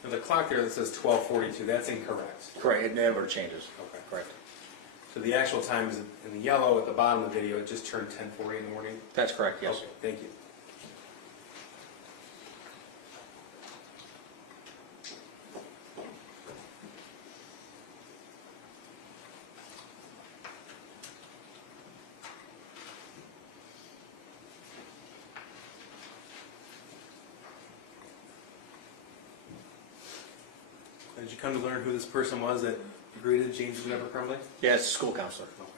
Now the clock there that says 12:42, that's incorrect. Correct, it never changes. Okay. Correct. So the actual time is in the yellow at the bottom of the video, it just turned 10:40 in the morning? That's correct, yes. Okay, thank you. Did you come to learn who this person was that greeted James and Jennifer Crumbley? Yeah, it's a school counselor. Okay.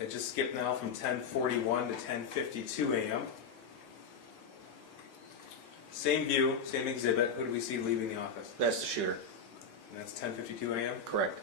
It just skipped now from 10:41 to 10:52 a.m. Same view, same exhibit. Who do we see leaving the office? That's the shooter. And that's 10:52 a.m.? Correct.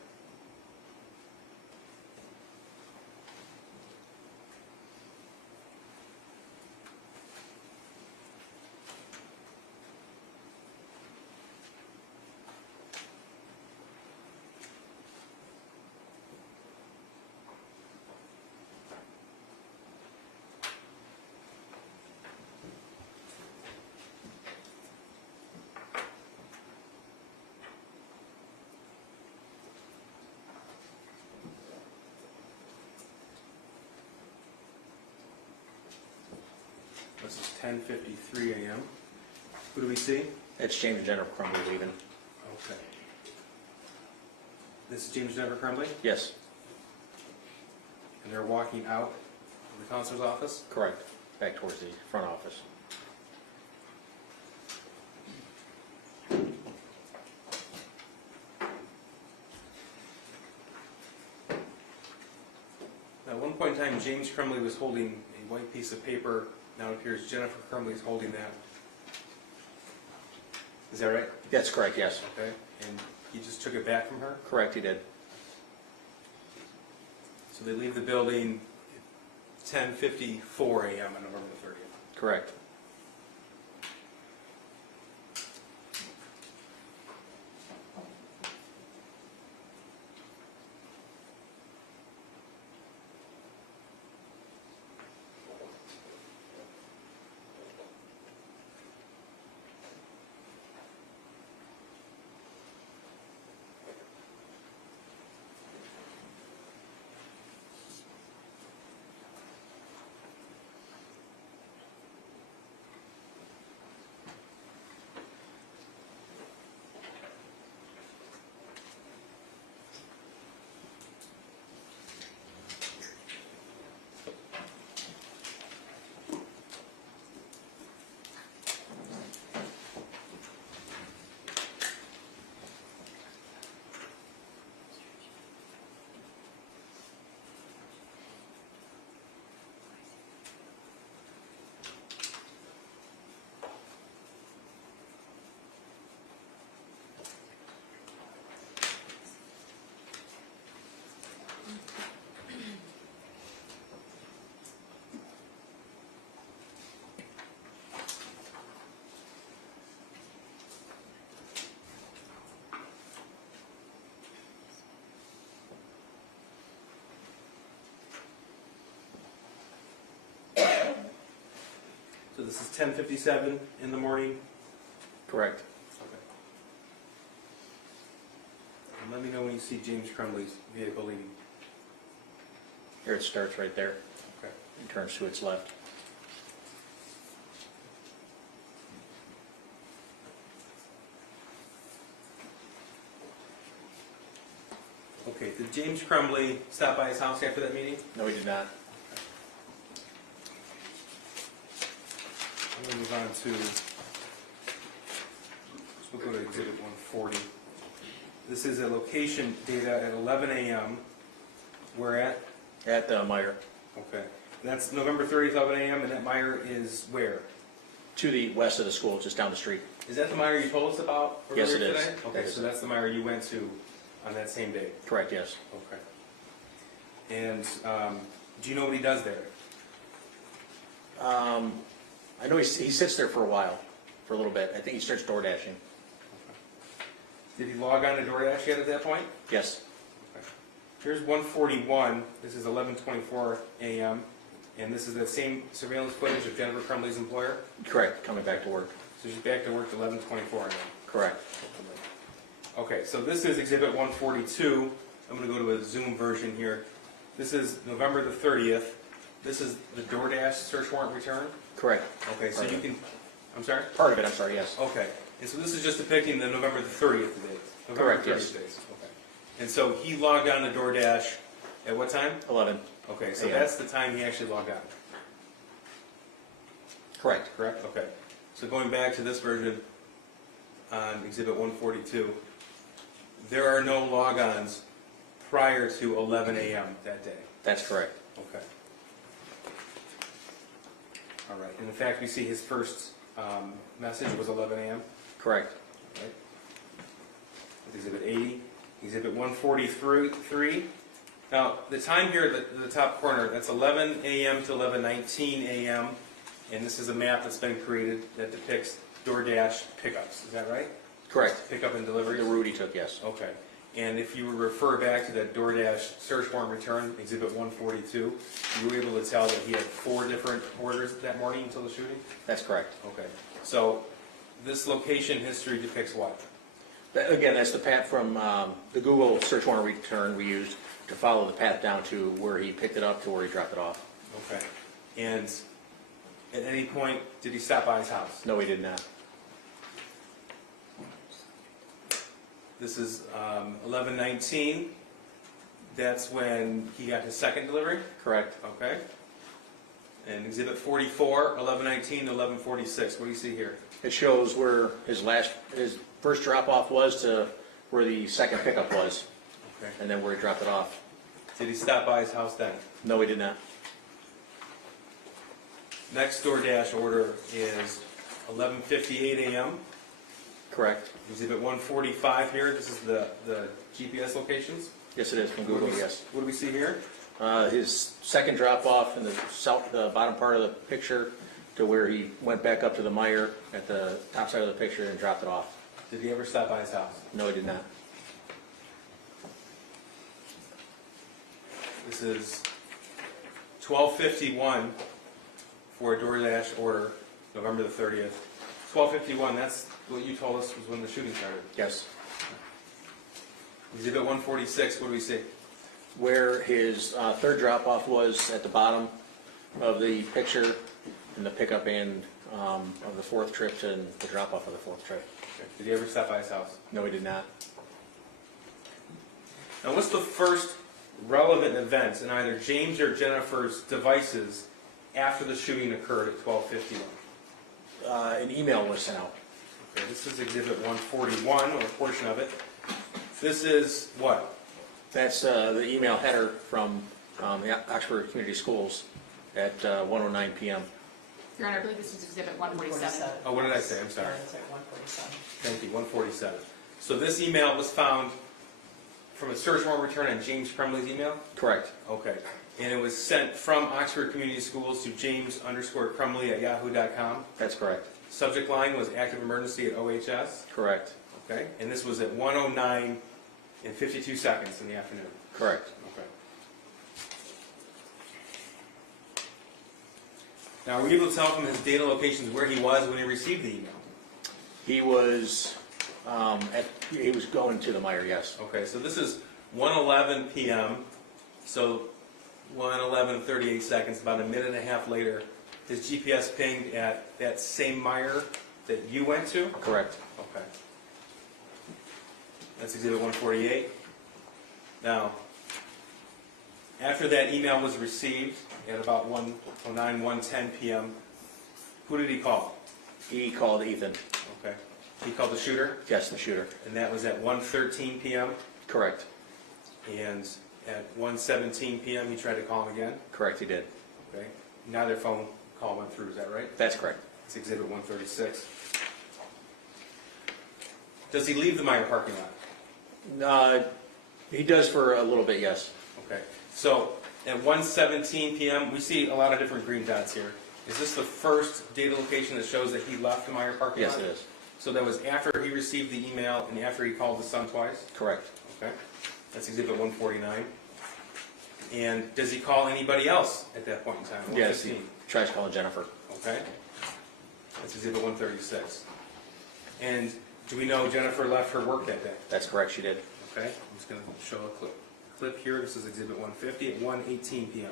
This is 10:53 a.m. Who do we see? It's James and Jennifer Crumbley leaving. Okay. This is James and Jennifer Crumbley, Yes, and they're walking out of the counselor's office. correct. Back towards the front office. At one point in time, James Crumbley was holding a white piece of paper. Now it appears Jennifer Crumbley is holding that. Is that right? That's correct, yes. Okay. And he just took it back from her? Correct, he did. So they leave the building at 10:54 a.m. on November the 30th. Correct. this is 10:57 in the morning. Correct. Okay. And let me know when you see James Crumbley's vehicle leaving. Here it starts right there. Okay. It turns to its left. Okay, did James Crumbley stop by his house after that meeting? No, we did not. I'm going to move on to, we'll go to Exhibit 140. This is a location data at 11 a.m. Where at? At Meyer. Okay. That's November 30th, 11 a.m., and that Meyer is where? To the west of the school, just down the street. Is that the Meyer you told us about earlier Yes, it is. today? Okay, That is so that's the Meyer you went to on that same day. Correct, yes. Okay. And do you know what he does there? I know he sits there for a while, for a little bit. I think he starts door dashing. Did he log on to DoorDash yet at that point? Yes. Okay. Here's 141. This is 11:24 a.m. And this is the same surveillance footage of Jennifer Crumbley's employer. Correct, coming back to work. So she's back to work at 11:24 a.m. Correct. Okay, so this is Exhibit 142. I'm going to go to a Zoom version here. This is November the 30th. This is the DoorDash search warrant return. Correct. Okay, so you can, I'm sorry? Part of it, I'm sorry, yes. Okay, and so this is just depicting the November the 30th date. Correct, November 30th yes. days. Okay. And so he logged on to DoorDash at what time? 11. Okay, so AM. that's the time he actually logged on. Correct. Correct? Okay. So going back to this version on Exhibit 142, there are no logons prior to 11 a.m. that day. That's correct. Okay. All right. And in fact, we see his first message was 11 a.m. Correct. Right. Exhibit 80, Exhibit 143. Now, the time here at the top corner, that's 11 a.m. to 11:19 a.m. And this is a map that's been created that depicts DoorDash pickups. Is that right? Correct. Pickup and delivery? The route he took, yes. Okay. And if you refer back to that DoorDash search warrant return, Exhibit 142, you were able to tell that he had 4 different orders that morning until the shooting? That's correct. Okay. So this location history depicts what? Again, that's the path from the Google search warrant return we used to follow the path down to where he picked it up to where he dropped it off. Okay. And at any point, did he stop by his house? No, he did not. This is 11:19. That's when he got his second delivery? Correct. Okay. And Exhibit 44, 11:19 to 11:46. What do you see here? It shows where his first drop off was to where the second pickup was, Okay. and then where he dropped it off. Did he stop by his house then? No, he did not. Next DoorDash order is 11:58 a.m. Correct. Exhibit 145 here. This is the GPS locations. Yes, it is from Google, yes. What do we see here? His second drop off in the bottom part of the picture to where he went back up to the Meyer at the top side of the picture and dropped it off. Did he ever stop by his house? No, he did not. This is 12:51 for a DoorDash order, November the 30th. 12:51, that's what you told us was when the shooting started. Yes. Exhibit 146, what do we see? Where his third drop off was at the bottom of the picture in the pickup end of the fourth trip to the drop off of the fourth trip. Okay. Did he ever stop by his house? No, he did not. Now, what's the first relevant event in either James or Jennifer's devices after the shooting occurred at 12:51? An email was sent out. Okay, this is Exhibit 141, or a portion of it. This is what? That's the email header from the Oxford Community Schools at 1:09 p.m. Your Honor, I believe this is Exhibit 147. Oh, what did I say? I'm sorry. It's at 147. Thank you, 147. So this email was found from a search warrant return on James Crumbley's email? Correct. Okay. And it was sent from Oxford Community Schools to james_crumbley@yahoo.com. That's correct. Subject line was active emergency at OHS. Correct. Okay. And this was at 1:09 and 52 seconds in the afternoon. Correct. Okay. Now, were you able to tell from his data locations where he was when he received the email? He was, he was going to the Meyer, yes. Okay, so this is 1:11 p.m., so 1:11:38 seconds, about a minute and a half later, his GPS pinged at that same Meyer that you went to? Correct. Okay. That's Exhibit 148. Now, after that email was received at about 1:09, 1:10 p.m., who did he call? He called Ethan. Okay. He called the shooter, Yes, the shooter. and that was at 1:13 p.m., Correct. and at 1:17 p.m. he tried to call him again. Correct, he did. Okay. Neither phone call went through, is that right? That's correct. It's Exhibit 136. Does he leave the Meyer parking lot? He does for a little bit, yes. Okay. So at 1:17 p.m., we see a lot of different green dots here. Is this the first data location that shows that he left the Meyer parking lot? Yes, it is. So that was after he received the email and after he called his son twice? Correct. Okay. That's Exhibit 149. And does he call anybody else at that point in time? Yes, he 1:15. tries calling Jennifer. Okay. That's Exhibit 136. And do we know Jennifer left her work that day? That's correct, she did. Okay. I'm just going to show a clip here. This is Exhibit 150 at 1:18 p.m.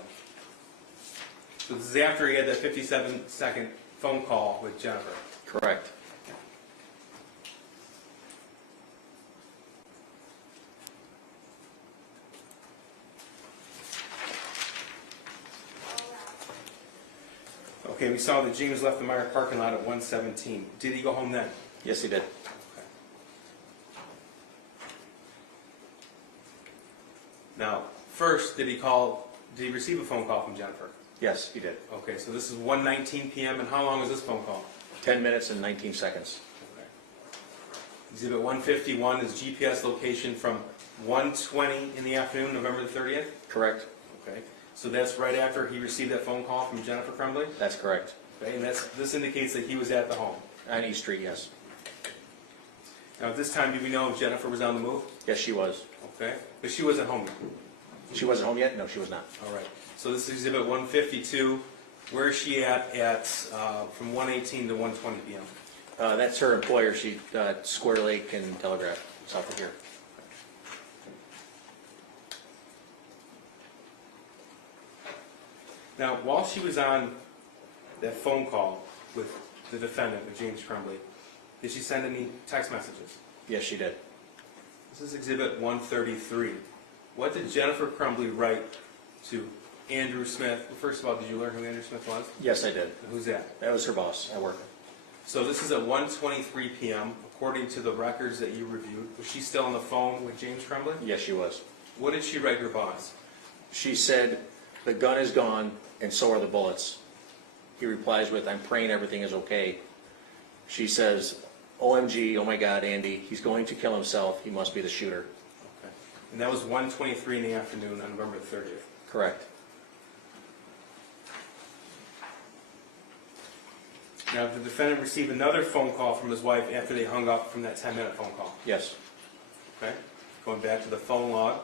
So this is after he had that 57-second phone call with Jennifer. Correct. Okay, we saw that James left the Meyer parking lot at 1:17. Did he go home then? Yes, he did. Now, first, did he receive a phone call from Jennifer? Yes, he did. Okay, so this is 1:19 p.m., and how long was this phone call? 10 minutes and 19 seconds. Okay. Exhibit 151 is GPS location from 1:20 in the afternoon, November the 30th? Correct. Okay, so that's right after he received that phone call from Jennifer Crumbley? That's correct. Okay, and this indicates that he was at the home. On East Street, yes. Now, at this time, do we know if Jennifer was on the move? Yes, she was. Okay, but she wasn't home yet. She wasn't home yet? No, she was not. All right, so this is Exhibit 152. Where is she at from 1:18 to 1:20 p.m.? That's her employer. She, Square Lake and Telegraph, south of here. Now, while she was on that phone call with the defendant, with James Crumbley, did she send any text messages? Yes, she did. This is Exhibit 133. What did Jennifer Crumbley write to Andrew Smith? Well, first of all, did you learn who Andrew Smith was? Yes, I did. Who's that? That was her boss at work. So this is at 1:23 p.m. According to the records that you reviewed. Was she still on the phone with James Crumbley? Yes, she was. What did she write her boss? She said, "The gun is gone, and so are the bullets." He replies with, "I'm praying everything is okay." She says, "OMG, oh my God, Andy, he's going to kill himself. He must be the shooter." Okay. And that was 1:23 in the afternoon on November the 30th. Correct. Now, did the defendant receive another phone call from his wife after they hung up from that 10-minute phone call? Yes. Okay. Going back to the phone log.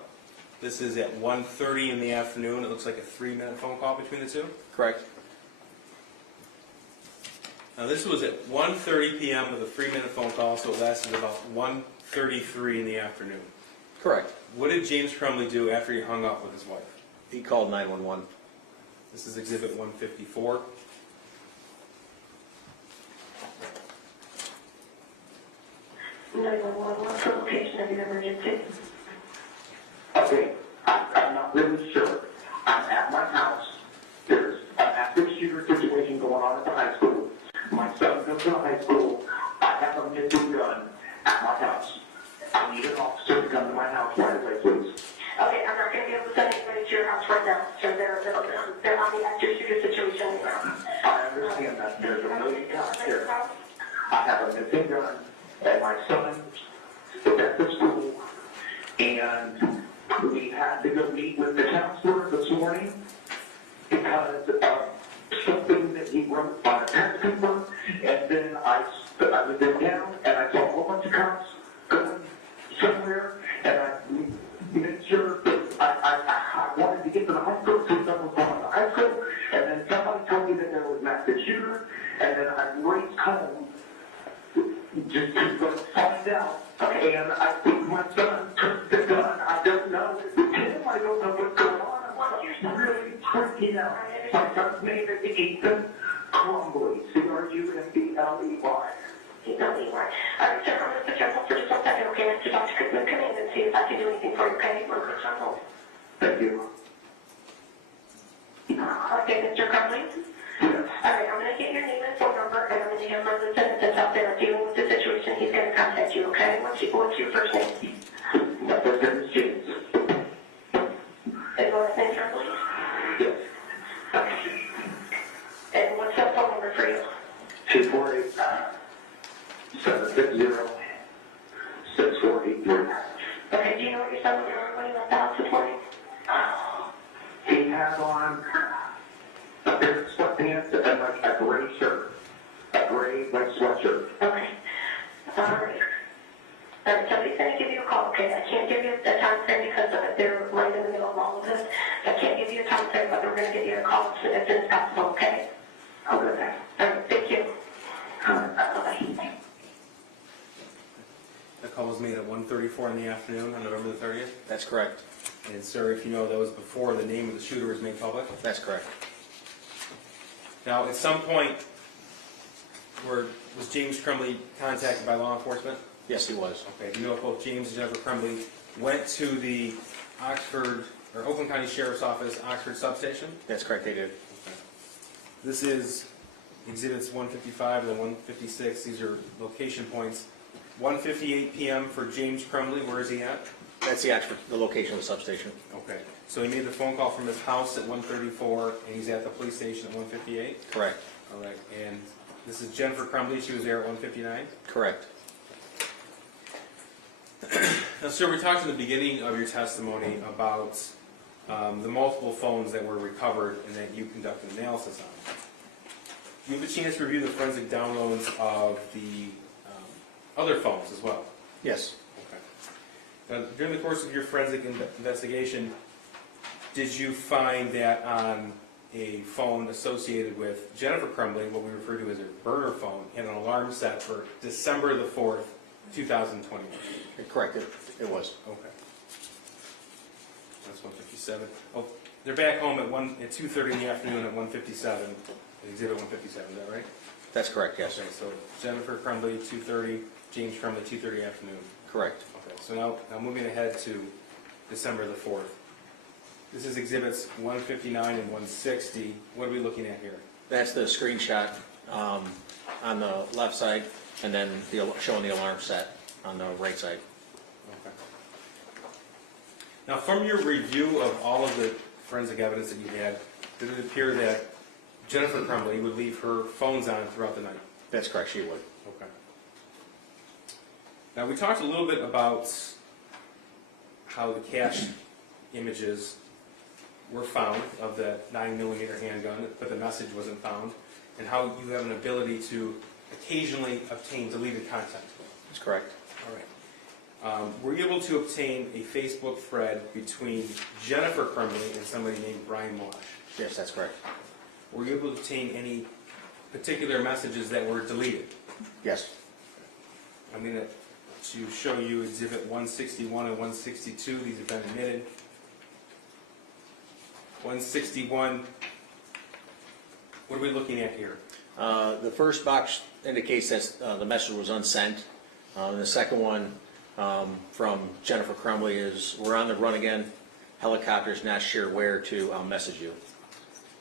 This is at 1:30 in the afternoon. It looks like a 3-minute phone call between the two. Correct. Now, this was at 1:30 p.m. with a 3-minute phone call, so it lasted about 1:33 in the afternoon. Correct. What did James Crumbley do after he hung up with his wife? He called 911. This is Exhibit 154. What's the location of your emergency? Okay, I'm not really sure. I'm at my house. There's an active shooter situation going on at the high school. My son goes to the high school. I have a missing gun at my house. I need an officer to come to my house right away, please. Okay, I'm not going to be able to send anybody to your house right now. So they're on the active shooter situation right now. I understand that. There's a million cops here. I have a missing gun, and my son is at the school, and we had to go meet with the counselor this morning because of something that he wrote on a text paper, and then I was in town, and I saw a whole bunch of cops going somewhere, and I made sure that I wanted to get to the high school, see someone was going to the high school, and then somebody told me that there was an active the shooter, and then I raced home just to go find out. And I think my son took the gun. I don't know. Tim, I don't know what's going on. I'm really freaking out. My son's name is Ethan Crumbley. C-R-U-M-B-L-E-Y. C-R-U-M-B-L-E-Y. All right, sir, I'm going to put you on hold for just 1 second, okay? Mr. Dr. Cookman, come in and see if I can do anything for you, okay? We'll put you on hold. Thank you. Okay, Mr. Crumbley? Yes. All right, I'm going to get your name and phone number, and I'm going to have my lieutenant that's out there dealing with the situation. He's going to contact you, okay? What's your first name? My first name is James. And your last name, Crumbley? Yes. Okay. And what's that phone number for you? 248-750-6483. Okay, do you know what your son was wearing when he left the house this morning? He had on a pair of sweatpants and like a gray shirt. A gray like sweatshirt. Okay. All right. Somebody's going to give you a call, okay? I can't give you a time frame because they're right in the middle of all of this. I can't give you a time frame, but we're going to give you a call as soon as possible, okay? Okay. All right, thank you. Bye-bye. The call was made at 1:34 in the afternoon on November the 30th. That's correct. And sir, if you know, that was before the name of the shooter was made public. That's correct. Now, at some point, was James Crumbley contacted by law enforcement? Yes, he was. Okay, do you know if both James and Jennifer Crumbley went to the Oakland County Sheriff's Office, Oxford substation? That's correct, they did. Okay. This is exhibits 155 and 156. These are location points. 1:58 p.m. for James Crumbley. Where is he at? That's the location of the substation. Okay. So he made the phone call from his house at 1:34, and he's at the police station at 1:58? Correct. All right. And this is Jennifer Crumbley. She was there at 1:59? Correct. Now, sir, we talked in the beginning of your testimony about the multiple phones that were recovered and that you conducted analysis on. Do you have a chance to review the forensic downloads of the other phones as well? Yes. Okay. Now, during the course of your forensic investigation, did you find that on a phone associated with Jennifer Crumbley, what we refer to as a burner phone, and an alarm set for December the 4th, 2021? Correct, it was. Okay. That's 157. Oh, they're back home at 2:30 in the afternoon at 157, exhibit 157, is that right? That's correct, yes. Okay, so Jennifer Crumbley, 2:30, James Crumbley, 2:30 afternoon. Correct. Okay, so now moving ahead to December the 4th. This is exhibits 159 and 160. What are we looking at here? That's the screenshot on the left side, and then showing the alarm set on the right side. Okay. Now, from your review of all of the forensic evidence that you had, did it appear that Jennifer Crumbley would leave her phones on throughout the night? That's correct, she would. Okay. Now, we talked a little bit about how the cache images were found of that 9mm handgun, but the message wasn't found, and how you have an ability to occasionally obtain deleted content. That's correct. All right. Were you able to obtain a Facebook thread between Jennifer Crumbley and somebody named Brian Wash? Yes, that's correct. Were you able to obtain any particular messages that were deleted? Yes. I'm going to show you Exhibit 161 and 162. These have been admitted. 161, what are we looking at here? The first box indicates that the message was unsent. And the second one from Jennifer Crumbley is, "We're on the run again. Helicopters not sure where to message you,"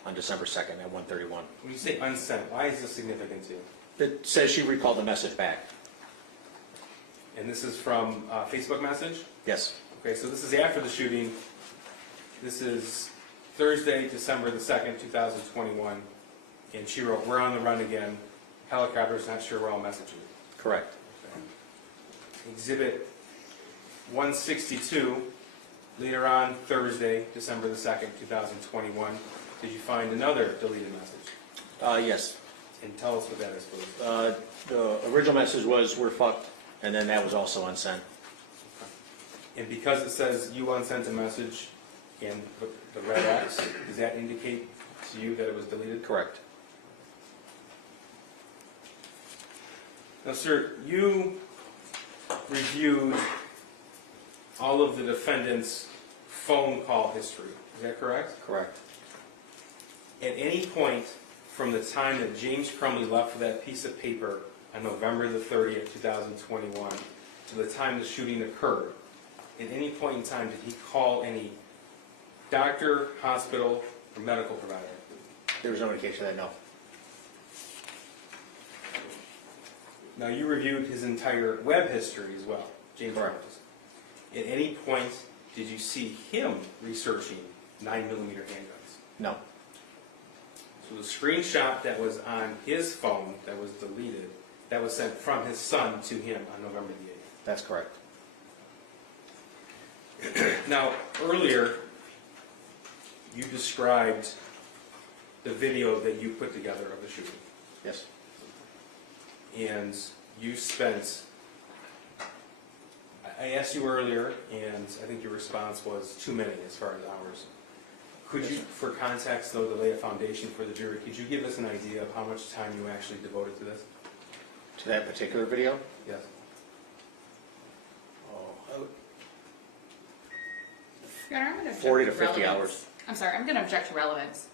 on December 2nd at 1:31. When you say unsent, why is this significant to you? It says she recalled the message back. And this is from a Facebook message? Yes. Okay, so this is after the shooting. This is Thursday, December the 2nd, 2021. And she wrote, "We're on the run again. Helicopters not sure where I'll message you." Correct. Okay. Exhibit 162, later on Thursday, December the 2nd, 2021. Did you find another deleted message? Yes. And tell us what that is, please. The original message was, "We're fucked," and then that was also unsent. And because it says you unsent a message and the red X, does that indicate to you that it was deleted? Correct. Now, sir, you reviewed all of the defendant's phone call history. Is that correct? Correct. At any point from the time that James Crumbley left with that piece of paper on November the 30th, 2021, to the time the shooting occurred, at any point in time did he call any doctor, hospital, or medical provider? There was no indication of that, no. Now, you reviewed his entire web history as well, James Correct. Crumbley's. At any point did you see him researching 9mm handguns? No. So the screenshot that was on his phone that was deleted, that was sent from his son to him on November the 8th. That's correct. Now, earlier, you described the video that you put together of the shooting. Yes. And you spent, I asked you earlier, and I think your response was too many as far as hours. Could you, for context though, to lay a foundation for the jury, could you give us an idea of how much time you actually devoted to this? To that particular video? Yes. Oh, Your Honor, I'm gonna object 40 to 50 relevance. hours. I'm sorry, I'm gonna object to relevance.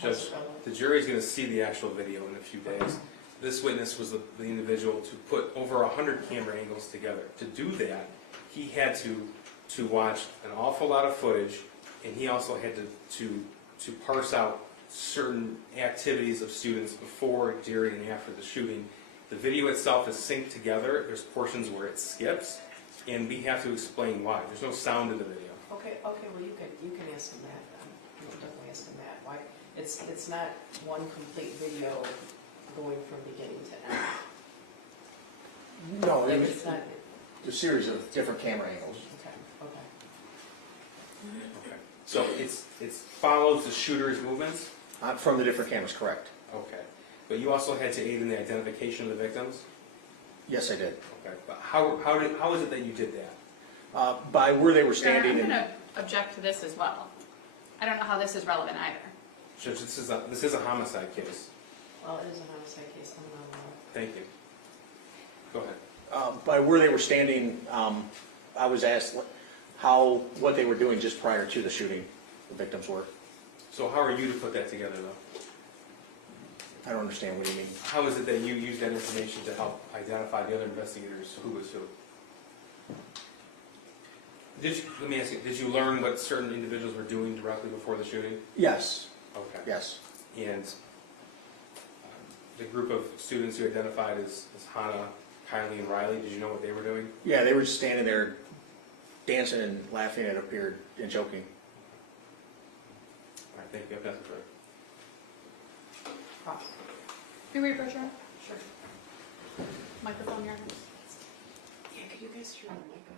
Judge, the jury's going to see the actual video in a few days. This witness was the individual to put over 100 camera angles together. To do that, he had to watch an awful lot of footage, and he also had to parse out certain activities of students before, during, and after the shooting. The video itself is synced together. There's portions where it skips, and we have to explain why. There's no sound in the video. Okay, well, you can ask him that, you'll definitely ask him that, why, it's not one complete video going from beginning to end. No, Like, it it's not, was a series of different camera angles. okay. Okay. So it follows the shooter's movements? From the different cameras, correct. Okay. But you also had to aid in the identification of the victims? Yes, I did. Okay. But how is it that you did that? By where they were Your Honor, standing. I'm and- gonna object to this as well. I don't know how this is relevant either. Judge, this is a homicide case. Well, it is a homicide case, I'm not allowed. Thank you. Go ahead. By where they were standing, I was asked what they were doing just prior to the shooting, the victims were. So how are you to put that together, though? I don't understand what you mean. How is it that you used that information to help identify the other investigators who was who? Let me ask you, did you learn what certain individuals were doing directly before the shooting? Yes, Okay. yes. And the group of students you identified as Hannah, Kylie, and Riley, did you know what they were doing? Yeah, they were just standing there dancing and laughing, it appeared, and joking. All right, thank you. That's correct. Can we refresh your? Sure. Microphone, Your Honor? Yeah, could you guys turn the mic on?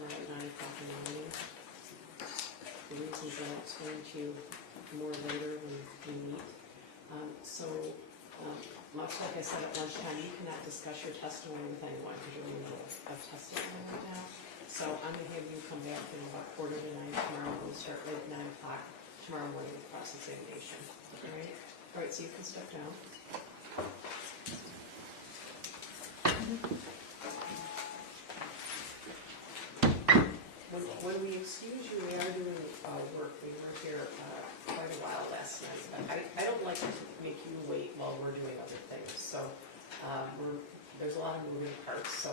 tomorrow at 9 o'clock in the morning. The reasons I'll explain to you more later when we meet. Much like I said at lunchtime, you cannot discuss your testimony with anyone because you're in the middle of testimony right now. So I'm going to have you come back in about 8:45 tomorrow. We'll start right at 9 o'clock tomorrow morning with cross-examination. All right? All right, so you can step down. When we excuse you, we are doing work. We were here quite a while last night. But I don't like to make you wait while we're doing other things. So there's a lot of moving parts, so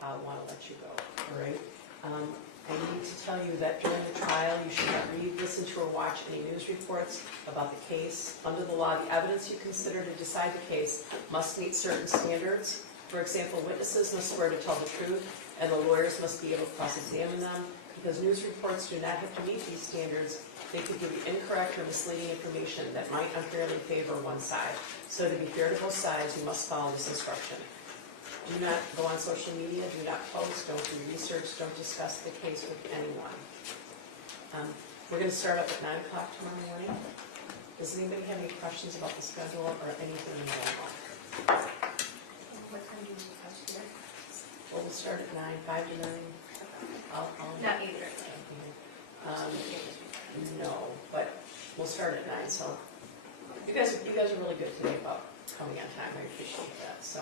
I want to let you go. All right? I need to tell you that during the trial, you should not read, listen to, or watch any news reports about the case. Under the law, the evidence you consider to decide the case must meet certain standards. For example, witnesses must swear to tell the truth, and the lawyers must be able to cross-examine them. Because news reports do not have to meet these standards, they could give you incorrect or misleading information that might unfairly favor one side. So to be fair to both sides, you must follow this instruction. Do not go on social media, do not post, don't do research, don't discuss the case with anyone. We're going to start up at 9 o'clock tomorrow morning. Does anybody have any questions about the schedule or anything in general? What time do you come here? Well, we'll start at 9, 5 to 9. Not either. No, but we'll start at 9, so you guys are really good today about coming on time. I appreciate that. So,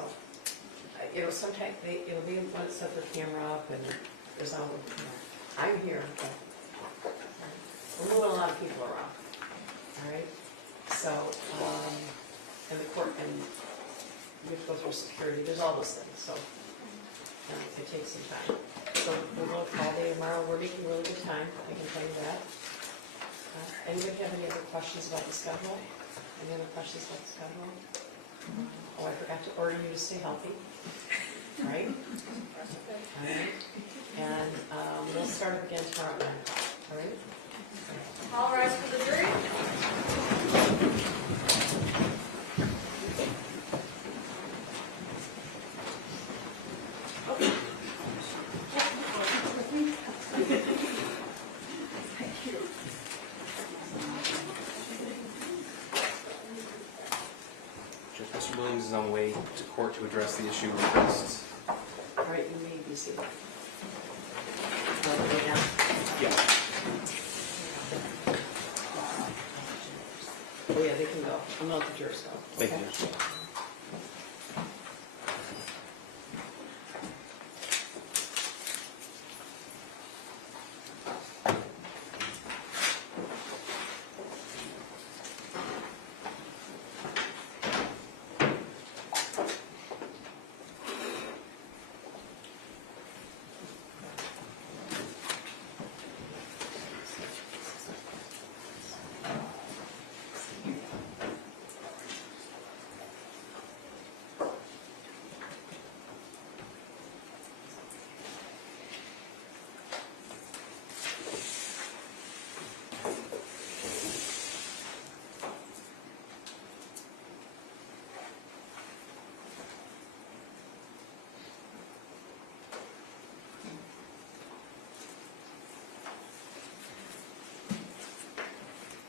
sometimes they want to set their camera up and there's always, I'm here, but we're moving a lot of people around. All right? So, and the court, and we have to go through security. There's all those things, so it takes some time. So we'll go all day tomorrow. We're making really good time, I can tell you that. Anybody have any other questions about the schedule? Any other questions about the schedule? Oh, I forgot to order you to stay healthy. All right? All right. And we'll start up again tomorrow at 9 o'clock. All right? All rise for the jury. Mr. Williams is on the way to court to address the issue raised. All right, you may be seated. Right now. Yeah. Oh yeah, they can go. I'm going to let the jurors go. Thank Okay? you.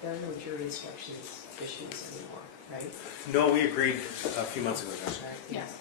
There are no jury instructions issues anymore, right? No, we agreed a few months ago, Judge. Right. Yes.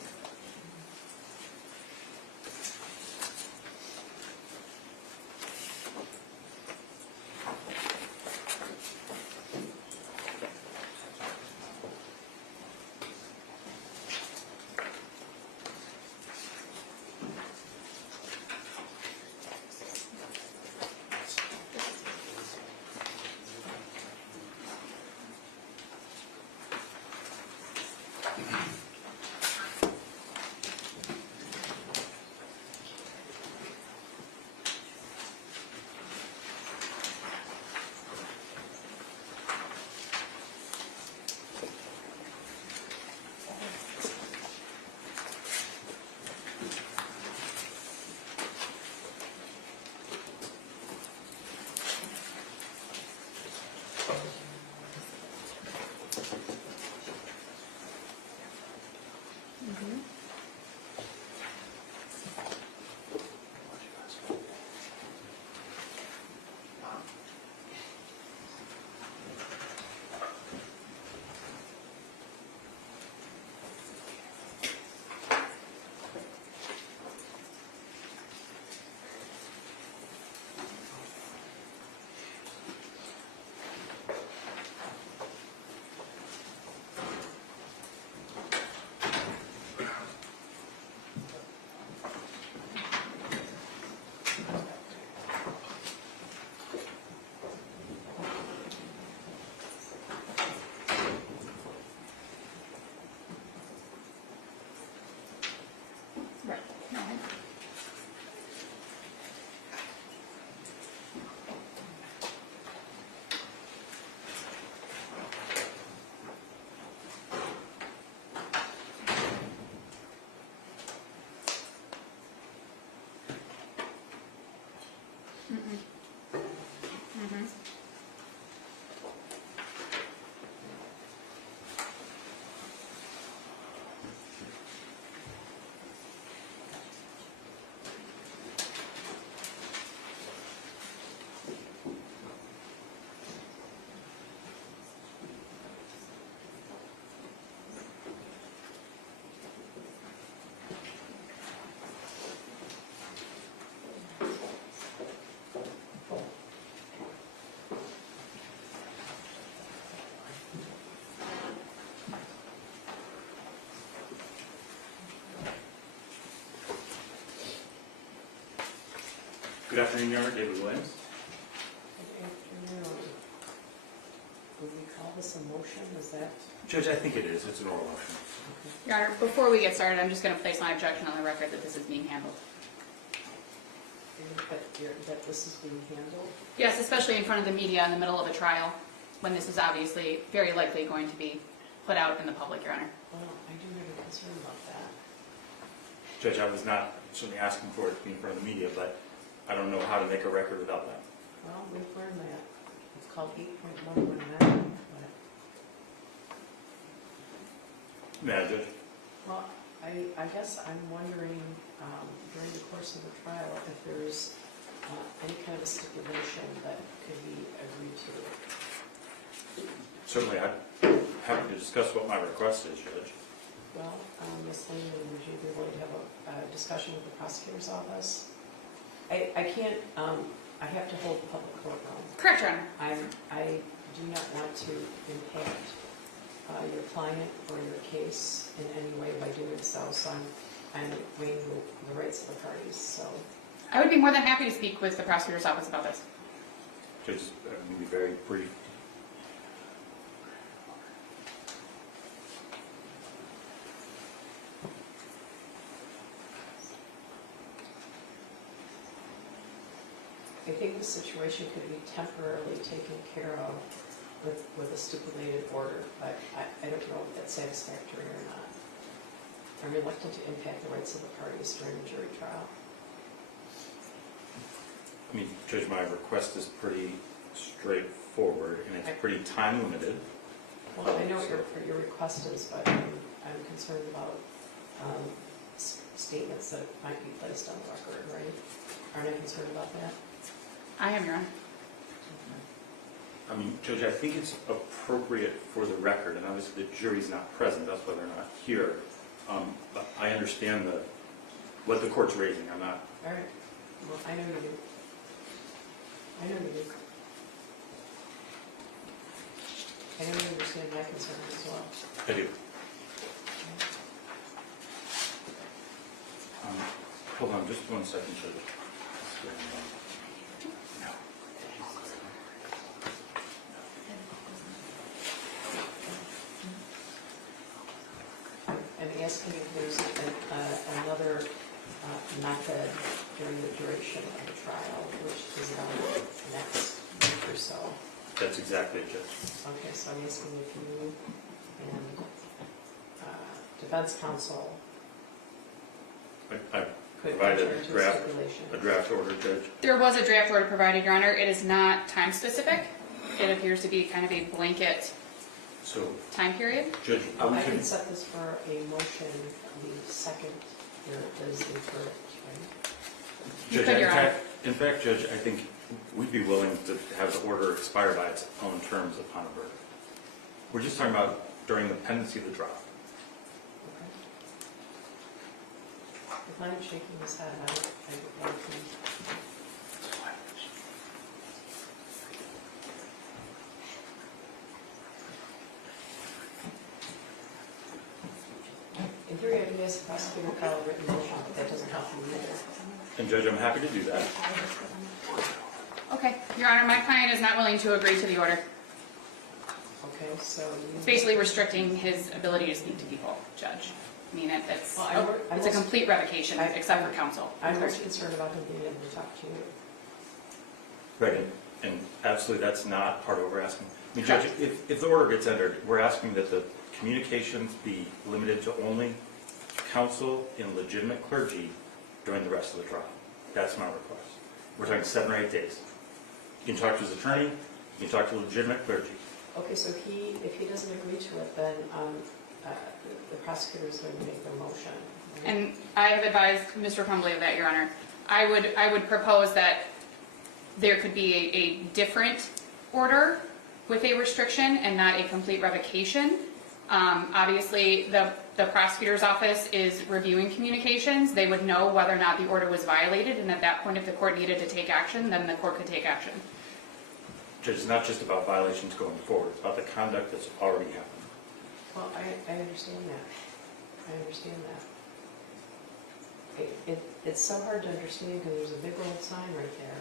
Good afternoon, Your Honor. David Williams. Good afternoon. Would we call this a motion? Is that? Judge, I think it is. It's an oral motion. Your Honor, before we get started, I'm just going to place my objection on the record that this is being handled. That this is being handled? Yes, especially in front of the media in the middle of a trial, when this is obviously very likely going to be put out in the public, Your Honor. Well, I do have a concern about that. Judge, I was not certainly asking for it to be in front of the media, but I don't know how to make a record without that. Well, we've learned that. It's called 8.11 amendment. Madam Judge? Well, I guess I'm wondering, during the course of the trial, if there's any kind of stipulation that could be agreed to. Certainly, I'm happy to discuss what my request is, Judge. Well, Ms. Lehman, would you be willing to have a discussion with the prosecutor's office? I can't, I have to hold the public courtroom. Correct, Your Honor. I do not want to impact your client or your case in any way by doing so, so I'm weighing the rights of the parties, so. I would be more than happy to speak with the prosecutor's office about this. Judge, I'm going to be very brief. I think the situation could be temporarily taken care of with a stipulated order, but I don't know if that's satisfactory or not. I'm reluctant to impact the rights of the parties during the jury trial. I mean, Judge, my request is pretty straightforward, and it's pretty time limited. Well, I know what your request is, but I'm concerned about statements that might be placed on the record, right? Aren't I concerned about that? I am, Your Honor. I mean, Judge, I think it's appropriate for the record, and obviously the jury's not present, that's why they're not here. But I understand what the court's raising. I'm not. All right. Well, I know you do. I know you do. I know you understand my concern as well. I do. Hold on just 1 second, Judge. I'm asking if there's another method during the duration of the trial, which is about next week or so. That's exactly it, Judge. Okay, so I'm asking if you and defense counsel I could provided enter into a stipulation. a draft order, Judge. There was a draft order provided, Your Honor. It is not time specific. It appears to be kind of a blanket So, time period. Judge, I can set this for a motion the second there is a verdict, right? You Judge, could, Your Honor. in fact, Judge, I think we'd be willing to have the order expire by its own terms upon a verdict. We're just talking about during the pendency of the trial. Okay. If I'm shaking his head, I would like to. In theory, I can ask the prosecutor to file a written motion, but that doesn't help me either. And Judge, I'm happy to do that. Okay, Your Honor, my client is not willing to agree to the order. Okay, so you. It's basically restricting his ability to speak to people, Judge. I mean, it's Well, it's a complete revocation, except for counsel. I'm most concerned about him being able to talk to you. Right, and absolutely, that's not part of what we're asking. I mean, Judge, if the order gets entered, we're asking that the communications be limited to only counsel in legitimate clergy during the rest of the trial. That's my request. We're talking 7 or 8 days. You can talk to his attorney, you can talk to legitimate clergy. Okay, so if he doesn't agree to it, then the prosecutor is going to make the motion. Right? And I have advised Mr. Crumbley of that, Your Honor. I would propose that there could be a different order with a restriction and not a complete revocation. Obviously, the prosecutor's office is reviewing communications. They would know whether or not the order was violated, and at that point, if the court needed to take action, then the court could take action. Judge, it's not just about violations going forward, it's about the conduct that's already happened. Well, I understand that. I understand that. It's so hard to understand because there's a big old sign right there,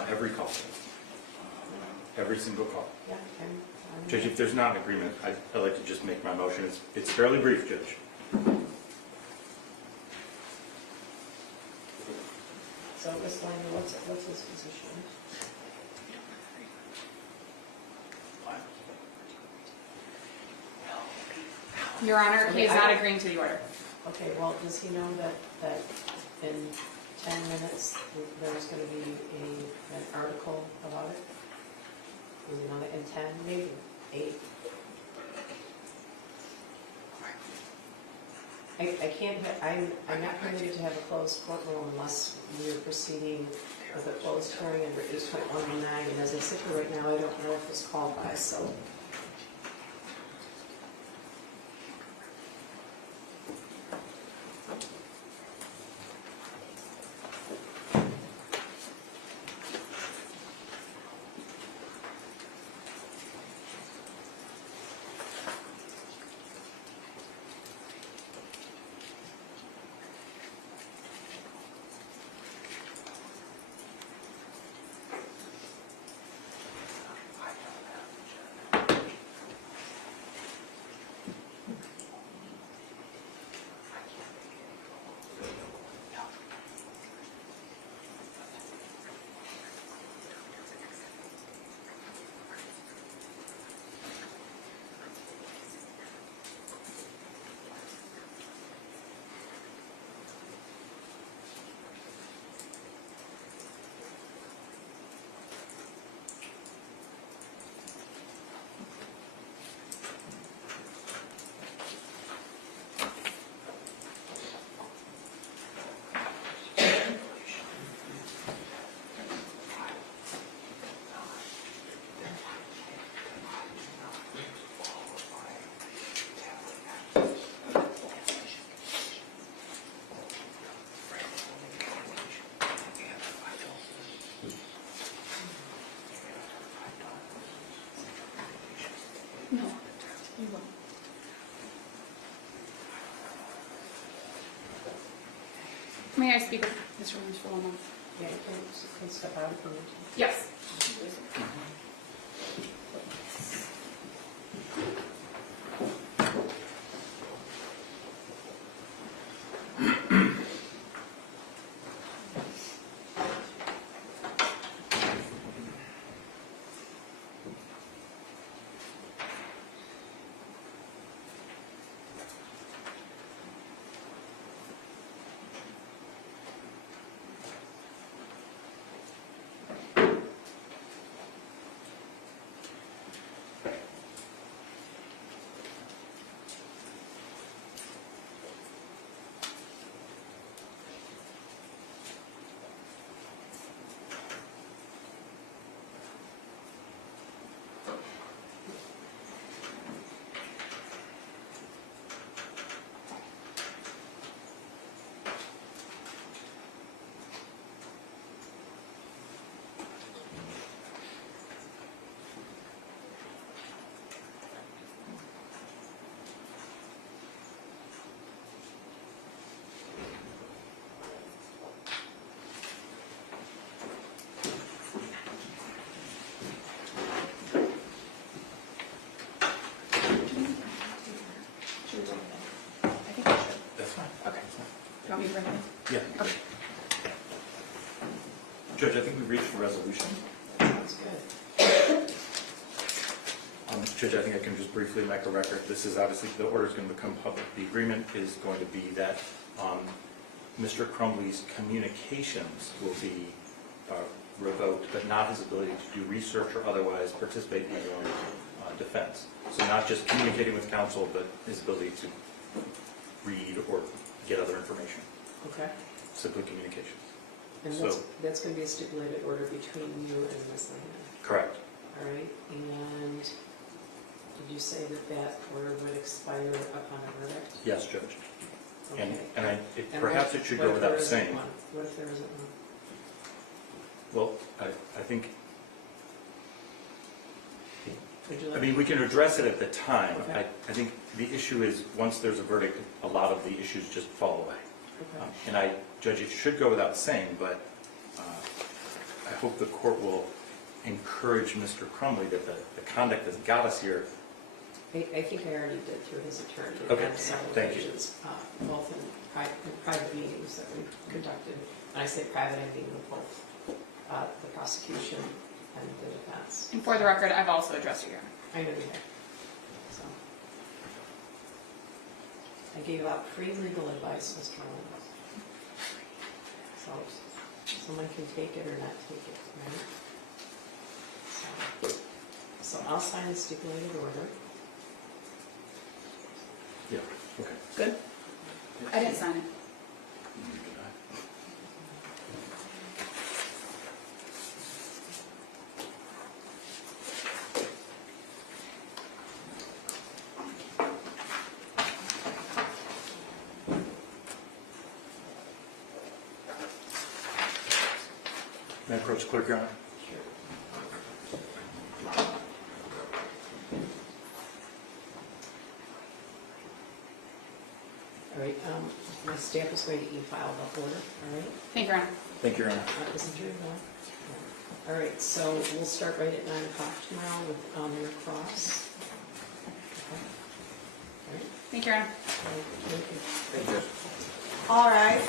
right? Every call. Every single call. Yeah, Judge, if there's not an agreement, I'd like to just make my motion. It's fairly brief, Judge. So Ms. Langer, what's his position? Your Honor, he is not agreeing to the order. Okay, well, does he know that in 10 minutes, there's going to be an article about it? Does he know that in 10, maybe 8? I can't, I'm not permitted to have a closed courtroom unless we're proceeding with a closed hearing under 8.109, and as I sit here right now, I don't know if this qualifies, so. No, you will. May I speak with Mr. Williams for 1 moment? Yeah, can step out if you need to. Yes. Want me to bring it in? Yeah. Okay. Judge, I think we reached a resolution. Sounds good. Judge, I think I can just briefly make a record. This is obviously, the order is going to become public. The agreement is going to be that Mr. Crumbley's communications will be revoked, but not his ability to do research or otherwise participate in his own defense. So not just communicating with counsel, but his ability to read or get other information. Okay. Simply communications. And So- that's going to be a stipulated order between you and Ms. Langer. Correct. All right, and did you say that order would expire upon a verdict? Yes, Judge. And Okay. And perhaps it should go what if there without isn't saying. one? What if there isn't one? Well, I think Would you I like? mean, we can address it at the time. Okay. I think the issue is, once there's a verdict, a lot of the issues just fall away. Okay. And Judge, it should go without saying, but I hope the court will encourage Mr. Crumbley that the conduct that's got us here. I think I already did through his attorney. Okay, On several thank you. occasions, both in private meetings that we conducted. When I say private, I mean with both the prosecution and the defense. And for the record, I've also addressed it here. I know you have. So. I gave out free legal advice, Mr. Owens. So someone can take it or not take it, right? So I'll sign the stipulated order. Yeah, okay. Good. I didn't sign it. May I approach the clerk, Your Honor? All right, my staff is going to e-file the order, all right? Thank you, Your Honor. Thank you, Your Honor. Isn't there one? All right, so we'll start right at 9 o'clock tomorrow with your cross. Okay. All right, Thank you, Your Honor. thank you. Thank you. All right.